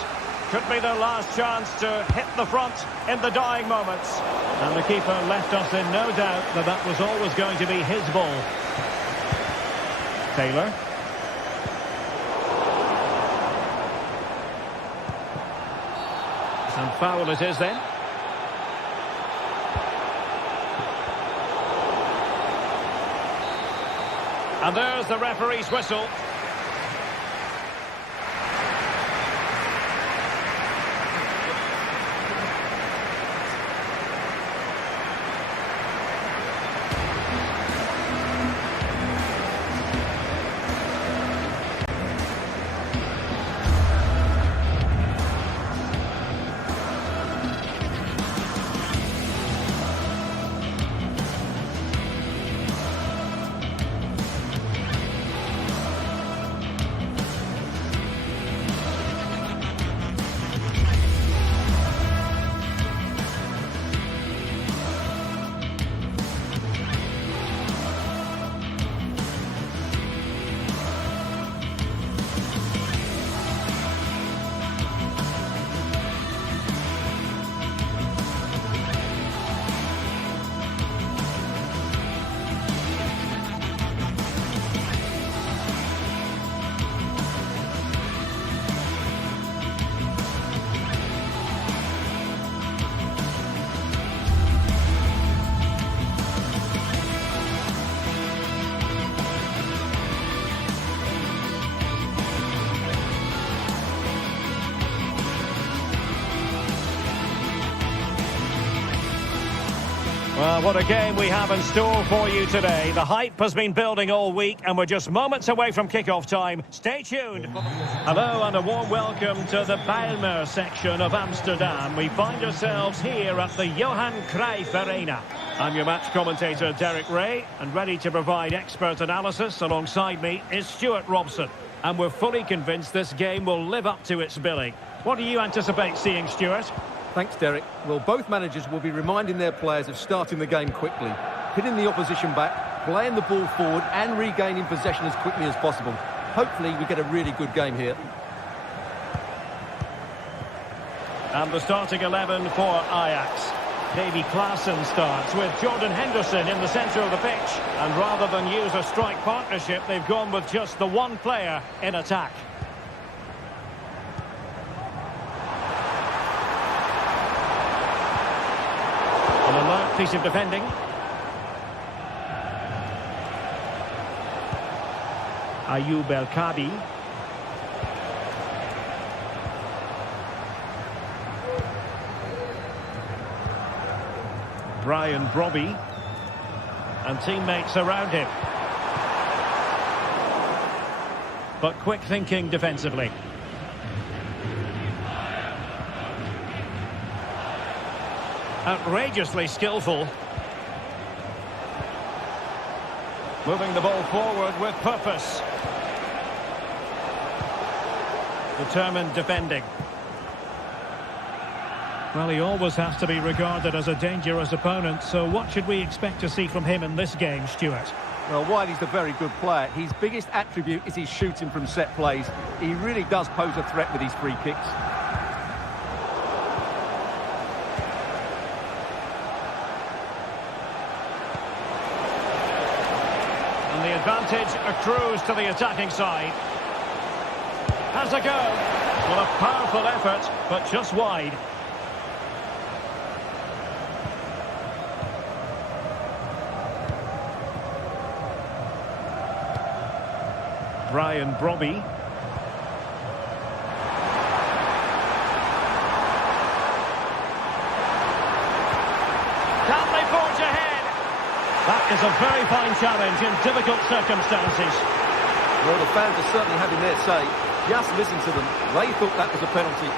Could be their last chance to hit the front in the dying moments. And the keeper left us in no doubt that that was always going to be his ball. Taylor. And foul it is then. And there's the referee's whistle. Well, what a game we have in store for you today. The hype has been building all week, and we're just moments away from kickoff time. Stay tuned. Hello, and a warm welcome to the Bijlmer section of Amsterdam. We find ourselves here at the Johan Cruyff Arena. I'm your match commentator, Derek Ray, and ready to provide expert analysis alongside me is Stuart Robson. And we're fully convinced this game will live up to its billing. What do you anticipate seeing, Stuart? Thanks, Derek. Well, both managers will be reminding their players of starting the game quickly, hitting the opposition back, playing the ball forward and regaining possession as quickly as possible. Hopefully we get a really good game here. And the starting 11 for Ajax. Davy Klaassen starts with Jordan Henderson in the centre of the pitch. And rather than use a strike partnership, they've gone with just the one player in attack. An alert piece of defending. Ayoub El-Kabi. Brian Brobby. And teammates around him. But quick thinking defensively. Outrageously skillful. Moving the ball forward with purpose. Determined defending. Well, he always has to be regarded as a dangerous opponent, so what should we expect to see from him in this game, Stuart? Well, while he's a very good player, his biggest attribute is his shooting from set plays. He really does pose a threat with his free kicks. And the advantage accrues to the attacking side. Has a go. Well, a powerful effort, but just wide. Brian Brobby. Can they forge ahead? That is a very fine challenge in difficult circumstances. Well, the fans are certainly having their say. Just listen to them. They thought that was a penalty.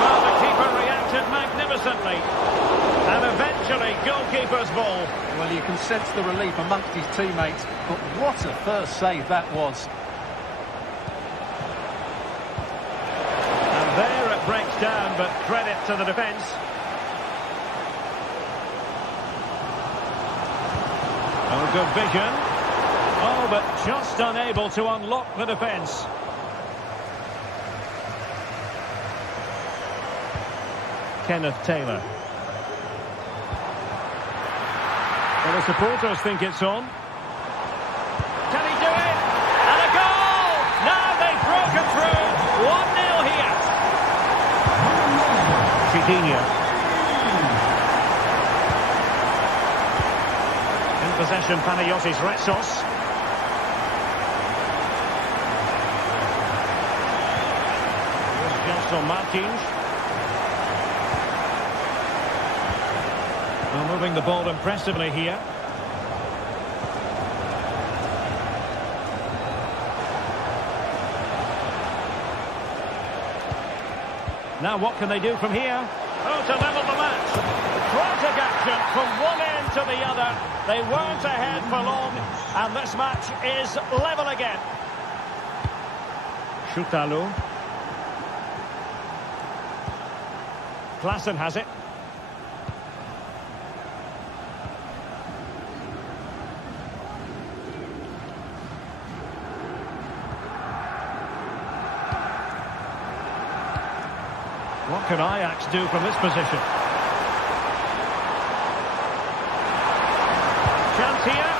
Well, the keeper reacted magnificently. And eventually, goalkeeper's ball. Well, you can sense the relief amongst his teammates, but what a first save that was. And there it breaks down, but credit to the defence. Oh, good vision. Oh, but just unable to unlock the defence. Kenneth Taylor. Well, the supporters think it's on. Can he do it? And a goal! Now they've broken through. 1-0 here. Chiquinho. In possession, Panayotis Retsos. Gelson Martins. Well, moving the ball impressively here. Now what can they do from here? Oh, to level the match. Frantic action from one end to the other. They weren't ahead for long, and this match is level again. Schutalo. Klaassen has it. What can Ajax do from this position? Chance here.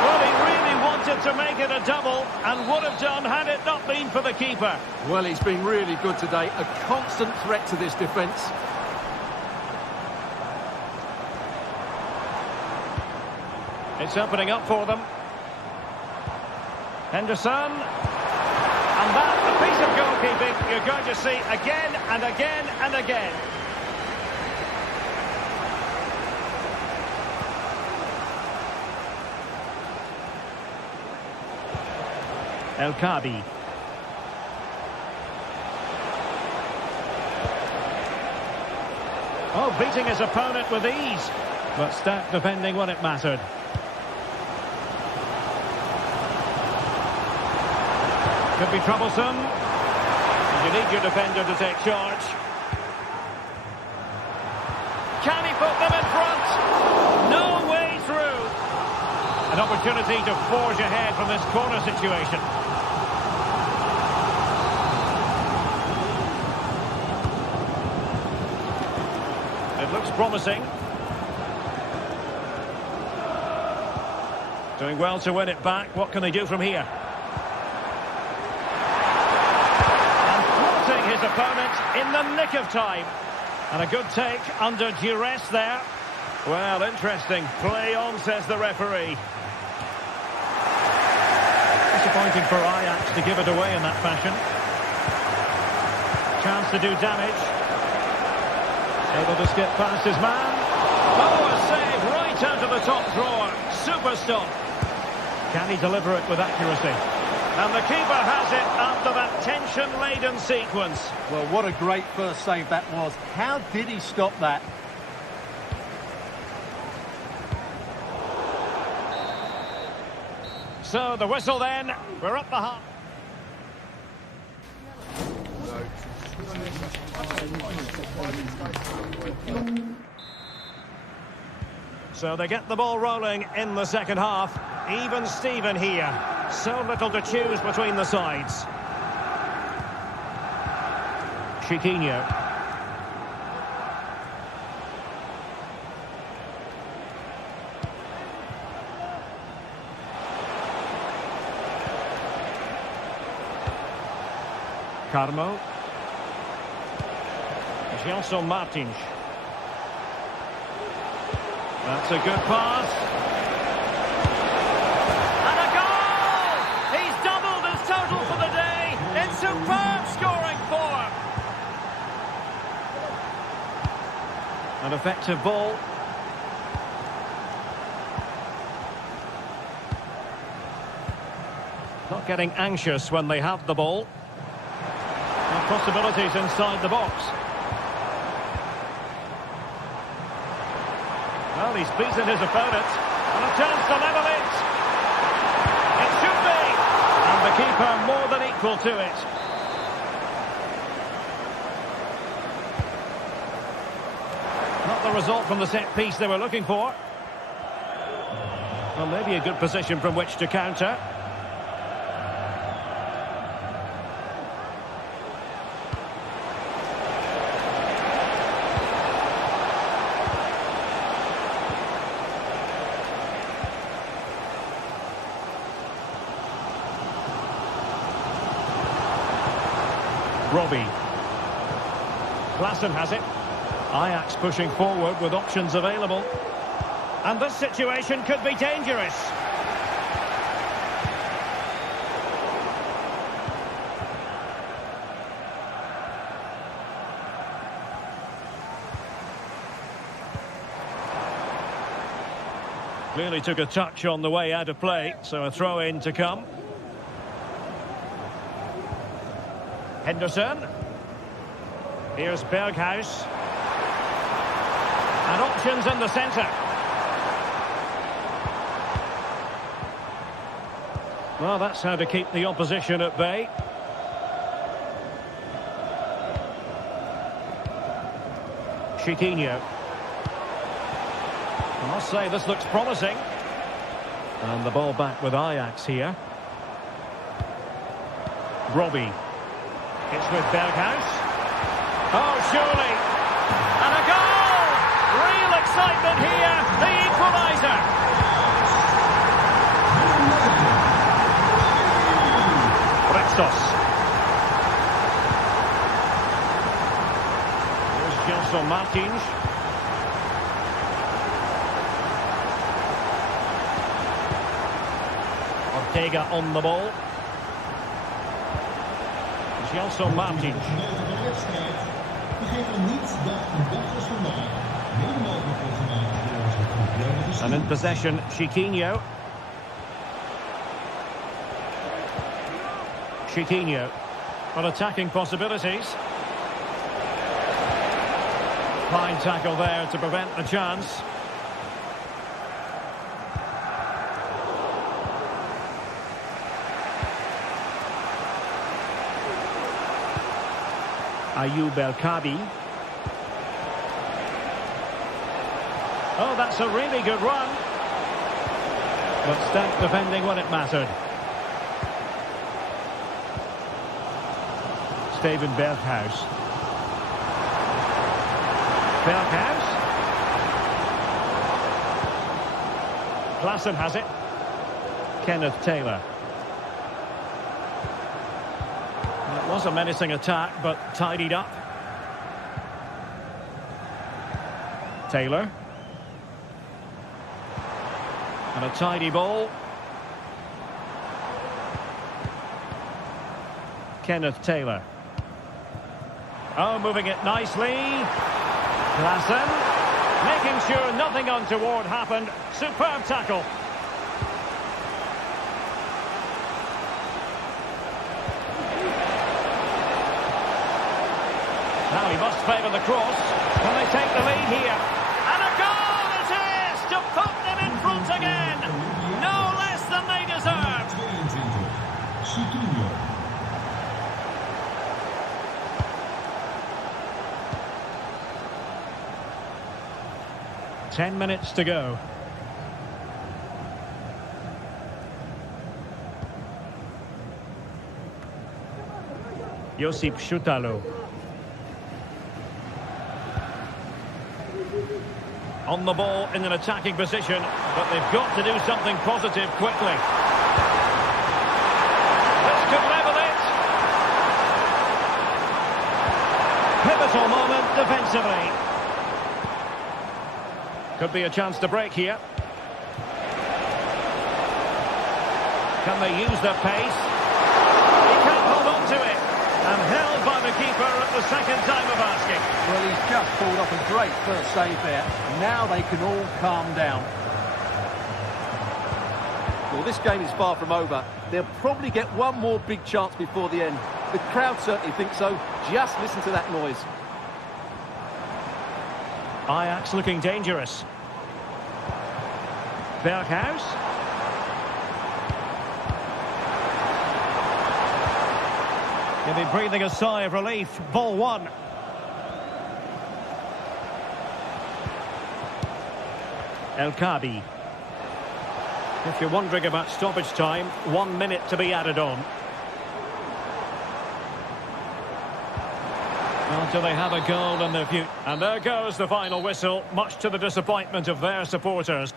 Well, he really wanted to make it a double and would have done had it not been for the keeper. Well, he's been really good today. A constant threat to this defence. It's opening up for them. Henderson. And that, a piece of goalkeeping you're going to see again and again and again. El Kabi. Oh, beating his opponent with ease, but stat defending when it mattered. Could be troublesome. You need your defender to take charge. Can he put them in front? No way through. An opportunity to forge ahead from this corner situation. It looks promising. Doing well to win it back. What can they do from here? And thwarting his opponent in the nick of time. And a good take under duress there. Well, interesting. Play on, says the referee. Disappointing for Ajax to give it away in that fashion. Chance to do damage. Able to skip past his man. Oh, a save right out of the top drawer. Super stop. Can he deliver it with accuracy? And the keeper has it after that tension-laden sequence. Well, what a great first save that was. How did he stop that? So the whistle then. We're up the half. So they get the ball rolling in the second half. Even Steven here. So little to choose between the sides. Chiquinho. Carmo. Gelson Martins. That's a good pass. And a goal! He's doubled his total for the day. It's superb scoring form. An effective ball. Not getting anxious when they have the ball. And possibilities inside the box. Well, he's beaten his opponent, and a chance to level it. It should be, and the keeper more than equal to it. Not the result from the set piece they were looking for. Well, maybe a good position from which to counter. Robbie. Klassen has it. Ajax pushing forward with options available. And this situation could be dangerous. Clearly took a touch on the way out of play, so a throw-in to come. Henderson. Here's Berghuis. And options in the centre. Well, that's how to keep the opposition at bay. Chiquinho. I must say, this looks promising. And the ball back with Ajax here. Robbie. It's with Berghuis. Oh, surely. And a goal! Real excitement here. The equaliser. Restos. Here's Gelson Martins. Ortega on the ball. Gelson Martins. And in possession, Chiquinho. Chiquinho. On attacking possibilities. Fine tackle there to prevent a chance. Ayoub El-Kabi. Oh, that's a really good run. But stout defending when it mattered. Steven Berghuis. Berghuis. Klaassen has it. Kenneth Taylor. Well, it was a menacing attack, but tidied up. Taylor. And a tidy ball. Kenneth Taylor. Oh, moving it nicely. Klaassen. Making sure nothing untoward happened. Superb tackle. Now he must favour the cross. Can they take the lead here? And a goal it is to put them in front again. No less than they deserved. 10 minutes to go. Josip Schutalo. On the ball in an attacking position, but they've got to do something positive quickly. This could level it. Pivotal moment defensively. Could be a chance to break here. Can they use their pace? He can't hold on to it. And held by the keeper at the second time of asking. Well, he's just pulled off a great first save there. Now they can all calm down. Well, this game is far from over. They'll probably get one more big chance before the end. The crowd certainly think so. Just listen to that noise. Ajax looking dangerous. Berghuis. He'll be breathing a sigh of relief. Ball one. El-Kabi. If you're wondering about stoppage time, 1 minute to be added on. Until they have a goal in their view. And there goes the final whistle, much to the disappointment of their supporters.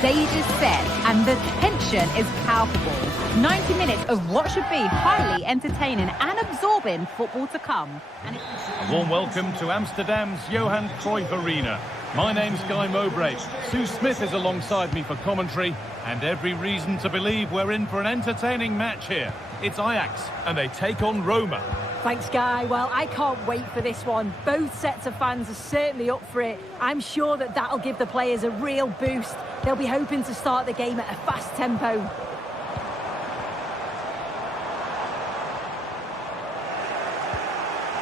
stage is set and the tension is palpable. 90 minutes of what should be highly entertaining and absorbing football to come. A warm welcome to Amsterdam's Johan Cruyff Arena. My name's Guy Mowbray. Sue Smith is alongside me for commentary, and every reason to believe we're in for an entertaining match here. It's Ajax, and they take on Roma. Thanks, Guy. Well, I can't wait for this one. Both sets of fans are certainly up for it. I'm sure that that'll give the players a real boost. They'll be hoping to start the game at a fast tempo.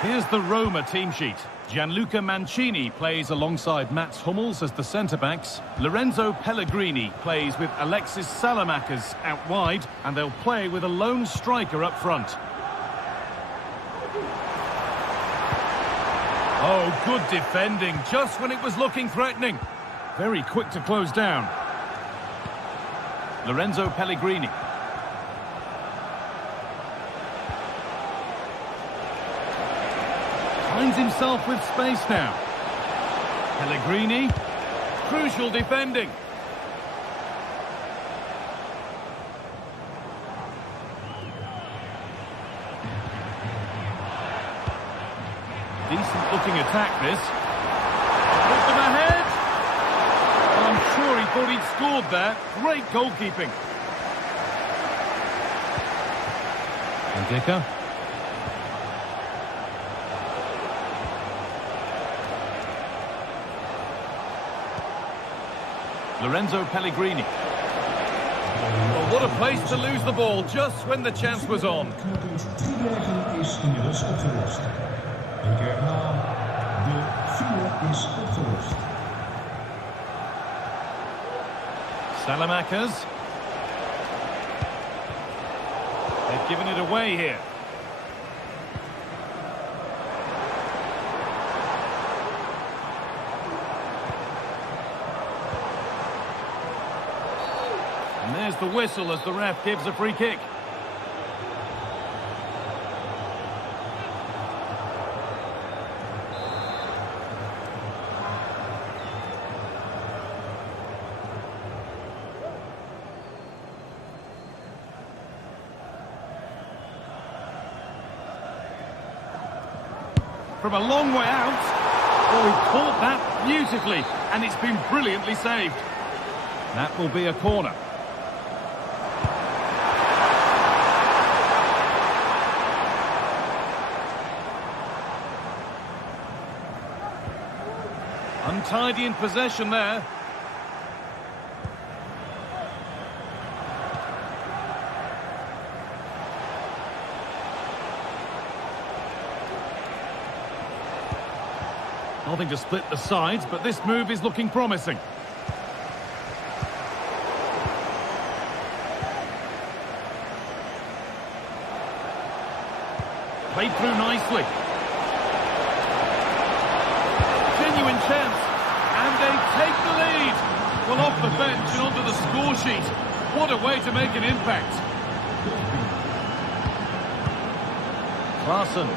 Here's the Roma team sheet. Gianluca Mancini plays alongside Mats Hummels as the centre-backs. Lorenzo Pellegrini plays with Alexis Salamakers out wide, and they'll play with a lone striker up front. Oh, good defending, just when it was looking threatening. Very quick to close down. Lorenzo Pellegrini. Finds himself with space now. Pellegrini. Crucial defending. Decent looking attack this. Put them ahead. I'm sure he thought he'd scored there. Great goalkeeping. Ndicka. Lorenzo Pellegrini. Well, what a place to lose the ball just when the chance was on. Salamakers. They've given it away here. And there's the whistle as the ref gives a free kick. From a long way out. Oh, he caught that beautifully, and it's been brilliantly saved. That will be a corner. Untidy in possession there. Nothing to split the sides, but this move is looking promising. Played through nicely. Genuine chance. And they take the lead. Well, off the bench and onto the score sheet. What a way to make an impact. Klaassen.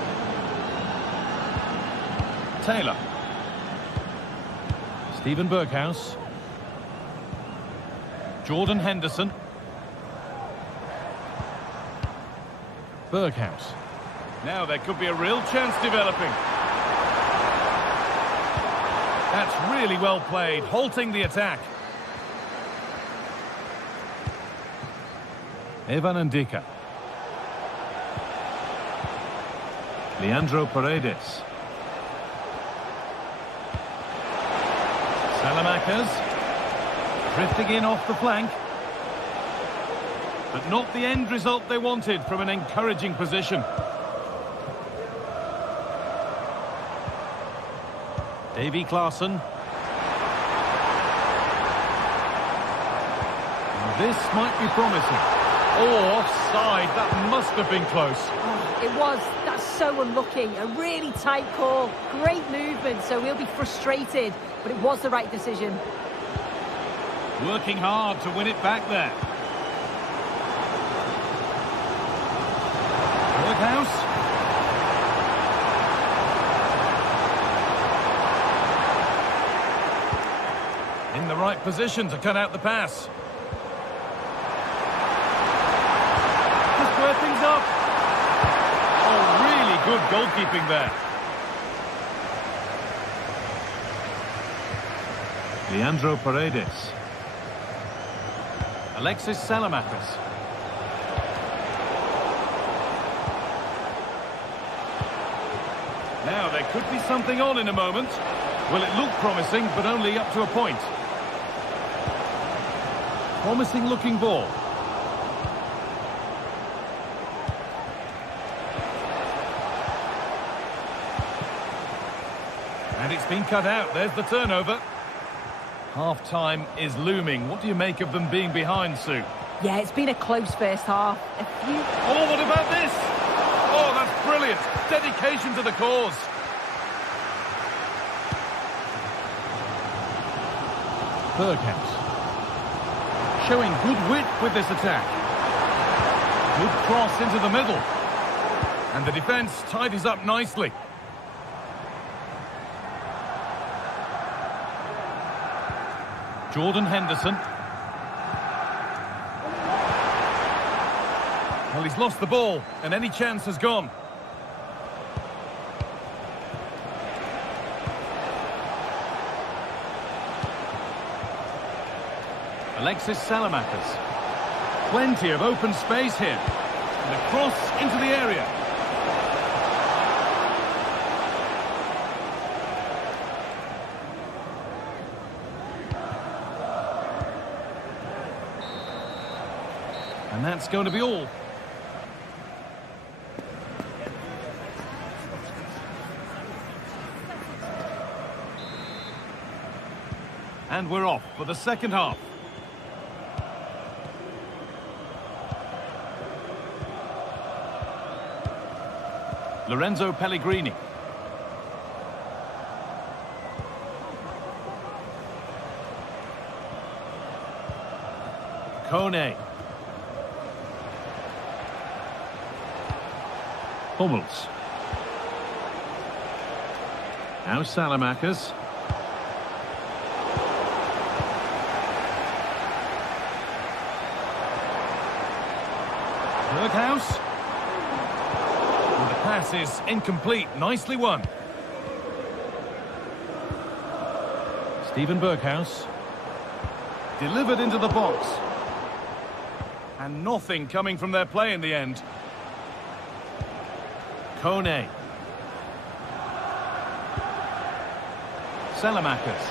Taylor. Steven Berghuis. Jordan Henderson. Berghuis. Now there could be a real chance developing. That's really well played, halting the attack. Evan Ndicka. Leandro Paredes. Salamakers. Drifting in off the flank. But not the end result they wanted from an encouraging position. Davy Klaassen. This might be promising. Oh, offside. That must have been close. Oh, it was. That's so unlucky. A really tight call. Great movement, so we'll be frustrated. But it was the right decision. Working hard to win it back there. Berghuis. In the right position to cut out the pass. Just square things up. Oh, really good goalkeeping there. Leandro Paredes. Alexis Salamakis. Now, there could be something on in a moment. Well, it looked promising, but only up to a point. Promising looking ball. And it's been cut out. There's the turnover. Half-time is looming. What do you make of them being behind, Sue? Yeah, it's been a close first half. Oh, what about this? Oh, that's brilliant. Dedication to the cause. Bergkamp. Showing good width with this attack. Good cross into the middle. And the defence tidies up nicely. Jordan Henderson. Well, he's lost the ball, and any chance has gone. Alexis Salamakis. Plenty of open space here. And a cross into the area. And that's going to be all. And we're off for the second half. Lorenzo Pellegrini. Kone. Hummels. Now Salamakis. Berghaus. And the pass is incomplete. Nicely won. Steven Berghaus. Delivered into the box. And nothing coming from their play in the end. Kone. Salamakis.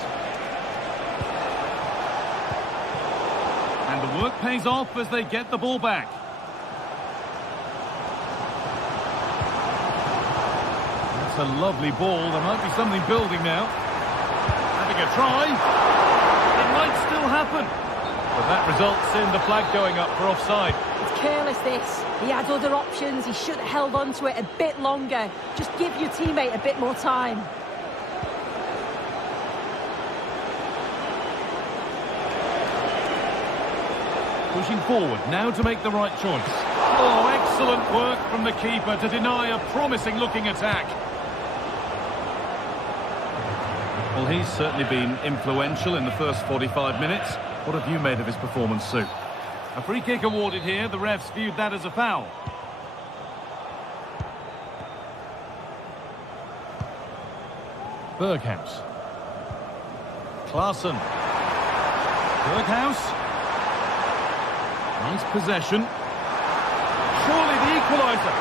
And the work pays off as they get the ball back. That's a lovely ball. There might be something building now. Having a try. It might still happen. But that results in the flag going up for offside. It's careless, this. He had other options. He should have held on to it a bit longer. Just give your teammate a bit more time. Pushing forward now to make the right choice. Oh, excellent work from the keeper to deny a promising-looking attack. Well, he's certainly been influential in the first 45 minutes. What have you made of his performance, Sue? A free kick awarded here. The refs viewed that as a foul. Berghaus. Klaassen. Berghaus. Nice possession. Surely the equaliser.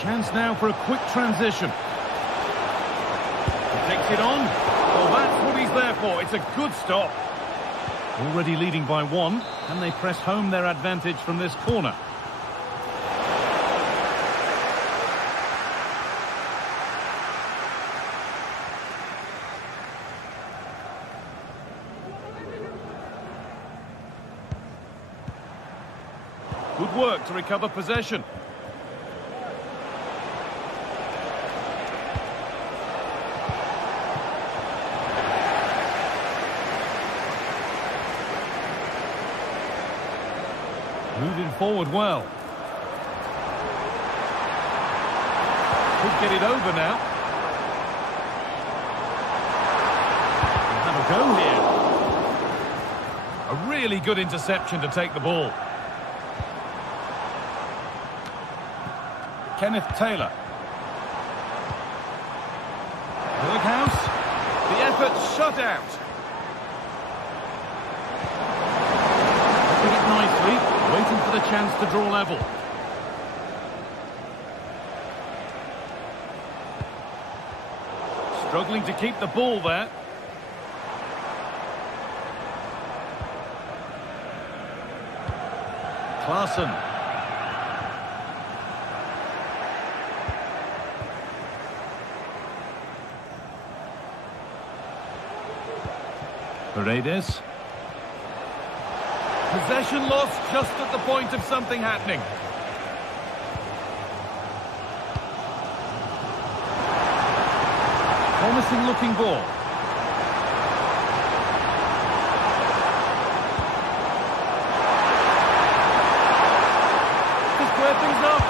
Chance now for a quick transition. He takes it on. Well, that's what he's there for. It's a good stop. Already leading by one. Can they press home their advantage from this corner? Good work to recover possession. Moving forward well. Could get it over now. Have a go here. A really good interception to take the ball. Kenneth Taylor. Berghaus. The effort shut out. Did it nicely, waiting for the chance to draw level. Struggling to keep the ball there. Klaassen. Paredes. Possession lost just at the point of something happening. Promising looking ball. To square things up.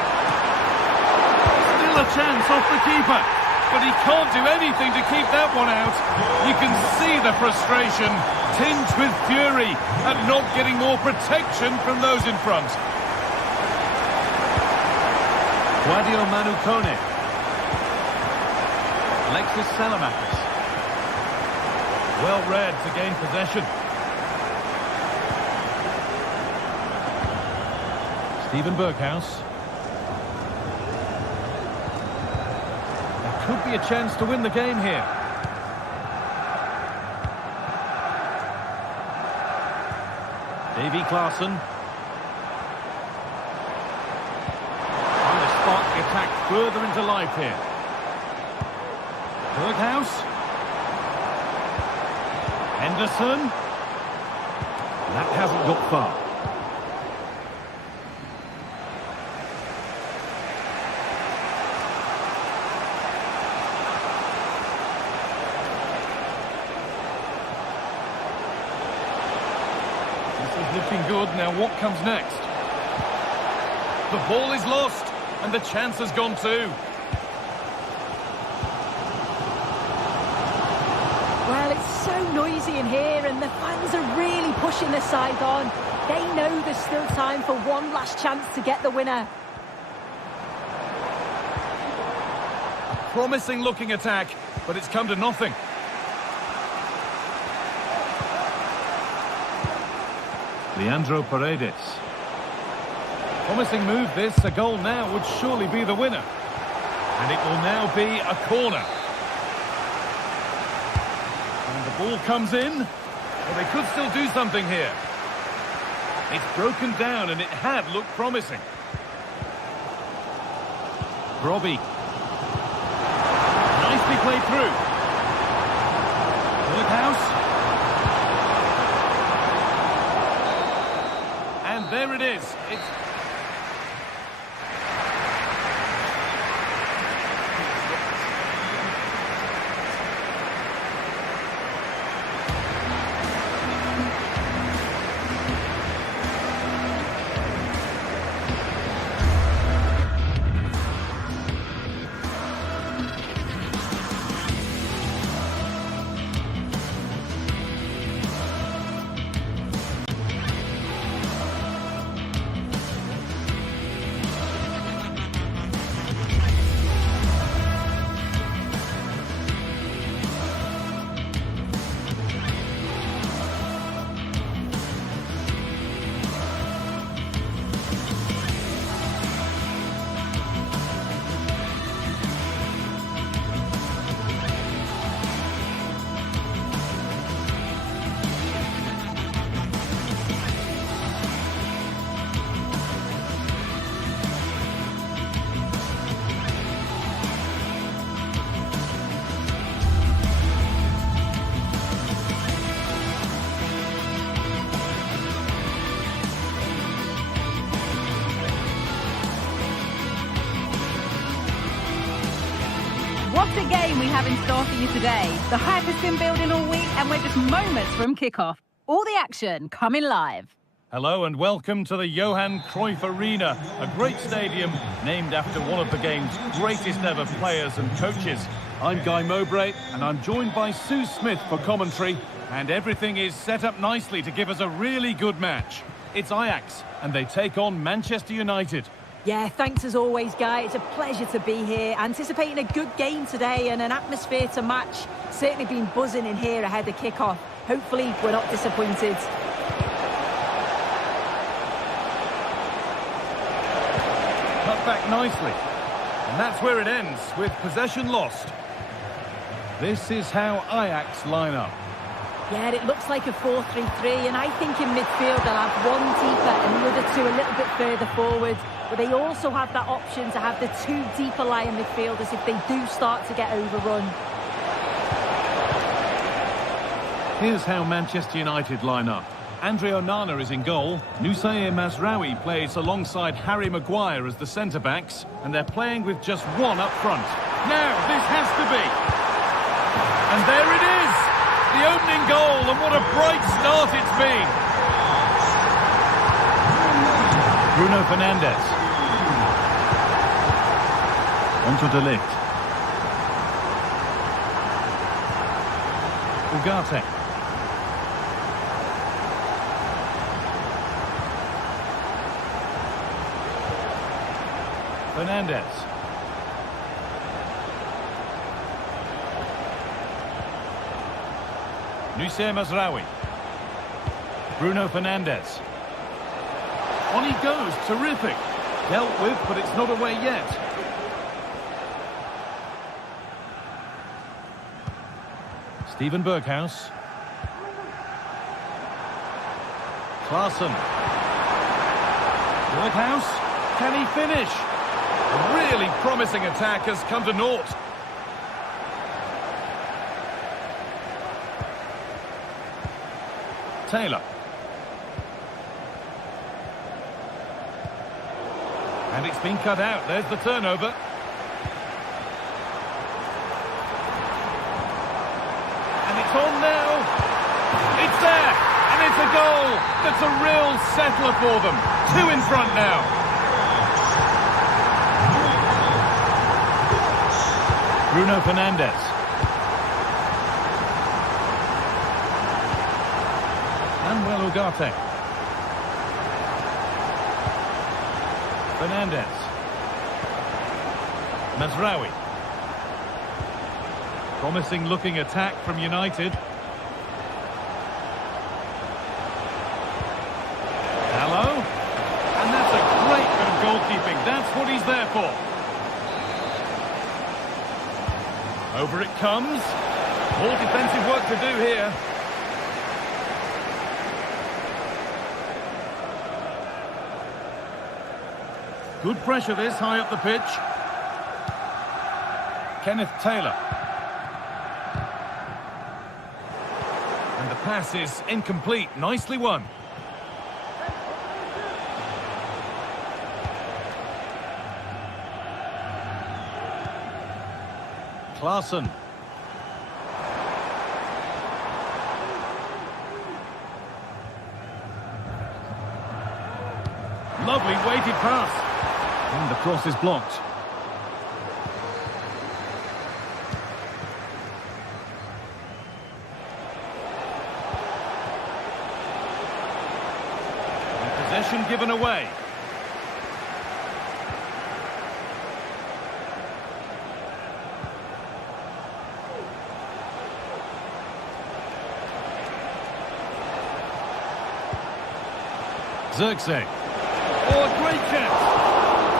Still a chance off the keeper. But he can't do anything to keep that one out. You can see the frustration, tinged with fury at not getting more protection from those in front. Guadio Manu Kone. Alexis Salamakis. Well read to gain possession. Steven Berghaus. There could be a chance to win the game here. Davy Klaassen. Trying to spark the attack further into life here. Berghaus. Henderson. That hasn't got far. This is looking good. Now what comes next? The ball is lost and the chance has gone too. Well, it's so noisy in here and the fans are really pushing the side on. They know there's still time for one last chance to get the winner. A promising looking attack, but it's come to nothing. Leandro Paredes. Promising move this, a goal now would surely be the winner. And it will now be a corner. And the ball comes in. Well, they could still do something here. It's broken down and it had looked promising. Robbie. Nicely played through. Berghaus. And there it is. It's... What a game we have in store for you today. The hype has been building all week and we're just moments from kickoff. All the action coming live. Hello and welcome to the Johan Cruyff Arena, a great stadium named after one of the game's greatest ever players and coaches. I'm Guy Mowbray and I'm joined by Sue Smith for commentary, and everything is set up nicely to give us a really good match. It's Ajax and they take on Manchester United. Yeah, thanks as always, Guy. It's a pleasure to be here. Anticipating a good game today and an atmosphere to match. Certainly been buzzing in here ahead of kick-off. Hopefully we're not disappointed. Cut back nicely. And that's where it ends, with possession lost. This is how Ajax line up. Yeah, it looks like a 4-3-3, and I think in midfield they'll have one deeper and the other two a little bit further forward. But they also have that option to have the two deeper lying midfielders if they do start to get overrun. Here's how Manchester United line up. Andre Onana is in goal. Nusayr Mazraoui plays alongside Harry Maguire as the centre-backs. And they're playing with just one up front. Now, this has to be. And there it is! The opening goal, and what a bright start it's been! Bruno Fernandes. Onto De Ligt. Ugarte. Fernandes. Nusayr Mazraoui. Bruno Fernandes. On he goes, terrific. Dealt with, but it's not away yet. Steven Berghuis. Klaassen. Berghuis, can he finish? A really promising attack has come to naught. Taylor. And it's been cut out. There's the turnover. And it's on now. It's there. And it's a goal. That's a real settler for them. Two in front now. Bruno Fernandes. Manuel Ugarte. Fernandes. Mazraoui. Promising looking attack from United. Hello. And that's a great bit of goalkeeping. That's what he's there for. Over it comes. More defensive work to do here. Good pressure this, high up the pitch. Kenneth Taylor. And the pass is incomplete. Nicely won. Klaassen. Lovely weighted pass. And the cross is blocked. And possession given away. Zirkzee. Oh, a great chance.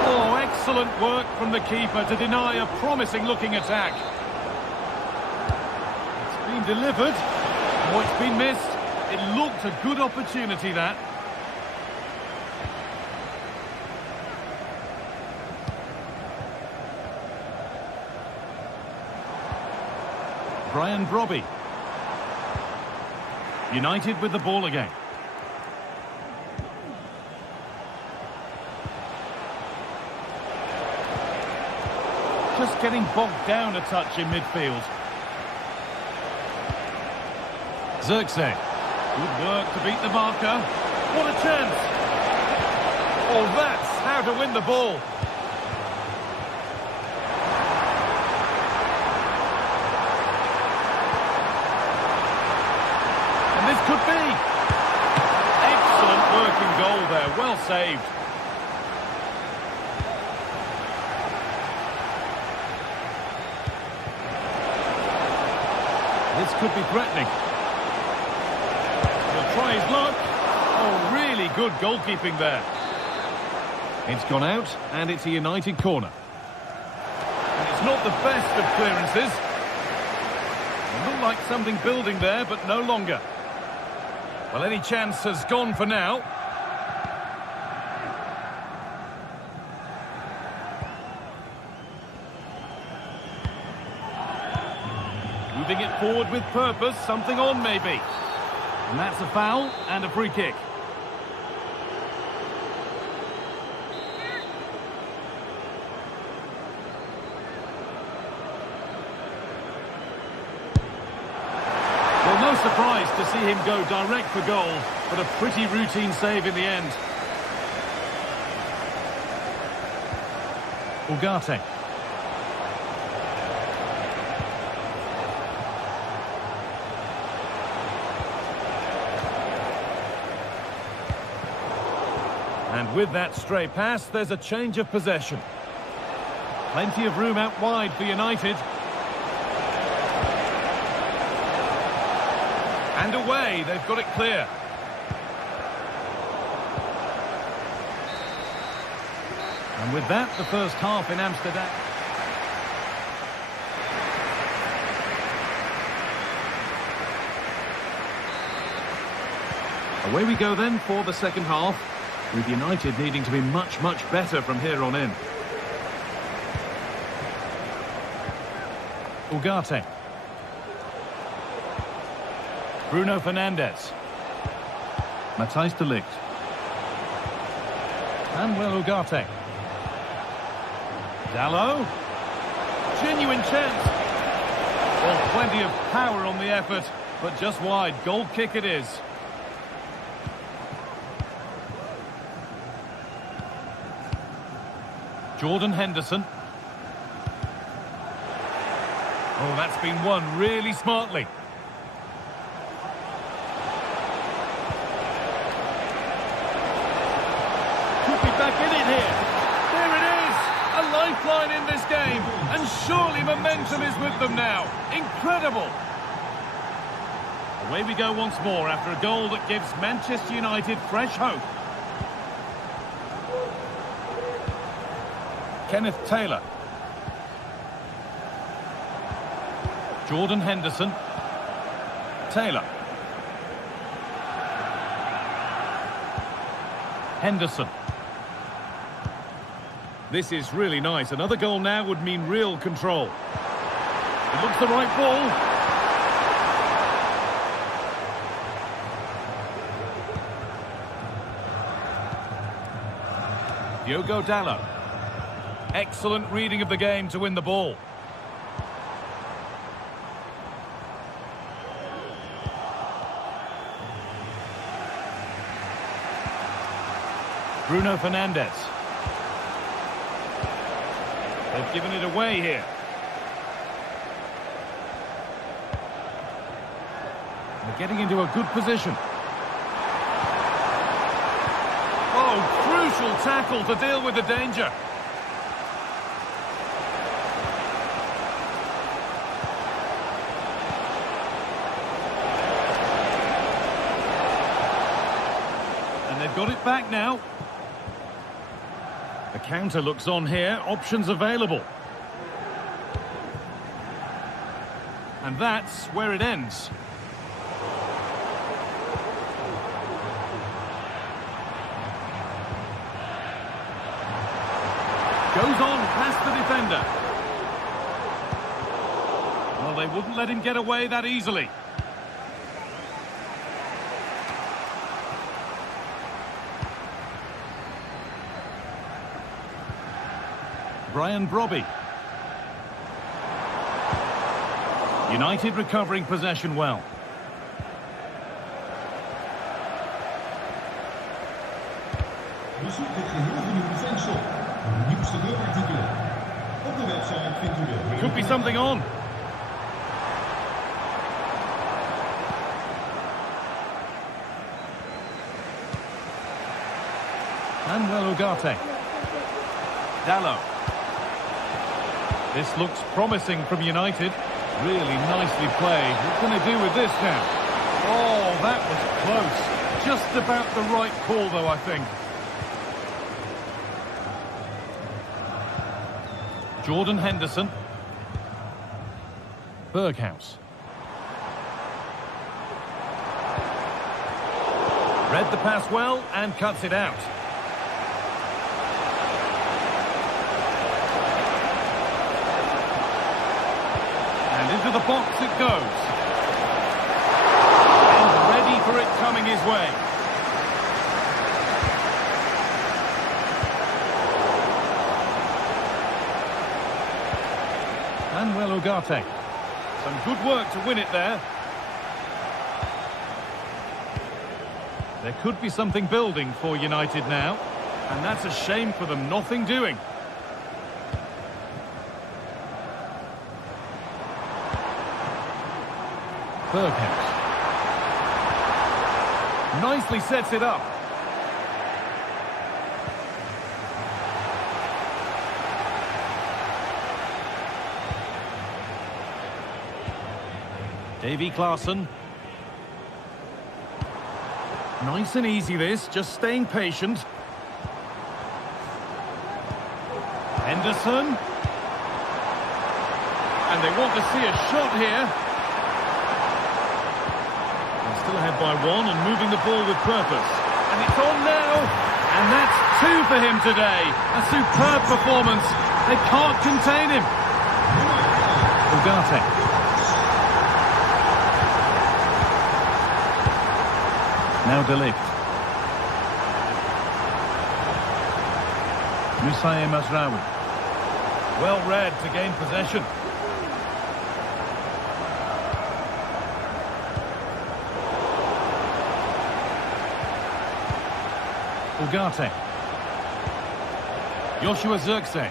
Oh, excellent work from the keeper to deny a promising-looking attack. It's been delivered. Oh, it's been missed. It looked a good opportunity, that. Brian Brobby. United with the ball again. Just getting bogged down a touch in midfield. Zirkzee. Good work to beat the marker. What a chance! Oh, that's how to win the ball. And this could be. Excellent working goal there, well saved. This could be threatening. He'll try his luck. Oh, really good goalkeeping there. It's gone out, and it's a United corner. And it's not the best of clearances. It looked like something building there, but no longer. Well, any chance has gone for now. Moving it forward with purpose, something on maybe. And that's a foul and a free kick. Well, no surprise to see him go direct for goal, but a pretty routine save in the end. Ugarte. And with that stray pass, there's a change of possession. Plenty of room out wide for United. And away, they've got it clear. And with that, the first half in Amsterdam. Away we go then for the second half, with United needing to be much, much better from here on in. Ugarte. Bruno Fernandes. Matthijs de Ligt. Manuel Ugarte. Dalot. Genuine chance. Well, plenty of power on the effort, but just wide. Goal kick it is. Jordan Henderson. Oh, that's been won really smartly. Could be back in it here. There it is! A lifeline in this game. And surely momentum is with them now. Incredible! Away we go once more after a goal that gives Manchester United fresh hope. Kenneth Taylor. Jordan Henderson. Taylor. Henderson. This is really nice. Another goal now would mean real control. It looks the right ball. Diogo Dalot. Excellent reading of the game to win the ball. Bruno Fernandes. They've given it away here. They're getting into a good position. Oh, crucial tackle to deal with the danger. And they've got it back now. The counter looks on here, options available. And that's where it ends. Goes on past the defender. Well, they wouldn't let him get away that easily. Brian Brobby. United recovering possession well. Bezoek het geheel vernieuwde fansshop. De nieuwste webartikelen. Op de website vindt u de... Could be something on. Manuel Ugarte. Dallo. This looks promising from United. Really nicely played. What can they do with this now? Oh, that was close. Just about the right call, though, I think. Jordan Henderson. Berghaus. Read the pass well and cuts it out. And into the box it goes. And ready for it coming his way. Manuel Ugarte. Some good work to win it there. There could be something building for United now. And that's a shame for them. Nothing doing. Berghaus. Nicely sets it up. Davy Klaassen. Nice and easy this, just staying patient. Henderson. And they want to see a shot here. They're still ahead by one and moving the ball with purpose. And it's on now. And that's two for him today. A superb performance. They can't contain him. Ugarte. Now De Ligt. Musaye Mazraoui. Well read to gain possession. Ugarte. Joshua Zirkzee.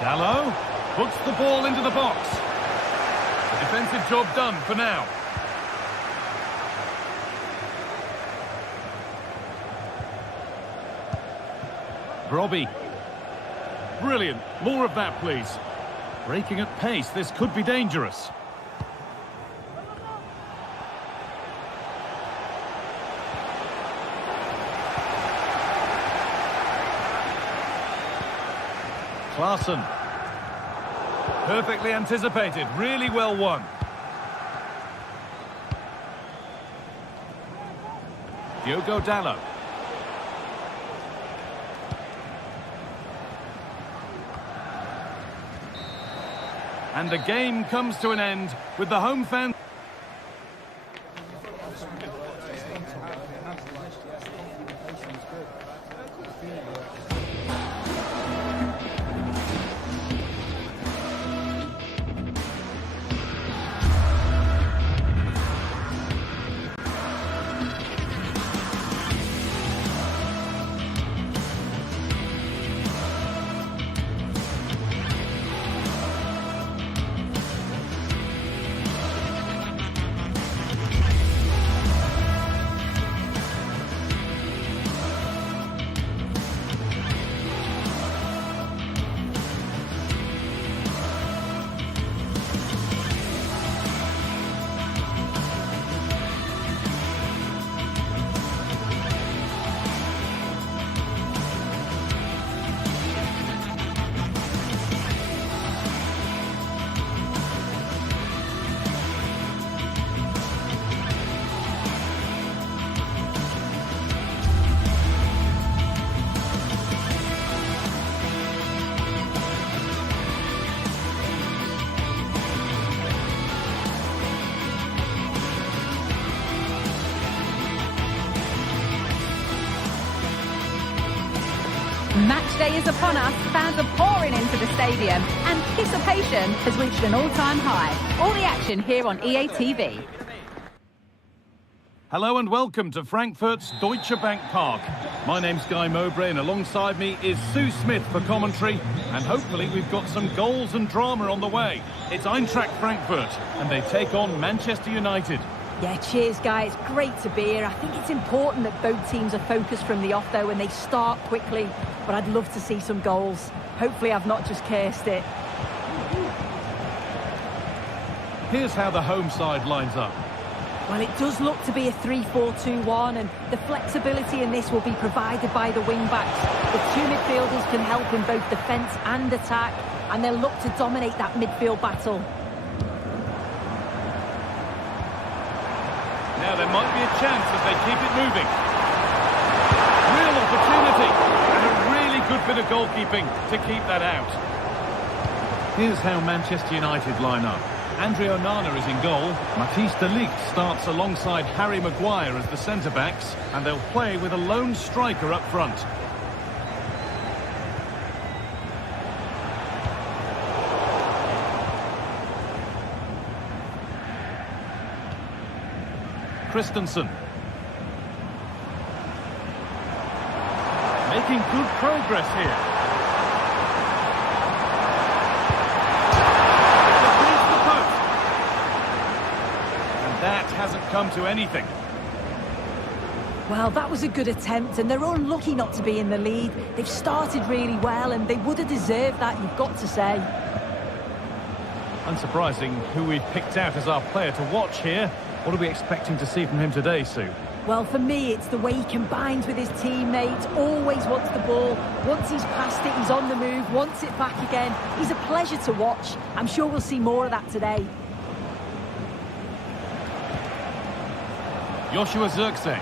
Dallo puts the ball into the box. The defensive job done for now. Robbie. Brilliant. More of that, please. Breaking at pace. This could be dangerous. Klaassen. Perfectly anticipated. Really well won. Diogo Dallo. And the game comes to an end with the home fans. Match day is upon us, fans are pouring into the stadium, anticipation has reached an all-time high. All the action here on EA TV. Hello and welcome to Frankfurt's Deutsche Bank Park. My name's Guy Mowbray and alongside me is Sue Smith for commentary. And hopefully we've got some goals and drama on the way. It's Eintracht Frankfurt and they take on Manchester United. Yeah, cheers, guys. Great to be here. I think it's important that both teams are focused from the off, though, and they start quickly. But I'd love to see some goals. Hopefully I've not just cursed it. Here's how the home side lines up. Well, it does look to be a 3-4-2-1, and the flexibility in this will be provided by the wing-backs. The two midfielders can help in both defence and attack, and they'll look to dominate that midfield battle. Now there might be a chance as they keep it moving. Real opportunity, and a really good bit of goalkeeping to keep that out. Here's how Manchester United line up. Andre Onana is in goal. Matthijs de Ligt starts alongside Harry Maguire as the centre-backs, and they'll play with a lone striker up front. Christensen. Making good progress here. That hasn't come to anything. Well, that was a good attempt, and they're unlucky not to be in the lead. They've started really well, and they would have deserved that, you've got to say. Unsurprising who we've picked out as our player to watch here. What are we expecting to see from him today, Sue? Well, for me, it's the way he combines with his teammates, always wants the ball. Once he's passed it, he's on the move, wants it back again. He's a pleasure to watch. I'm sure we'll see more of that today. Joshua Zirkzee.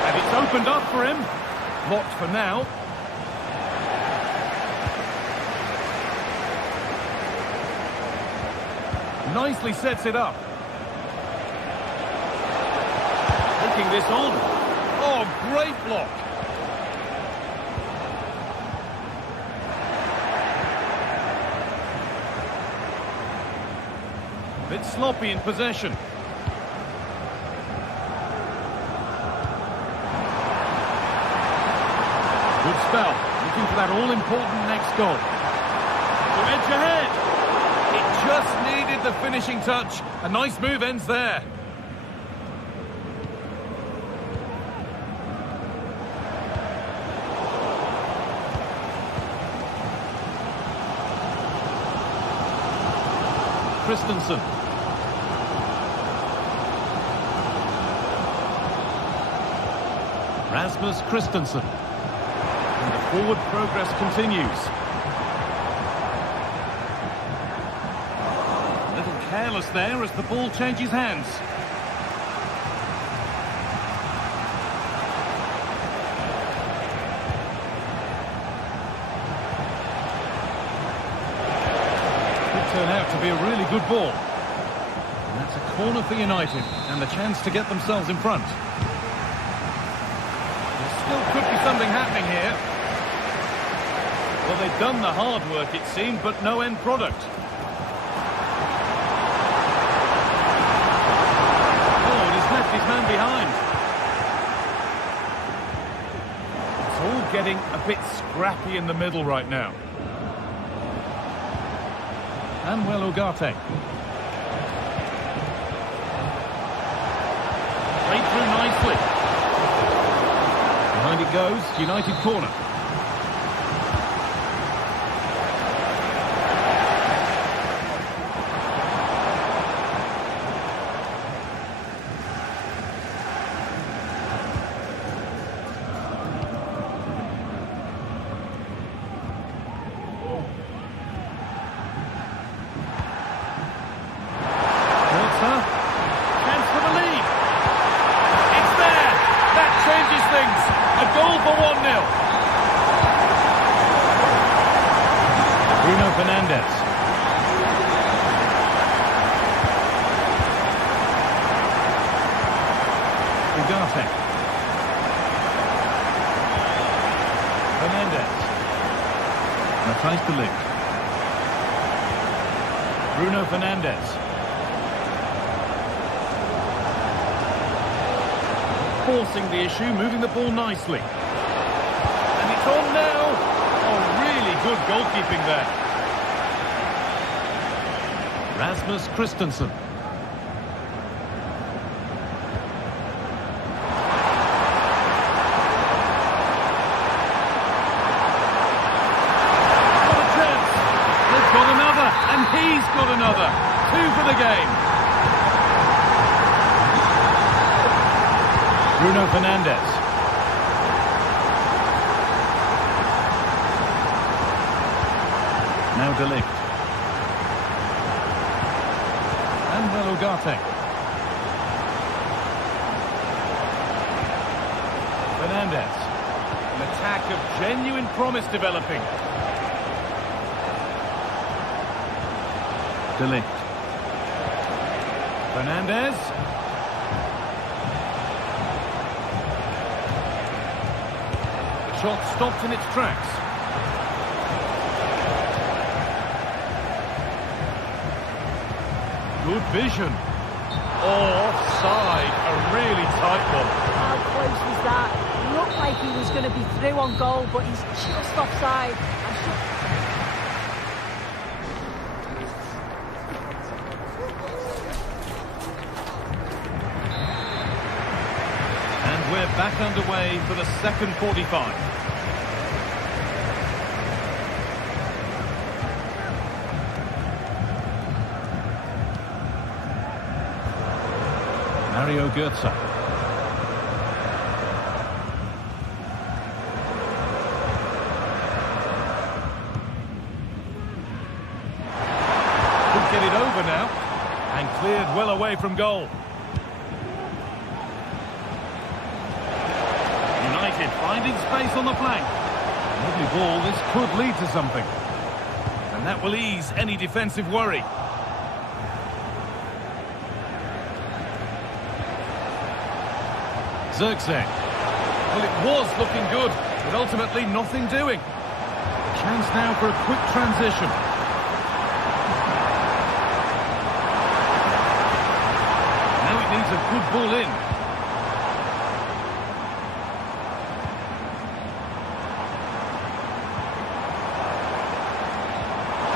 And it's opened up for him. Blocked for now. Nicely sets it up. Taking this on. Oh, great block. Bit sloppy in possession. Good spell, looking for that all-important next goal. To edge ahead. It just needed the finishing touch. A nice move ends there. Christensen. Rasmus Christensen. And the forward progress continues. A little careless there as the ball changes hands. Could turn out to be a really good ball. And that's a corner for United and the chance to get themselves in front. There still could be something happening here. Well, they've done the hard work, it seemed, but no end product. Oh, and he's left his man behind. It's all getting a bit scrappy in the middle right now. Manuel Ugarte. Played through nicely. Behind it goes, United corner. Chance for the lead. It's there. That changes things. A goal for 1-0. Bruno Fernandes. Ugarte. Fernandes. Matthijs de Ligt. Bruno Fernandes. forcing the issue, moving the ball nicely. And it's on now. Oh, really good goalkeeping there. Rasmus Christensen. What a chance. They've got another, and he's got another. 2 for the game. Bruno Fernandes. Now De Ligt. And Ugarte. Fernandes. An attack of genuine promise developing. De Ligt. Fernandes. The shot stopped in its tracks. Good vision. Oh, offside. A really tight one. How close was that? Looked like he was going to be through on goal, but he's just offside. And we're back underway for the second 45. Mario Götze. Could get it over now. And cleared well away from goal. United finding space on the flank. Lovely ball, this could lead to something. And that will ease any defensive worry. Zirkzee. Well, it was looking good, but ultimately nothing doing. Chance now for a quick transition. Now it needs a good ball in.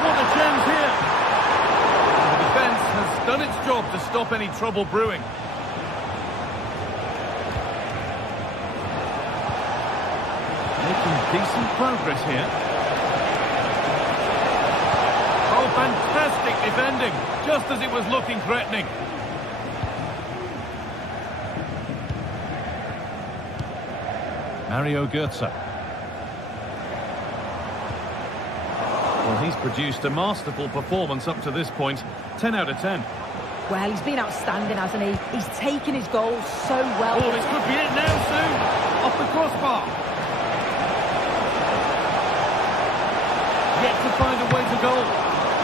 What a chance here! The defence has done its job to stop any trouble brewing. Decent progress here. Oh, fantastic defending, just as it was looking threatening. Mario Götze. Well, he's produced a masterful performance up to this point. 10 out of 10. Well, he's been outstanding, hasn't he? He's taken his goals so well. Oh, this could be it now soon. Off the crossbar. Yet to find a way to goal.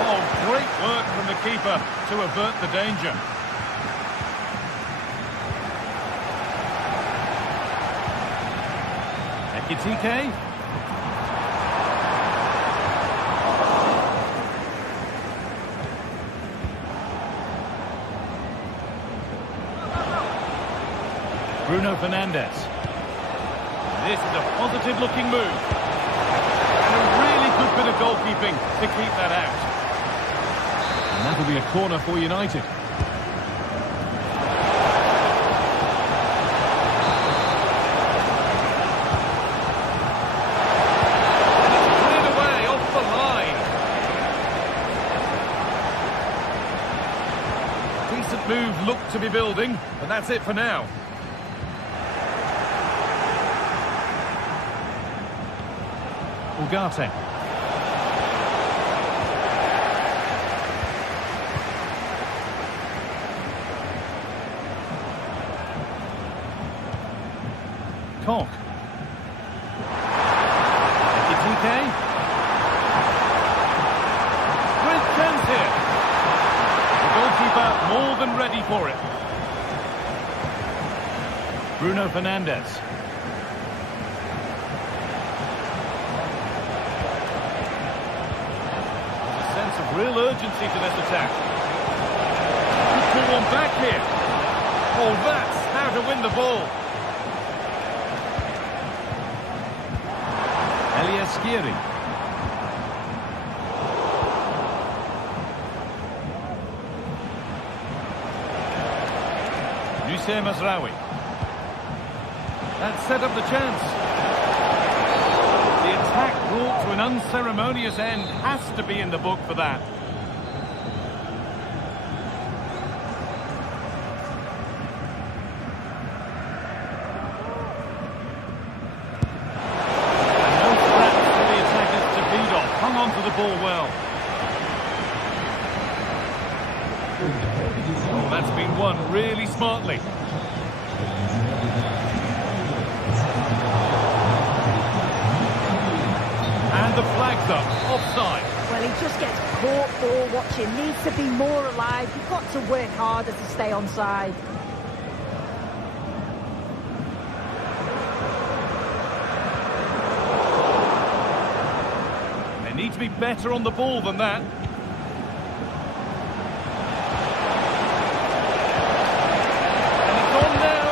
Oh, great work from the keeper to avert the danger. Ekitike. Bruno Fernandes. This is a positive-looking move. Good bit of goalkeeping to keep that out. And that'll be a corner for United. Cleared away off the line. Decent move looked to be building, but that's it for now. Ugarte. Koch. Ekitike. Great chance here. The goalkeeper more than ready for it. Bruno Fernandes. A sense of real urgency to this attack. Could pull one back here. Oh, that's how to win the ball. Skieri. Nusir Mazraoui. That set up the chance. The attack brought to an unceremonious end has to be in the book for that. And no threats for the attackers to beat off. Hung on to the ball well. Oh, that's been won really smartly. And the flag's up, offside. Well, he just gets caught ball watching, needs to be more alive. You've got to work harder to stay onside. They need to be better on the ball than that. And it's on now.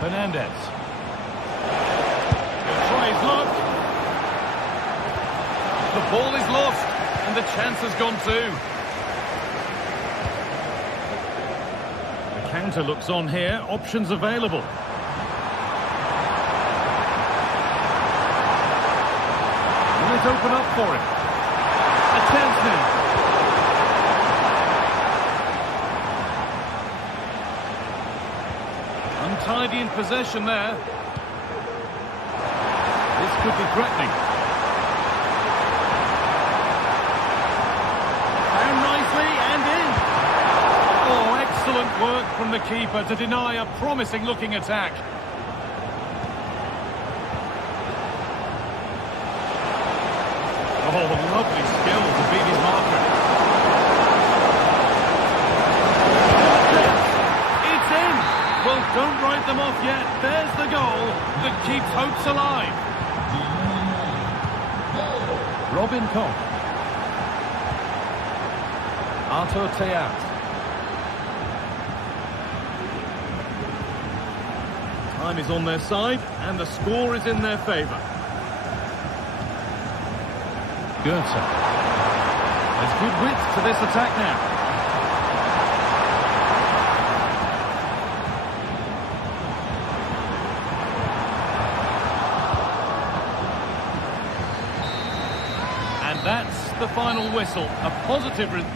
Fernandez. He'll try his luck. The ball is lost, and the chance has gone too. The counter looks on here. Options available. Will it open up for him? A chance now. Untidy in possession there. This could be threatening. Down nicely and in. Oh, excellent work from the keeper to deny a promising looking attack. Oh, lovely skill to beat his marker. It's in. Well, don't write them off yet. There's the goal that keeps hopes alive. Robin Koch. Artur Teat. Time is on their side, and the score is in their favour. Goethe. There's good width to this attack now. And that's the final whistle. A positive result.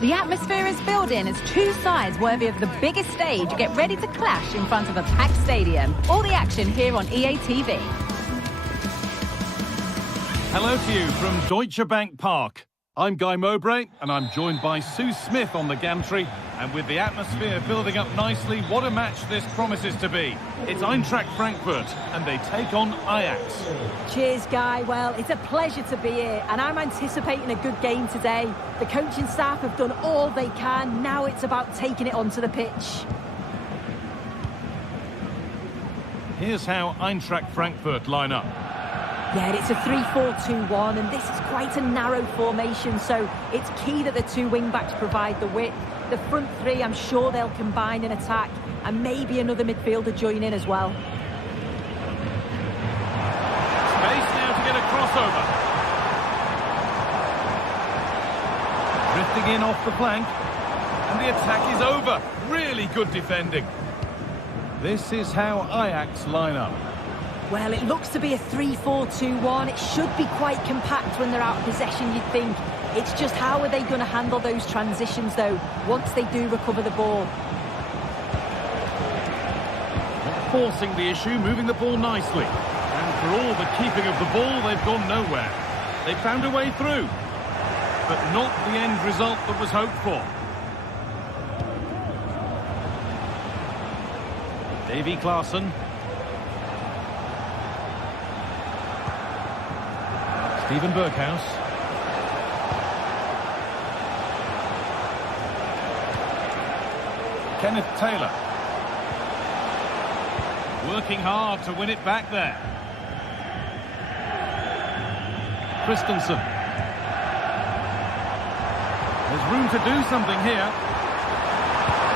The atmosphere is building as two sides worthy of the biggest stage get ready to clash in front of a packed stadium. All the action here on EA TV. Hello to you from Deutsche Bank Park. I'm Guy Mowbray, and I'm joined by Sue Smith on the gantry. And with the atmosphere building up nicely, what a match this promises to be. It's Eintracht Frankfurt, and they take on Ajax. Cheers, Guy. Well, it's a pleasure to be here, and I'm anticipating a good game today. The coaching staff have done all they can. Now it's about taking it onto the pitch. Here's how Eintracht Frankfurt line up. Yeah, it's a 3-4-2-1, and this is quite a narrow formation, so it's key that the two wing-backs provide the width. The front three, I'm sure they'll combine in attack, and maybe another midfielder join in as well. Space now to get a crossover. Drifting in off the flank, and the attack is over. Really good defending. This is how Ajax line up. Well, it looks to be a 3-4-2-1. It should be quite compact when they're out of possession, you'd think. It's just how are they going to handle those transitions, though, once they do recover the ball. Not forcing the issue, moving the ball nicely. And for all the keeping of the ball, they've gone nowhere. They found a way through, but not the end result that was hoped for. Davy Klaassen. Steven Berghuis. Kenneth Taylor. Working hard to win it back there. Christensen. There's room to do something here.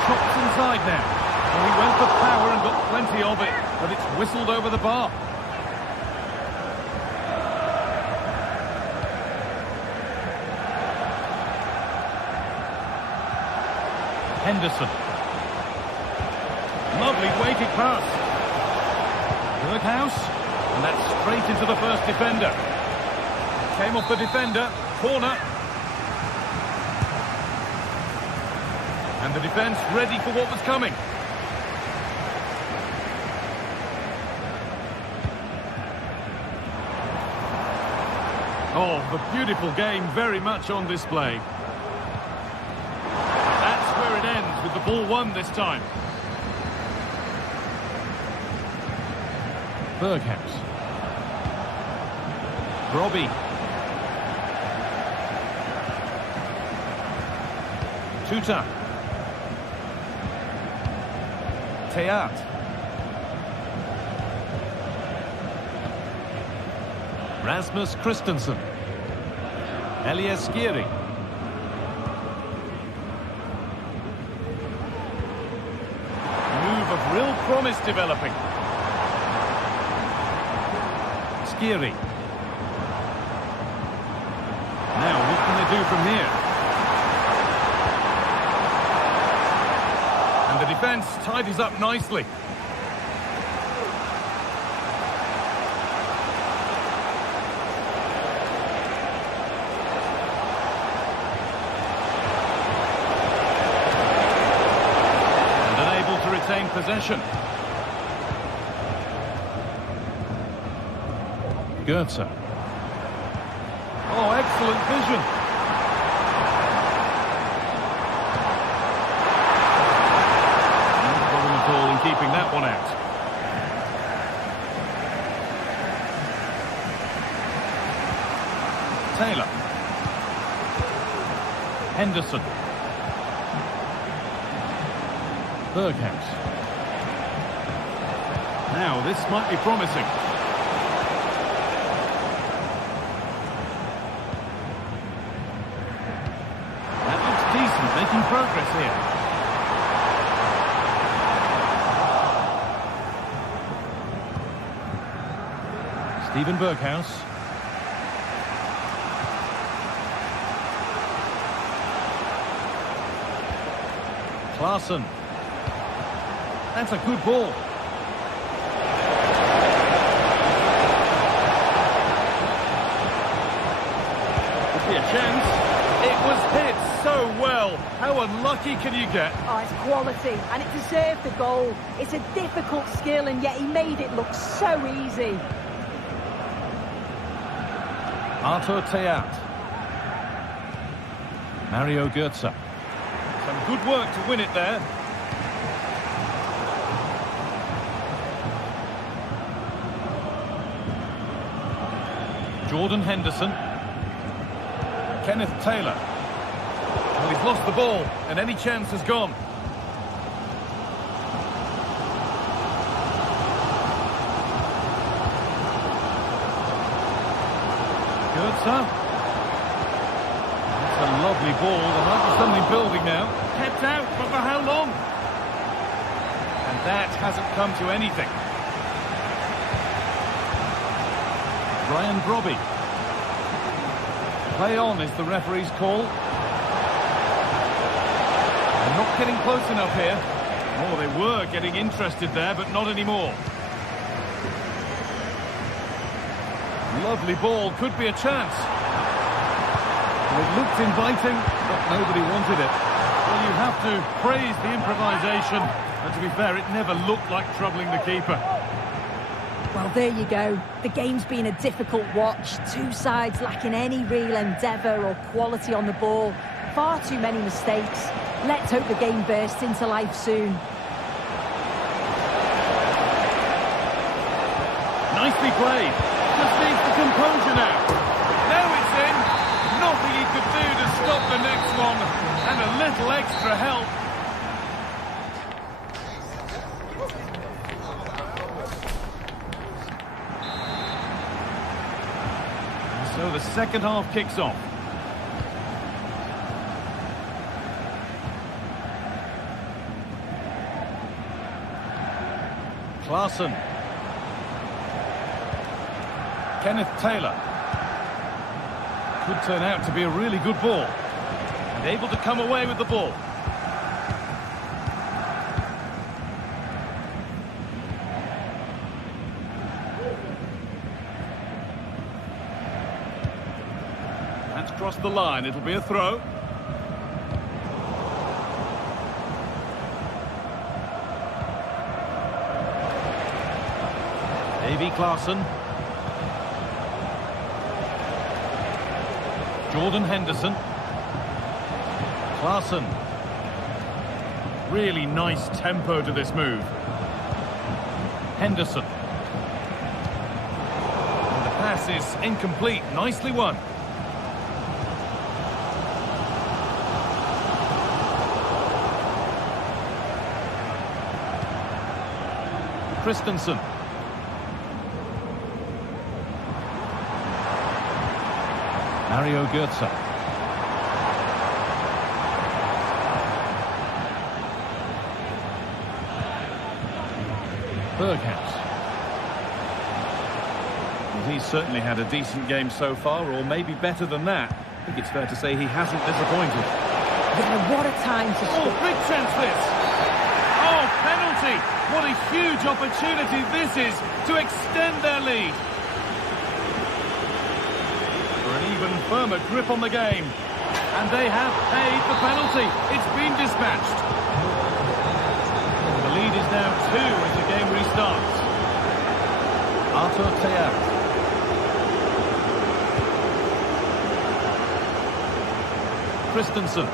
Chops inside now. Well, he went for power and got plenty of it, but it's whistled over the bar. Henderson. Lovely weighted pass. Berghuis. And that's straight into the first defender. Came off the defender. Corner. And the defence ready for what was coming. Oh, the beautiful game very much on display. With the ball won this time. Berghuis. Robbie. Tuta. Teat. Rasmus Christensen. Elias Skiri. Real promise developing. Skiri. Now, what can they do from here? And the defence tidies up nicely. Retain possession. Goetze. Oh, excellent vision. No problem at all in keeping that one out. Taylor. Henderson. Berghuis. Now, this might be promising. That looks decent, making progress here. Steven Berghuis. Klaassen. That's a good ball. Could be a chance. It was hit so well. How unlucky can you get? Oh, it's quality, and it deserved the goal. It's a difficult skill, and yet he made it look so easy. Arthur Teat. Mario Götze. Some good work to win it there. Jordan Henderson. Kenneth Taylor. Well, he's lost the ball, and any chance has gone. Götze. That's a lovely ball. There might be something building now. Kept out, but for how long? And that hasn't come to anything. Brian Brobby. Play on is the referee's call. They're not getting close enough here. Oh, they were getting interested there, but not anymore. Lovely ball, could be a chance. Well, it looked inviting, but nobody wanted it. Well, you have to praise the improvisation, and to be fair, it never looked like troubling the keeper. Well, there you go. The game's been a difficult watch. Two sides lacking any real endeavour or quality on the ball. Far too many mistakes. Let's hope the game bursts into life soon. Nicely played. Just needs the composure now. Now it's in. Nothing he could do to stop the next one. And a little extra help. So the second half kicks off. Klaassen. Kenneth Taylor. Could turn out to be a really good ball. And able to come away with the ball. That's crossed the line. It'll be a throw. Davy Klaassen. Jordan Henderson. Klaassen. Really nice tempo to this move. Henderson. And the pass is incomplete. Nicely won. Christensen. Mario Götze. Berghaus. Well, he's certainly had a decent game so far, or maybe better than that. I think it's fair to say he hasn't disappointed. Yeah, what a time to score. Oh, big chance this! Oh, penalty! What a huge opportunity this is to extend their lead. Even firmer grip on the game, and they have paid the penalty. It's been dispatched. The lead is now 2 as the game restarts. Arthur Théâtre. Christensen.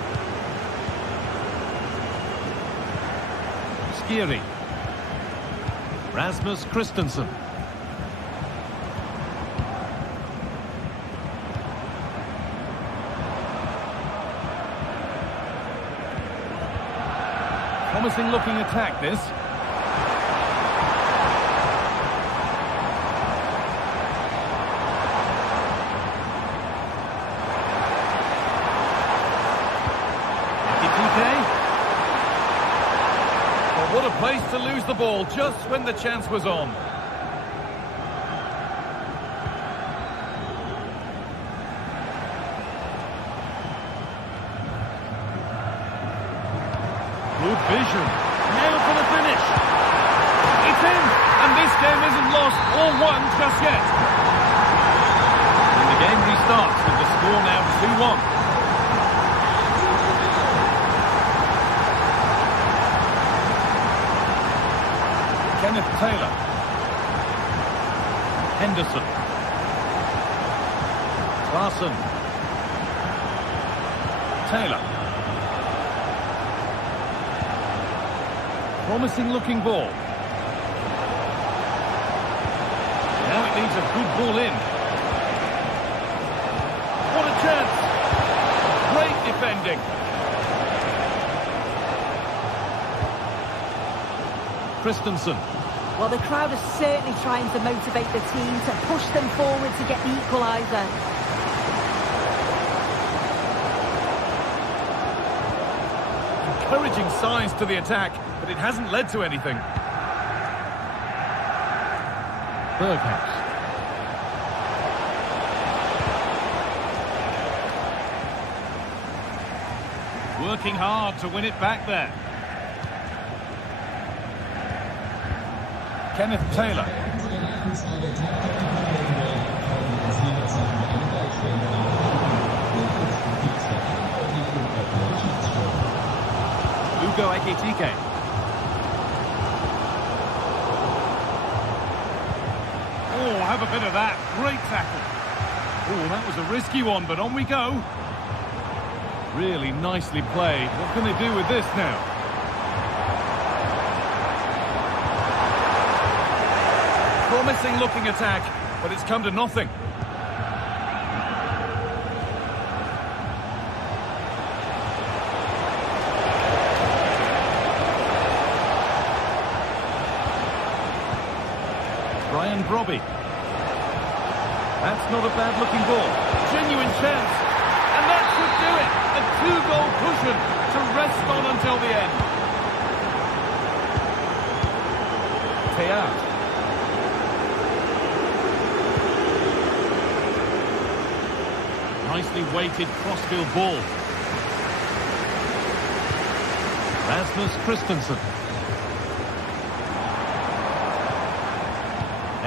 Skiri. Rasmus Christensen. Promising looking attack this. Well, what a place to lose the ball just when the chance was on. Good vision. Nailed for the finish. It's in, and this game isn't lost or won just yet. And the game restarts with the score now 2-1. Kenneth Taylor. Henderson. Klaassen. Taylor. Promising looking ball. Now it needs a good ball in. What a chance! Great defending. Christensen. Well, the crowd is certainly trying to motivate the team to push them forward to get the equaliser. Encouraging signs to the attack, but it hasn't led to anything. Berghaus. Working hard to win it back there. Kenneth Taylor. Ugo Ekitike. Oh, have a bit of that. Great tackle. Oh, that was a risky one, but on we go. Really nicely played. What can they do with this now? Promising looking attack, but it's come to nothing. Ryan Brobby. That's not a bad looking ball. Genuine chance. And that should do it. A two-goal cushion to rest on until the end. Teat. Nicely weighted crossfield ball. Rasmus Christensen.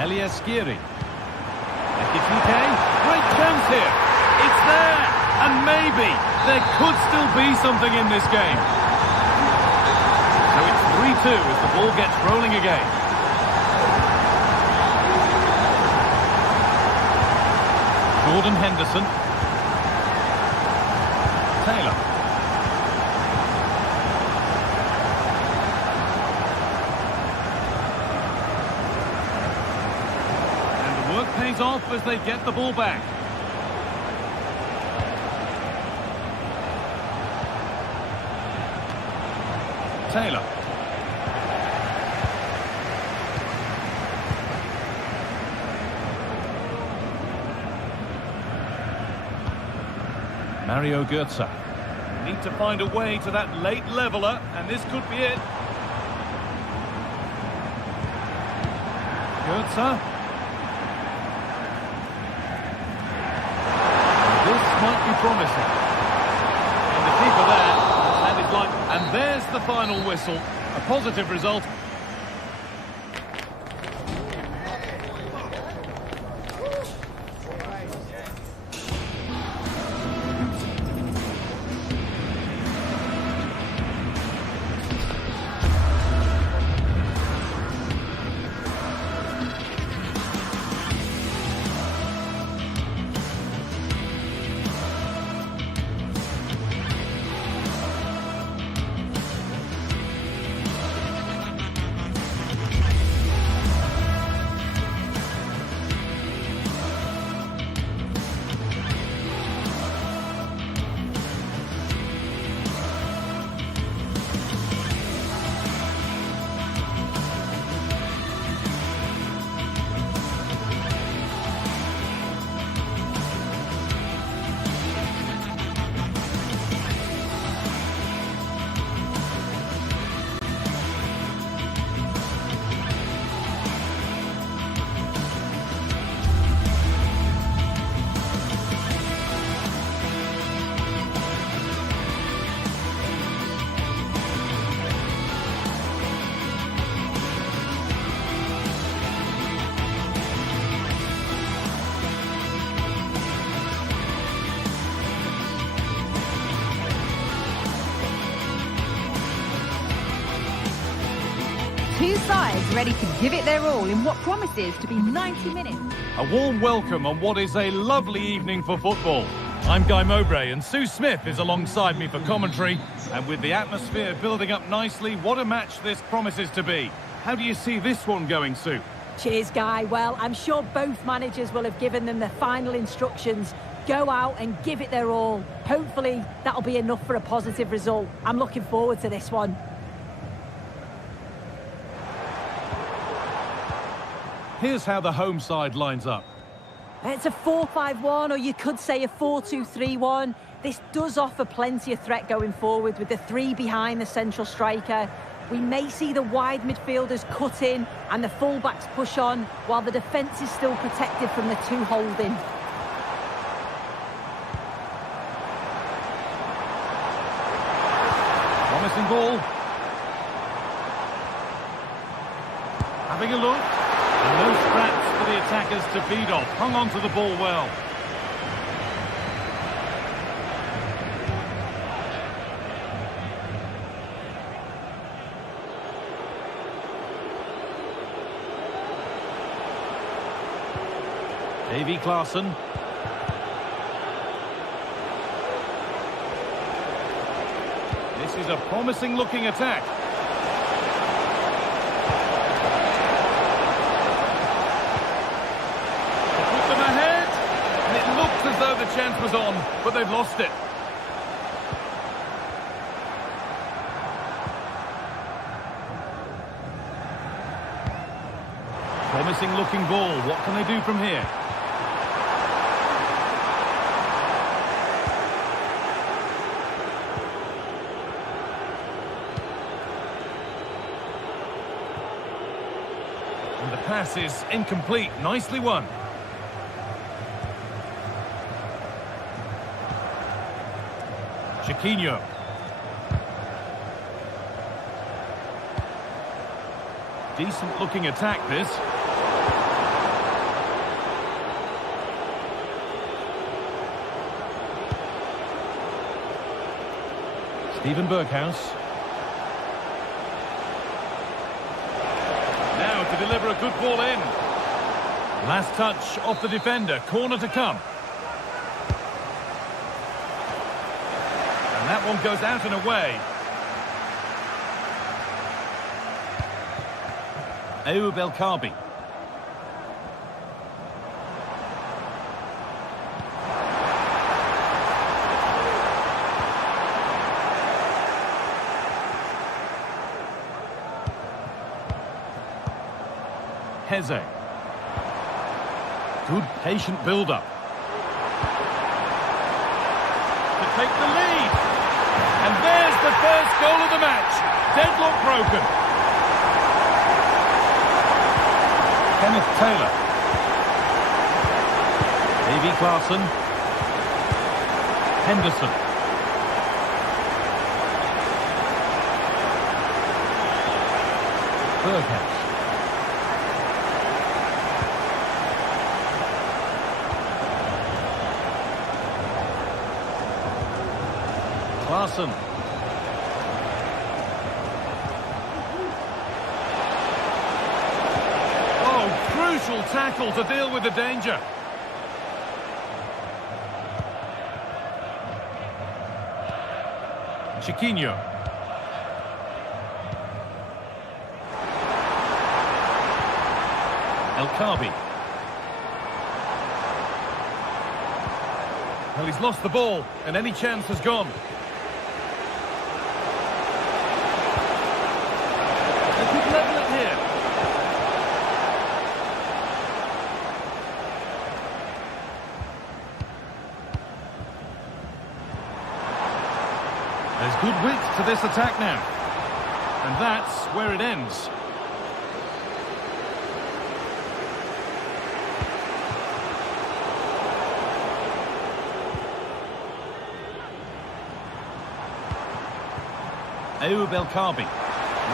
Elias Skiri. Ekitike. Great chance here. It's there. And maybe there could still be something in this game. So it's 3-2 as the ball gets rolling again. Jordan Henderson. Taylor. And the work pays off as they get the ball back. Taylor. Mario Götze. Need to find a way to that late leveller, and this could be it. Götze. This might be promising. And the keeper there, that is like, and there's the final whistle. A positive result. Two sides ready to give it their all in what promises to be 90 minutes. A warm welcome on what is a lovely evening for football. I'm Guy Mowbray, and Sue Smith is alongside me for commentary. And with the atmosphere building up nicely, what a match this promises to be. How do you see this one going, Sue? Cheers, Guy. Well, I'm sure both managers will have given them the final instructions. Go out and give it their all. Hopefully, that'll be enough for a positive result. I'm looking forward to this one. Here's how the home side lines up. It's a 4-5-1, or you could say a 4-2-3-1. This does offer plenty of threat going forward with the three behind the central striker. We may see the wide midfielders cut in and the fullbacks push on, while the defence is still protected from the two holding. Promising ball. Having a look. And no scraps for the attackers to feed off. Hung on to the ball well. Davy Klaassen. This is a promising looking attack. Put them ahead, and it looked as though the chance was on, but they've lost it. Promising looking ball. What can they do from here? And the pass is incomplete. Nicely won. Chiquinho. Decent looking attack this. Steven Berghuis. Now to deliver a good ball in. Last touch off the defender. Corner to come. And that one goes out and away. Ayoub El Kaabi. Heze. Good patient build-up. To take the lead. And there's the first goal of the match. Deadlock broken. Kenneth Taylor. Davy Klaassen. Henderson. Berghuis. Klaassen. Oh, crucial tackle to deal with the danger. Chiquinho. El Kaabi. Well, he's lost the ball, and any chance has gone. They could level it here. There's good width to this attack now. And that's where it ends. Ayoub El Kaabi.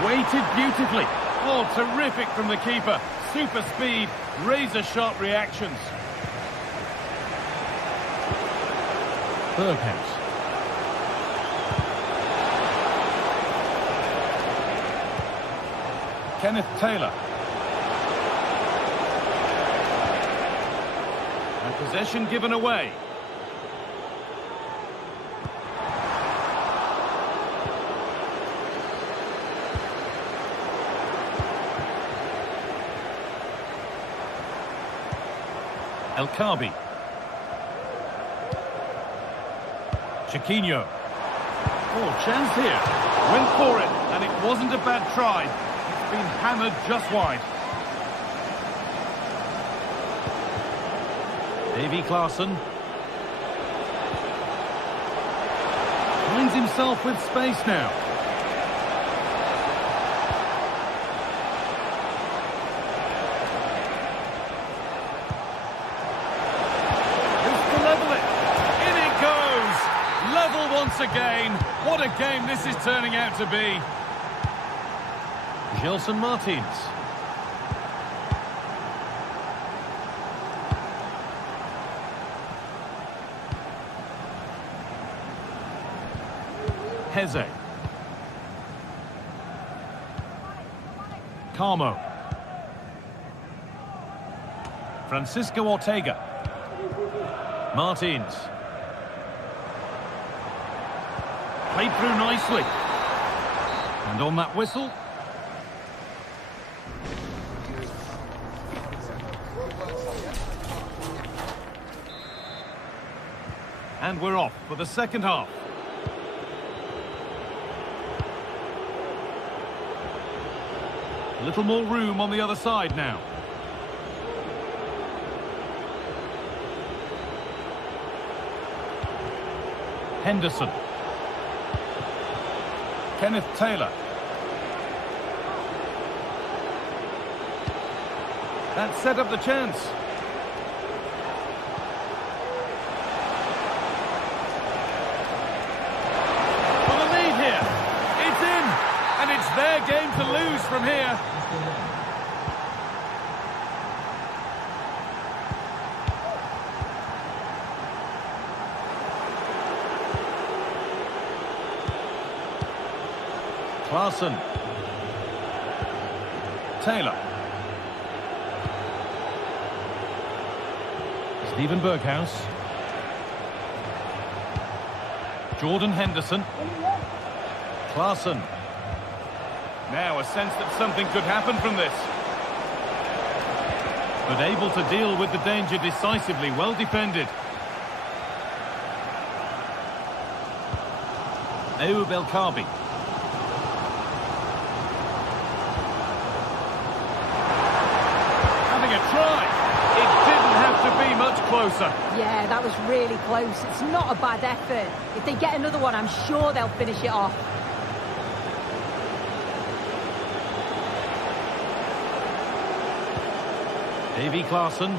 Weighted beautifully. Oh, terrific from the keeper. Super speed, razor-sharp reactions. Berghuis. Kenneth Taylor. And possession given away. El Kaabi. Chiquinho. Oh, chance here. Went for it, and it wasn't a bad try. It's been hammered just wide. Davy Klaassen. Finds himself with space now. Once again, what a game this is turning out to be. Gelson Martins. Heze. Carmo. Francisco Ortega. Martins. Played through nicely. And on that whistle. And we're off for the second half. A little more room on the other side now. Henderson. Kenneth Taylor. That set up the chance. For the lead here. It's in. And it's their game to lose from here. Klaassen. Taylor. Steven Berghuis. Jordan Henderson. Klaassen. Now a sense that something could happen from this. But able to deal with the danger decisively, well defended. Ayoub El Kaabi. Try. It didn't have to be much closer. Yeah, that was really close. It's not a bad effort. If they get another one, I'm sure they'll finish it off. Davy Klaassen.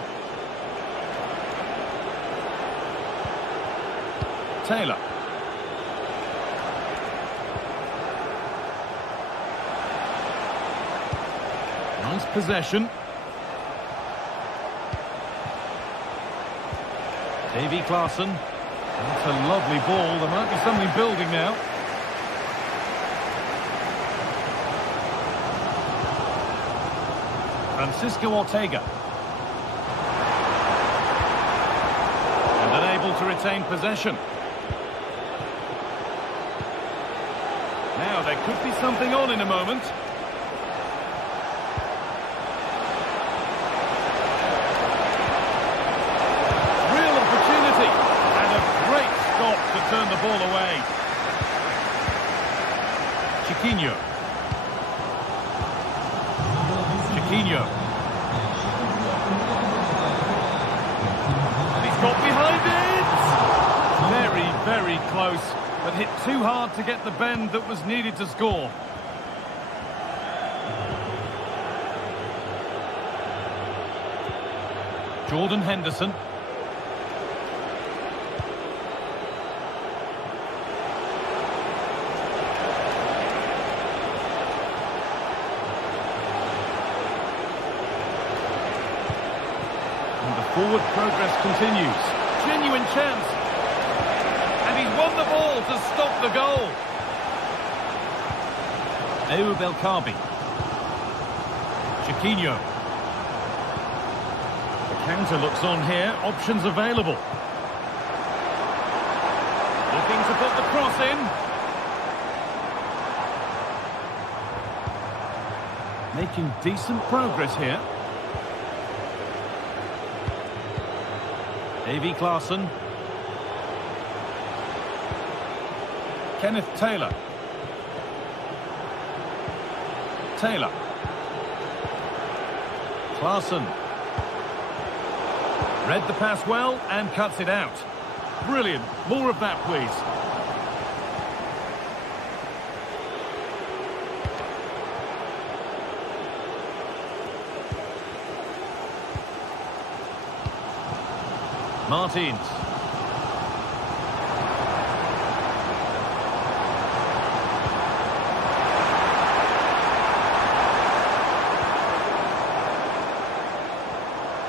Taylor. Nice possession. Davy Klaassen. That's a lovely ball. There might be something building now. Francisco Ortega. And unable to retain possession. Now there could be something on in a moment. To turn the ball away. Chiquinho. Chiquinho. And he's got behind it! Very, very close, but hit too hard to get the bend that was needed to score. Jordan Henderson. Forward progress continues. Genuine chance. And he's won the ball to stop the goal. Ayoub El Kaabi. Chiquinho. The counter looks on here. Options available. Looking to put the cross in. Making decent progress here. Davy Klaassen. Kenneth Taylor. Taylor. Klaassen. Read the pass well and cuts it out. Brilliant. More of that, please. Martins.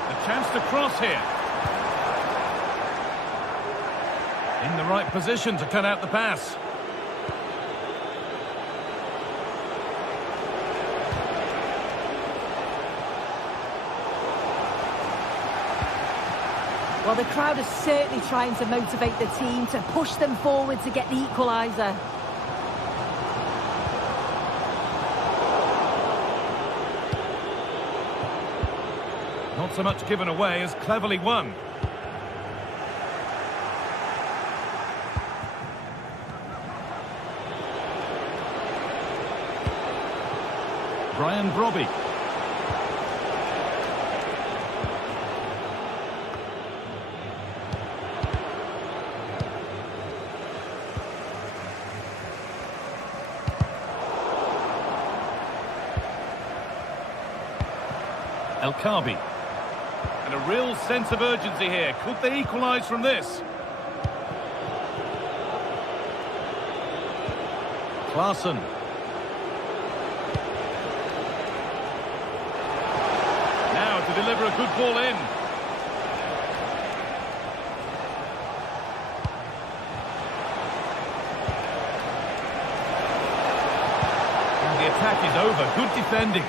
A chance to cross here. In the right position to cut out the pass. Well, the crowd is certainly trying to motivate the team to push them forward to get the equaliser. Not so much given away as cleverly won. Brian Brobby. El Khabi. And a real sense of urgency here. Could they equalise from this? Klaassen. Now to deliver a good ball in. And the attack is over. Good defending.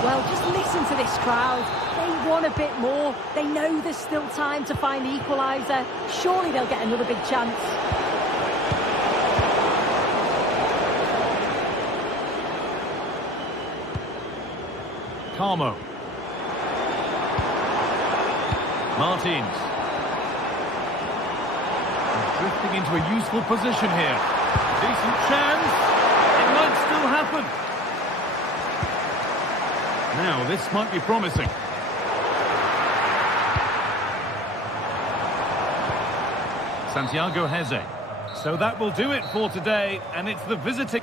Well, just listen to this crowd. They want a bit more. They know there's still time to find the equaliser. Surely they'll get another big chance. Carmo. Martins. Drifting into a useful position here. Decent chance. It might still happen. Now, this might be promising. Santiago Heze. So that will do it for today, and it's the visiting...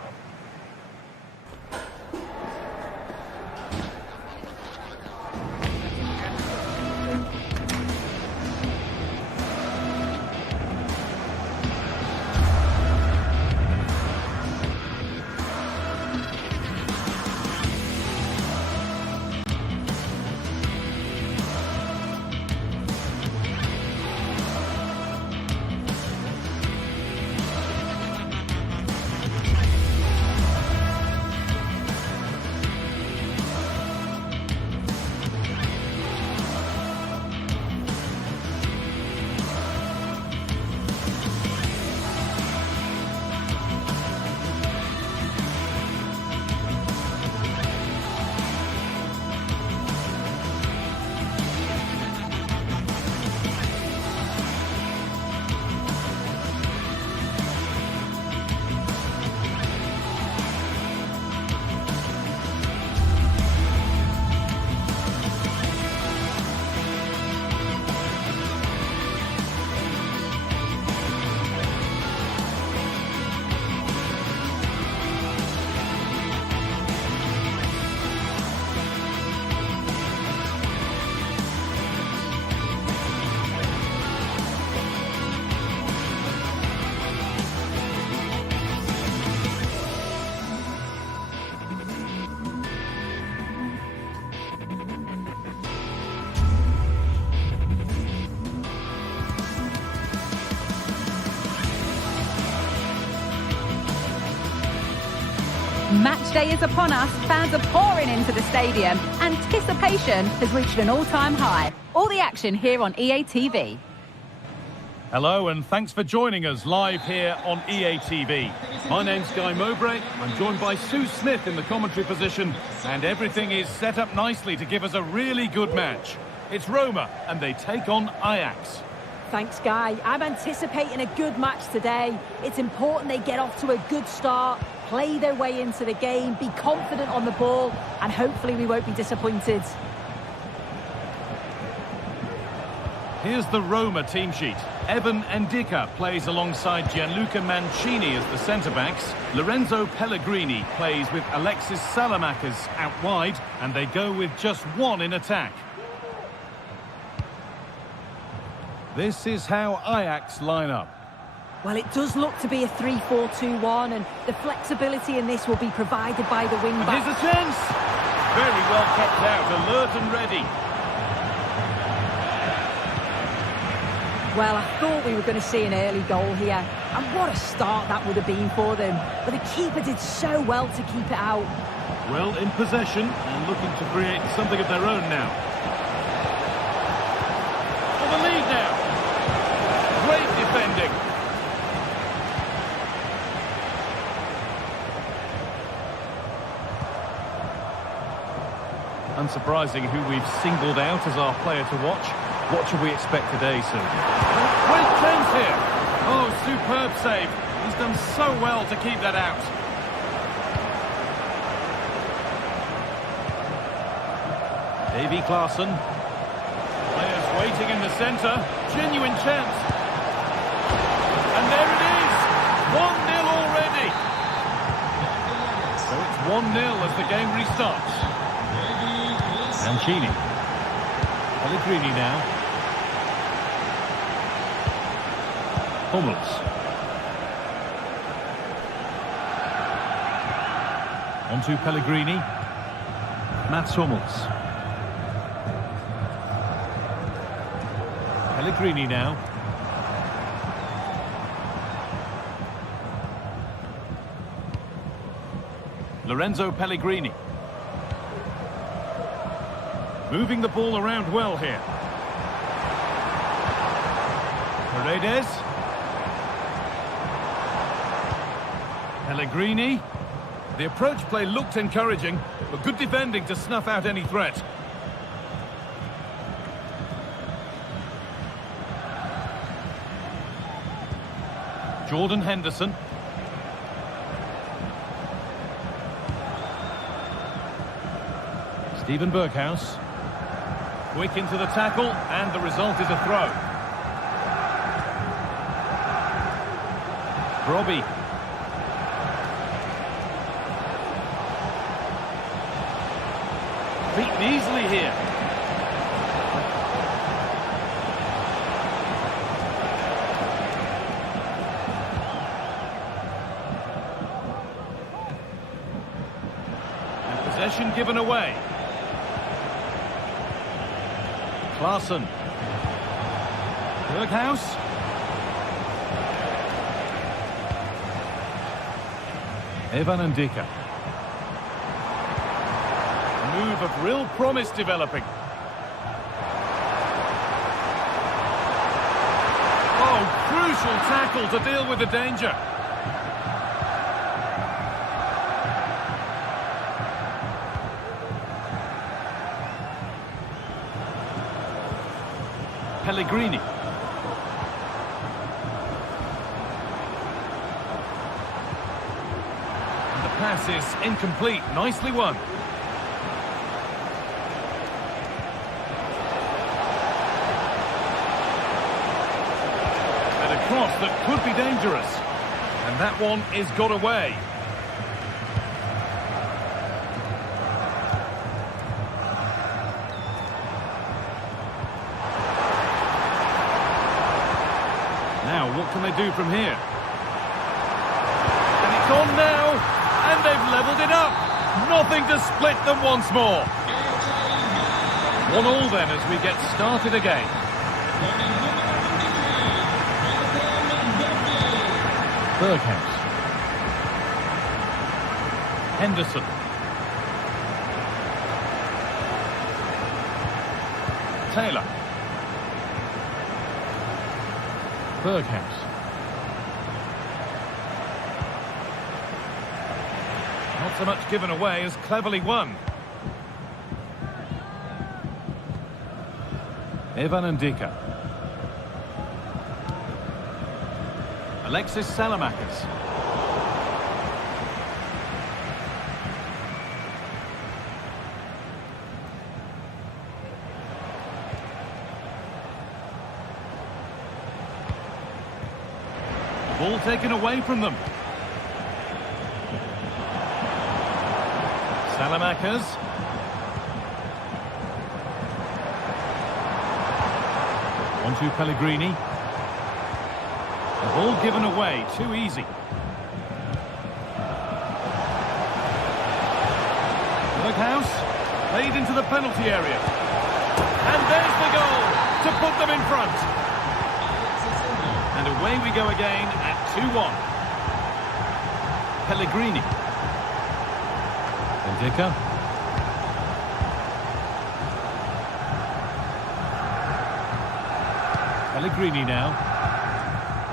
Match day is upon us. Fans are pouring into the stadium. Anticipation has reached an all-time high. All the action here on EA TV. Hello and thanks for joining us live here on EA TV. My name's Guy Mowbray. I'm joined by Sue Smith in the commentary position, and everything is set up nicely to give us a really good match. It's Roma and they take on Ajax. Thanks, Guy. I'm anticipating a good match today. It's important they get off to a good start, play their way into the game, be confident on the ball, and hopefully we won't be disappointed. Here's the Roma team sheet. Evan Ndicka plays alongside Gianluca Mancini as the centre-backs. Lorenzo Pellegrini plays with Alexis Salamakers out wide, and they go with just one in attack. This is how Ajax line up. Well, it does look to be a 3-4-2-1, and the flexibility in this will be provided by the wing-back. Here's a chance! Very well kept out, alert and ready. Well, I thought we were going to see an early goal here, and what a start that would have been for them. But the keeper did so well to keep it out. Well, in possession and looking to create something of their own now. For the lead now. Great defending. Unsurprising who we've singled out as our player to watch. What should we expect today, Sue? Great chance here. Oh, superb save. He's done so well to keep that out. Davy Klaassen. Players waiting in the centre. Genuine chance. And there it is. 1-0 already. So it's 1-0 as the game restarts. Mancini. Pellegrini now. Hummels. On to Pellegrini. Mats Hummels. Pellegrini now. Lorenzo Pellegrini. Moving the ball around well here. Paredes. Pellegrini. The approach play looked encouraging, but good defending to snuff out any threat. Jordan Henderson. Steven Berghuis. Quick into the tackle, and the result is a throw. Robbie. Beaten easily here. And possession given away. Klaassen. Berghuis. Evan Ndicka. Move of real promise developing. Oh, crucial tackle to deal with the danger. Pellegrini. And the pass is incomplete. Nicely won. And a cross that could be dangerous. And that one is got away. Now, what can they do from here? And it's on now, and they've levelled it up. Nothing to split them once more. 1-1 then as we get started again. Berghuis. Henderson. Taylor. Berghaus. Not so much given away as cleverly won. Evan Ndika. Alexis Salamakis. Ball taken away from them. Salamakis. On to Pellegrini. The ball given away, too easy. Berghaus, played into the penalty area. And there's the goal to put them in front. And away we go again at 2-1. Pellegrini. Ndika. Pellegrini now.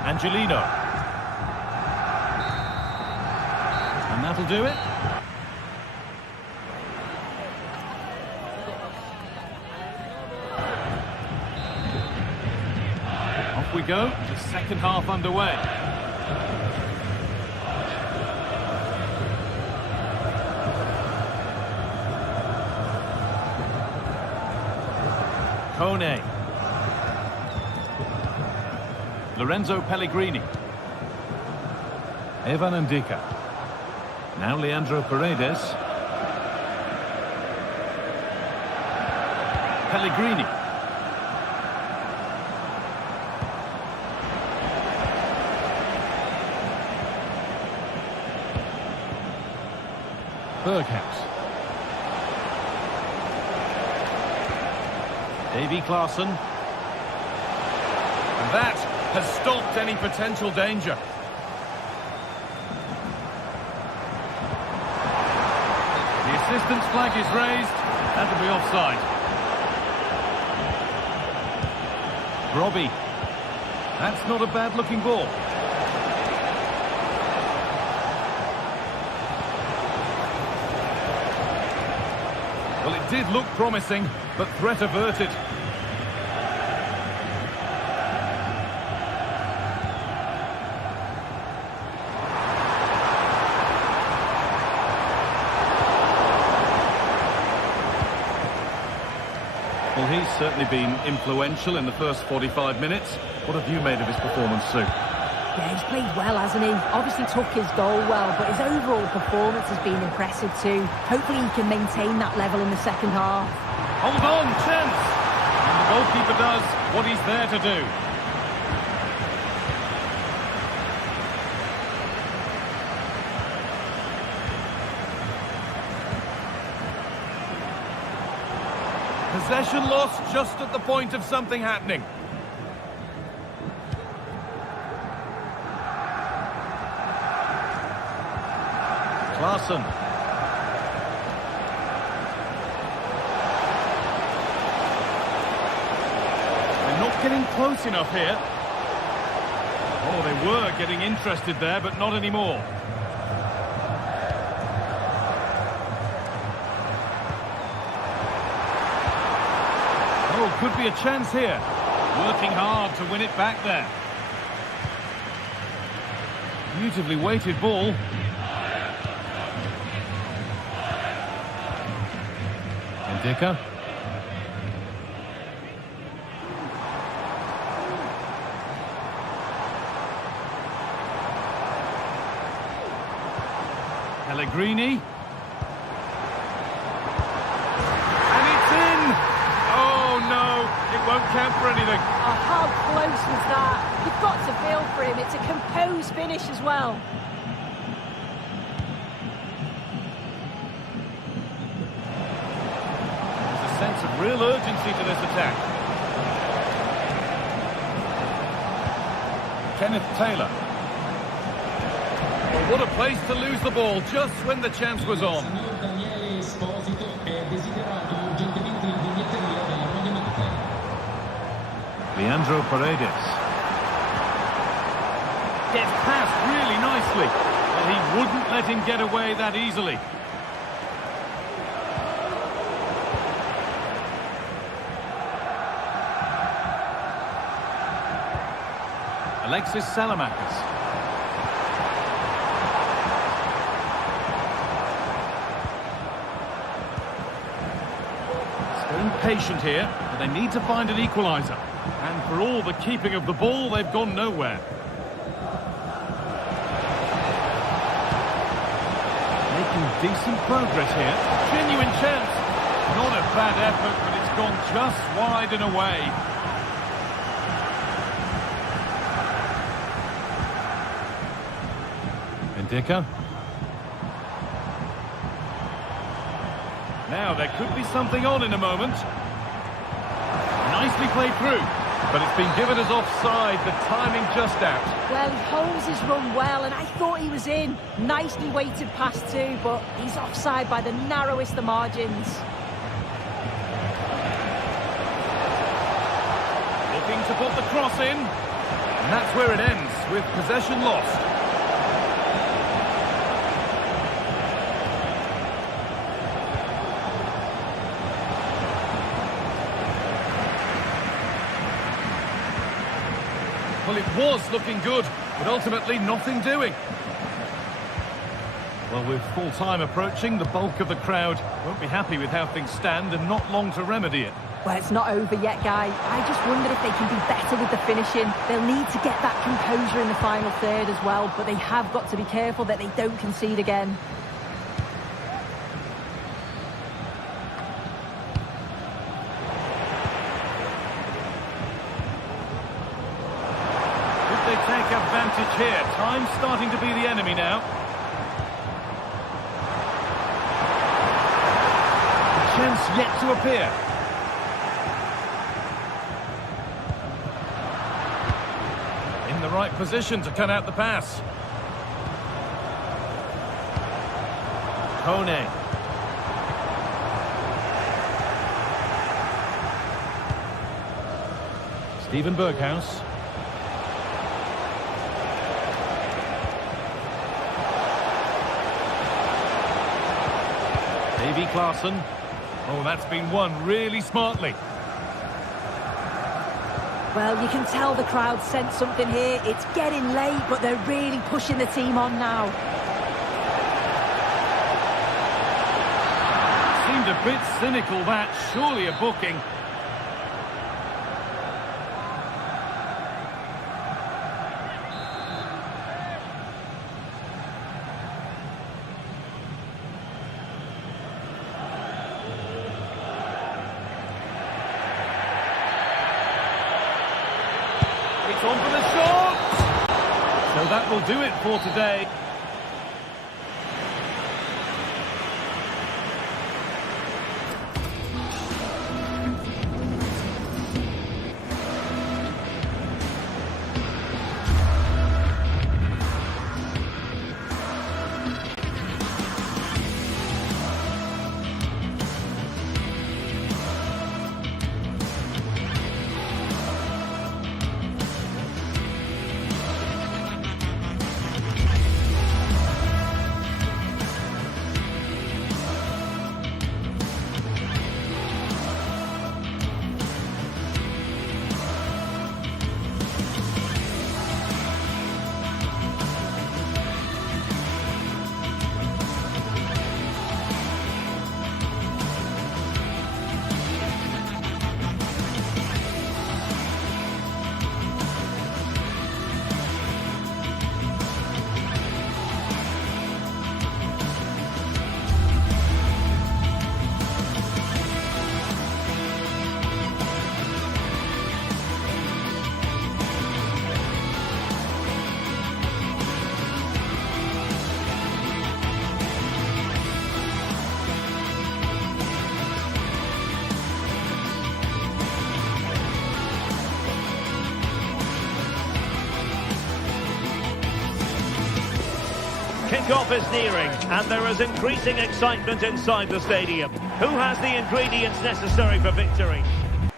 Angelino. And that'll do it. Off we go. The second half underway. Kone. Lorenzo Pellegrini. Evan Ndika. Now Leandro Paredes. Pellegrini. Berghaus. Davy Klaassen. And that has stopped any potential danger. The assistant's flag is raised. That'll be offside. Robbie. That's not a bad-looking ball. Well, it did look promising, but threat averted. Well, he's certainly been influential in the first 45 minutes. What have you made of his performance, Sue? Yeah, he's played well, hasn't he? Obviously took his goal well, but his overall performance has been impressive too. Hopefully he can maintain that level in the second half. Hold on, chance! And the goalkeeper does what he's there to do. Possession lost just at the point of something happening. Klaassen. They're not getting close enough here. Oh, they were getting interested there, but not anymore. Oh, could be a chance here. Working hard to win it back there. Beautifully weighted ball. Ndika. Pellegrini. And it's in! Oh no, it won't count for anything. Oh, how close was that? You've got to feel for him. It's a composed finish as well. Sense of real urgency to this attack. Kenneth Taylor. Well, what a place to lose the ball just when the chance was on. Leandro Paredes. nicely. Well, he wouldn't let him get away that easily. Alexis Salamakis. Staying patient here, but they need to find an equaliser. And for all the keeping of the ball, they've gone nowhere. Making decent progress here. Genuine chance. Not a bad effort, but it's gone just wide and away. Ndicka. Now there could be something on in a moment. Nicely played through, but it's been given as offside, the timing just out. Well, he holds his run well, and I thought he was in. Nicely weighted pass too, but he's offside by the narrowest of margins. Looking to put the cross in, and that's where it ends, with possession lost. Well, it was looking good, but ultimately nothing doing. Well, with full-time approaching, the bulk of the crowd won't be happy with how things stand and not long to remedy it. Well, it's not over yet, Guy. I just wonder if they can be better with the finishing. They'll need to get that composure in the final third as well, but they have got to be careful that they don't concede again. They take advantage here. Time's starting to be the enemy now. A chance yet to appear. In the right position to cut out the pass. Kone. Steven Berghuis. Davy Klaassen. Oh, that's been won really smartly. Well, you can tell the crowd sensed something here. It's getting late, but they're really pushing the team on now. Seemed a bit cynical, that. Surely a booking. It's on for the shot! So that will do it for today. Kick-off is nearing, and there is increasing excitement inside the stadium. Who has the ingredients necessary for victory?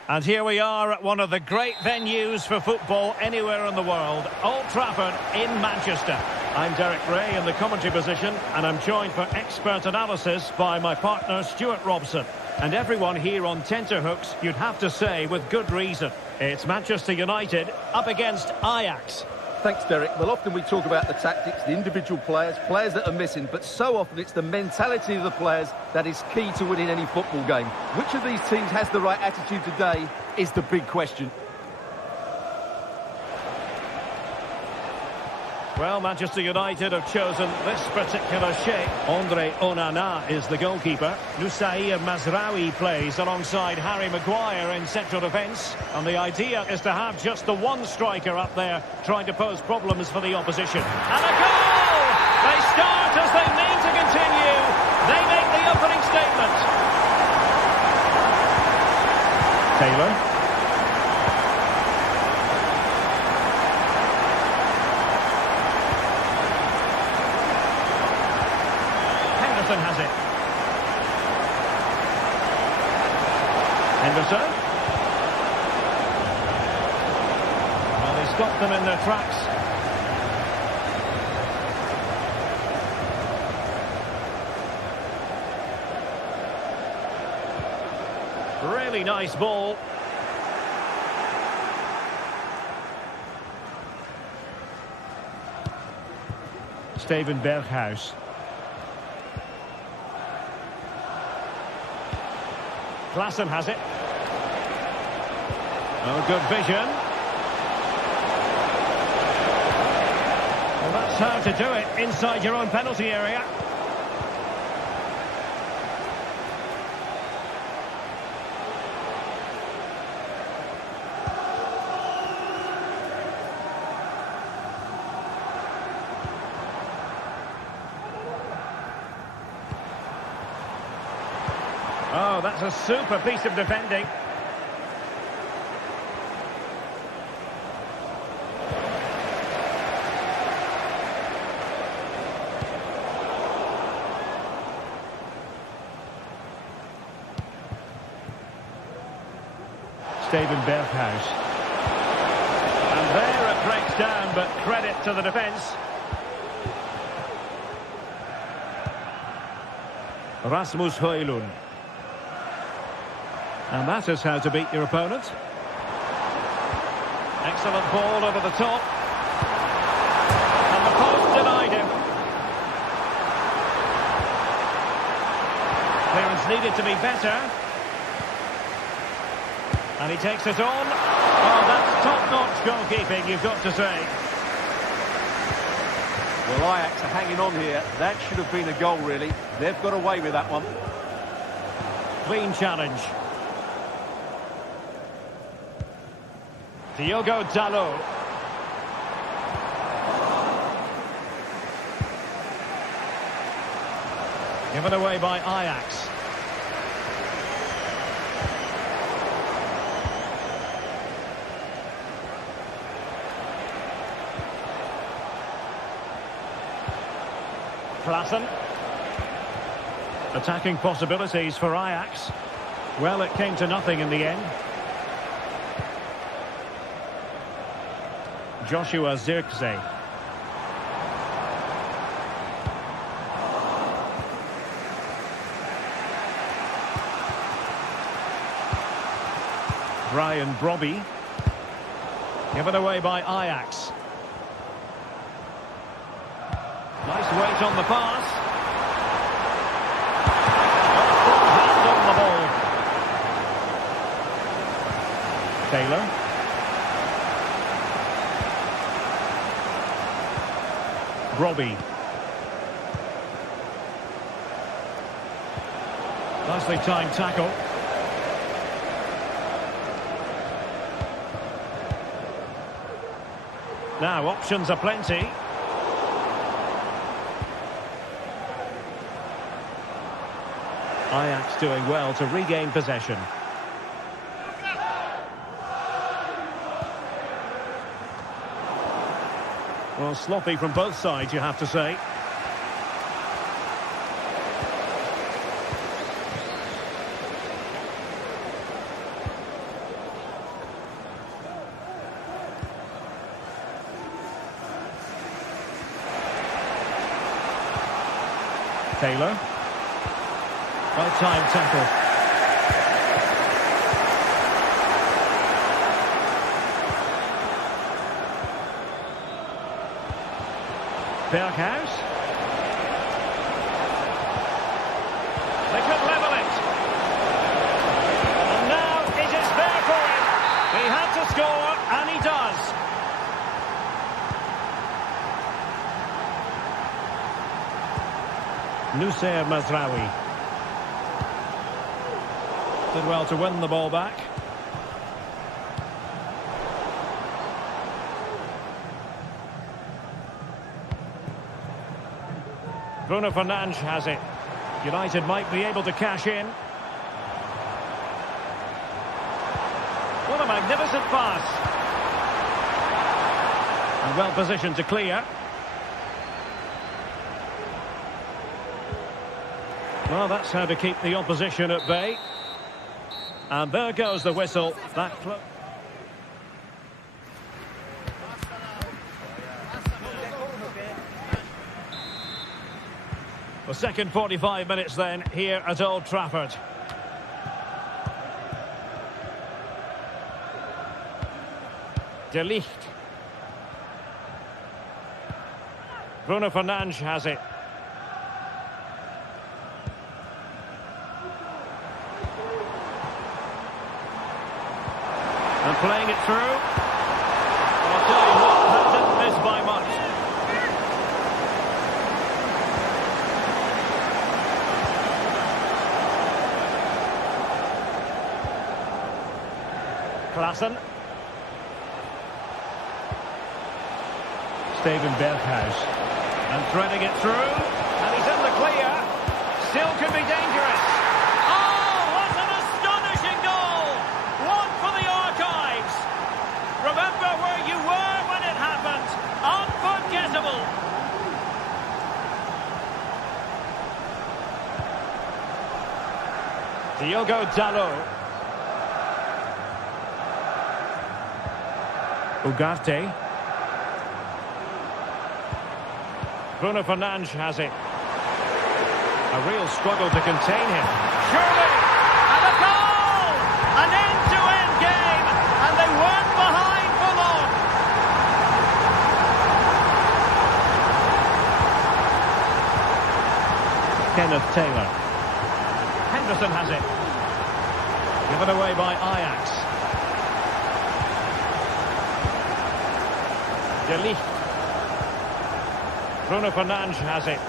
And here we are at one of the great venues for football anywhere in the world, Old Trafford in Manchester. I'm Derek Ray in the commentary position, and I'm joined for expert analysis by my partner Stuart Robson. And everyone here on tenterhooks, you'd have to say with good reason. It's Manchester United up against Ajax. Thanks, Derek. Well, often we talk about the tactics, the individual players that are missing, but so often it's the mentality of the players that is key to winning any football game. Which of these teams has the right attitude today is the big question. Well, Manchester United have chosen this particular shape. Andre Onana is the goalkeeper. Nusair Mazraoui plays alongside Harry Maguire in central defence. And the idea is to have just the one striker up there trying to pose problems for the opposition. And a goal! They start as they mean to continue. They make the opening statement. Taylor. Has it. Henderson. Well, they stopped them in their tracks. Really nice ball. Steven Berghuis. Klassen has it. Oh, good vision. Well, that's how to do it inside your own penalty area. Oh, that's a super piece of defending. Steven Berghuis. And there it breaks down, but credit to the defence. Rasmus Højlund. And that is how to beat your opponent. Excellent ball over the top. And the post denied him. Clearance needed to be better. And he takes it on. Oh, that's top-notch goalkeeping, you've got to say. Well, Ajax are hanging on here. That should have been a goal, really. They've got away with that one. Clean challenge. Diogo Dalot. Given away by Ajax. Klassen. Attacking possibilities for Ajax. Well, it came to nothing in the end. Joshua Zirkzee. Brian Brobby. Given away by Ajax. Nice weight on the pass. Hand on the ball. Taylor. Robbie. Nicely timed tackle. Now options are plenty. Ajax doing well to regain possession. Well, sloppy from both sides, you have to say. Taylor. Well-timed tackle. Berghuis. They could level it. And now it is there for him. He had to score, and he does. Nusayr Mazraoui. Did well to win the ball back. Bruno Fernandes has it. United might be able to cash in. What a magnificent pass. And well positioned to clear. Well, that's how to keep the opposition at bay. And there goes the whistle. That close. The second 45 minutes then here at Old Trafford. De Ligt. Bruno Fernandes has it. And playing it through. I'll tell you what, that didn't miss by much. Klaassen. Steven Berghuis. And threading it through. And he's in the clear. Still could be dangerous. Oh, what an astonishing goal! One for the archives. Remember where you were when it happened. Unforgettable. Diogo Dalot. Ugarte. Bruno Fernandes has it. A real struggle to contain him. Surely! And a goal! An end-to-end game! And they weren't behind for long! Kenneth Taylor. Henderson has it. Given away by Ajax. De Ligt. Bruno Fernandes has it.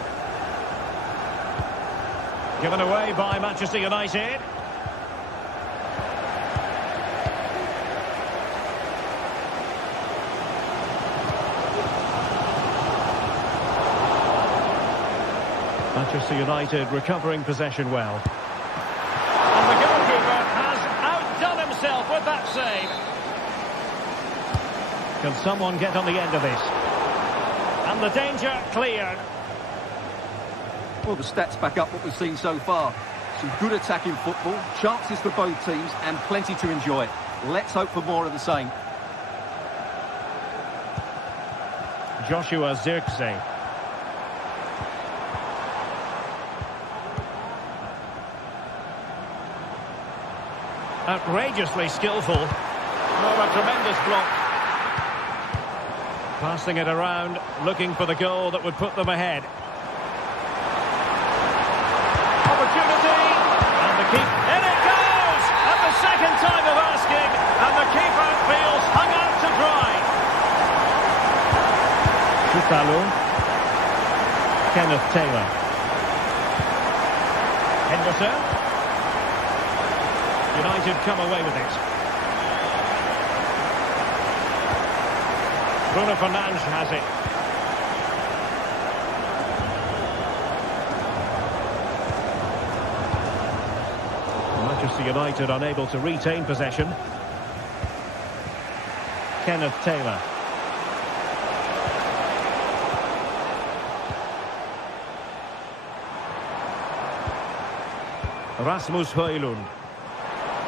Given away by Manchester United. Manchester United recovering possession well. And the goalkeeper has outdone himself with that save. Can someone get on the end of this? And the danger cleared. Well, the stats back up what we've seen so far. Some good attacking football, chances for both teams, and plenty to enjoy. Let's hope for more of the same. Joshua Zirkzee. Outrageously skillful. Oh, a tremendous block. Passing it around, looking for the goal that would put them ahead. Opportunity! And the keeper... In it goes! At the second time of asking, and the keeper feels hung out to dry. Chutalo. Kenneth Taylor. Henderson. United come away with it. Bruno Fernandes has it. Manchester United unable to retain possession. Kenneth Taylor. Rasmus Højlund.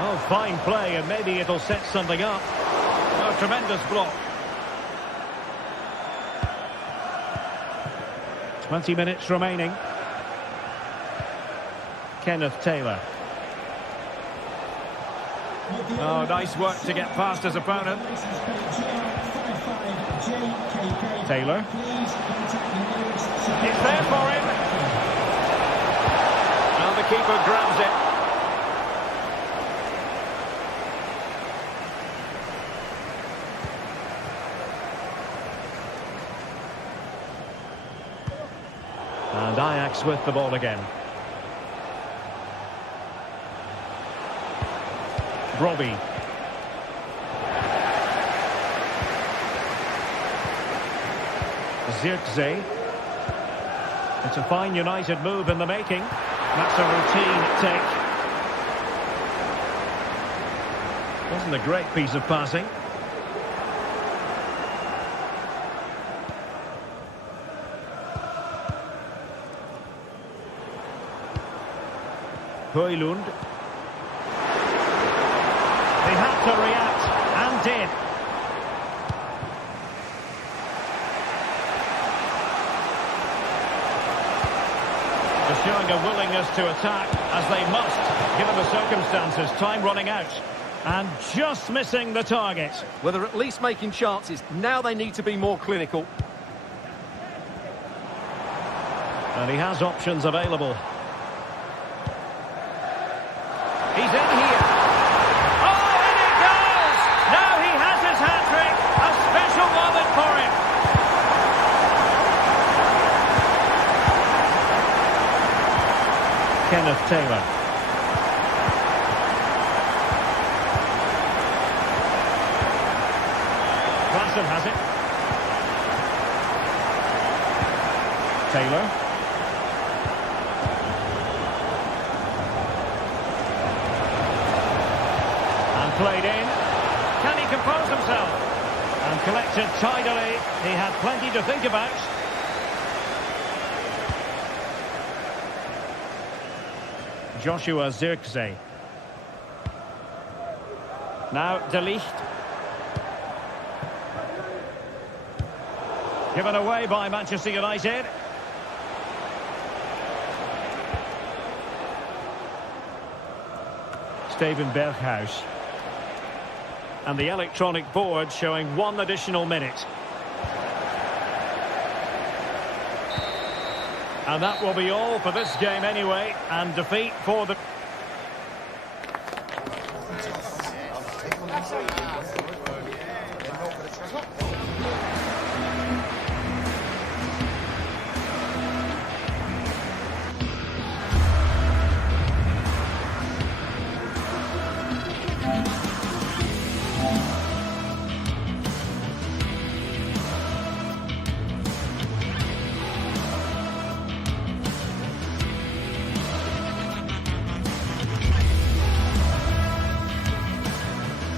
Oh, fine play, and maybe it'll set something up. Oh, tremendous block. 20 minutes remaining. Kenneth Taylor. Oh, nice work to get past his opponent. Taylor. It's there for him. Now the keeper grabs it. And Ajax with the ball again. Robbie. Zirkzee. It's a fine United move in the making. That's a routine take. Wasn't a great piece of passing. Højlund. They had to react, and did. They're showing a willingness to attack, as they must, given the circumstances. Time running out, and just missing the target. Well, they're at least making chances. Now they need to be more clinical. And he has options available. He's in here. Oh, in it goes! Now he has his hat-trick. A special moment for him. Kenneth Taylor. Klassen has it. Taylor. Played in. Can he compose himself? And collected tidily. He had plenty to think about. Joshua Zirkzee. Now De Ligt. Given away by Manchester United. Steven Berghuis. And the electronic board showing 1 additional minute. And that will be all for this game anyway. And defeat for the...